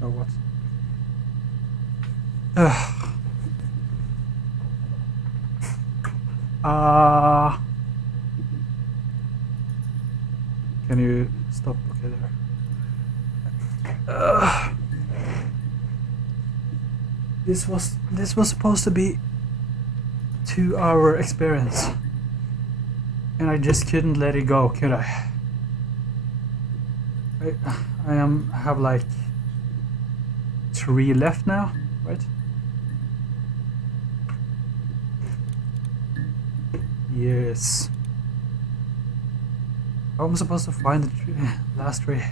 or what? Can you stop? Okay, there. This was supposed to be 2-hour experience, and I just couldn't let it go, could I? I have like 3 left now, right? Yes. How am I supposed to find the last 3?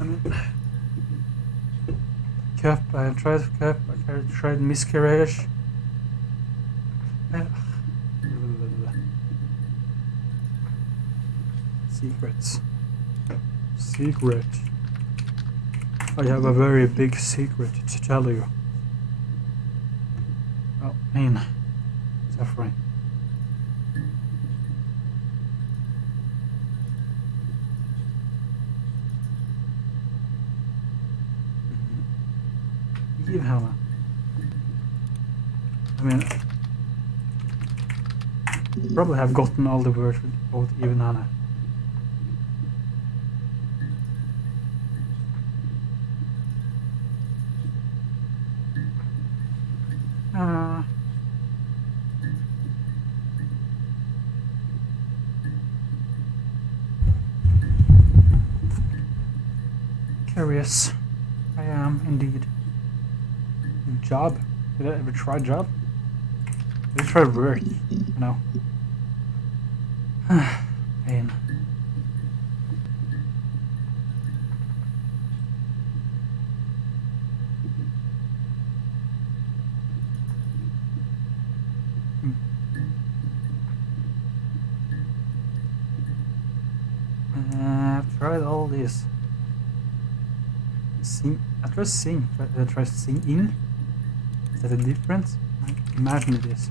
I mean, cup. I have tried cup. I tried miscarriage. Secrets. Secret. I have a very big secret to tell you. Oh, pain. Suffering. Give Hannah. I mean, probably have gotten all the words with both Eve and Hannah. Curious. I am indeed. Job? Did I ever try job? Did I try work? No. Pain. I've tried all this. Sing. I try sing. I try singing. Is that a difference? Imagine it is.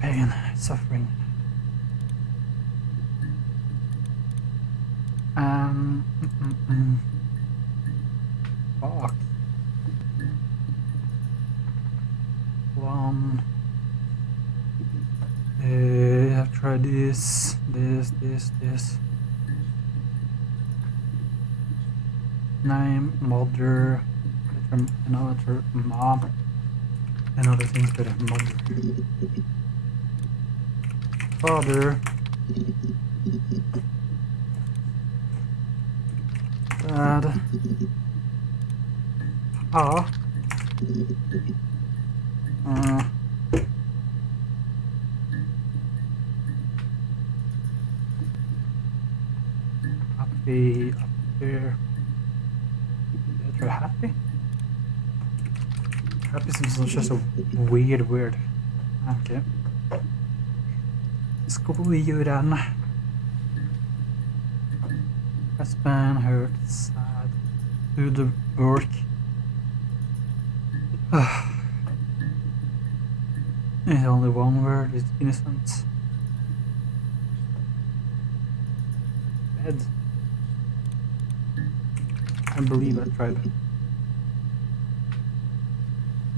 Pain, suffering. Fuck. 1. I've tried this. Name, mother, another mom, and other things, but mother. Father. Dad. Happy up there. Did I try happy? Happy seems just a weird word. Okay. Ska vi göra den? Husband, hurt, sad. Do the work. It's only one word, it's innocent. Bed. I believe I tried.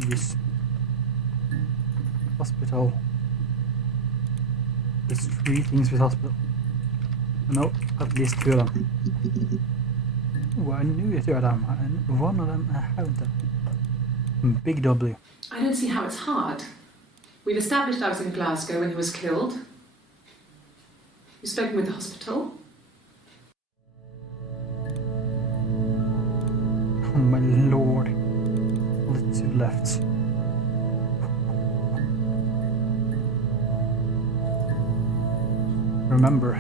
Yes. Hospital. There's 3 things with hospital. No, at least 2 of them. Oh, I knew 2 of them, and 1 of them I haven't done. Big W. I don't see how it's hard. We've established I was in Glasgow when he was killed. You've spoken with the hospital. Oh my lord. Only 2 left. Remember,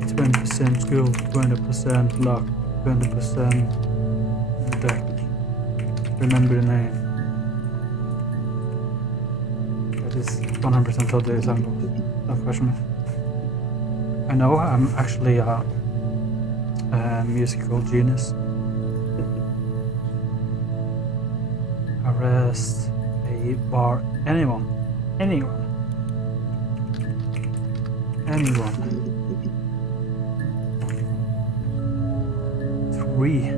20% skill, 20% luck, 20% deck. Remember the name. That is 100% of the example. No question. I know I'm actually a musical genius. Arrest, a bar, anyone. anyone. 3.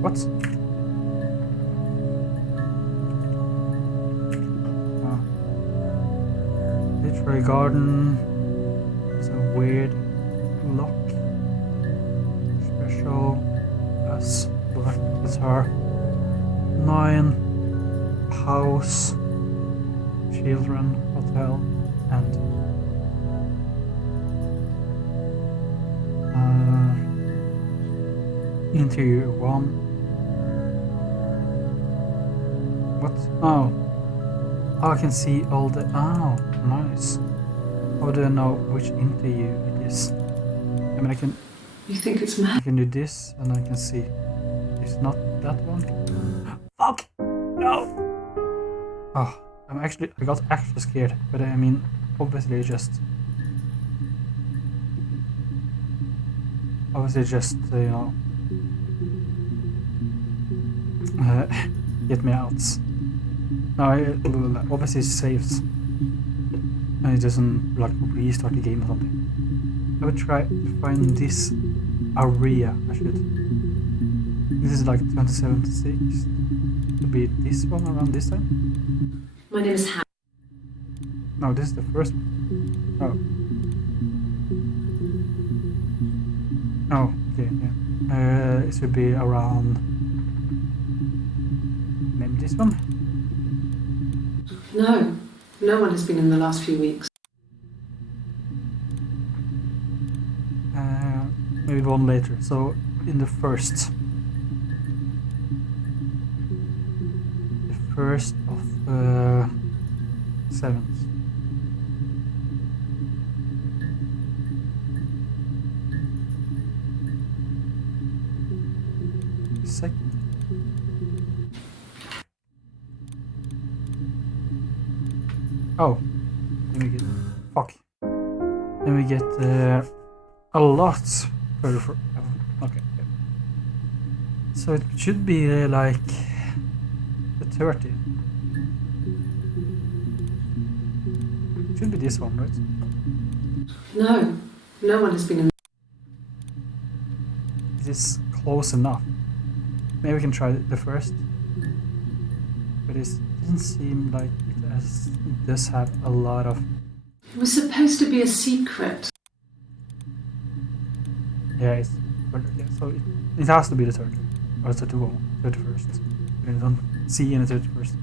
What? Literary garden. It's a weird lock. Special. Us. Black guitar. 9. House. Children. Hotel. And interior 1. What? Oh. Oh, I can see all the... Oh, nice. How do I know which interview it is? I mean, I can... You think it's I mad? can do this, and I can see. It's not that one. Fuck! No! Oh, I got actually scared, but I mean, obviously just... you know... get me out. No, obviously it saves. And it doesn't like restart the game or something. I would try to find this area. I should. This is like 2076. Could be this one around this time. My name is Hannah. No, this is the first one. Oh. Oh, okay, yeah. It should be around maybe this one. No, no one has been in the last few weeks. Maybe one later. So in the first of 7th. Second. Oh, then we get fuck. Then we get a lot further. Okay. So it should be like the 30. It should be this one, right? No, no one has been in. Is this close enough? Maybe we can try the first. But it doesn't seem like it does have a lot of... It was supposed to be a secret. Yeah, so it has to be the 30th. Or 31st. We don't see in the 31st.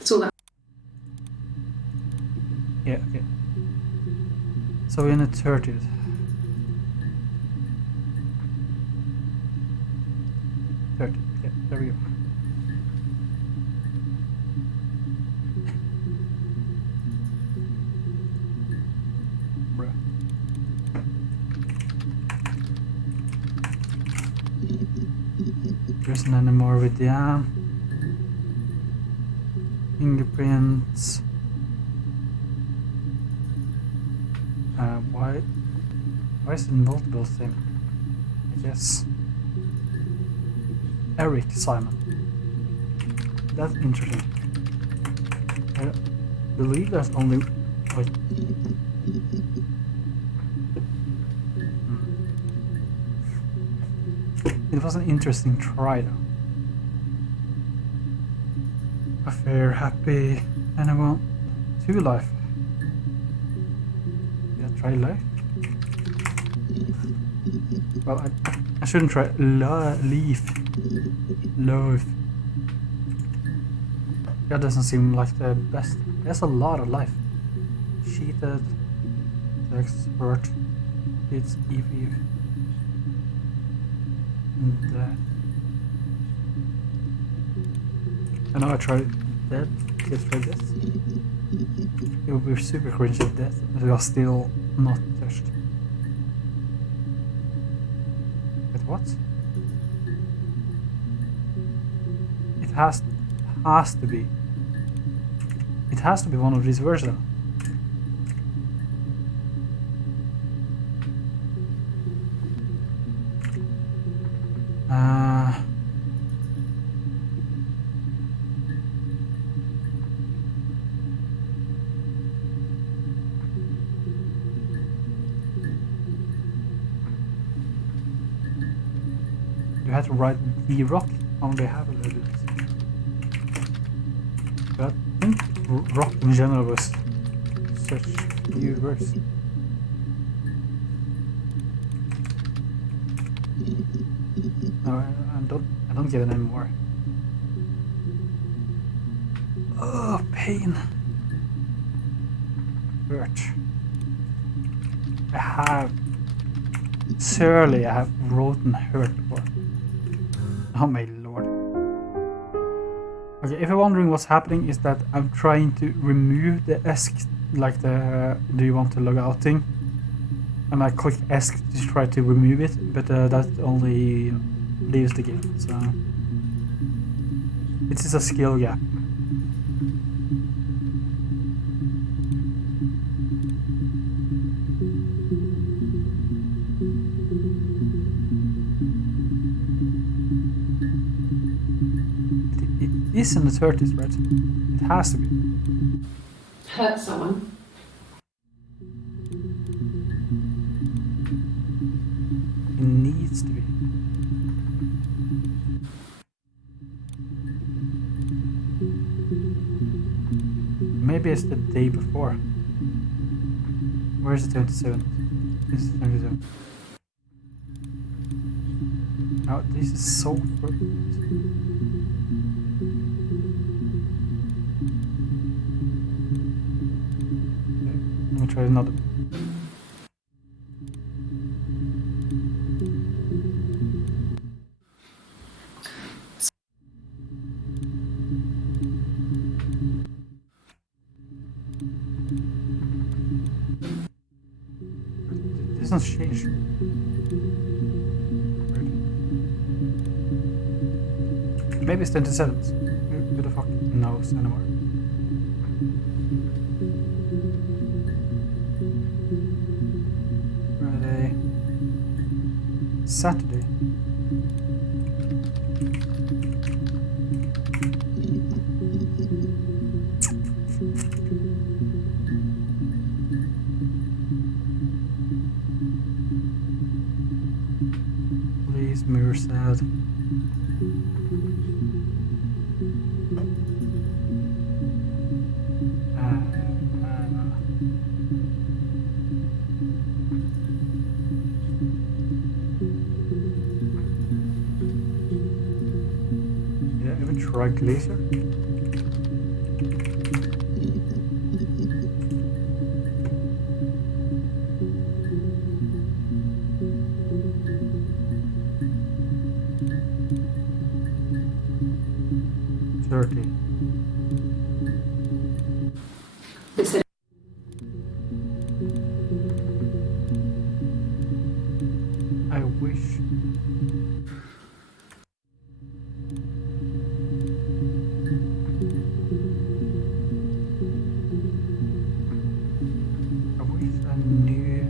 It's all that. Yeah, okay. So in the 30th. Yeah, there we go. Bruh. There isn't any more with the fingerprints. Why is it multiple thing? I guess. Eric Simon. That's interesting. I believe there's only... Wait. It was an interesting try though. A fair, happy, anyone. 2 life. Yeah, try life. Well, I shouldn't try leaf. Loaf. That doesn't seem like the best. There's a lot of life. Cheated. Expert. It's Eve. And I know I tried that. Let's try this. It would be super cringe if that. But we are still not touched. But what? It has to be. It has to be one of these versions. you had to write the rock, only have a little bit. But I think rock in general was such few words. No, I don't get it anymore. Oh, pain. Hurt. I have written hurt before. Oh my lord. Okay, if you're wondering what's happening, is that I'm trying to remove the ESC, like the do you want to log out thing. And I click ESC to try to remove it, but that only leaves the game, so it is a skill gap. It is in the 30s, right? It has to be. Hurt someone. It needs to be. Maybe it's the day before. Where's the 27th? This is 27th. Oh, this is so perfect. Okay, let me try another. This doesn't change. Maybe it's 27th. Who the fuck knows anymore? Friday. Saturday. Please, mirror sad. Try Glacier. I wish. I knew.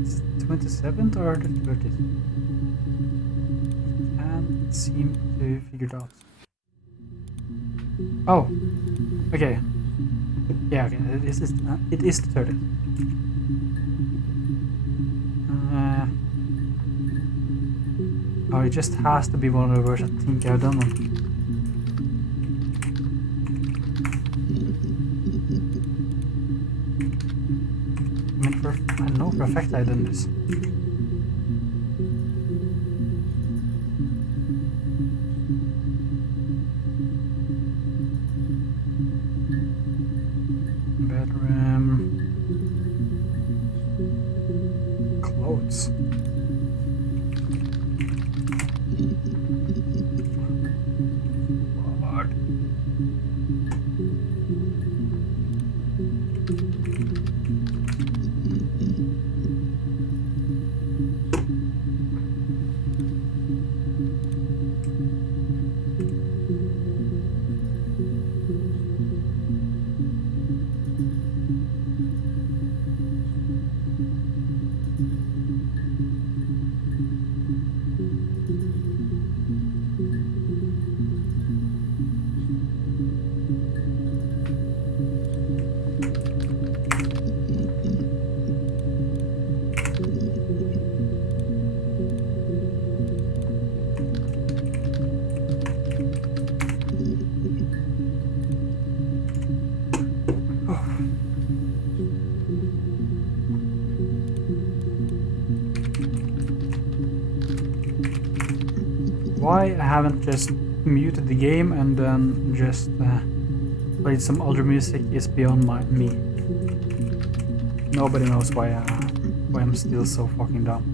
Is it 27th or the 30th? Can't seem to figure it out. Oh, okay. Yeah, okay. It is the 30th. Oh, it just has to be one of the words I think I've done one. I know for a fact I've done this. Bedroom. Clothes. Lord. Why I haven't just muted the game and then just played some older music is beyond me. Nobody knows why I'm still so fucking dumb.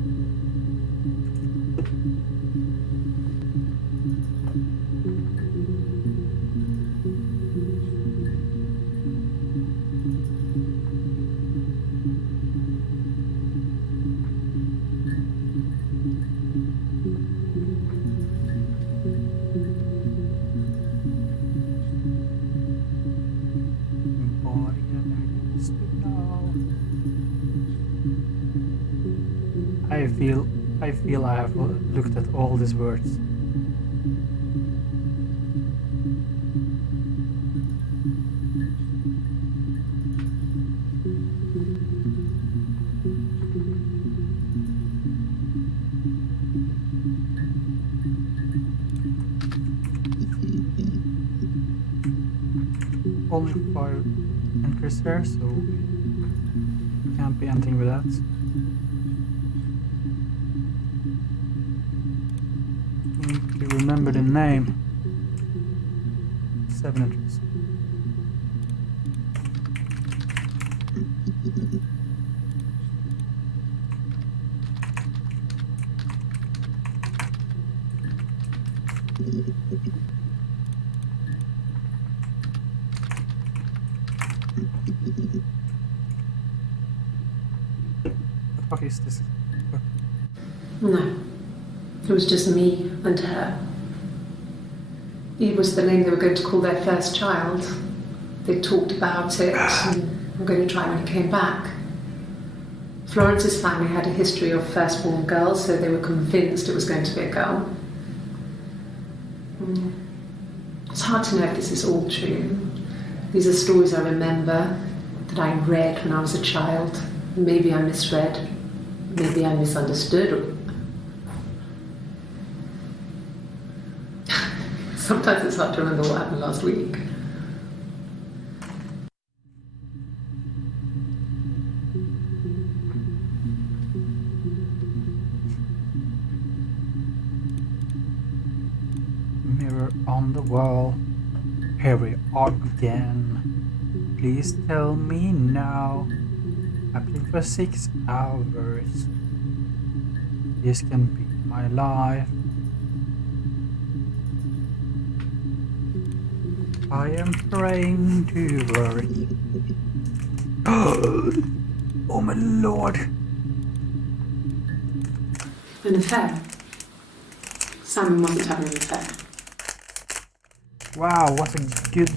I feel I have looked at all these words. Only 5 entries there, so can't be anything with that. Need to remember the name. 7 entries. What the fuck is this? No, it was just me and her. It was the name they were going to call their first child. They talked about it and were going to try when he came back. Florence's family had a history of firstborn girls, so they were convinced it was going to be a girl. It's hard to know if this is all true. These are stories I remember, that I read when I was a child. Maybe I misread, maybe I misunderstood. Sometimes it's hard to remember what happened last week. Mirror on the wall. Here we are again. Please tell me now. I've played for 6 hours. This can be my life. I am trying to work. Oh my lord. An affair. Simon wasn't having an affair. Wow, what a good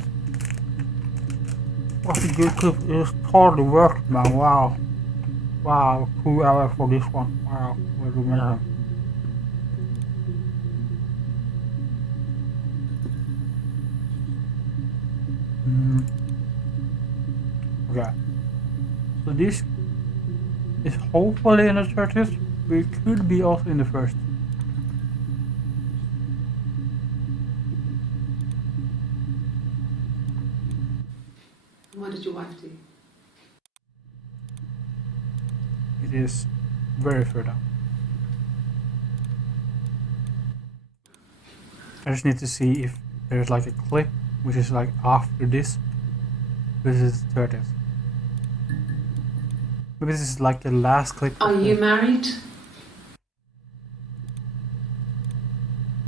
clip. It totally worked, man. Wow. Wow, 2 hours for this one. Wow, what amazing. Okay. So this is hopefully in the 30th, but it could be also in the first. What did your wife do? It is very far down. I just need to see if there's like a clip which is like after this. This is the 30th. Maybe this is like the last clip. Are you married?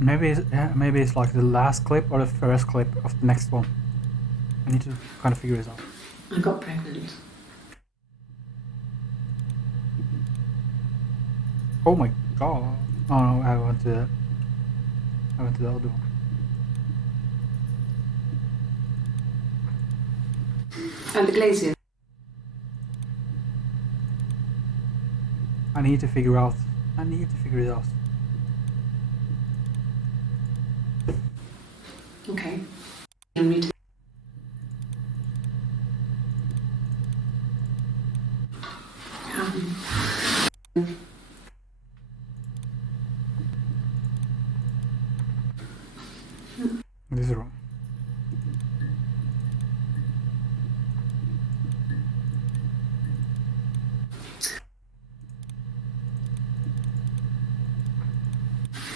Maybe it's like the last clip or the first clip of the next one. I need to kind of figure this out. I got pregnant. Oh my god. Oh no, I went to the other one. And the glazier. I need to figure it out. Okay. This is wrong.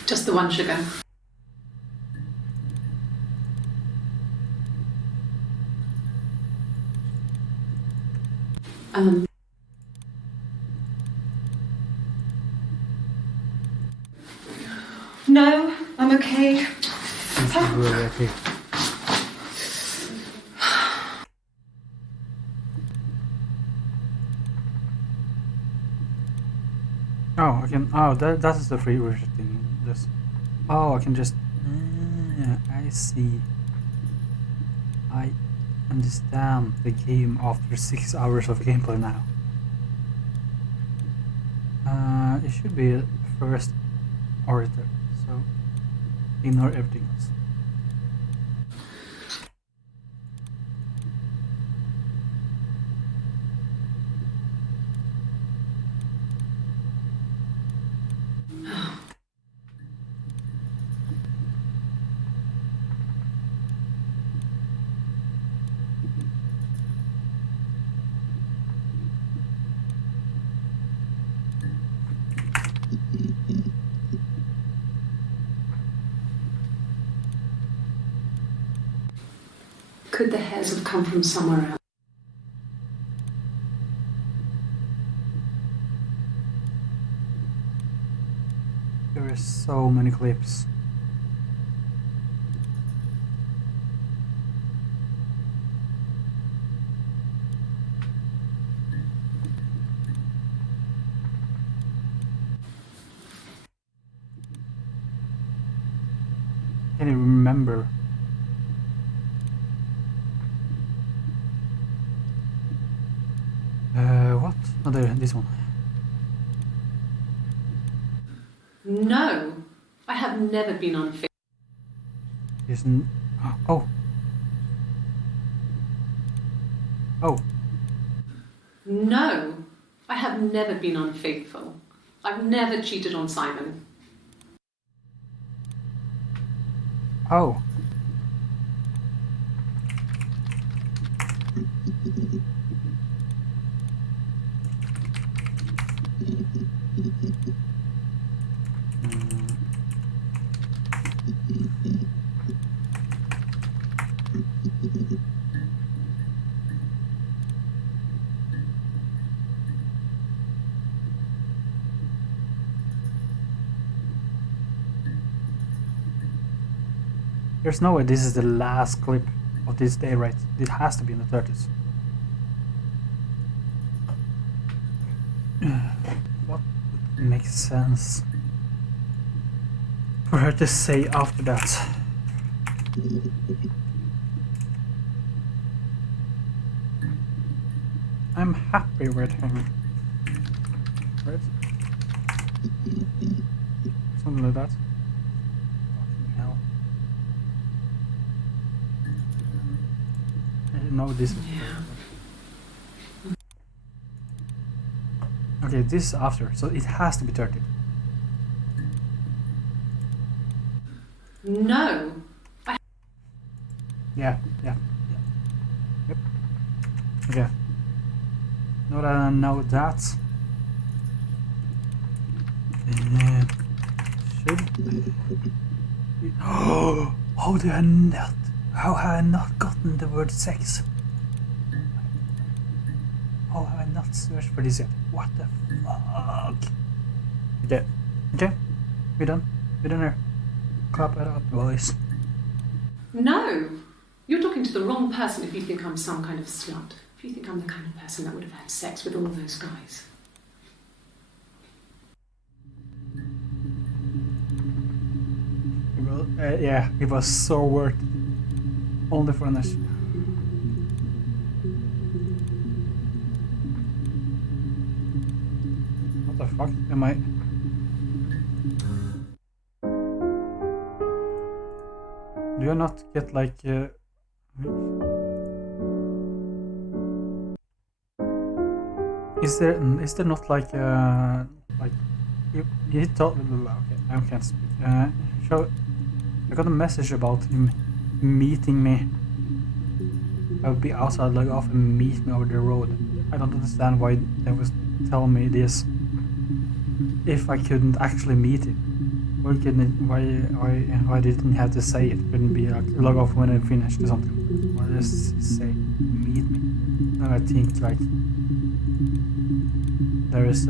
Just the one sugar. No, I'm okay. This is really okay. Oh, I can. Oh, that is the free version thing. This. Oh, I can just. I see. I understand the game after 6 hours of gameplay now. It should be a first orator, so ignore everything else. Could the hairs have come from somewhere else? There are so many clips. Can you remember? What? Oh, there, this one. No, I have never been unfaithful. Isn't. Oh. Oh. No, I have never been unfaithful. I've never cheated on Simon. Oh. There's no way this is the last clip of this day, right? It has to be in the 30s. What makes sense for her to say after that? I'm happy with him. Right? Something like that. Fucking hell. I didn't know this is. Okay, this is after, so it has to be 30. No. Yeah. Yep. Okay. Now that I know that, should. How do I not? How have I not gotten the word sex? How have I not searched for this yet? What the fuck? Okay. We're done. We're done here. Clap it up, boys. No. You're talking to the wrong person if you think I'm some kind of slut. If you think I'm the kind of person that would have had sex with all those guys. Well, yeah, it was so worth it. Only for an issue. What the fuck am I? Do I not get like is there not like you told okay, I can't speak. So I got a message about him meeting me. I would be outside, log off and meet me over the road. I don't understand why they was telling me this if I couldn't actually meet him. Why didn't he have to say it? Couldn't be like log off when I finished or something. Why just say meet me? And I think like there is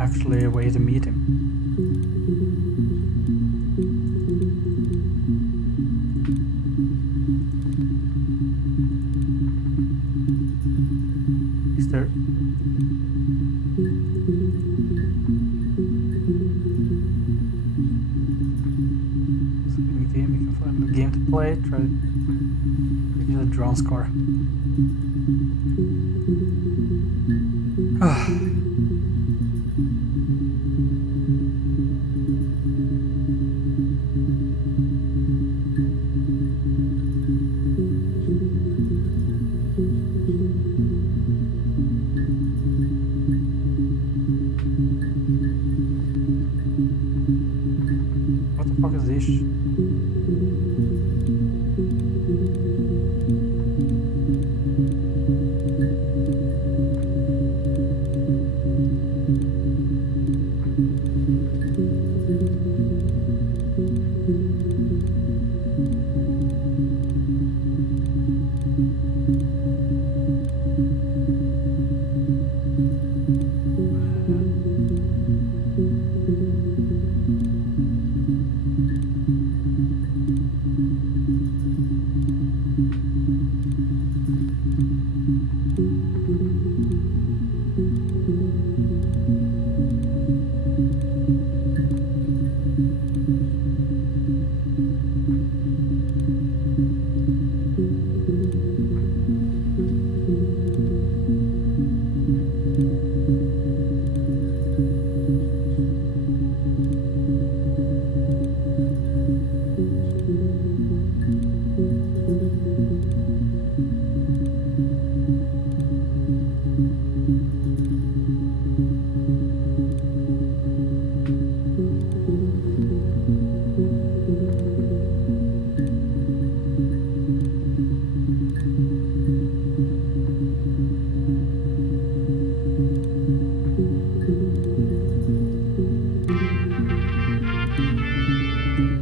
actually a way to meet him. Is there? So in the game, you can find a game to play. Try to get a drone score. What the fuck is this?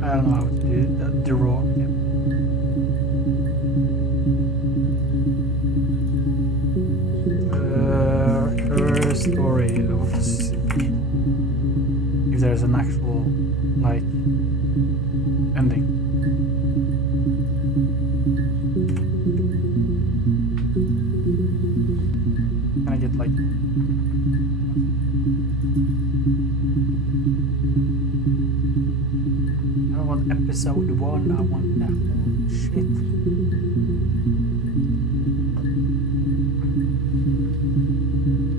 I don't know how to do the raw. Yeah. Her story. I want to see if there's an actual like ending. Can I get like? I don't want episode 1, I want the whole shit.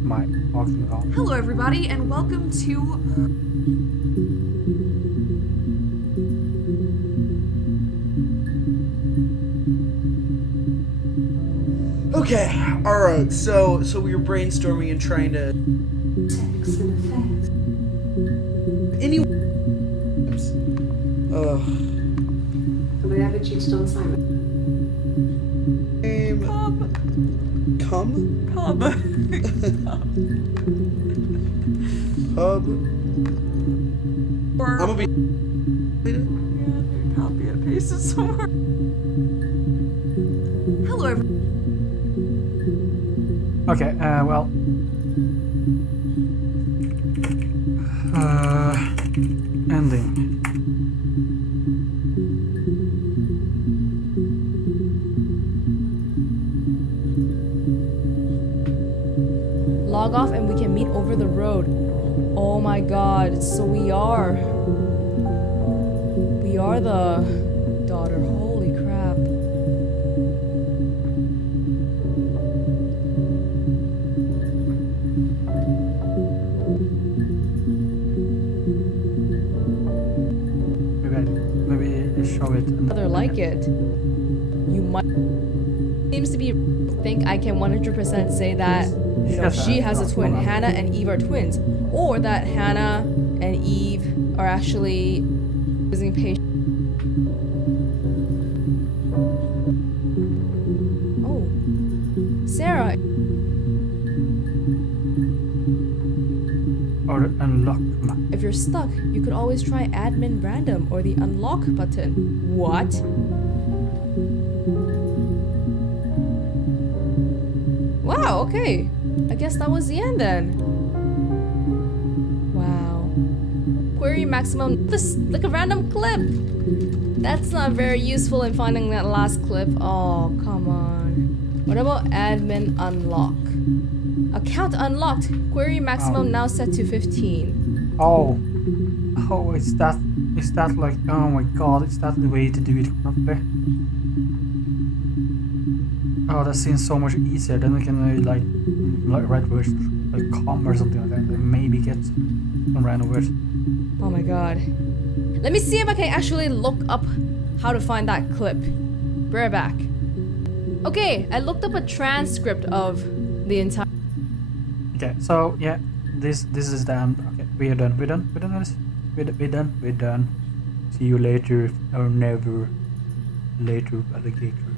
My walking on. Hello everybody and welcome to Okay, alright, so we were brainstorming and trying to Sex and affairs. Have I ever cheated on Simon? Come? Cub. Hub. Or I'm gonna be copy and paste it somewhere. Hello everybody. Okay, well. Ending. Log off and we can meet over the road. Oh my god, so we are the daughter. Holy crap. Maybe show it. Rather like it. You might seems to be think I can 100% say that she has a twin. Hannah and Eve are twins, or that Hannah and Eve are actually losing patience. Oh, Sarah. Or unlock map. If you're stuck, you could always try admin random or the unlock button. What? Wow, okay. I guess that was the end then. Wow. Query maximum. This like a random clip. That's not very useful in finding that last clip. Oh, come on. What about admin unlock? Account unlocked. Query maximum now set to 15. Oh, is that like, oh my god, is that the way to do it properly? Oh, that seems so much easier. Then we can like write words like com or something like that, and maybe get some random words. Oh my god. Let me see if I can actually look up how to find that clip. Be right back. Okay, I looked up a transcript of the entire. Okay, so yeah, this is the end. Okay, we're done. We're done. We're done. See you later or never. Later, alligator.